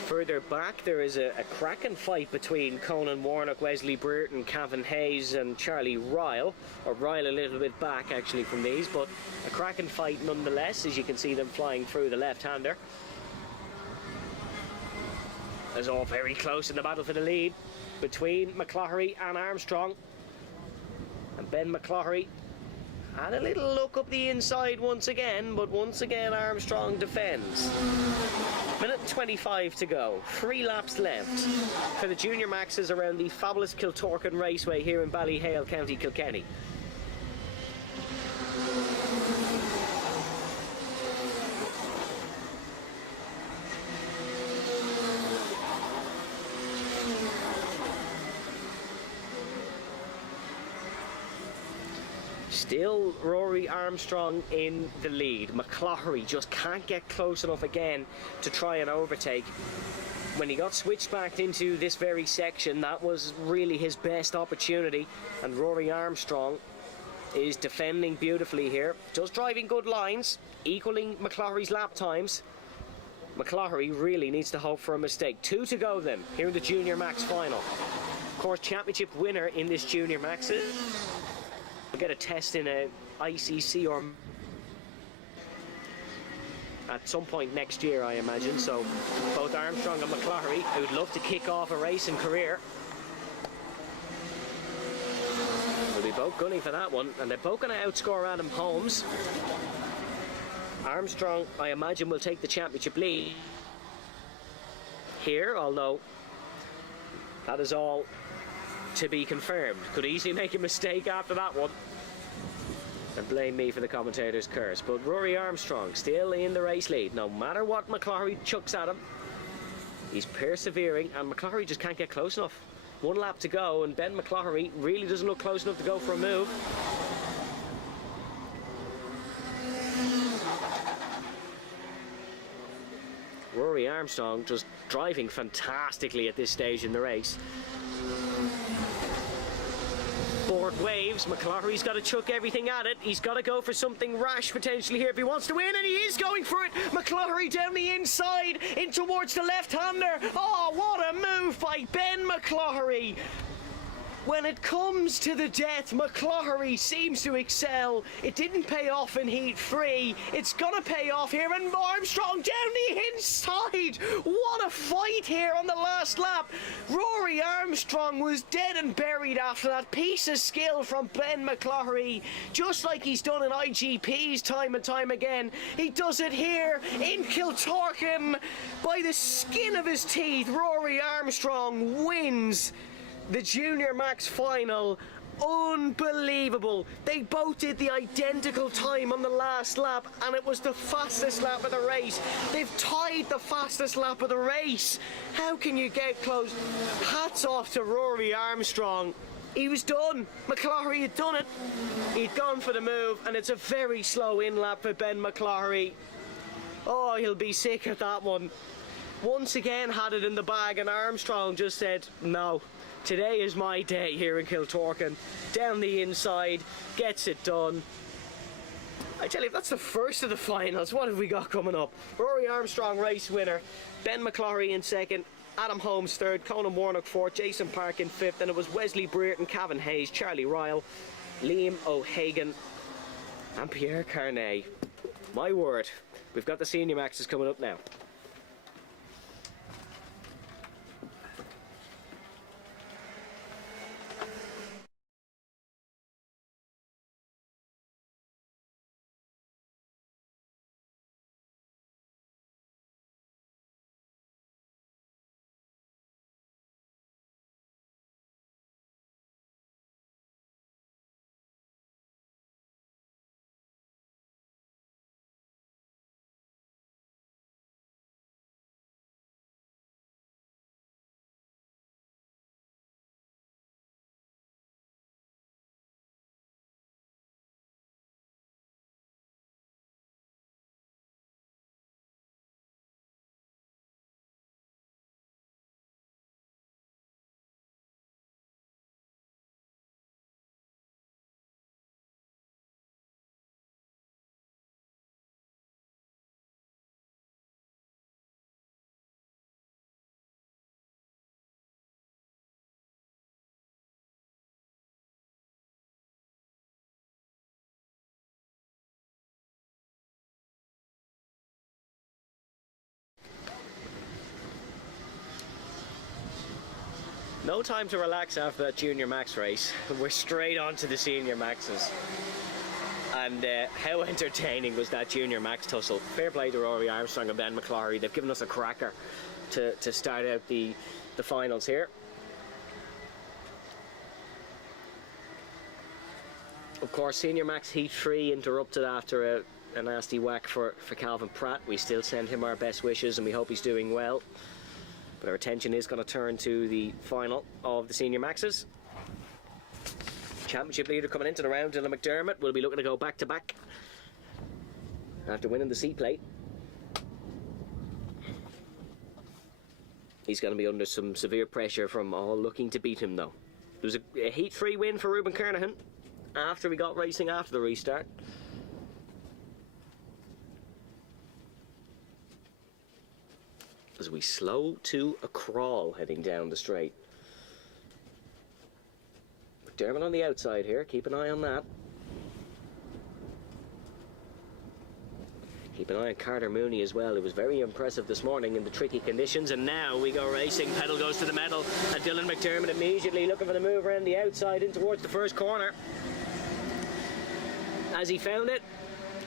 Further back there is a cracking fight between Conan Warnock, Wesley Brereton, Cavan Hayes and Charlie Ryle, or Ryle a little bit back actually from these, but a cracking fight nonetheless, as you can see them flying through the left-hander. It's all very close in the battle for the lead between McCloughery and Armstrong. And Ben McCloughery had a little look up the inside once again, but once again Armstrong defends. Minute 25 to go, 3 laps left for the Junior Maxes around the fabulous Kiltorcan Raceway here in Ballyhale, County Kilkenny. Still Rory Armstrong in the lead. McCloughery just can't get close enough again to try and overtake. When he got switched back into this very section, that was really his best opportunity, and Rory Armstrong is defending beautifully here, just driving good lines, equaling McCloughery's lap times. McCloughery really needs to hope for a mistake. 2 to go then, here in the Junior Max final. Of course, championship winner in this Junior Max will get a test in a ICC or at some point next year, I imagine. So both Armstrong and McCloughery, who would love to kick off a racing career, will be both gunning for that one, and they're both going to outscore Adam Holmes. Armstrong, I imagine, will take the championship lead here, although that is all to be confirmed. Could easily make a mistake after that one and blame me for the commentator's curse. But Rory Armstrong still in the race lead. No matter what McCloughery chucks at him, he's persevering, and McCloughery just can't get close enough. 1 lap to go, and Ben McCloughery really doesn't look close enough to go for a move. Rory Armstrong just driving fantastically at this stage in the race. Board waves, McCloughery's got to chuck everything at it. He's got to go for something rash potentially here if he wants to win, and he is going for it. McCloughery down the inside, in towards the left-hander. Oh, what a move by Ben McCloughery. When it comes to the death, McCloughery seems to excel. It didn't pay off in Heat 3. It's gonna pay off here, and Armstrong down the inside. What a fight here on the last lap. Rory Armstrong was dead and buried after that piece of skill from Ben McCloughery, just like he's done in IGPs time and time again. He does it here in Kiltorcan. By the skin of his teeth, Rory Armstrong wins the Junior Max final unbelievable. They both did the identical time on the last lap, and it was the fastest lap of the race. They've tied the fastest lap of the race. How can you get close? Hats off to Rory Armstrong. He was done. McCloughy had done it. He'd gone for the move, and it's a very slow in lap for Ben McCloughy. Oh, he'll be sick at that one. Once again had it in the bag, and Armstrong just said, no, today is my day here in Kiltorcan. Down the inside, gets it done. I tell you, if that's the first of the finals, what have we got coming up? Rory Armstrong, race winner. Ben McCloughy in second. Adam Holmes third. Conan Warnock fourth. Jason Park in fifth. And it was Wesley Brereton, Cavan Hayes, Charlie Ryle, Liam O'Hagan, and Pierre Carnet. My word, we've got the senior maxes coming up now. No time to relax after that junior max race. We're straight on to the senior maxes. And how entertaining was that junior max tussle. Fair play to Rory Armstrong and Ben McCloughy. They've given us a cracker to start out the finals here. Of course, senior max heat 3 interrupted after a nasty whack for Calvin Pratt. We still send him our best wishes and we hope he's doing well. But our attention is going to turn to the final of the senior maxes. Championship leader coming into the round, Dylan McDermott, will be looking to go back to back after winning the seat plate. He's going to be under some severe pressure from all looking to beat him though. There was a Heat 3 win for Ruben Kernahan after we got racing after the restart. As we slow to a crawl heading down the straight. McDermott on the outside here, keep an eye on that. Keep an eye on Carter Mooney as well. It was very impressive this morning in the tricky conditions, and now we go racing. Pedal goes to the metal, and Dylan McDermott immediately looking for the move around the outside in towards the first corner. As he found it,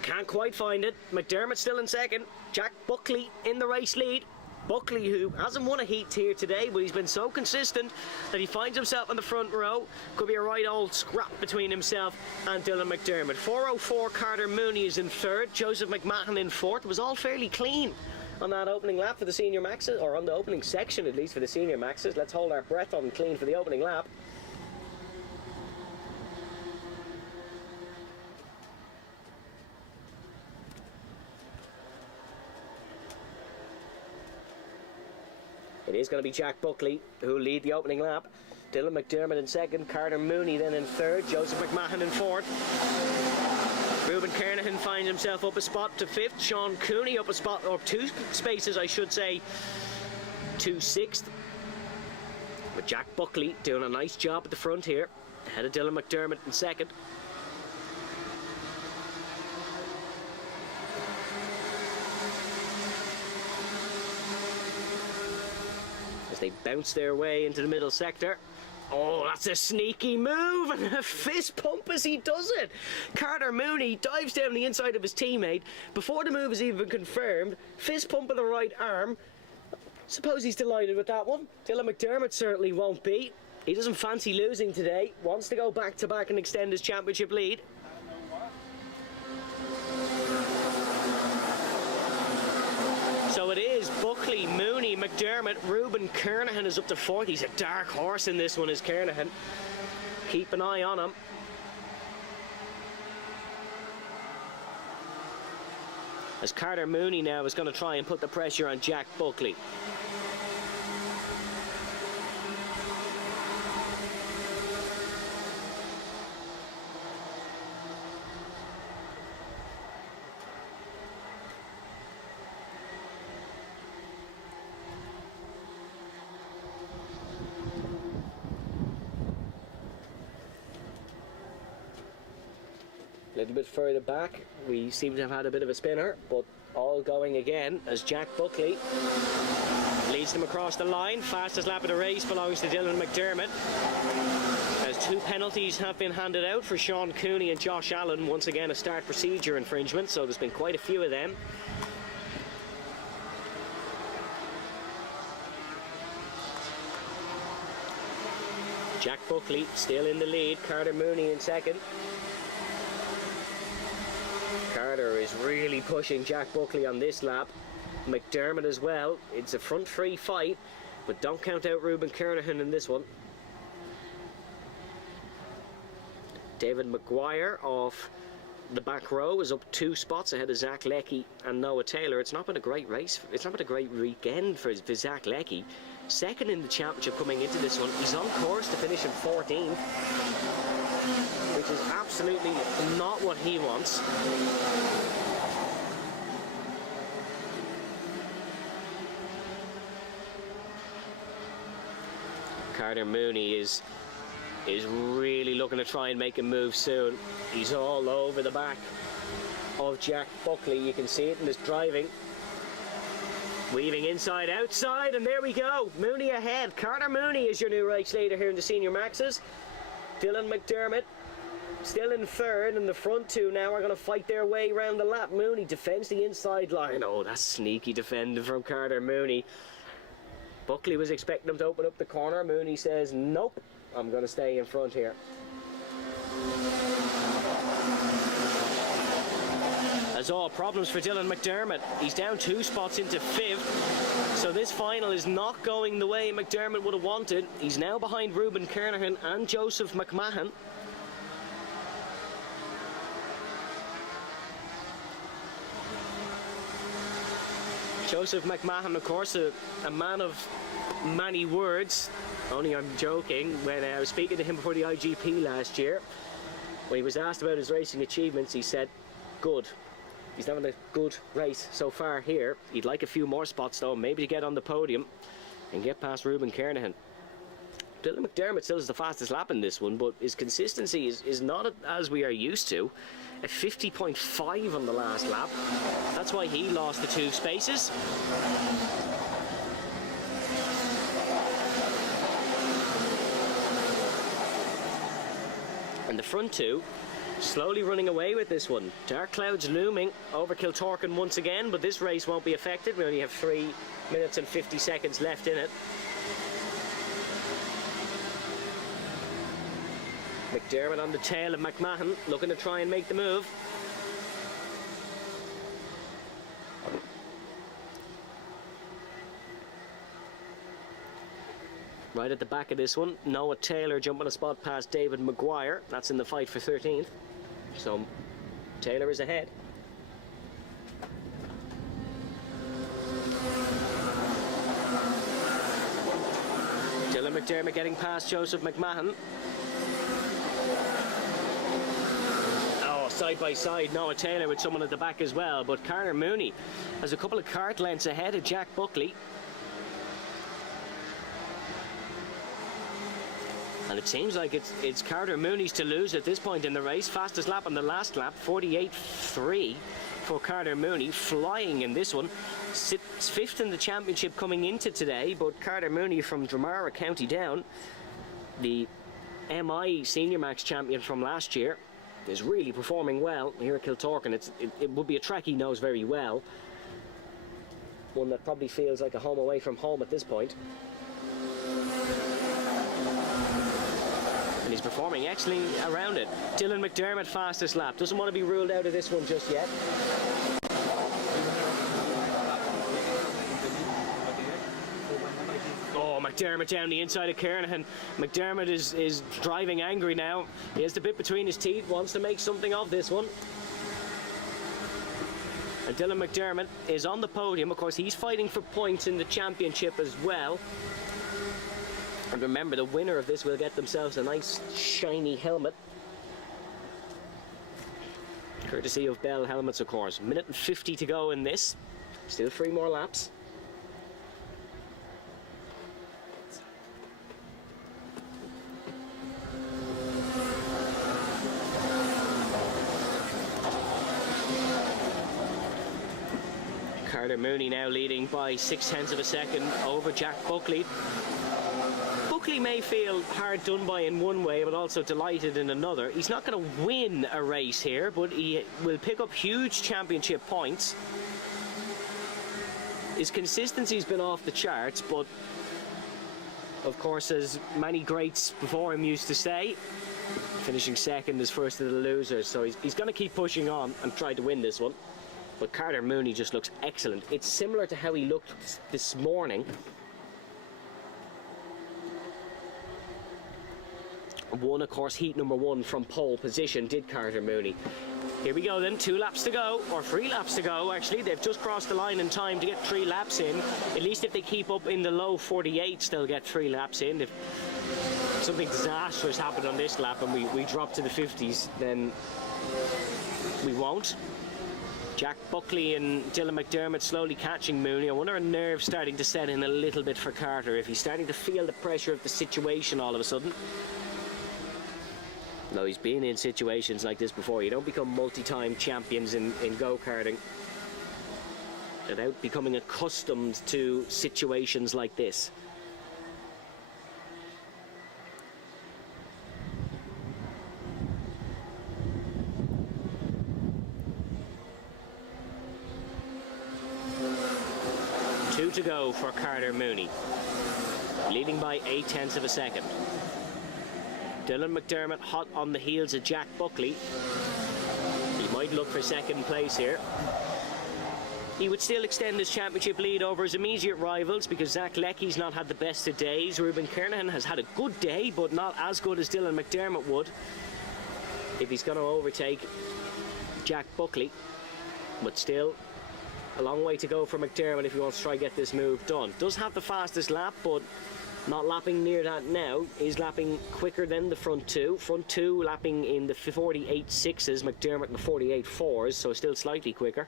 can't quite find it. McDermott still in second. Jack Buckley in the race lead. Buckley, who hasn't won a heat here today, but he's been so consistent that he finds himself in the front row. Could be a right old scrap between himself and Dylan McDermott. 4:04 Carter Mooney is in third, Joseph McMahon in fourth. It was all fairly clean on that opening lap for the senior maxes, or on the opening section at least for the senior maxes. Let's hold our breath on clean for the opening lap. It is going to be Jack Buckley who will lead the opening lap. Dylan McDermott in second, Carter Mooney then in third, Joseph McMahon in fourth. Ruben Kernahan finds himself up a spot to fifth, Sean Cooney up a spot, or 2 spaces I should say, to sixth. But Jack Buckley doing a nice job at the front here, ahead of Dylan McDermott in second. They bounce their way into the middle sector. Oh, that's a sneaky move, and a fist pump as he does it. Carter Mooney dives down the inside of his teammate before the move is even confirmed. Fist pump of the right arm. Suppose he's delighted with that one. Dylan McDermott certainly won't be. He doesn't fancy losing today, wants to go back-to-back and extend his championship lead. So it is Buckley, Mooney, McDermott, Ruben Kernahan is up to fourth. He's a dark horse in this one, is Kernahan. Keep an eye on him. As Carter Mooney now is going to try and put the pressure on Jack Buckley. A little bit further back, we seem to have had a bit of a spinner, but all going again as Jack Buckley leads them across the line. Fastest lap of the race belongs to Dylan McDermott, as 2 penalties have been handed out for Sean Cooney and Josh Allen. Once again, a start procedure infringement, so there's been quite a few of them. Jack Buckley still in the lead, Carter Mooney in second. Carter is really pushing Jack Buckley on this lap. McDermott as well. It's a front three fight, but don't count out Ruben Kernahan in this one. David Maguire off the back row is up 2 spots ahead of Zach Leckie and Noah Taylor. It's not been a great race. It's not been a great weekend for Zach Leckie. Second in the championship coming into this one. He's on course to finish in 14th. Which is absolutely not what he wants. Carter Mooney is really looking to try and make a move soon. He's all over the back of Jack Buckley. You can see it in his driving. Weaving inside, outside, and there we go. Mooney ahead. Carter Mooney is your new race leader here in the Senior Maxes. Dylan McDermott still in third, and the front 2 now are going to fight their way around the lap. Mooney defends the inside line. Oh, that's sneaky defending from Carter Mooney. Buckley was expecting him to open up the corner. Mooney says, nope, I'm going to stay in front here. That's all problems for Dylan McDermott. He's down 2 spots into 5th. So this final is not going the way McDermott would have wanted. He's now behind Ruben Kernahan and Joseph McMahon. Joseph McMahon, of course, a man of many words. Only I'm joking. When I was speaking to him before the IGP last year, when he was asked about his racing achievements, he said, good. He's having a good race so far here. He'd like a few more spots though, maybe to get on the podium and get past Ruben Kernahan. Dylan McDermott still has the fastest lap in this one, but his consistency is not as we are used to. A 50.5 on the last lap. That's why he lost the 2 spaces. And the front 2 slowly running away with this one. Dark clouds looming over Kiltorcan once again, but this race won't be affected. We only have 3 minutes and 50 seconds left in it. McDermott on the tail of McMahon, looking to try and make the move. Right at the back of this one, Noah Taylor jumping a spot past David Maguire. That's in the fight for 13th. So Taylor is ahead. Dylan McDermott getting past Joseph McMahon. Side by side, Noah Taylor with someone at the back as well, but Carter Mooney has a couple of kart lengths ahead of Jack Buckley. And it seems like it's Carter Mooney's to lose at this point in the race. Fastest lap on the last lap, 48.3 for Carter Mooney, flying in this one. Sits 5th in the championship coming into today, but Carter Mooney from Dromara, County Down, the MI Senior Max champion from last year, is really performing well here at Kiltorcan. It would be a track he knows very well. One that probably feels like a home away from home at this point. He's performing excellently around it. Dylan McDermott, fastest lap. Doesn't want to be ruled out of this one just yet. Oh, McDermott down the inside of Kernahan. McDermott is driving angry now. He has the bit between his teeth, wants to make something of this one. And Dylan McDermott is on the podium. Of course, he's fighting for points in the championship as well. And remember, the winner of this will get themselves a nice shiny helmet. Courtesy of Bell Helmets, of course. 1:50 to go in this. Still 3 more laps. Carter Mooney now leading by 0.6 of a second over Jack Buckley. Buckley may feel hard done by in one way, but also delighted in another. He's not going to win a race here, but he will pick up huge championship points. His consistency's been off the charts, but of course, as many greats before him used to say, finishing second is first of the losers. So he's going to keep pushing on and try to win this one. But Carter Mooney just looks excellent. It's similar to how he looked this morning. Won, of course, heat number 1 from pole position, did Carter Mooney. Here we go then, 2 laps to go, or 3 laps to go actually. They've just crossed the line in time to get 3 laps in. At least if they keep up in the low 48s, they'll get 3 laps in. If something disastrous happened on this lap and we drop to the 50s, then we won't. Jack Buckley and Dylan McDermott slowly catching Mooney. I wonder if nerves starting to set in a little bit for Carter, if he's starting to feel the pressure of the situation all of a sudden. No, he's been in situations like this before. You don't become multi-time champions in go-karting without becoming accustomed to situations like this. To go for Carter Mooney, leading by 0.8 of a second. Dylan McDermott hot on the heels of Jack Buckley. He might look for second place here. He would still extend his championship lead over his immediate rivals because Zach Lecky's not had the best of days. Ruben Kernahan has had a good day, but not as good as Dylan McDermott would if he's going to overtake Jack Buckley. But still, a long way to go for McDermott if he wants to try and get this move done. Does have the fastest lap, but not lapping near that now. Is lapping quicker than the front 2. Front 2 lapping in the 48.6s, McDermott in the 48.4s, so still slightly quicker.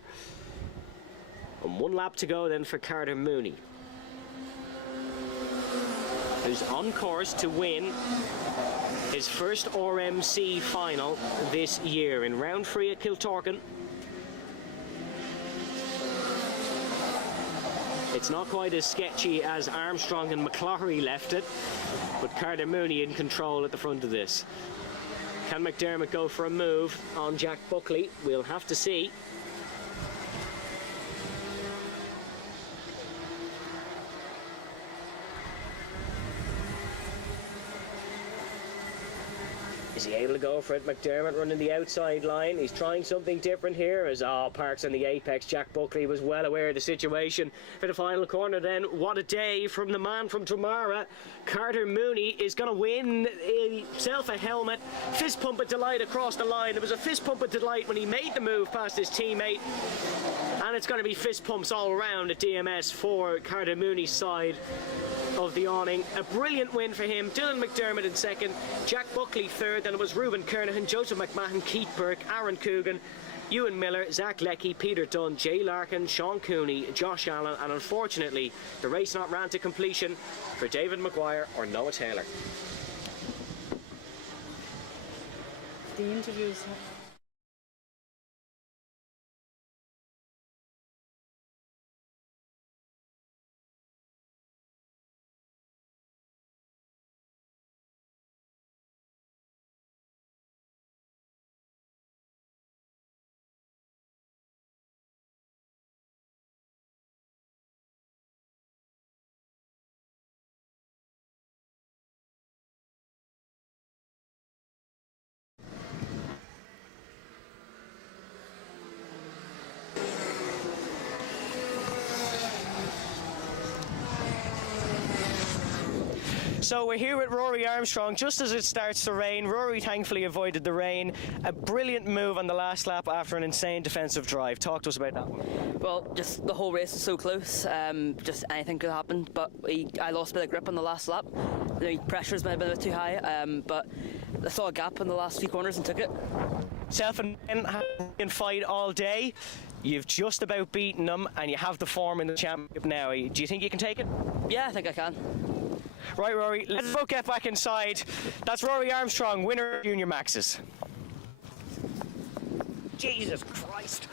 And 1 lap to go then for Carter Mooney, who's on course to win his first RMC final this year in round 3 at Kiltorcan. It's not quite as sketchy as Armstrong and McCloughy left it, but Carter Mooney in control at the front of this. Can McDermott go for a move on Jack Buckley? We'll have to see. Is he able to go for it? McDermott running the outside line. He's trying something different here as parks on the apex. Jack Buckley was well aware of the situation for the final corner then. What a day from the man from Tamara. Carter Mooney is going to win himself a helmet. Fist pump of delight across the line. There was a fist pump of delight when he made the move past his teammate. And it's going to be fist pumps all around at DMS for Carter Mooney's side of the awning. A brilliant win for him. Dylan McDermott in second, Jack Buckley third, then it was Ruben Kernahan, Joseph McMahon, Keith Burke, Aaron Coogan, Ewan Miller, Zach Leckie, Peter Dunn, Jay Larkin, Sean Cooney, Josh Allen, and unfortunately the race not ran to completion for David Maguire or Noah Taylor. The interviews So we're here with Rory Armstrong just as it starts to rain. Rory thankfully avoided the rain. A brilliant move on the last lap after an insane defensive drive. Talk to us about that one. Well, just the whole race was so close. Just anything could happen. But I lost a bit of grip on the last lap. The pressure's been a bit too high. But I saw a gap in the last few corners and took it. Self and Ben can fight all day. You've just about beaten them, and you have the form in the championship now. Do you think you can take it? Yeah, I think I can. Right, Rory, let's both get back inside. That's Rory Armstrong, winner of Junior Maxes. Jesus Christ.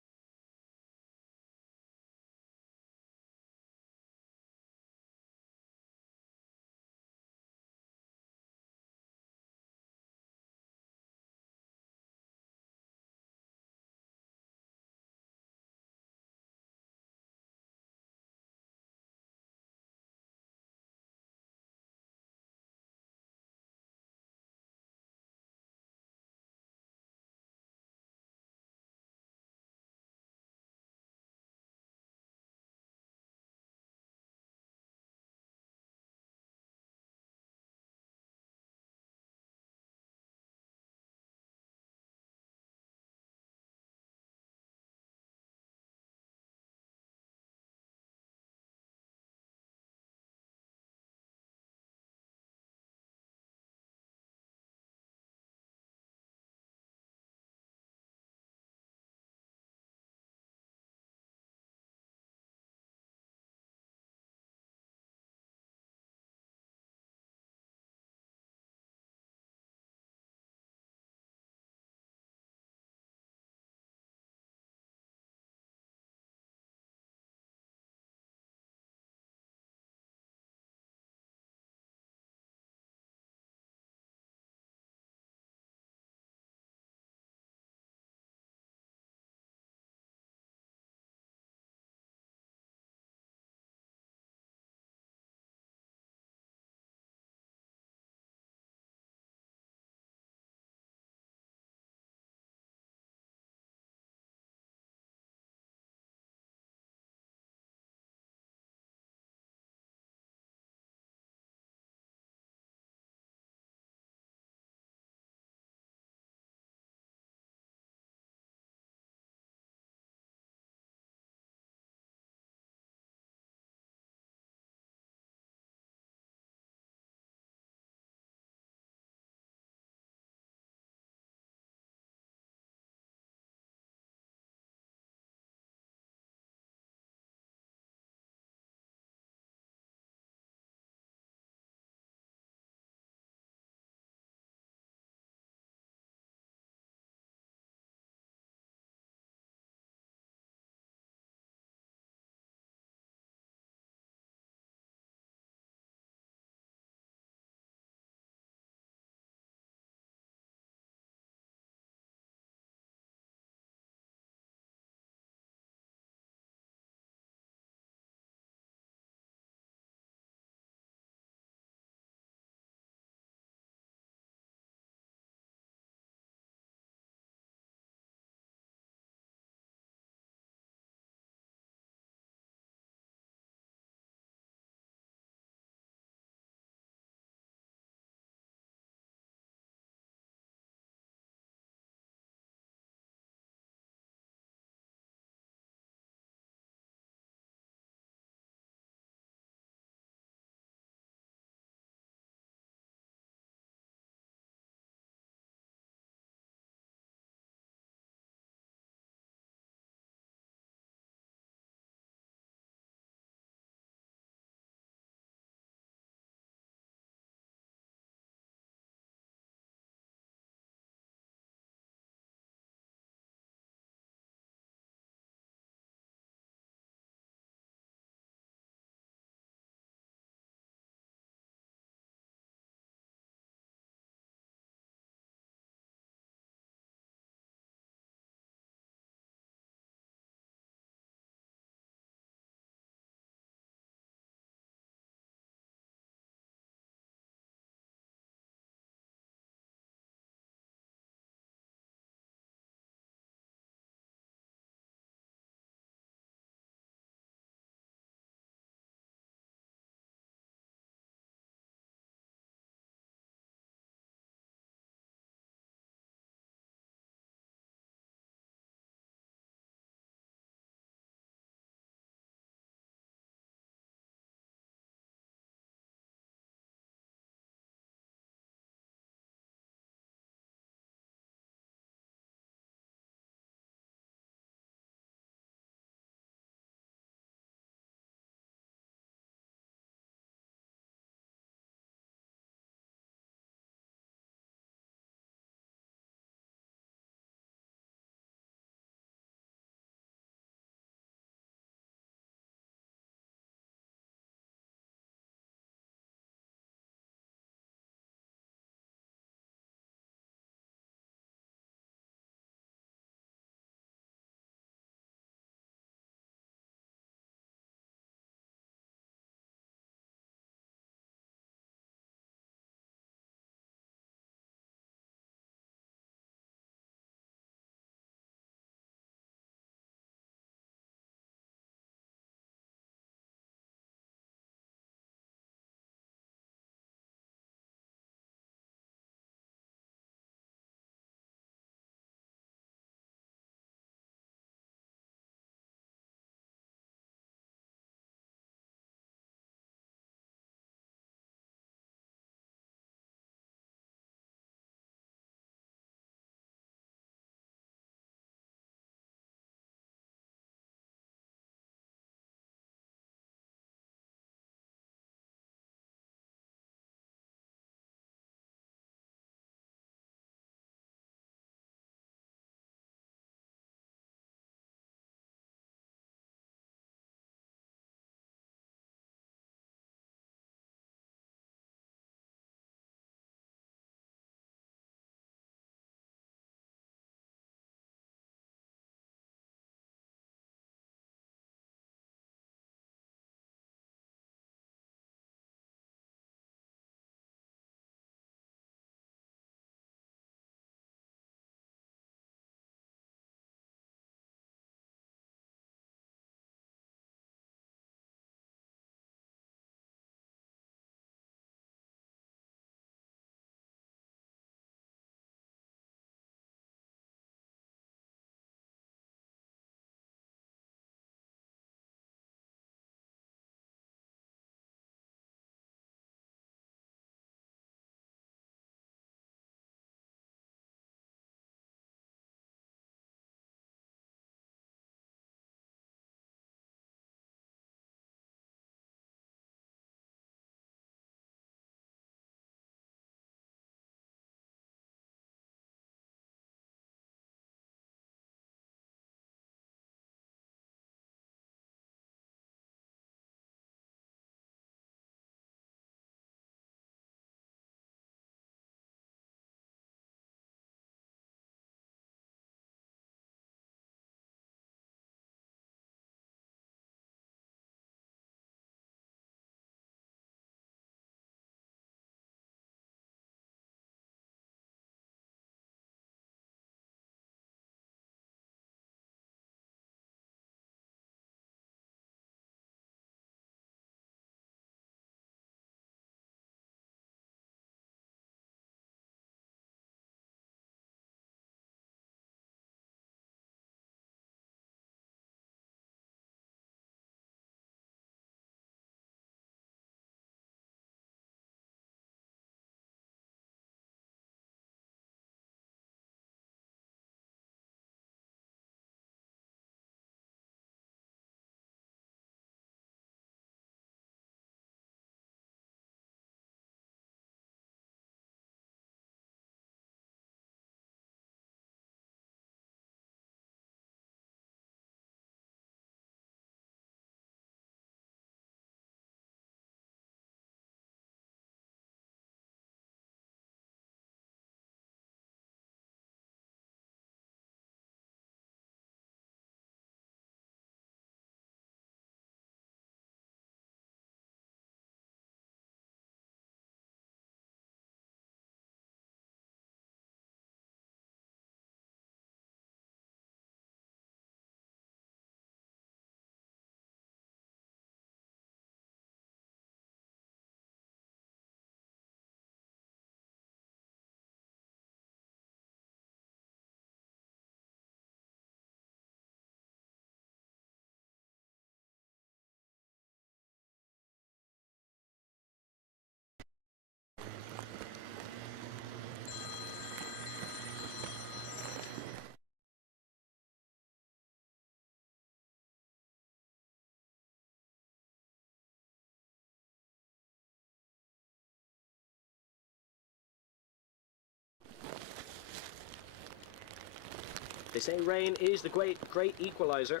They say rain is the great equaliser.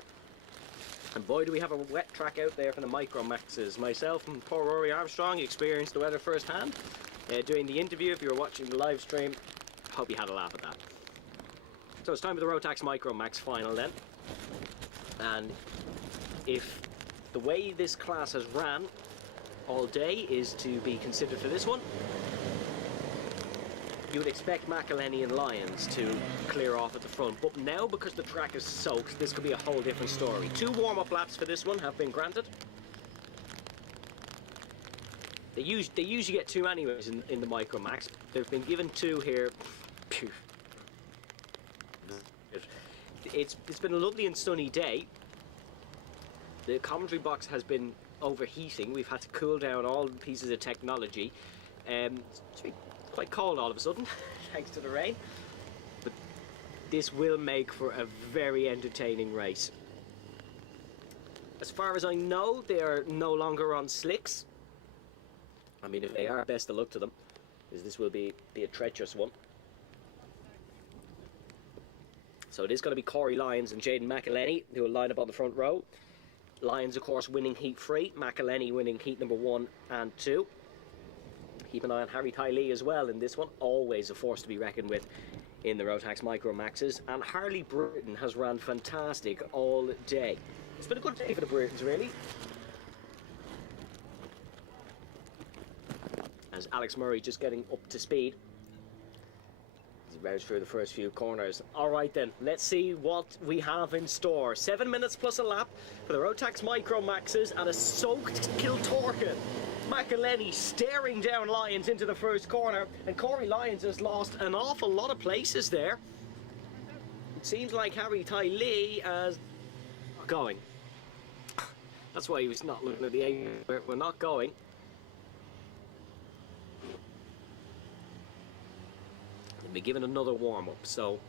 And boy, do we have a wet track out there for the Micro Maxes. Myself and poor Rory Armstrong experienced the weather firsthand. Doing the interview, if you were watching the live stream, hope you had a laugh at that. So it's time for the Rotax Micro Max final then. And if the way this class has ran all day is to be considered for this one, you would expect McElhenney and Lyons to clear off at the front, but now because the track is soaked, this could be a whole different story. 2 warm-up laps for this one have been granted. They usually get 2 anyways in the Micro Max. They've been given 2 here. It's been a lovely and sunny day. The commentary box has been overheating. We've had to cool down all the pieces of technology. It's been quite cold all of a sudden, thanks to the rain. But this will make for a very entertaining race. As far as I know, they are no longer on slicks. I mean, if they are, best of luck to them, because this will be a treacherous one. So it is going to be Corey Lyons and Jaden McElhenney who will line up on the front row. Lyons, of course, winning heat 3, McElhenney winning heat number 1 and 2. Keep an eye on Harry Tyley as well in this one. Always a force to be reckoned with in the Rotax Micro Maxes. And Harley Burton has ran fantastic all day. It's been a good day for the Burtons, really. As Alex Murray just getting up to speed. He's roused through the first few corners. Alright then, let's see what we have in store. 7 minutes plus a lap for the Rotax Micro Maxes and a soaked Kiltorcan. McElhenney staring down Lyons into the first corner, and Corey Lyons has lost an awful lot of places there. It seems like Harry Tyley is going. That's why he was not looking at the aim. We're not going. They'll be given another warm-up, so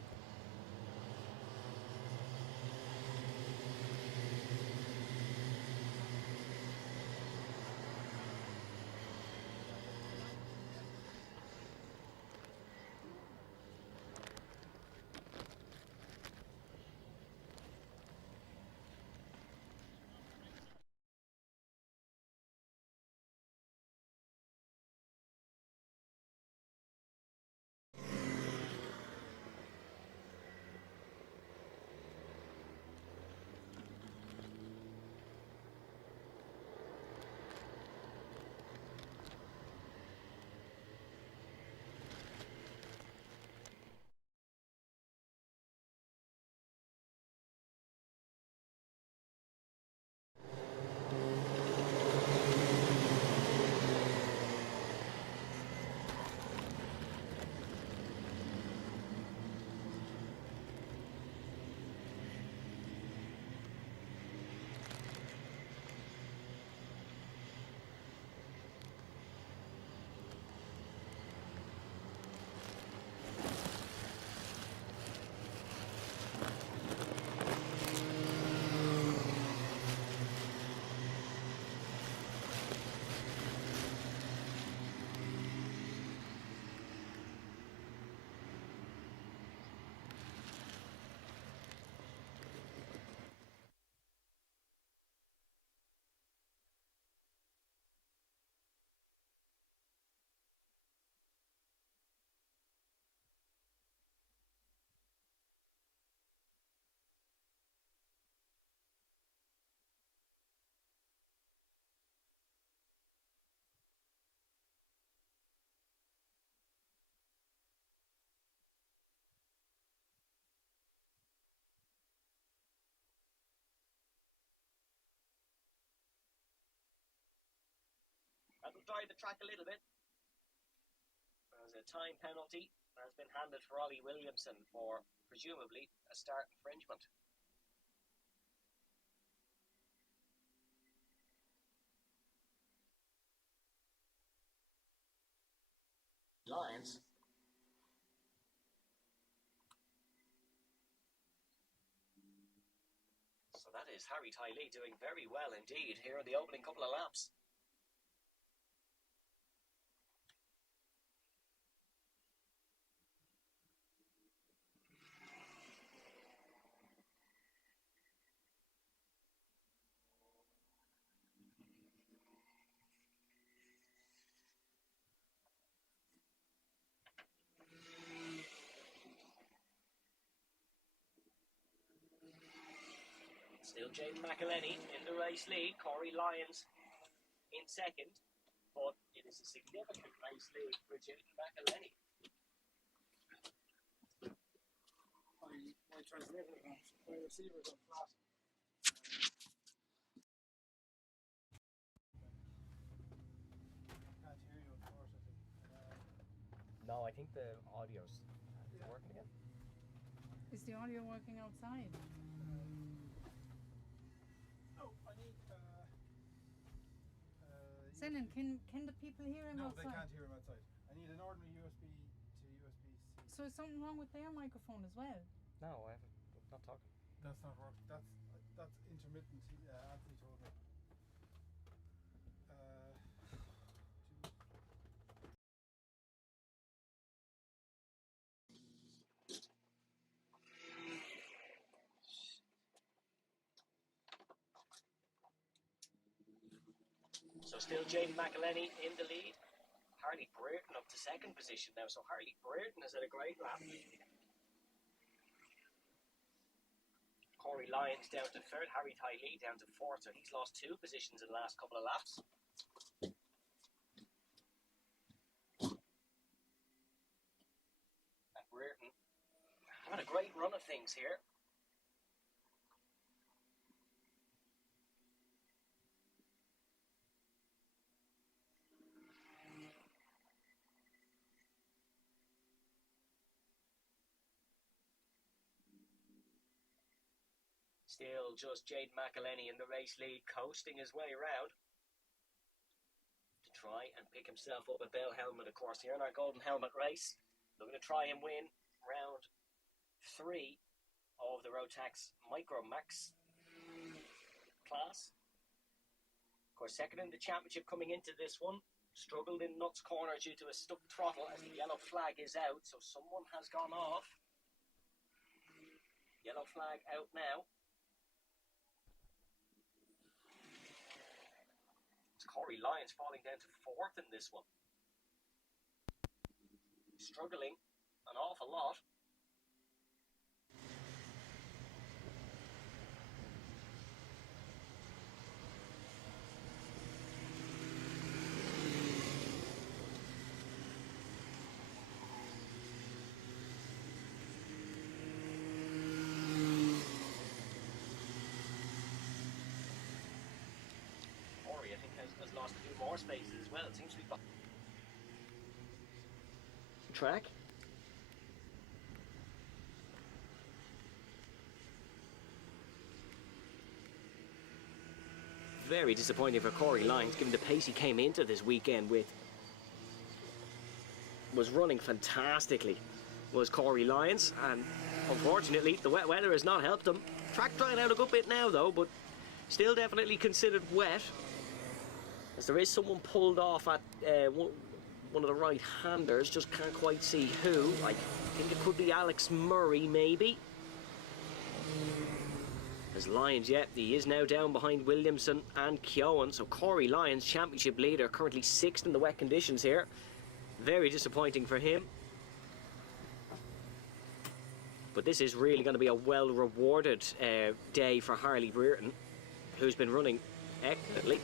that'll dry the track a little bit. There's a time penalty that has been handed for Ollie Williamson for, presumably, a start infringement. Lions. So that is Harry Tyley doing very well indeed here in the opening couple of laps. Still Jaden McElhenney in the race lead. Corey Lyons in second. But it is a significant race lead for Jaden McElhenney. My translator, my receiver's on flat. Can't hear you, unfortunately. No, I think the audio's working again. Is the audio working outside? No, I need. Selin, can the people hear him No, outside? they can't hear him outside. I need an ordinary USB to USB-C. So is something wrong with their microphone as well? No, I haven't. I'm not talking. That's not working. That's intermittent. Anthony told me. So still Jaden McElhenney in the lead. Harley Brereton up to second position now. So Harley Brereton has had a great lap. Corey Lyons down to third. Harry Tylee down to fourth. So he's lost 2 positions in the last couple of laps. And Brereton having a great run of things here. Still just Jaden McElhenney in the race lead, coasting his way around to try and pick himself up a bell helmet, of course, here in our Golden Helmet race. Looking to try and win round 3 of the Rotax Micro Max class. Of course, second in the championship coming into this one. Struggled in Nuts Corner due to a stuck throttle as the yellow flag is out, so someone has gone off. Yellow flag out now. Corey Lyons falling down to fourth in this one. Struggling an awful lot. I think has lost a few more spaces as well. It seems to be track. Very disappointing for Corey Lyons, given the pace he came into this weekend with. Was running fantastically, was Corey Lyons, and unfortunately the wet weather has not helped him. Track drying out a good bit now though, but still definitely considered wet. As there is someone pulled off at one of the right-handers, just can't quite see who. I think it could be Alex Murray, maybe. As Lyons, yep, he is now down behind Williamson and Keown. So Corey Lyons, championship leader, currently 6th in the wet conditions here. Very disappointing for him. But this is really going to be a well-rewarded day for Harley Brereton, who's been running excellently.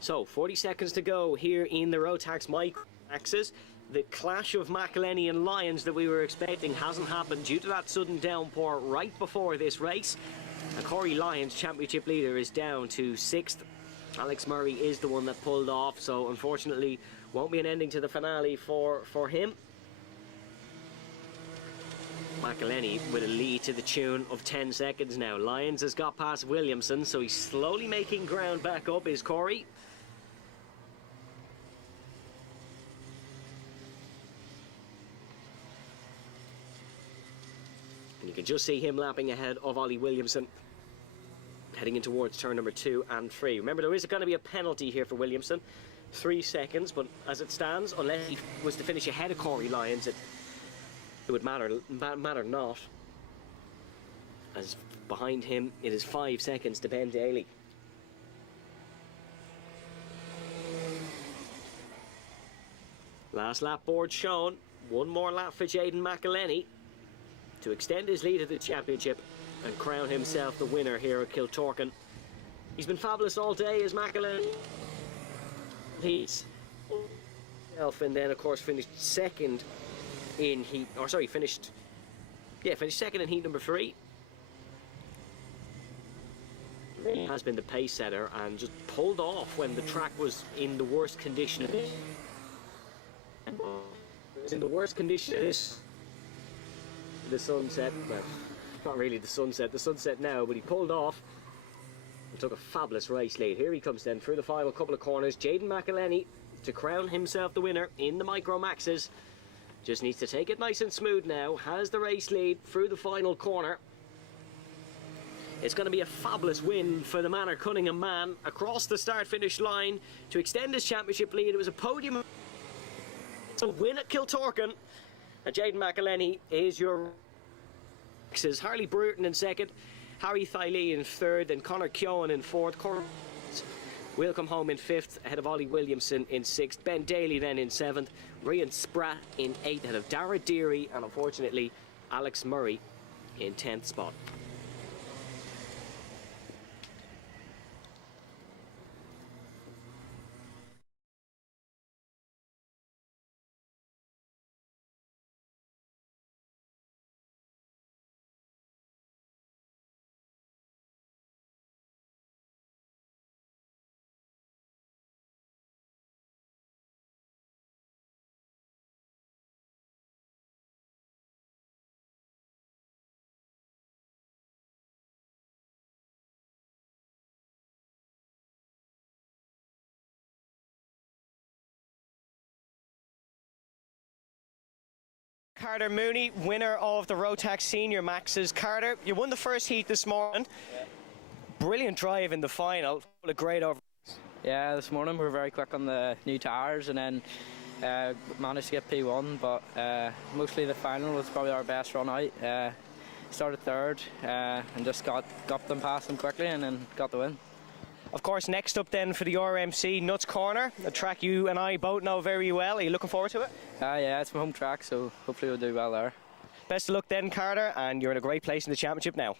So 40 seconds to go here in the Rotax Micro Maxes. The clash of McElhenney and Lyons that we were expecting hasn't happened due to that sudden downpour right before this race. And Corey Lyons, championship leader, is down to 6th. Alex Murray is the one that pulled off, so unfortunately won't be an ending to the finale for him. McElhenney with a lead to the tune of 10 seconds now. Lyons has got past Williamson, so he's slowly making ground back up, is Corey. And you can just see him lapping ahead of Ollie Williamson, heading in towards turn number 2 and 3. Remember, there is going to be a penalty here for Williamson, 3 seconds, but as it stands, unless he was to finish ahead of Corey Lyons, it it would matter not, as behind him it is 5 seconds to Ben Daly. Last lap board shown. One more lap for Jaden McElhenney to extend his lead at the championship and crown himself the winner here at Kiltorcan. He's been fabulous all day as McElhenney. He's and then of course finished second in heat, or sorry, finished second in heat number 3. He has been the pace setter and just pulled off when the track was in the worst condition. In the worst condition is the sunset. Well, not really the sunset now, but he pulled off and took a fabulous race lead. Here he comes then through the final couple of corners. Jaden McElhenney to crown himself the winner in the Micro Maxes. Just needs to take it nice and smooth now. Has the race lead through the final corner. It's going to be a fabulous win for the Manor Cunningham man across the start-finish line to extend his championship lead. It was a podium. So win at Kiltorcan, and Jaden McElhenney is your Maxes. Harley Bruton in second, Harry Thiley in third, and Connor Keown in fourth. Will come home in fifth, ahead of Ollie Williamson in sixth. Ben Daly then in seventh. Ryan Spratt in eighth, ahead of Dara Deary, and unfortunately Alex Murray in 10th spot. Carter Mooney, winner of the Rotax Senior Maxes. Carter, you won the first heat this morning. Yeah. Brilliant drive in the final. What a great over. Yeah, this morning we were very quick on the new tyres and then managed to get P1, but mostly the final was probably our best run out. Started third and just got them past them quickly and then got the win. Of course, next up then for the RMC, Nuts Corner, a track you and I both know very well. Are you looking forward to it? Yeah, it's my home track, so hopefully we'll do well there. Best of luck then, Carter, and you're in a great place in the championship now.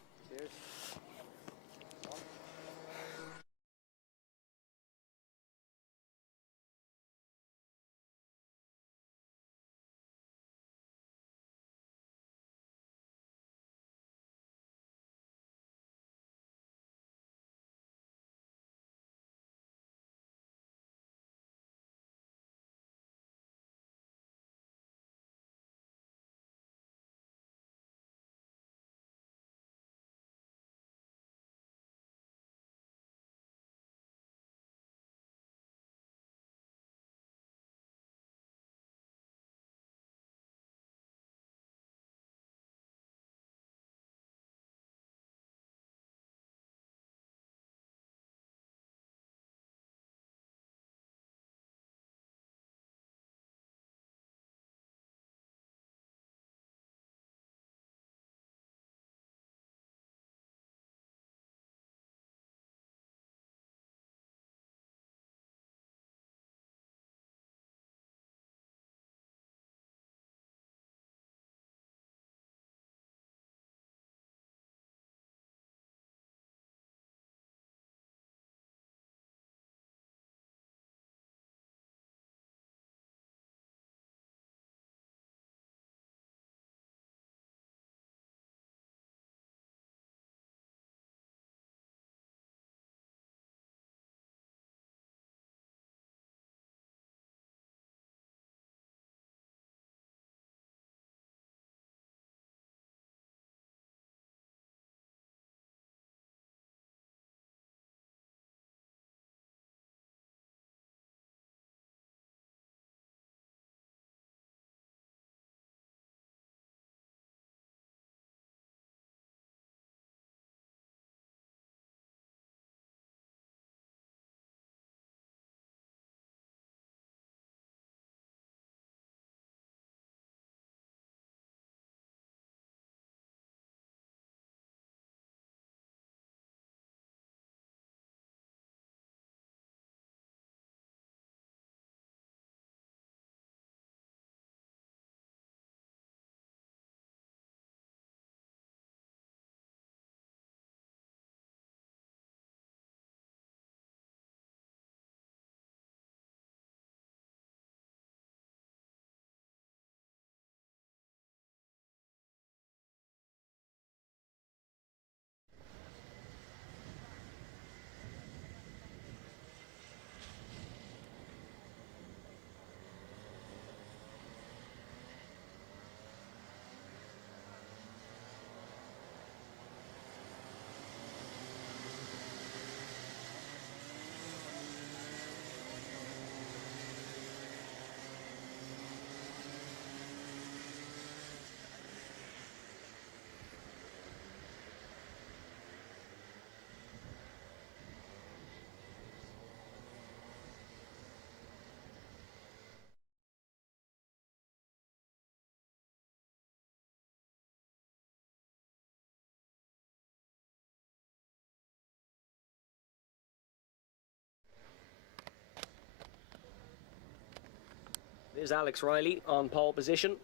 is Alex Riley on pole position.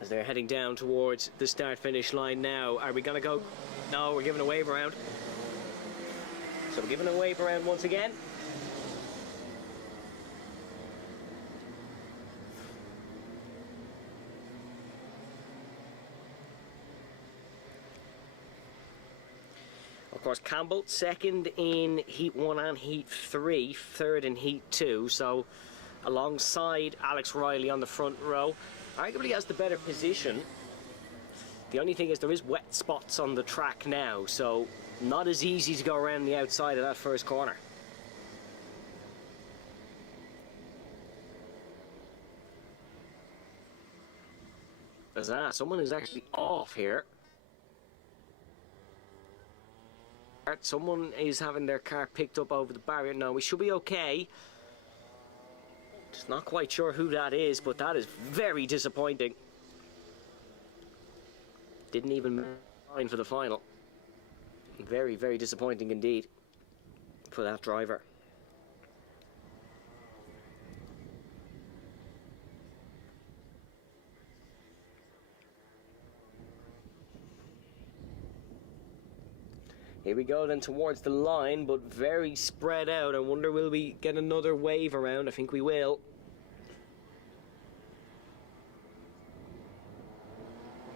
As they're heading down towards the start-finish line now. Are we going to go? No, we're giving a wave around. So we're giving a wave around once again. Of course, Campbell second in Heat 1 and Heat 3, third in Heat 2, so alongside Alex Riley on the front row. Arguably has the better position. The only thing is there is wet spots on the track now, so not as easy to go around the outside of that first corner. There's someone is actually off here. Someone is having their car picked up over the barrier. No, we should be okay. Just not quite sure who that is, but that is very disappointing. Didn't even mind for the final. Very, very disappointing indeed for that driver. Here we go then towards the line, but very spread out. I wonder will we get another wave around? I think we will.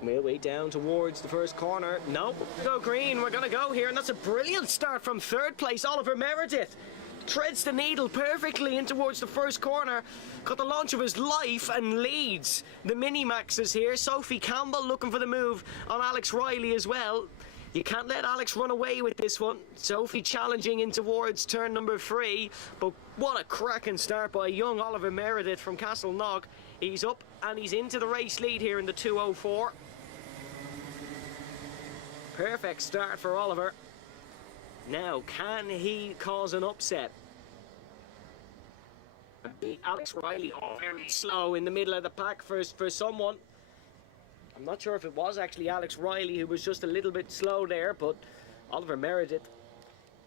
We'll way down towards the first corner. Nope, go green, we're gonna go here, and that's a brilliant start from third place. Oliver Meredith treads the needle perfectly in towards the first corner. Got the launch of his life and leads the Mini-Maxes here. Sophie Campbell looking for the move on Alex Riley as well. You can't let Alex run away with this one. Sophie challenging in towards turn number 3. But what a cracking start by young Oliver Meredith from Castleknock. He's up and he's into the race lead here in the 2:04. Perfect start for Oliver. Now, can he cause an upset? Alex Riley, very slow in the middle of the pack for someone. I'm not sure if it was actually Alex Riley who was just a little bit slow there, but Oliver Meredith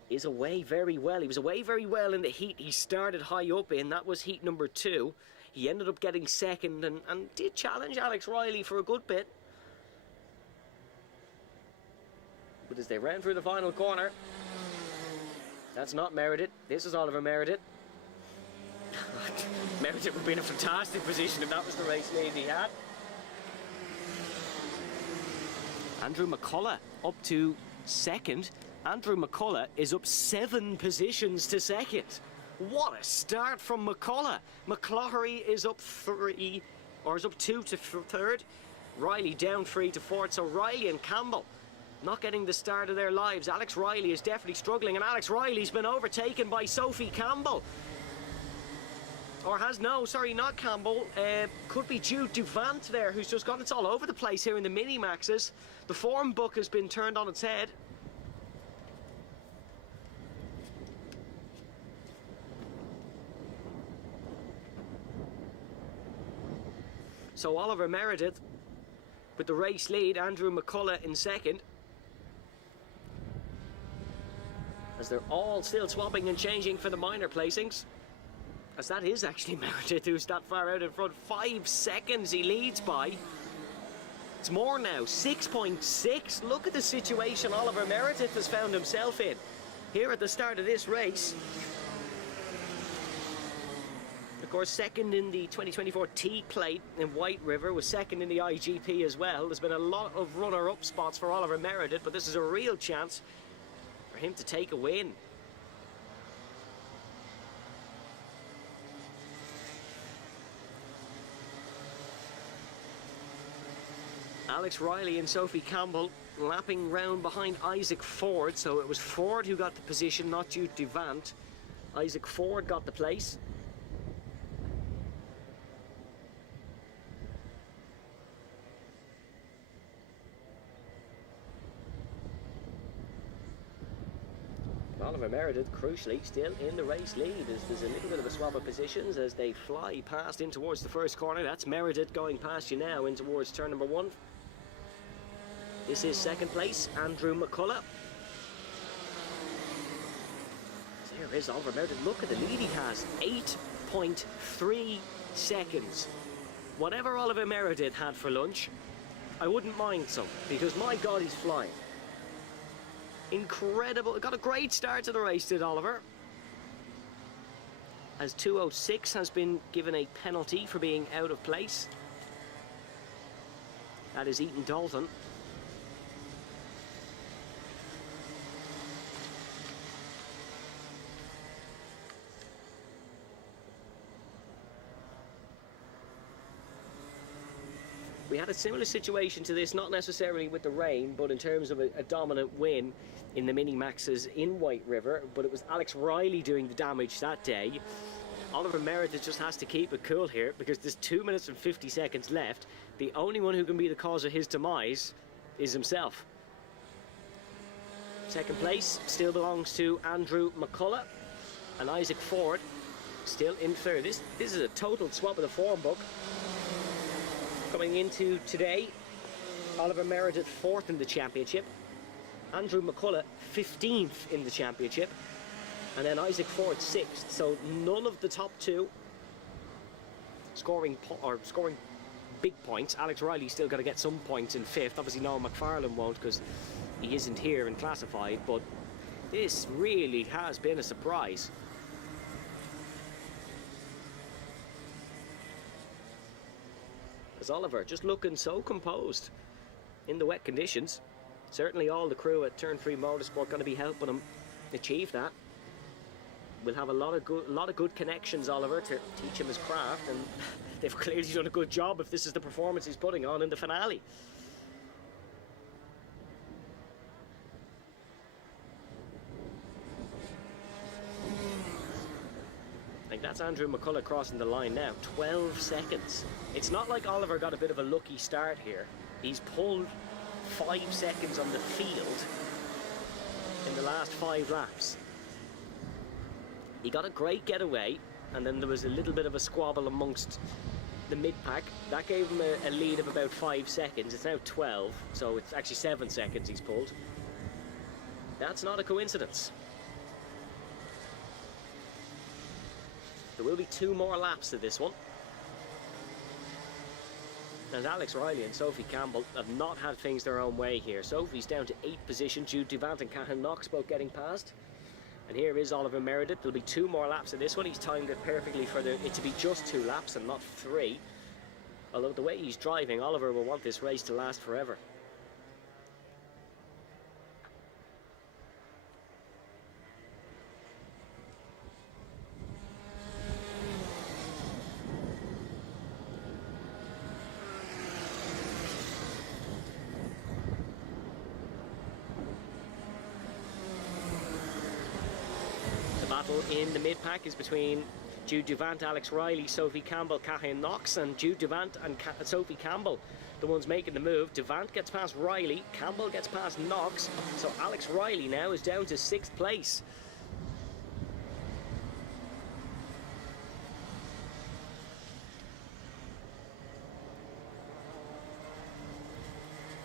is away very well. He was away very well in the heat he started high up in. That was heat number 2. He ended up getting second and did challenge Alex Riley for a good bit. But as they ran through the final corner, that's not Meredith. This is Oliver Meredith. Meredith would be in a fantastic position if that was the race lead he had. Andrew McCullough up to second. Andrew McCullough is up 7 positions to second. What a start from McCullough. McCloughery is up 3, or is up 2 to third. Riley down 3 to fourth. So Riley and Campbell not getting the start of their lives. Alex Riley is definitely struggling, and Alex Riley's been overtaken by Sophie Campbell. Or has, no, sorry, not Campbell. Could be Jude Duvant there, who's just gone. It's all over the place here in the Mini-Maxes. The form book has been turned on its head. So Oliver Meredith with the race lead, Andrew McCullough in second. As they're all still swapping and changing for the minor placings. As that is actually Meredith who's that far out in front. 5 seconds he leads by. It's more now, 6.6. Look at the situation Oliver Meredith has found himself in here at the start of this race. Of course, second in the 2024 T-Plate in White River, was second in the IGP as well. There's been a lot of runner-up spots for Oliver Meredith, but this is a real chance for him to take a win. Alex Riley and Sophie Campbell lapping round behind Isaac Ford, so it was Ford who got the position, not Jude Duvant. Isaac Ford got the place. Oliver Meredith, crucially, still in the race lead. There's a little bit of a swap of positions as they fly past in towards the first corner. That's Meredith going past you now in towards turn number 1. This is second place, Andrew McCullough. There is Oliver Meredith. Look at the lead he has. 8 0.3 seconds. Whatever Oliver Meredith had for lunch, I wouldn't mind some, because my God, he's flying. Incredible. Got a great start to the race, did Oliver. As 2:06 has been given a penalty for being out of place. That is Ethan Dalton. We had a similar situation to this, not necessarily with the rain, but in terms of a dominant win in the Mini-Maxes in White River, but it was Alex Riley doing the damage that day. Oliver Meredith just has to keep it cool here, because there's 2 minutes and 50 seconds left. The only one who can be the cause of his demise is himself. Second place still belongs to Andrew McCullough, and Isaac Ford still in third. This is a total swap of the form book. Coming into today, Oliver Meredith 4th in the championship, Andrew McCullough 15th in the championship, and then Isaac Ford 6th. So none of the top two scoring big points. Alex Riley's still got to get some points in 5th. Obviously Noel McFarlane won't, because he isn't here and classified, but this really has been a surprise. As Oliver just looking so composed in the wet conditions. Certainly all the crew at Turn 3 Motorsport going to be helping him achieve that. We'll have a lot of good connections, Oliver, to teach him his craft, and they've clearly done a good job if this is the performance he's putting on in the finale. I think that's Andrew McCullough crossing the line now. 12 seconds. It's not like Oliver got a bit of a lucky start here. He's pulled 5 seconds on the field in the last 5 laps. He got a great getaway, and then there was a little bit of a squabble amongst the mid-pack. That gave him a lead of about 5 seconds. It's now 12, so it's actually 7 seconds he's pulled. That's not a coincidence. There will be 2 more laps to this one. And Alex Riley and Sophie Campbell have not had things their own way here. Sophie's down to 8th position, Jude Duvant and Cahan Knox both getting past. And here is Oliver Meredith. There'll be 2 more laps of this one. He's timed it perfectly for it to be just 2 laps and not 3. Although the way he's driving, Oliver will want this race to last forever. In the mid-pack is between Jude Duvant, Alex Riley, Sophie Campbell, Cahan Knox, and Jude Duvant and Sophie Campbell, the ones making the move. Duvant gets past Riley, Campbell gets past Knox, so Alex Riley now is down to 6th place.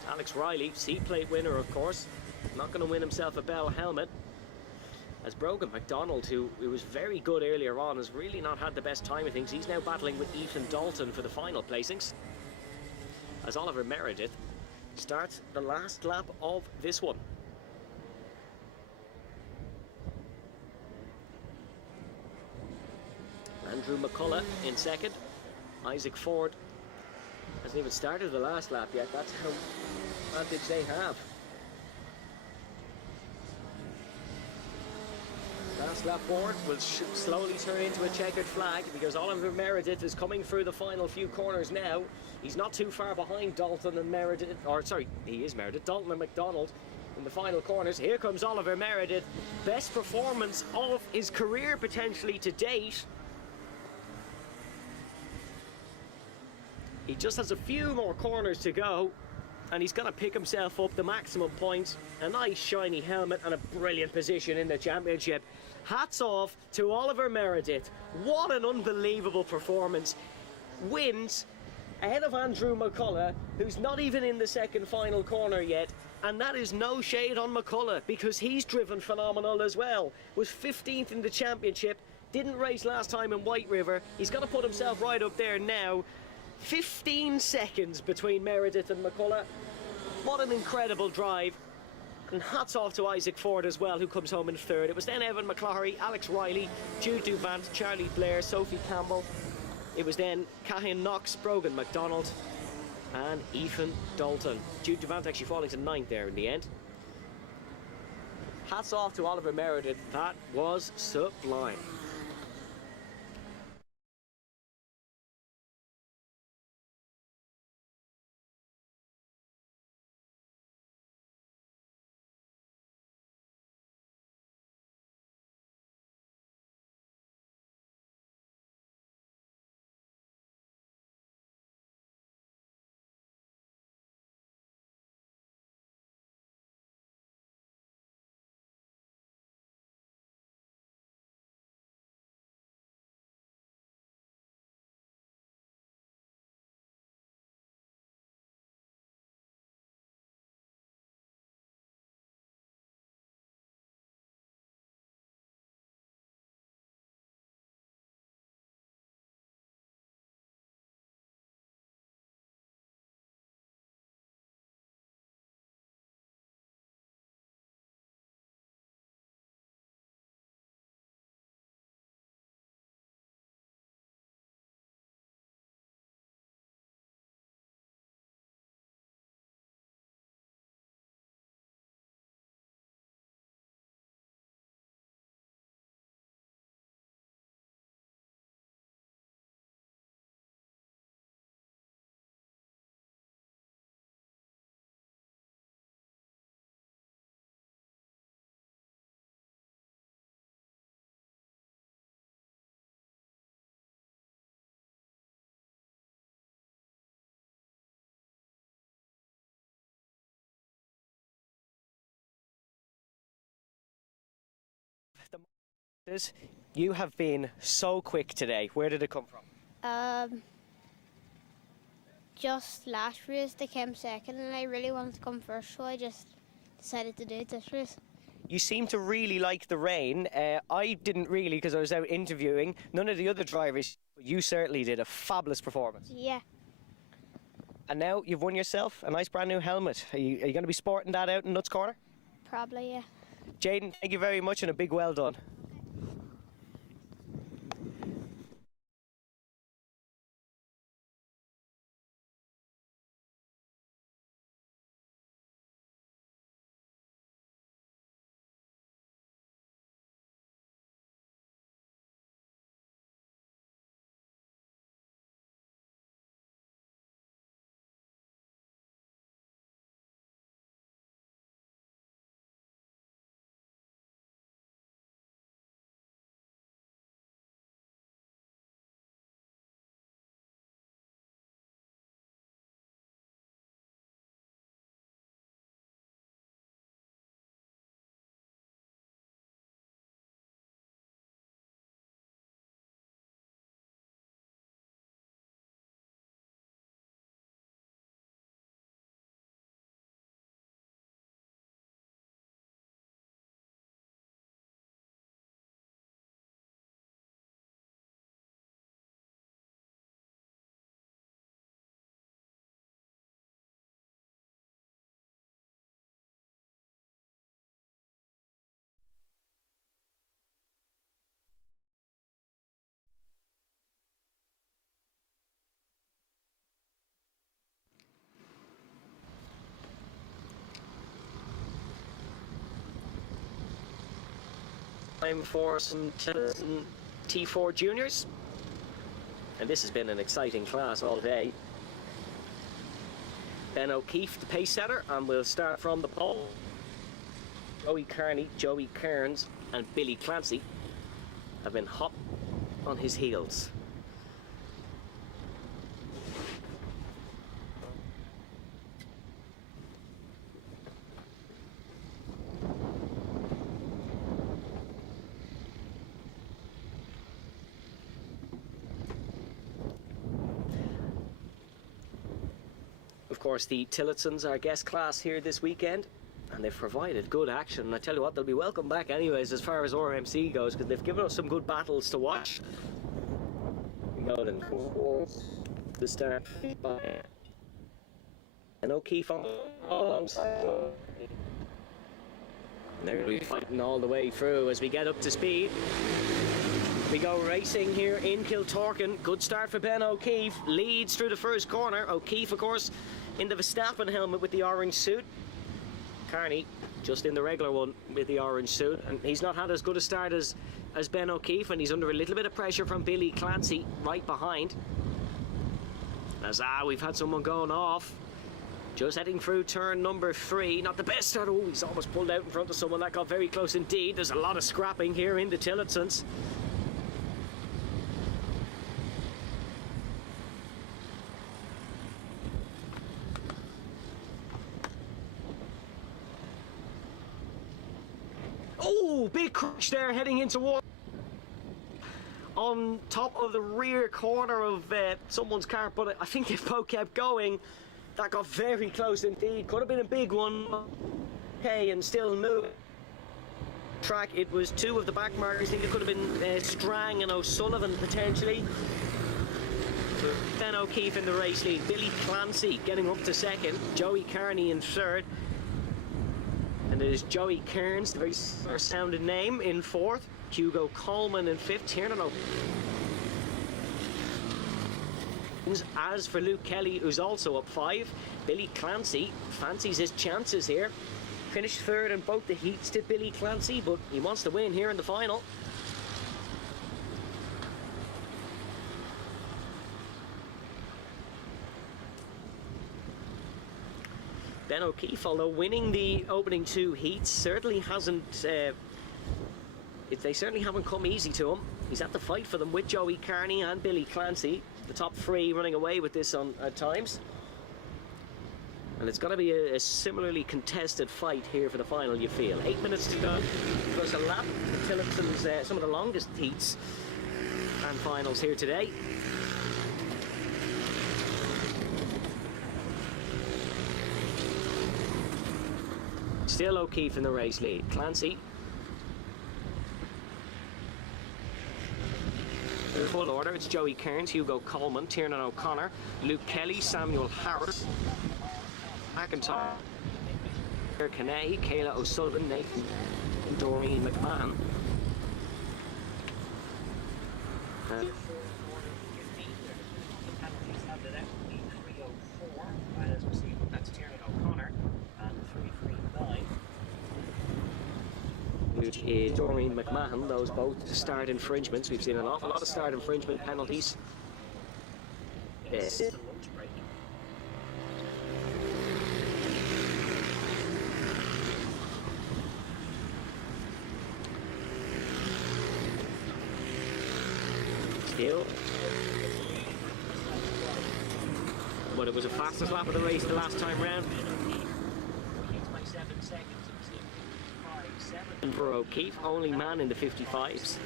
Alex Riley, seat-plate winner of course, not going to win himself a Bell helmet. As Brogan McDonald, who was very good earlier on, has really not had the best time of things. He's now battling with Ethan Dalton for the final placings. As Oliver Meredith starts the last lap of this one. Andrew McCullough in 2nd. Isaac Ford hasn't even started the last lap yet. That's how advantage they have. Last lap board will slowly turn into a checkered flag, because Oliver Meredith is coming through the final few corners now. He's not too far behind Dalton and Meredith, or sorry, he is Meredith, Dalton and McDonald in the final corners. Here comes Oliver Meredith, best performance of his career potentially to date. He just has a few more corners to go, and he's going to pick himself up the maximum points. A nice shiny helmet and a brilliant position in the championship. Hats off to Oliver Meredith. What an unbelievable performance. Wins ahead of Andrew McCullough, who's not even in the second final corner yet. And that is no shade on McCullough, because he's driven phenomenal as well. Was 15th in the championship, Didn't race last time in White River. He's got to put himself right up there now. 15 seconds between Meredith and McCullough. What an incredible drive. And hats off to Isaac Ford as well, who comes home in third. It was then Evan McCloughery, Alex Riley, Jude Duvant, Charlie Blair, Sophie Campbell. It was then Cahan Knox, Brogan MacDonald, and Ethan Dalton. Jude Duvant actually falling to 9th there in the end. Hats off to Oliver Meredith. That was sublime. You have been so quick today. Where did it come from? Just last race they came second and I really wanted to come first, so I just decided to do it this race. You seem to really like the rain. I didn't really, because I was out interviewing. None of the other drivers, but you certainly did a fabulous performance. Yeah, And now you've won yourself a nice brand new helmet. Are you going to be sporting that out in Nuts Corner? probably, yeah. Jaden, thank you very much and a big well done. Time for some T4 juniors. And this has been an exciting class all day. Ben O'Keefe, the pace setter, and we'll start from the pole. Joey Carney, Joey Kearns, and Billy Clancy have been hot on his heels. Of course, the Tillotssons are guest class here this weekend. and they've provided good action. And I tell you what, they'll be welcome back anyways as far as RMC goes, because they've given us some good battles to watch. We go then the start by and O'Keefe on alongside. They're going to be fighting all the way through as we get up to speed. We go racing here in Kiltorcan. Good start for Ben O'Keefe. Leads through the first corner. O'Keefe, of course, in the Verstappen helmet with the orange suit. Carney just in the regular one with the orange suit. And he's not had as good a start as Ben O'Keefe, and he's under a little bit of pressure from Billy Clancy right behind. As we've had someone going off. Just heading through turn number 3. Not the best start. Oh, he's almost pulled out in front of someone. That got very close indeed. There's a lot of scrapping here in the Tillotsons. Oh, big crash there heading into water. On top of the rear corner of someone's car, but I think if Poe kept going, that got very close indeed. Could have been a big one. Okay, and still moving. Track, it was 2 of the back markers. I think it could have been Strang and O'Sullivan potentially. Ben O'Keefe in the race lead. Billy Clancy getting up to 2nd. Joey Carney in 3rd. And there's Joey Kearns, the very sounding name, in 4th. Hugo Coleman in 5th. Tiernan O'Keefe. As for Luke Kelly, who's also up 5, Billy Clancy fancies his chances here. Finished 3rd in both the heats, did Billy Clancy, but he wants to win here in the final. Ben O'Keefe, although winning the opening 2 heats, certainly hasn't. They certainly haven't come easy to him. He's had to fight for them with Joey Carney and Billy Clancy. The top 3 running away with this at times. And it's going to be a similarly contested fight here for the final, you feel. 8 minutes to go. Plus a lap. The Tillotsons, some of the longest heats and finals here today. Still O'Keefe in the race lead. Clancy. In full order, it's Joey Kearns, Hugo Coleman, Tiernan O'Connor, Luke Kelly, Samuel Harris, McIntyre, Canay, Kayla O'Sullivan, Nathan, and Doreen McMahon. That's Tiernan O'Connor, and 339. Which is Doreen McMahon. Those both start infringements. We've seen an awful lot of start infringement penalties. Yes. Still. But it was the fastest lap of the race the last time round. For O'Keefe, only man in the 55s.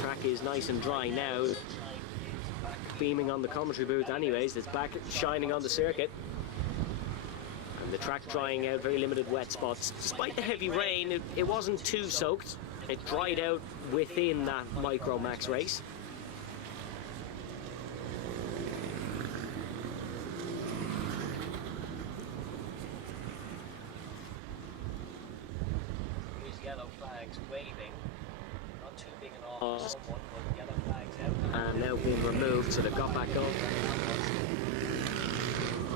Track is nice and dry now. Beaming on the commentary booth anyways, it's back shining on the circuit. And the track drying out, very limited wet spots. Despite the heavy rain, it wasn't too soaked. It dried out within that Micro Max race. Waving, not too big an all, yellow flags out. And now being removed, so they've got back up.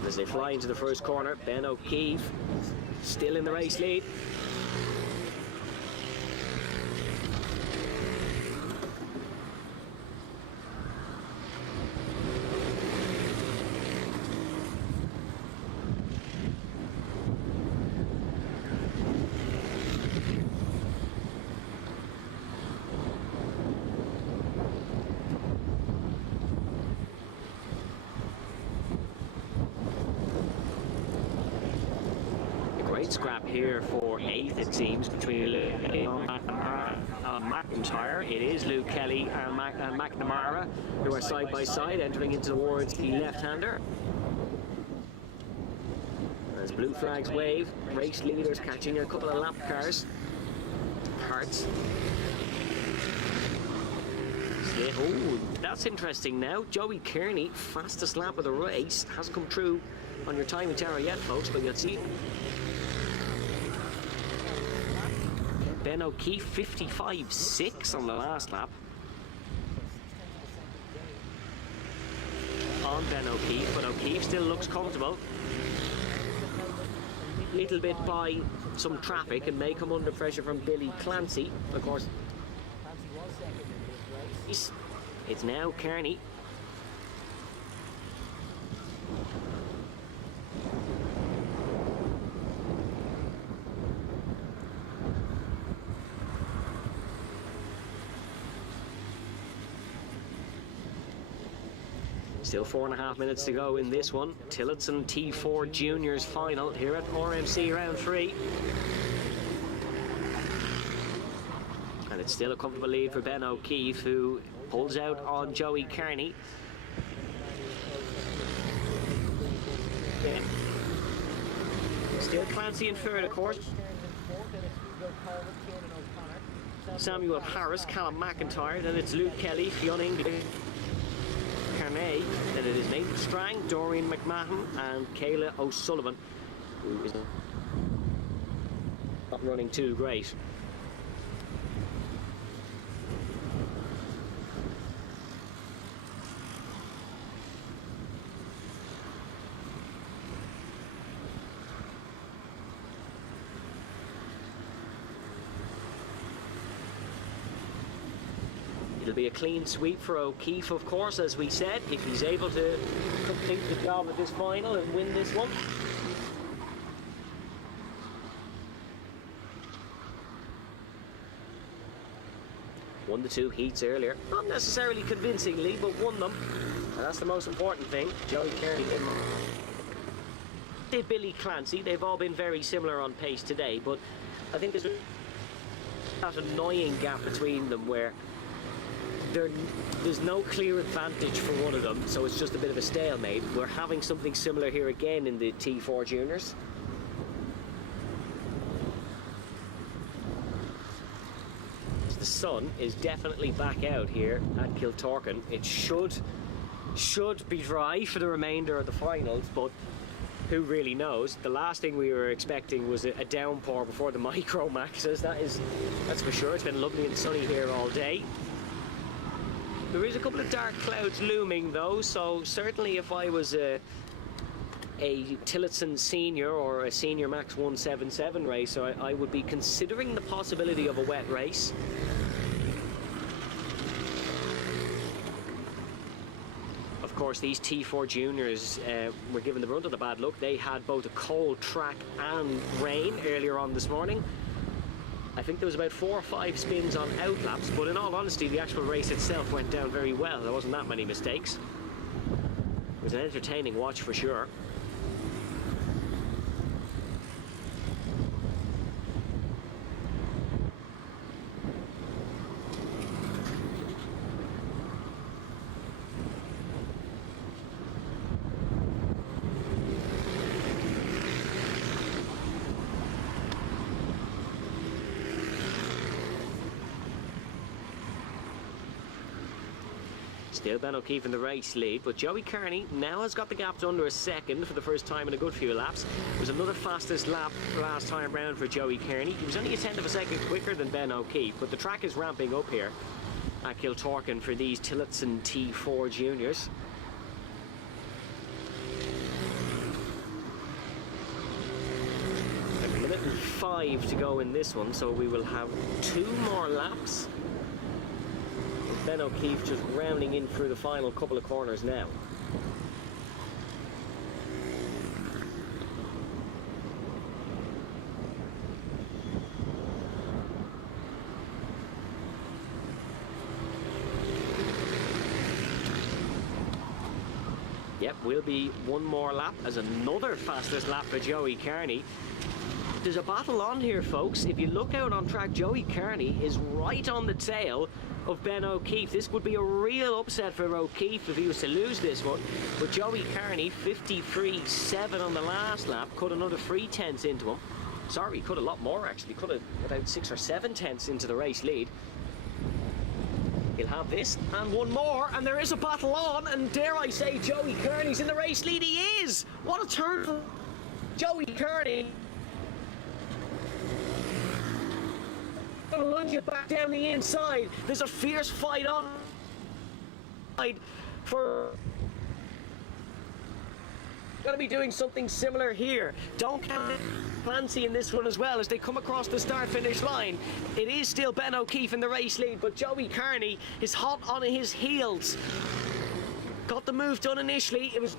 As they fly into the first corner, Ben O'Keefe still in the race lead. Scrap here for 8th, it seems, between McIntyre. It is Luke Kelly and McNamara who are side by side entering in towards the left-hander. As blue flags wave, race leaders catching a couple of lap cars. Parts. Oh, that's interesting now. Joey Kearney, fastest lap of the race. Hasn't come true on your timing tower yet, folks, but you'll see. Ben O'Keefe, 55.6 on the last lap. On Ben O'Keefe, but O'Keefe still looks comfortable. Little bit by some traffic and may come under pressure from Billy Clancy, of course. It's now Kearney. Still 4.5 minutes to go in this one. Tillotson T4 Juniors final here at RMC round 3. And it's still a comfortable lead for Ben O'Keefe, who pulls out on Joey Kearney. Ben. Still Clancy in third, of course. Samuel Harris, Callum McIntyre, then it's Luke Kelly, Fionn English, Carney, then it is Nathan Strang, Dorian McMahon, and Kayla O'Sullivan, who is not running too great. It'll be a clean sweep for O'Keefe, of course, as we said, if he's able to complete the job at this final and win this one. Won the 2 heats earlier, not necessarily convincingly, but won them, and that's the most important thing. Joey Kearney did Billy Clancy. They've all been very similar on pace today, but I think there's that annoying gap between them where there's no clear advantage for one of them, so it's just a bit of a stalemate. We're having something similar here again in the T4 Juniors. The sun is definitely back out here at Kiltorcan. It should be dry for the remainder of the finals, but who really knows? The last thing we were expecting was a downpour before the micro maxes. That's for sure. It's been lovely and sunny here all day. There is a couple of dark clouds looming though, so certainly if I was a Tillotson senior or a senior max 177 racer, I would be considering the possibility of a wet race. Of course, these T4 juniors were given the brunt of the bad luck. They had both a cold track and rain earlier on this morning. I think there was about 4 or 5 spins on outlaps, but in all honesty, the actual race itself went down very well. There wasn't that many mistakes. It was an entertaining watch for sure. Still Ben O'Keefe in the race lead, but Joey Kearney now has got the gap to under a second for the first time in a good few laps. It was another fastest lap last time round for Joey Kearney. He was only a tenth of a second quicker than Ben O'Keefe, but the track is ramping up here at Kiltorcan for these Tillotson T4 juniors. A minute and 5 to go in this one, so we will have 2 more laps. Ben O'Keefe just rounding in through the final couple of corners now. Yep, will be one more lap as another fastest lap for Joey Kearney. there's a battle on here, folks. If you look out on track, Joey Kearney is right on the tail of Ben O'Keefe. This would be a real upset for O'Keefe if he was to lose this one. But Joey Kearney, 53.7 on the last lap, cut another 3/10 into him. Sorry, cut a lot more actually. Cut about 6 or 7 tenths into the race lead. He'll have this and one more, and there is a battle on, and dare I say Joey Kearney's in the race lead. He is! What a turn for Joey Kearney. Gonna lunge it back down the inside. There's a fierce fight on for going to be doing something similar here. Don't count Clancy in this one as well as they come across the start-finish line. It is still Ben O'Keefe in the race lead, but Joey Kearney is hot on his heels. Got the move done initially. It was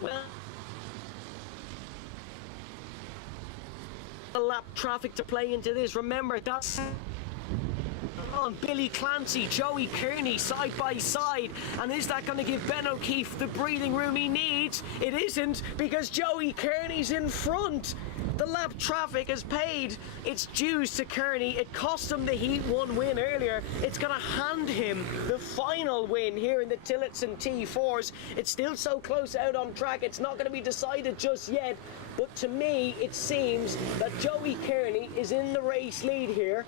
lap traffic to play into this. Remember, that's on Billy Clancy, Joey Kearney side by side, and is that going to give Ben O'Keefe the breathing room he needs? It isn't, because Joey Kearney's in front. The lap traffic has paid its dues to Kearney. It cost him the Heat 1 win earlier. It's going to hand him the final win here in the Tillotson T4s. It's still so close out on track, it's not going to be decided just yet, but to me it seems that Joey Kearney is in the race lead here.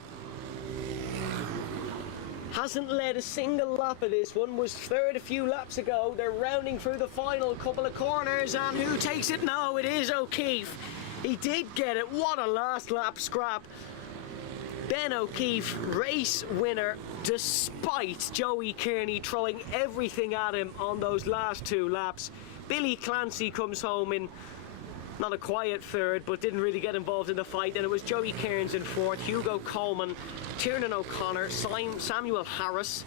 Hasn't led a single lap of this one, was third a few laps ago. They're rounding through the final couple of corners, and who takes it? No, it is O'Keefe. He did get it. What a last lap scrap. Ben O'Keefe, race winner, despite Joey Kearney throwing everything at him on those last 2 laps. Billy Clancy comes home in not a quiet third, but didn't really get involved in the fight. And it was Joey Cairns in fourth, Hugo Coleman, Tiernan O'Connor, Samuel Harris.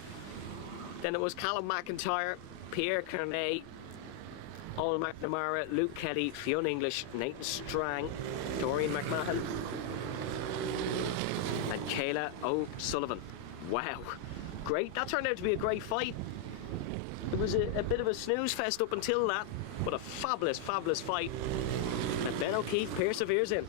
Then it was Callum McIntyre, Pierre Carnet, Owen McNamara, Luke Kelly, Fionn English, Nathan Strang, Dorian McMahon, and Kayla O'Sullivan. Wow, great. That turned out to be a great fight. It was a bit of a snooze fest up until that, but a fabulous, fabulous fight. And Ben O'Keefe perseveres in.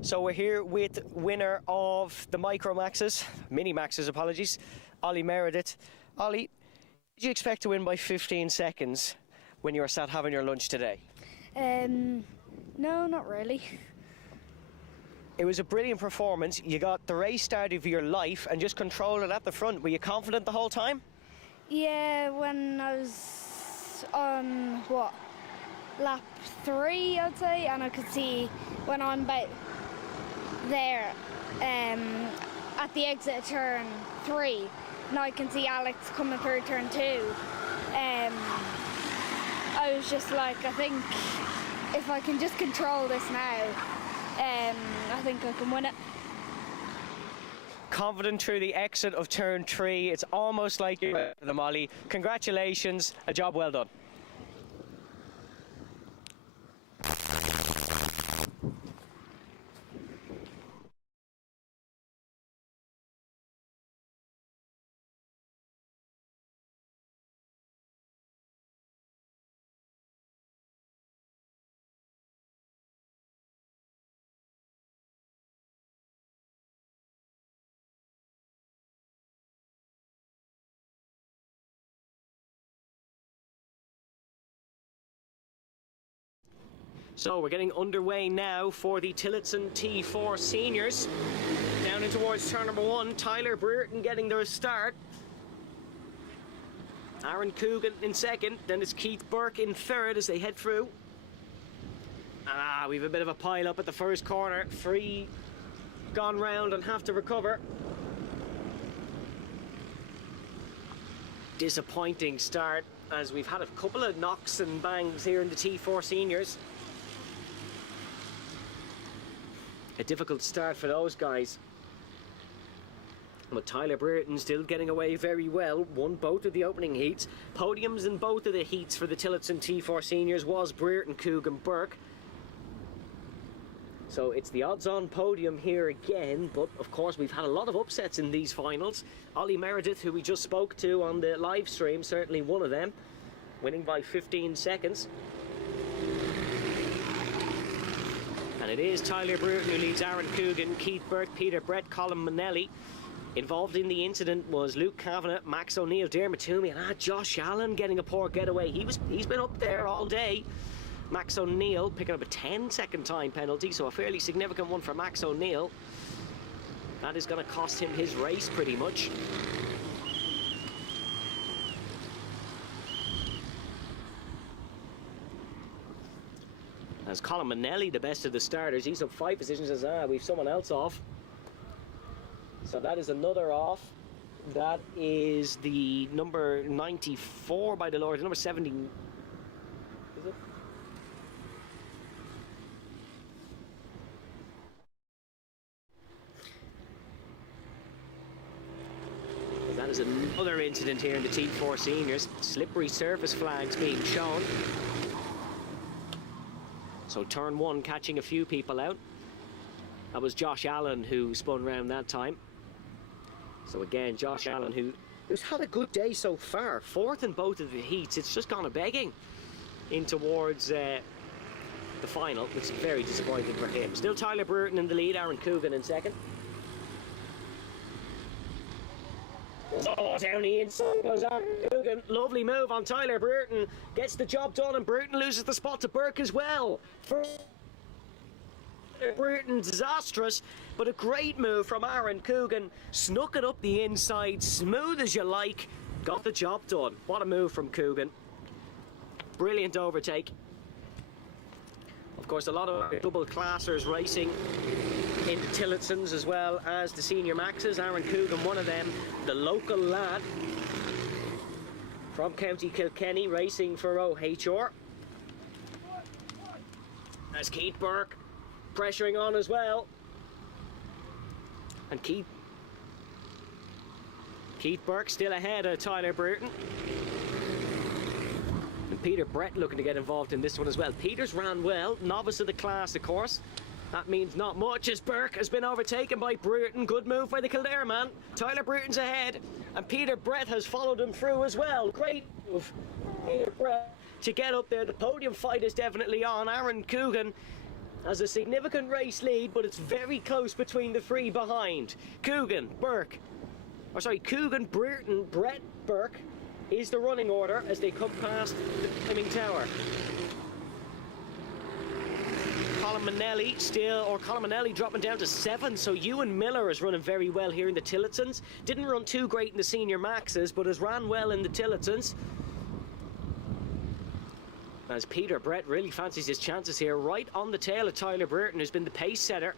So we're here with winner of the Micro Maxes, Mini Maxes, apologies, Ollie Meredith. Ollie, did you expect to win by 15 seconds when you were sat having your lunch today? No, not really. It was a brilliant performance. You got the race start of your life and just controlled it at the front. Were you confident the whole time? Yeah, when I was on, lap 3, I'd say, and I could see when on about there at the exit of turn 3. Now I can see Alex coming through turn 2. I was just like, I think if I can just control this now, I think I can win it. Confident through the exit of turn 3. It's almost like you're the Molly. Congratulations, a job well done. So we're getting underway now for the Tillotson T4 seniors. Down in towards turn number 1, Tyler Brereton getting their start. Aaron Coogan in second, then it's Keith Burke in third as they head through. We've a bit of a pile up at the first corner. 3 gone round and have to recover. Disappointing start as we've had a couple of knocks and bangs here in the T4 seniors. A difficult start for those guys. But Tyler Brereton still getting away very well. Won both of the opening heats. Podiums in both of the heats for the Tillotson T4 seniors was Brereton, Coogan, Burke. So it's the odds-on podium here again, but of course we've had a lot of upsets in these finals. Ollie Meredith, who we just spoke to on the live stream, certainly one of them, winning by 15 seconds. And it is Tyler Brereton who leads Aaron Coogan, Keith Burke, Peter Brett, Colin Manelli. Involved in the incident was Luke Kavanagh, Max O'Neill, Dermot Toomey, and Josh Allen getting a poor getaway. He's been up there all day. Max O'Neill picking up a 10-second time penalty, so a fairly significant one for Max O'Neill. That is going to cost him his race pretty much. As Colin Manelli, the best of the starters, he's up 5 positions as we've someone else off. So that is another off. That is the number 94 by the Lord, number 70. Is it? That is another incident here in the T4 seniors. Slippery surface flags being shown. So turn 1 catching a few people out. That was Josh Allen who spun round that time. So again, Josh Allen who's had a good day so far. 4th in both of the heats. It's just gone a begging in towards the final, which is very disappointing for him. Still Tyler Brereton in the lead, Aaron Coogan in second. Oh, down the inside goes Aaron Coogan. Lovely move on Tyler Brereton. Gets the job done, and Brereton loses the spot to Burke as well. For Brereton, disastrous, but a great move from Aaron Coogan. Snuck it up the inside, smooth as you like. Got the job done. What a move from Coogan. Brilliant overtake. Of course, a lot of double classers racing in the Tillotsons as well as the senior maxes. Aaron Coogan, one of them, the local lad from County Kilkenny, racing for OHR. As Keith Burke pressuring on as well. And Keith Burke still ahead of Tyler Brereton. And Peter Brett looking to get involved in this one as well. Peters ran well, novice of the class of course. That means not much as Burke has been overtaken by Brereton. Good move by the Kildare man. Tyler Brereton's ahead and Peter Brett has followed him through as well. Great move, Peter Brett, to get up there. The podium fight is definitely on. Aaron Coogan has a significant race lead, but it's very close between the 3 behind. Coogan, Brereton, Brett, Burke is the running order as they come past the climbing tower. Colin Manelli dropping down to 7, so Ewan Miller is running very well here in the Tillotsons. Didn't run too great in the senior maxes, but has ran well in the Tillotsons. As Peter Brett really fancies his chances here, right on the tail of Tyler Brereton, who's been the pace setter.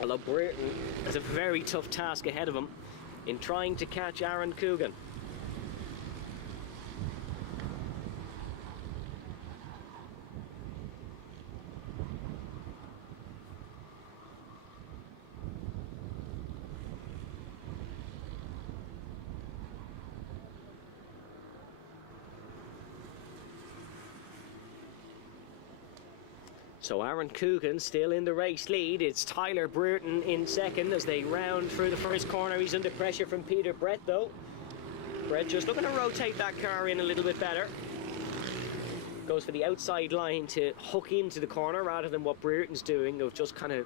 Although Brereton has a very tough task ahead of him in trying to catch Aaron Coogan. So Aaron Coogan still in the race lead. It's Tyler Brereton in second as they round through the first corner. He's under pressure from Peter Brett though. Brett just looking to rotate that car in a little bit better. Goes for the outside line to hook into the corner rather than what Brereton's doing of just kind of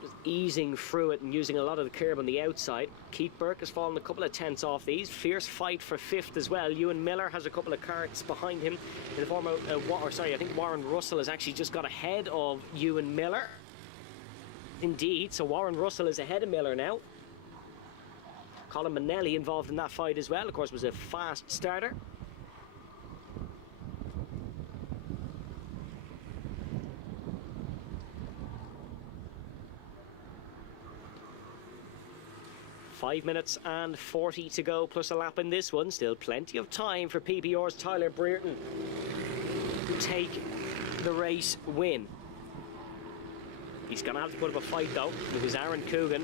just easing through it and using a lot of the curb on the outside. Keith Burke has fallen a couple of tenths off these. Fierce fight for 5th as well. Ewan Miller has a couple of carts behind him in the form of, I think Warren Russell has actually just got ahead of Ewan Miller. Indeed, so Warren Russell is ahead of Miller now. Colin Manelli involved in that fight as well, of course, was a fast starter. Five minutes and 40 to go, plus a lap in this one. Still plenty of time for PBR's Tyler Brereton to take the race win. He's going to have to put up a fight though, because Aaron Coogan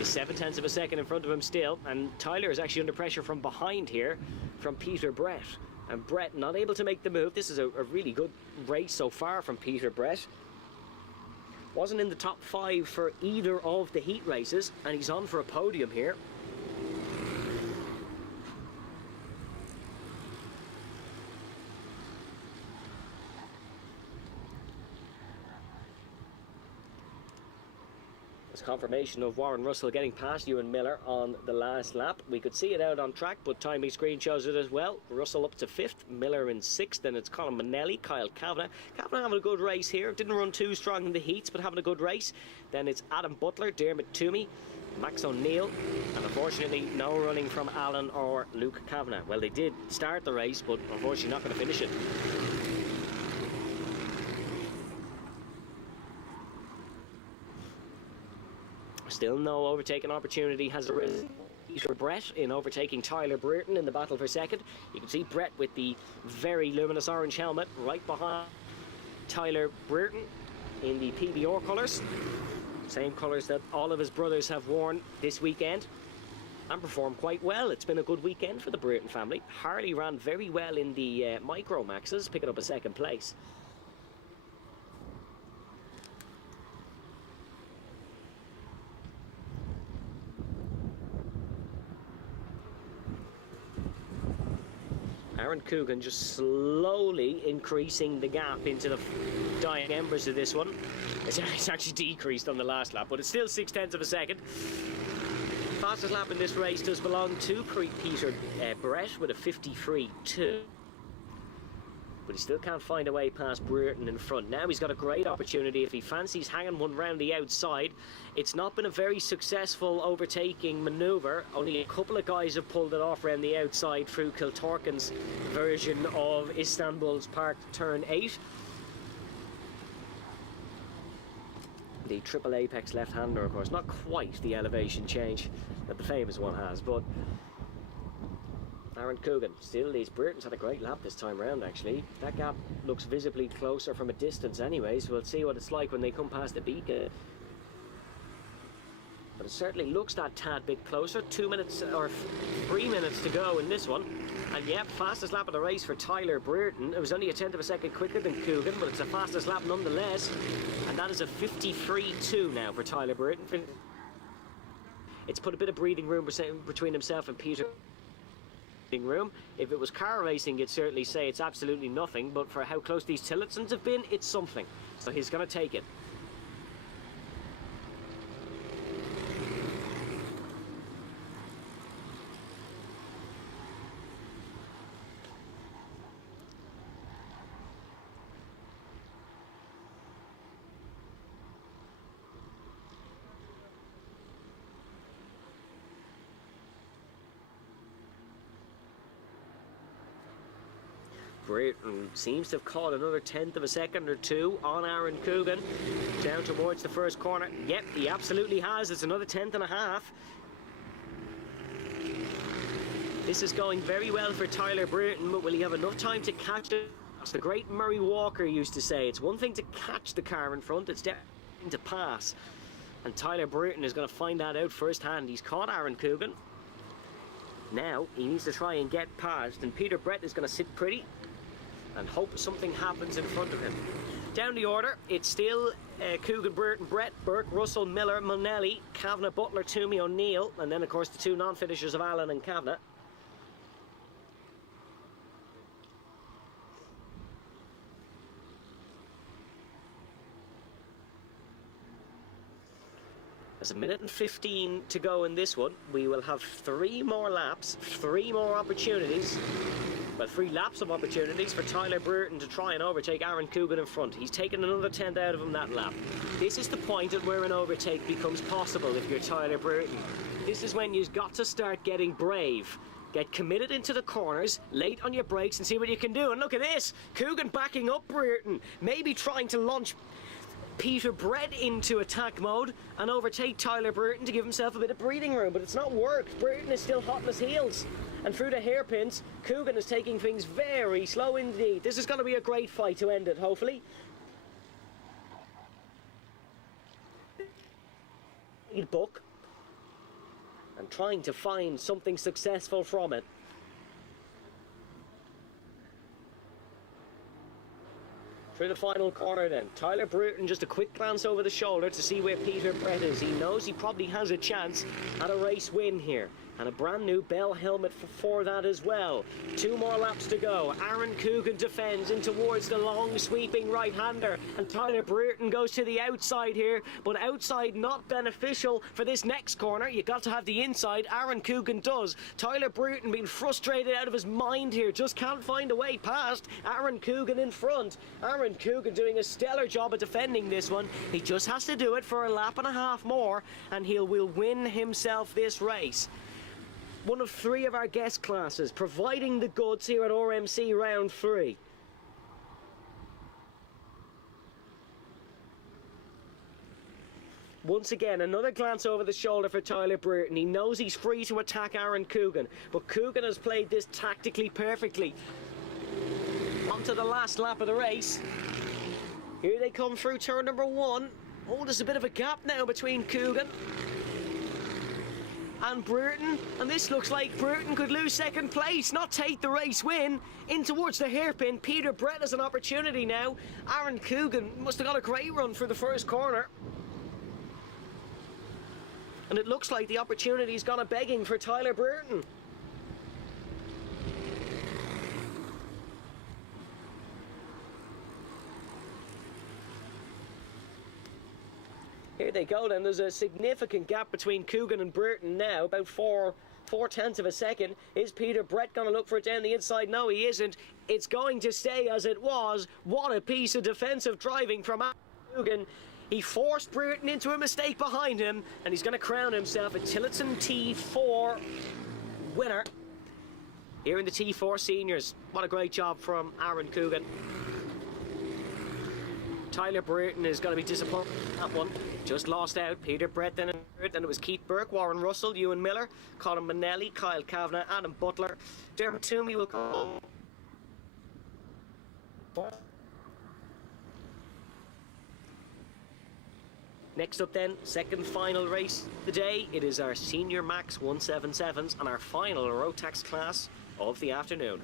is 7/10 of a second in front of him still, and Tyler is actually under pressure from behind here from Peter Brett. And Brett not able to make the move. This is a really good race so far from Peter Brett. Wasn't in the top 5 for either of the heat races, and he's on for a podium here. Confirmation of Warren Russell getting past Ewan Miller on the last lap. We could see it out on track, but timing screen shows it as well. Russell up to 5th, Miller in 6th, and it's Colin Manelli, Kyle Kavanagh. Kavanagh having a good race here. Didn't run too strong in the heats, but having a good race. Then it's Adam Butler, Dermot Toomey, Max O'Neill, and unfortunately no running from Alan or Luke Kavanagh. Well, they did start the race, but unfortunately not going to finish it. Still no overtaking opportunity has arisen. Peter Brett in overtaking Tyler Brereton in the battle for second. You can see Brett with the very luminous orange helmet right behind Tyler Brereton in the PBR colours. Same colours that all of his brothers have worn this weekend and performed quite well. It's been a good weekend for the Brereton family. Harley ran very well in the Micro Maxes, picking up a second place. Aaron Coogan just slowly increasing the gap into the dying embers of this one. It's actually decreased on the last lap, but it's still 6/10 of a second. Fastest lap in this race does belong to Peter Brett with a 53.2. But he still can't find a way past Brereton in front. Now he's got a great opportunity if he fancies hanging one round the outside. It's not been a very successful overtaking manoeuvre. Only a couple of guys have pulled it off round the outside through Kiltorcan's version of Istanbul's Park Turn 8. The triple apex left-hander, of course. Not quite the elevation change that the famous one has, but Aaron Coogan still leads. Brereton's had a great lap this time round, actually. That gap looks visibly closer from a distance anyways. We'll see what it's like when they come past the beacon. But it certainly looks that tad bit closer. 2 minutes or 3 minutes to go in this one. And yep, fastest lap of the race for Tyler Brereton. It was only a 10th of a second quicker than Coogan, but it's the fastest lap nonetheless. And that is a 53.2 now for Tyler Brereton. It's put a bit of breathing room between himself and Peter. Room. If it was car racing, you'd certainly say it's absolutely nothing, but for how close these Tillotsons have been, it's something. So he's going to take it. Brereton seems to have caught another 10th of a second or two on Aaron Coogan down towards the first corner. Yep, he absolutely has. It's another 10th and a half. This is going very well for Tyler Brereton, but will he have enough time to catch it? As the great Murray Walker used to say, it's one thing to catch the car in front, it's definitely to pass. And Tyler Brereton is going to find that out firsthand. He's caught Aaron Coogan. Now he needs to try and get past, and Peter Brett is going to sit pretty and hope something happens in front of him. Down the order, it's still Coogan, Brereton, Brett, Burke, Russell, Miller, Manelli, Kavanagh, Butler, Toomey, O'Neill, and then of course the two non-finishers of Allen and Kavanagh. There's 1:15 to go in this one. We will have 3 more laps, 3 more opportunities. Well, 3 laps of opportunities for Tyler Brereton to try and overtake Aaron Coogan in front. He's taken another 10th out of him that lap. This is the point at where an overtake becomes possible if you're Tyler Brereton. This is when you've got to start getting brave. Get committed into the corners, late on your brakes, and see what you can do. And look at this, Coogan backing up Brereton, maybe trying to launch Peter Brett into attack mode and overtake Tyler Brereton to give himself a bit of breathing room, but it's not worked. Brereton is still hot on his heels, and through the hairpins, Coogan is taking things very slow indeed. This is going to be a great fight to end it, hopefully. Book and trying to find something successful from it. Through the final corner then. Tyler Brereton, just a quick glance over the shoulder to see where Peter Brett is. He knows he probably has a chance at a race win here. And a brand new Bell helmet for that as well. 2 more laps to go. Aaron Coogan defends in towards the long sweeping right-hander. And Tyler Brereton goes to the outside here. But outside not beneficial for this next corner. You got to have the inside. Aaron Coogan does. Tyler Brereton being frustrated out of his mind here. Just can't find a way past Aaron Coogan in front. Aaron Coogan doing a stellar job of defending this one. He just has to do it for a lap and a half more. And will win himself this race. One of 3 of our guest classes providing the goods here at RMC round 3. Once again, another glance over the shoulder for Tyler Brereton. He knows he's free to attack Aaron Coogan, but Coogan has played this tactically perfectly. On to the last lap of the race. Here they come through turn number 1. Oh, there's a bit of a gap now between Coogan and Brereton, and this looks like Brereton could lose second place, not take the race win. In towards the hairpin, Peter Brett has an opportunity now. Aaron Coogan must have got a great run for the first corner. And it looks like the opportunity's gone a-begging for Tyler Brereton. Here they go then. There's a significant gap between Coogan and Brereton now, about 4/10 of a second. Is Peter Brett going to look for it down the inside? No, he isn't. It's going to stay as it was. What a piece of defensive driving from Coogan. He forced Brereton into a mistake behind him, and he's going to crown himself a Tillotson T4 winner here in the T4 Seniors. What a great job from Aaron Coogan. Tyler Brereton is going to be disappointed in that one. Just lost out. Peter Brett then in third. Then it was Keith Burke, Warren Russell, Ewan Miller, Colin Manelli, Kyle Kavanagh, Adam Butler. Dermot Toomey will come. Next up then, second final race of the day. It is our Senior Max 177s and our final Rotax class of the afternoon.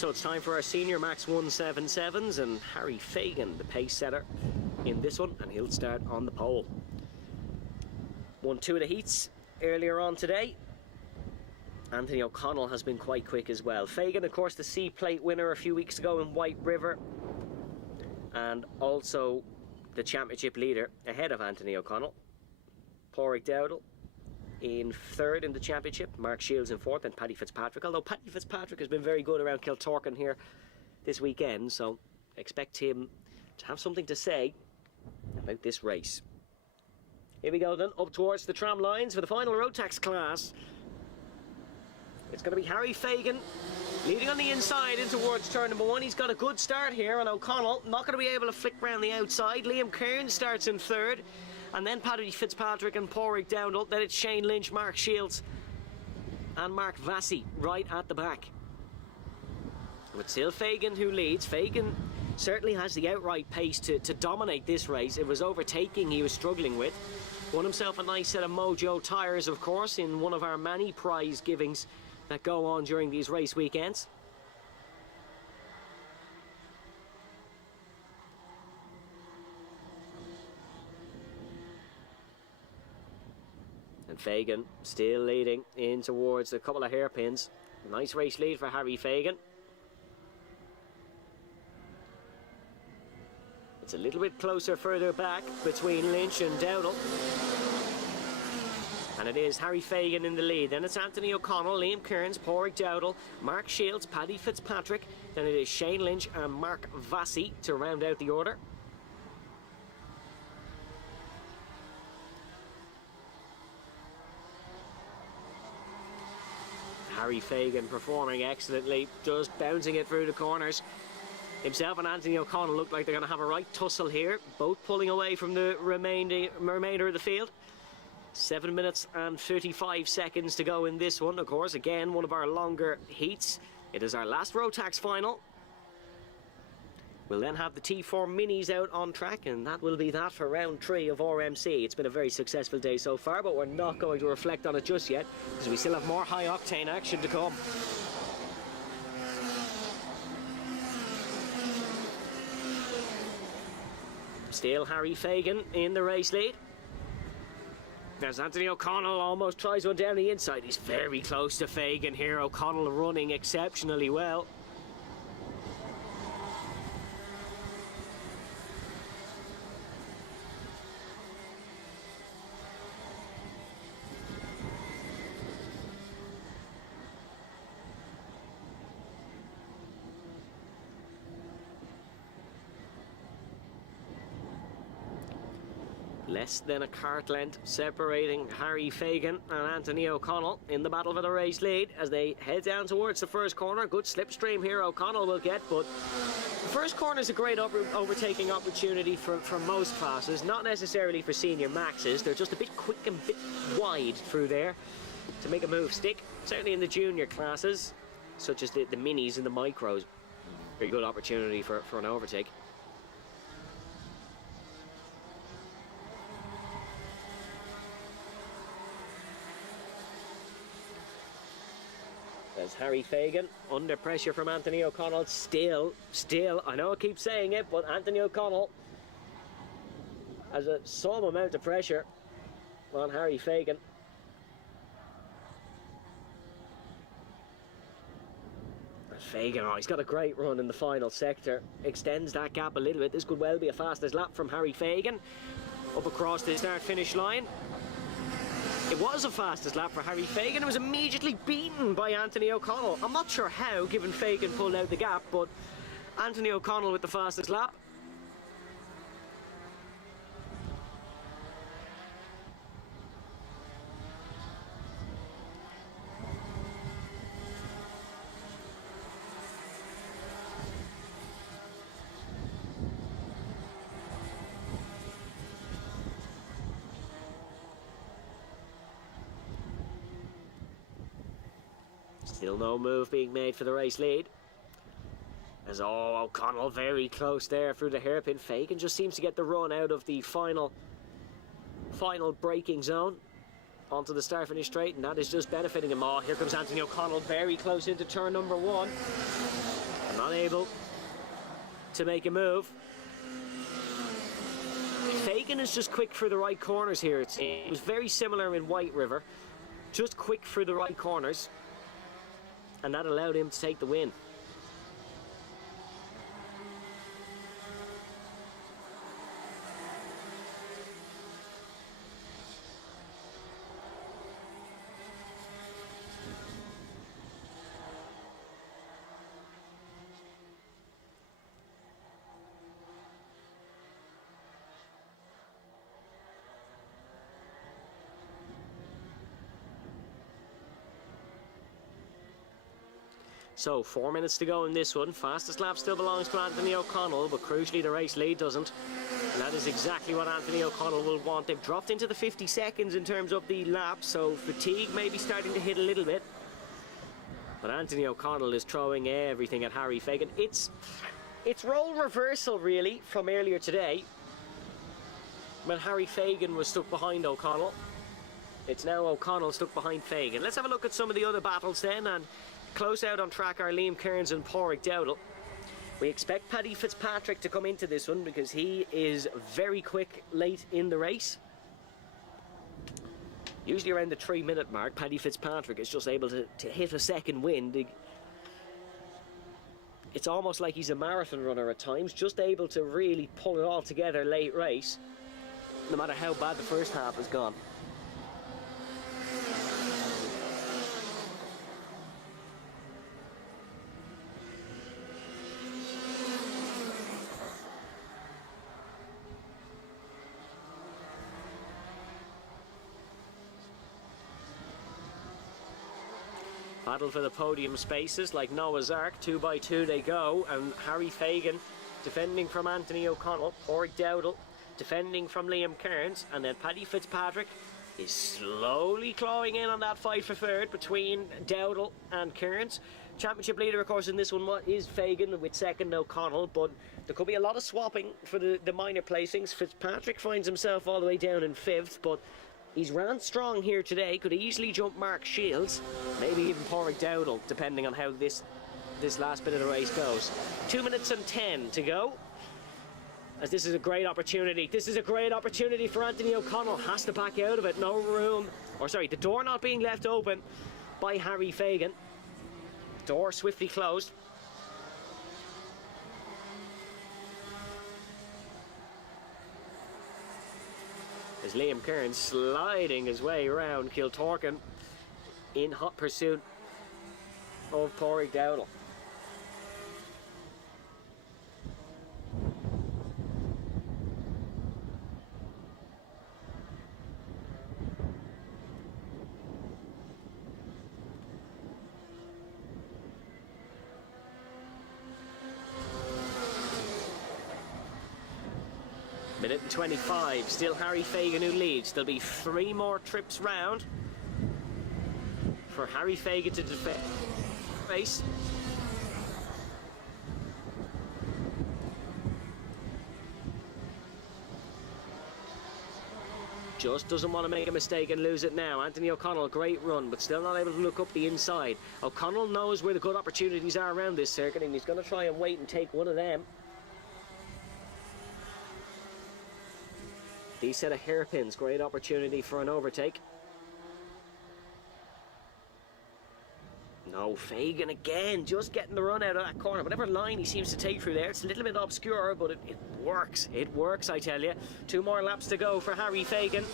So it's time for our senior Max 177s, and Harry Fagan, the pace setter in this one, and he'll start on the pole. Won 2 of the heats earlier on today. Anthony O'Connell has been quite quick as well. Fagan, of course, the C Plate winner a few weeks ago in White River, and also the championship leader ahead of Anthony O'Connell. Pádraig Dowdall in 3rd in the championship, Mark Shields in 4th, and Paddy Fitzpatrick. Although Paddy Fitzpatrick has been very good around Kiltorcan here this weekend, so expect him to have something to say about this race. Here we go then, up towards the tram lines for the final Rotax class. It's going to be Harry Fagan leading on the inside in towards turn number 1. He's got a good start here, and O'Connell not going to be able to flick round the outside. Liam Kearns starts in 3rd, and then Paddy Fitzpatrick and Pádraig Dowdall. Then it's Shane Lynch, Mark Shields and Mark Vassy right at the back. But still Fagan who leads. Fagan certainly has the outright pace to dominate this race. It was overtaking he was struggling with. Won himself a nice set of Mojo tyres, of course, in one of our many prize givings that go on during these race weekends. And Fagan still leading in towards a couple of hairpins. Nice race lead for Harry Fagan. It's a little bit closer further back between Lynch and Dowdall. And it is Harry Fagan in the lead. Then it's Anthony O'Connell, Liam Kearns, Pádraig Dowdall, Mark Shields, Paddy Fitzpatrick. Then it is Shane Lynch and Mark Vassy to round out the order. Harry Fagan performing excellently, just bouncing it through the corners. Himself and Anthony O'Connell look like they're going to have a right tussle here, both pulling away from the remainder of the field. 7 minutes and 35 seconds to go in this one. Of course, again, one of our longer heats. It is our last Rotax final. We'll then have the T4 Minis out on track, and that will be that for round 3 of RMC. It's been a very successful day so far, but we're not going to reflect on it just yet, because we still have more high-octane action to come. Still Harry Fagan in the race lead. As Anthony O'Connell almost tries one down the inside. He's very close to Fagan here. O'Connell running exceptionally well. Less than a cart length separating Harry Fagan and Anthony O'Connell in the battle for the race lead as they head down towards the first corner. Good slipstream here O'Connell will get, but the first corner is a great overtaking opportunity for most classes, not necessarily for senior maxes. They're just a bit quick and a bit wide through there to make a move stick. Certainly in the junior classes, such as the minis and the micros, very good opportunity for an overtake. As Harry Fagan under pressure from Anthony O'Connell, still, I know I keep saying it, but Anthony O'Connell has some amount of pressure on Harry Fagan. Fagan, he's got a great run in the final sector, extends that gap a little bit. This could well be a fastest lap from Harry Fagan up across the start-finish line. It was the fastest lap for Harry Fagan. It was immediately beaten by Anthony O'Connell. I'm not sure how, given Fagan pulled out the gap, but Anthony O'Connell with the fastest lap. Still no move being made for the race lead. As O'Connell very close there through the hairpin. Fagan just seems to get the run out of the final braking zone onto the start-finish straight, and that is just benefiting him. Here comes Anthony O'Connell very close into turn number 1. Not able to make a move. Fagan is just quick for the right corners here. It was very similar in White River. Just quick for the right corners. And that allowed him to take the win. So 4 minutes to go in this one. Fastest lap still belongs to Anthony O'Connell, but crucially the race lead doesn't. And that is exactly what Anthony O'Connell will want. They've dropped into the 50 seconds in terms of the lap, so fatigue may be starting to hit a little bit. But Anthony O'Connell is throwing everything at Harry Fagan. It's role reversal really from earlier today, when Harry Fagan was stuck behind O'Connell. It's now O'Connell stuck behind Fagan. Let's have a look at some of the other battles then, and close out on track are Liam Kearns and Pádraig Dowdall. We expect Paddy Fitzpatrick to come into this one because he is very quick late in the race. Usually around the 3-minute mark, Paddy Fitzpatrick is just able to hit a second wind. It's almost like he's a marathon runner at times, just able to really pull it all together late race, no matter how bad the first half has gone. Battle for the podium spaces like Noah's Ark, 2 by 2 they go, and Harry Fagan defending from Anthony O'Connell, Pádraig Dowdall defending from Liam Kearns, and then Paddy Fitzpatrick is slowly clawing in on that fight for third between Dowdall and Kearns. Championship leader, of course, in this one is Fagan with second O'Connell, but there could be a lot of swapping for the minor placings. Fitzpatrick finds himself all the way down in 5th, but he's ran strong here today, could easily jump Mark Shields, maybe even Pádraig Dowdall, depending on how this last bit of the race goes. 2 minutes and 10 to go, as this is a great opportunity. This is a great opportunity for Anthony O'Connell. Has to back out of it. No room, or sorry, the door not being left open by Harry Fagan. Door swiftly closed. As Liam Kearns sliding his way around Kiltorcan in hot pursuit of Pádraig Dowdall. Minute and 25, still Harry Fagan who leads. There'll be 3 more trips round for Harry Fagan to defend the race. Just doesn't want to make a mistake and lose it now. Anthony O'Connell, great run, but still not able to look up the inside. O'Connell knows where the good opportunities are around this circuit, and he's going to try and wait and take one of them. These set of hairpins, great opportunity for an overtake. No, Fagan again, just getting the run out of that corner. Whatever line he seems to take through there, it's a little bit obscure, but it works. It works, I tell you. 2 more laps to go for Harry Fagan.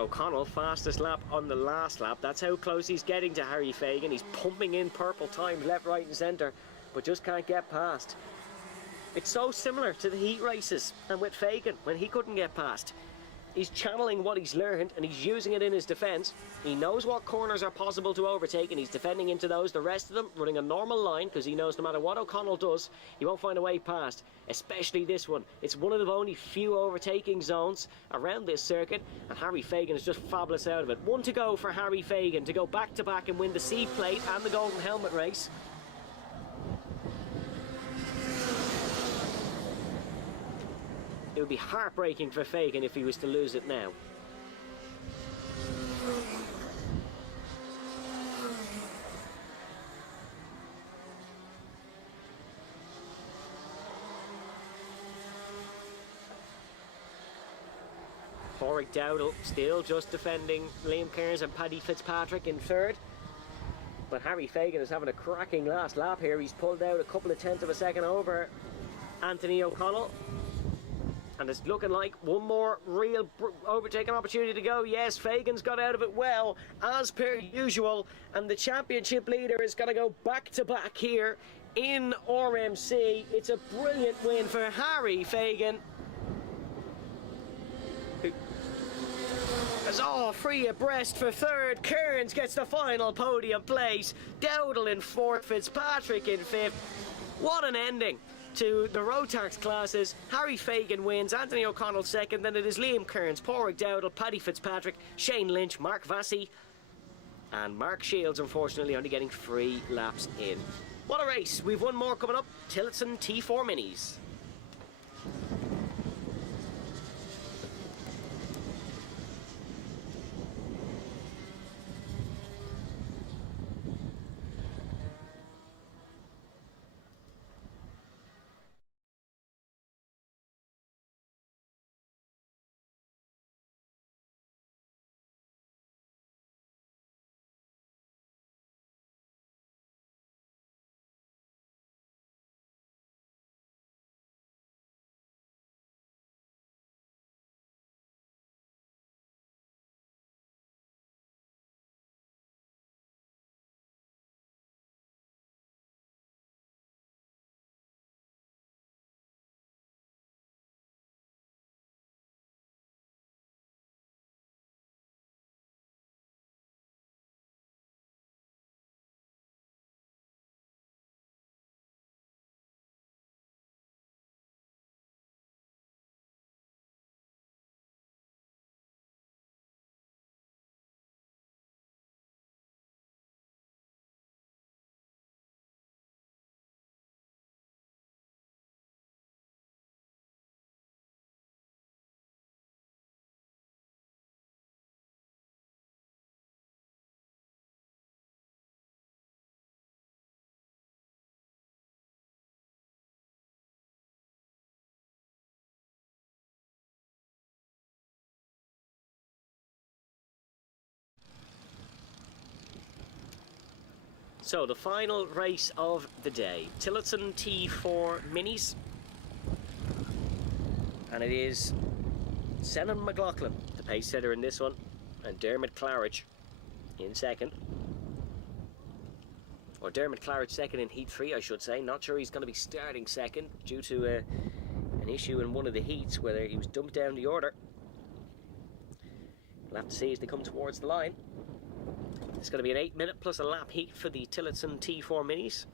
O'Connell, fastest lap on the last lap. That's how close he's getting to Harry Fagan. He's pumping in purple times left, right and centre, but just can't get past. It's so similar to the heat races and with Fagan when he couldn't get past. He's channeling what he's learned and he's using it in his defence. He knows what corners are possible to overtake and he's defending into those. The rest of them running a normal line because he knows no matter what O'Connell does, he won't find a way past, especially this one. It's one of the only few overtaking zones around this circuit, and Harry Fagan is just fabulous out of it. 1 to go for Harry Fagan to go back-to-back and win the C plate and the Golden Helmet race. It would be heartbreaking for Fagan if he was to lose it now. Warwick Dowdle still just defending Liam Kearns and Paddy Fitzpatrick in third. But Harry Fagan is having a cracking last lap here. He's pulled out a couple of tenths of a second over Anthony O'Connell. And it's looking like one more real overtaking opportunity to go. Yes, Fagan's got out of it well, as per usual. And the championship leader is going to go back-to-back here in RMC. It's a brilliant win for Harry Fagan. Free abreast for third. Kearns gets the final podium place. Dowdle in fourth. Fitzpatrick in fifth. What an ending to the Rotax classes. Harry Fagan wins. Anthony O'Connell second. Then it is Liam Kearns, Warwick Dowdle, Paddy Fitzpatrick, Shane Lynch, Mark Vassey, and Mark Shields, unfortunately, only getting 3 laps in. What a race. We've one more coming up. Tillotson T4 Minis. So the final race of the day, Tillotson T4 Minis, and it is Senan McLaughlin, the pace setter in this one, and Dermot Claridge in second. Or Dermot Claridge second in Heat 3, I should say. Not sure he's going to be starting second due to an issue in one of the heats, whether he was dumped down the order. We'll have to see as they come towards the line. It's going to be an 8-minute plus a lap heat for the Tillotson T4 Minis.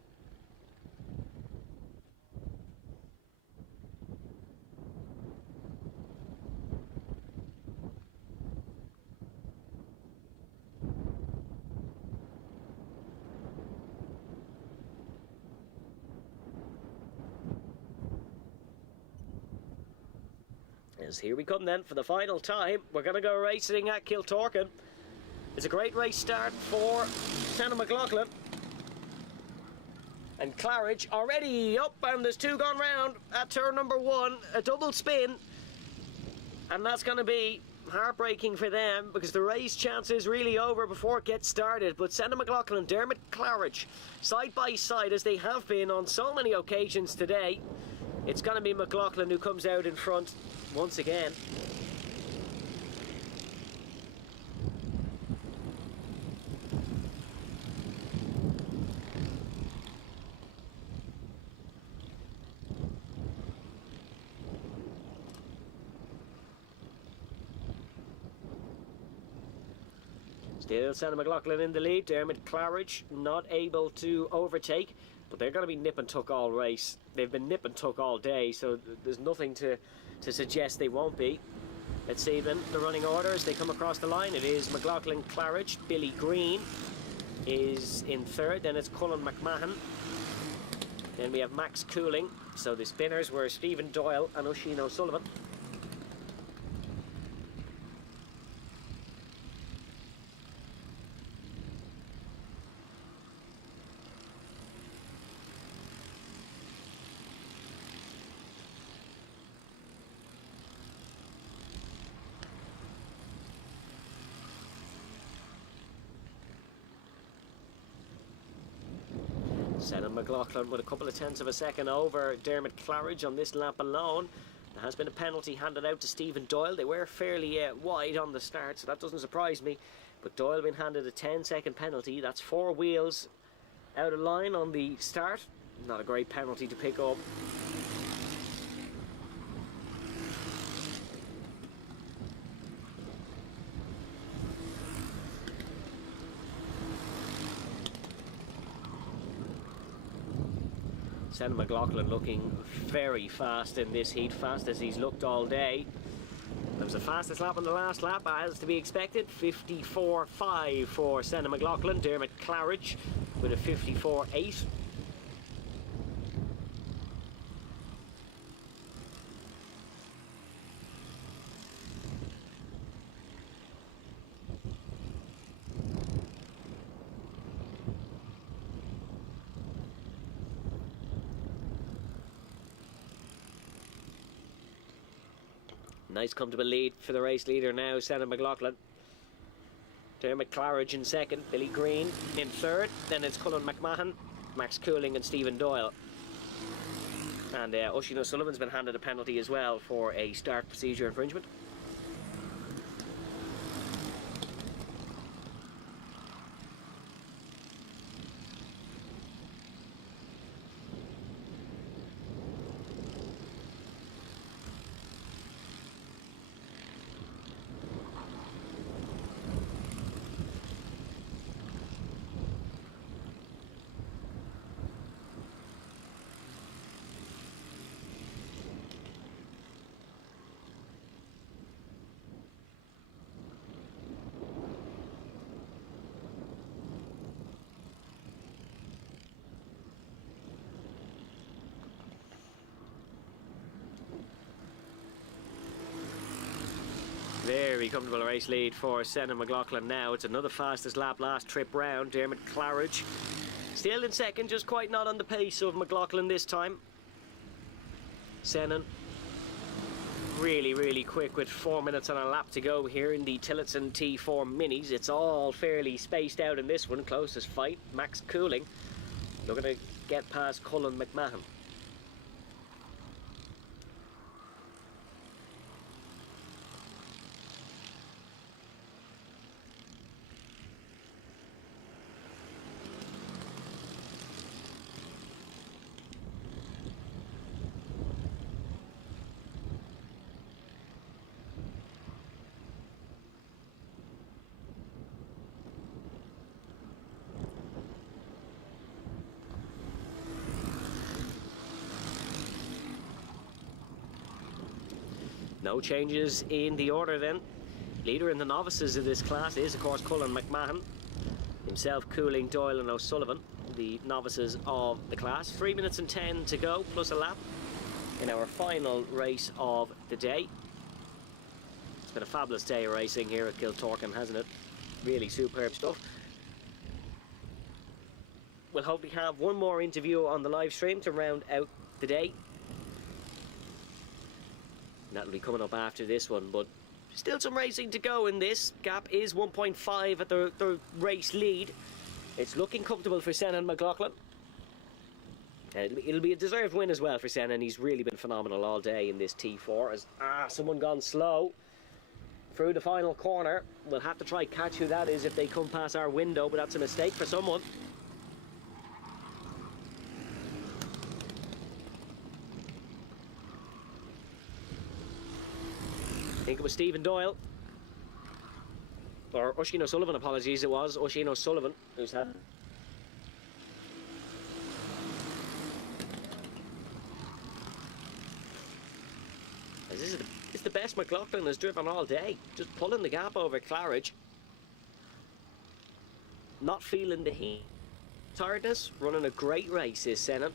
As here we come then for the final time. We're going to go racing at Kiltorcan. It's a great race start for Senan McLaughlin. And Claridge already up, and there's 2 gone round at turn number 1. A double spin. And that's going to be heartbreaking for them because the race chance is really over before it gets started. But Senan McLaughlin and Dermot Claridge, side by side as they have been on so many occasions today. It's going to be McLaughlin who comes out in front once again. Still Senan McLaughlin in the lead. Dermot Claridge not able to overtake, but they're going to be nip and tuck all race. They've been nip and tuck all day, so there's nothing to suggest they won't be. Let's see then the running order as they come across the line. It is McLaughlin, Claridge, Billy Green is in third, then it's Cullen McMahon. Then we have Max Cooling. So the spinners were Stephen Doyle and Oisin O'Sullivan. Senan McLaughlin with a couple of tenths of a second over Dermot Claridge on this lap alone. There has been a penalty handed out to Stephen Doyle. They were fairly wide on the start, so that doesn't surprise me. But Doyle been handed a 10-second penalty. That's 4 wheels out of line on the start. Not a great penalty to pick up. Senan McLaughlin looking very fast in this heat, fast as he's looked all day. That was the fastest lap on the last lap, as to be expected. 54.5 for Senan McLaughlin. Dermot Claridge with a 54.8. Nice comfortable lead for the race leader now, Senan McLaughlin. Dermot Claridge in second, Billy Green in third. Then it's Cullen McMahon, Max Cooling and Stephen Doyle. And Oisin O'Sullivan's been handed a penalty as well for a start procedure infringement. Very comfortable race lead for Senan McLaughlin now. It's another fastest lap last trip round. Dermot Claridge still in second, just quite not on the pace of McLaughlin this time. Senan really quick with 4 minutes on a lap to go here in the Tillotson T4 Minis. It's all fairly spaced out in this one. Closest fight, Max Cooling looking to get past Cullen McMahon. No changes in the order then. Leader in the novices of this class is, of course, Cullen McMahon. Himself, Cooling, Doyle and O'Sullivan, the novices of the class. 3 minutes and 10 to go, plus a lap in our final race of the day. It's been a fabulous day of racing here at Kiltorcan, hasn't it? Really superb stuff. We'll hopefully have one more interview on the live stream to round out the day. That'll be coming up after this one, but still some racing to go in this. Gap is 1.5 at the race lead. It's looking comfortable for Senan McLaughlin. It'll be a deserved win as well for Senan. He's really been phenomenal all day in this T4. As someone gone slow through the final corner. We'll have to try catch who that is if they come past our window, but that's a mistake for someone. I think it was Stephen Doyle, or Oisin O'Sullivan, apologies, it was Oisin O'Sullivan who's had. This is the best McLaughlin has driven all day, just pulling the gap over Claridge. Not feeling the heat. Tiredness, running a great race is Senan.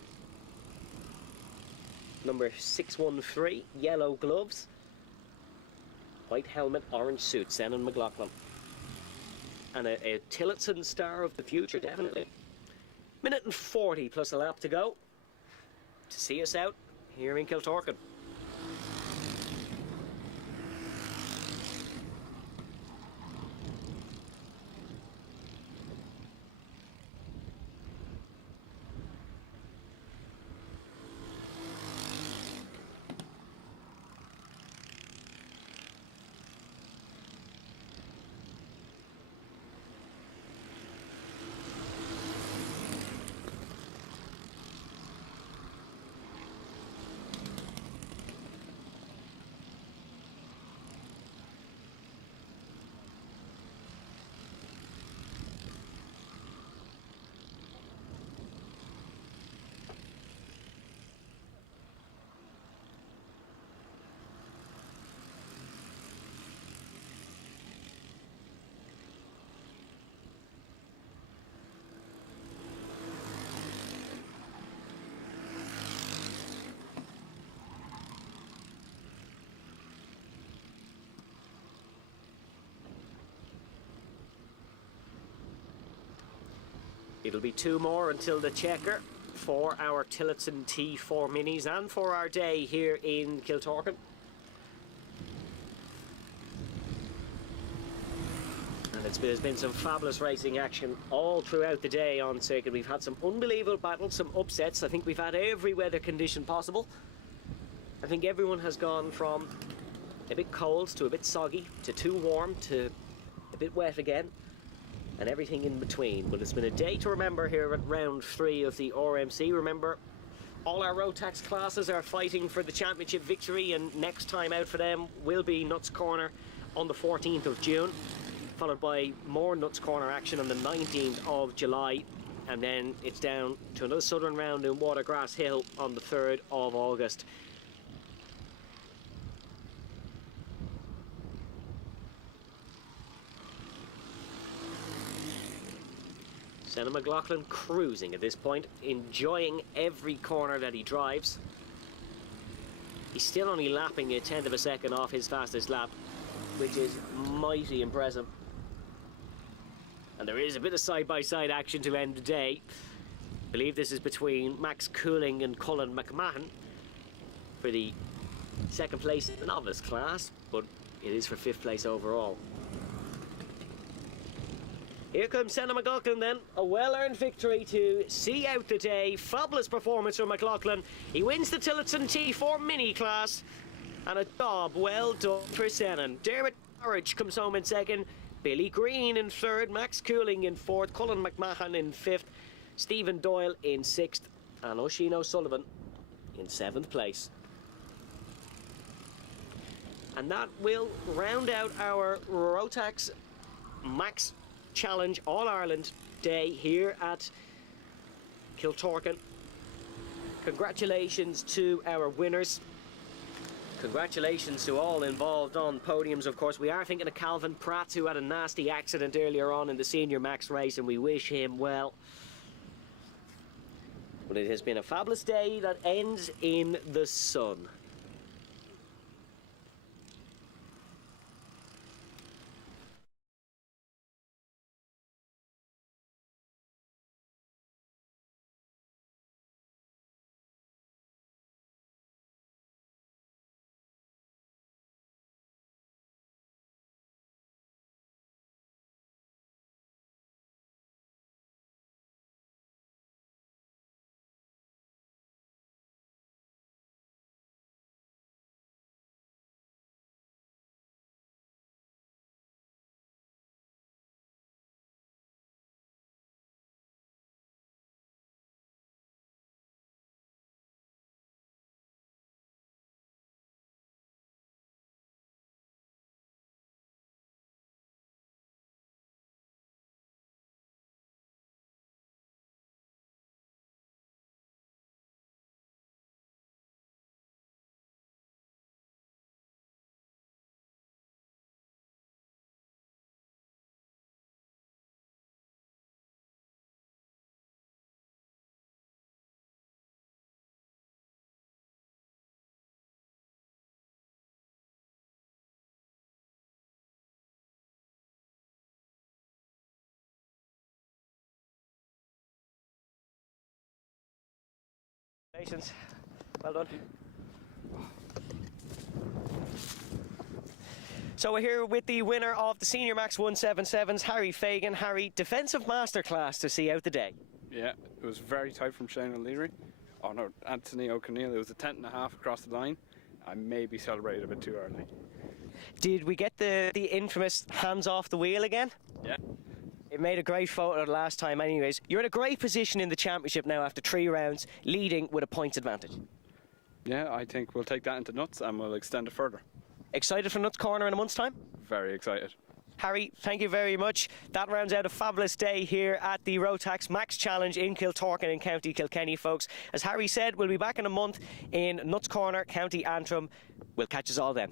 Number 613, yellow gloves. White helmet, orange suit, Senan McLaughlin. And a Tillotson star of the future, definitely. Minute and 40 plus a lap to go to see us out here in Kiltorcan. It'll be 2 more until the checker for our Tillotson T4 Minis and for our day here in Kiltorcan. And there's been some fabulous racing action all throughout the day on circuit. We've had some unbelievable battles, some upsets. I think we've had every weather condition possible. I think everyone has gone from a bit cold to a bit soggy to too warm to a bit wet again, and everything in between. But it's been a day to remember here at round 3 of the RMC. Remember, all our Rotax classes are fighting for the championship victory, and next time out for them will be Nuts Corner on the 14th of June, followed by more Nuts Corner action on the 19th of July, and then it's down to another southern round in Watergrass Hill on the 3rd of August. Senna McLaughlin cruising at this point, enjoying every corner that he drives. He's still only lapping a 1/10 of a second off his fastest lap, which is mighty impressive. And there is a bit of side-by-side action to end the day. I believe this is between Max Cooling and Colin McMahon for the 2nd place in the novice class, but it is for 5th place overall. Here comes Senna McLaughlin then, a well-earned victory to see out the day. Fabulous performance from McLaughlin. He wins the Tillotson T4 Mini class, and a job well done for Senna. Dermot Burridge comes home in 2nd, Billy Green in 3rd, Max Cooling in 4th, Colin McMahon in 5th, Stephen Doyle in 6th, and Oisin O'Sullivan in 7th place. And that will round out our Rotax Max Challenge All-Ireland day here at Kiltorcan. Congratulations to our winners. Congratulations to all involved on podiums, of course. We are thinking of Calvin Pratt, who had a nasty accident earlier on in the Senior Max race, and we wish him well. But it has been a fabulous day that ends in the sun. Congratulations. Well done. So we're here with the winner of the Senior Max 177s, Harry Fagan. Harry, defensive masterclass to see out the day. Yeah, it was very tight from Shane O'Leary. Oh no, Anthony O'Connell. It was a 10.5 across the line. I maybe celebrated a bit too early. Did we get the infamous hands off the wheel again? Yeah. It made a great photo the last time anyways. You're in a great position in the championship now after 3 rounds, leading with a points advantage. Yeah, I think we'll take that into Nuts and we'll extend it further. Excited for Nuts Corner in a month's time? Very excited. Harry, thank you very much. That rounds out a fabulous day here at the Rotax Max Challenge in Kiltorcan in County Kilkenny, folks. As Harry said, we'll be back in a month in Nuts Corner, County Antrim. We'll catch us all then.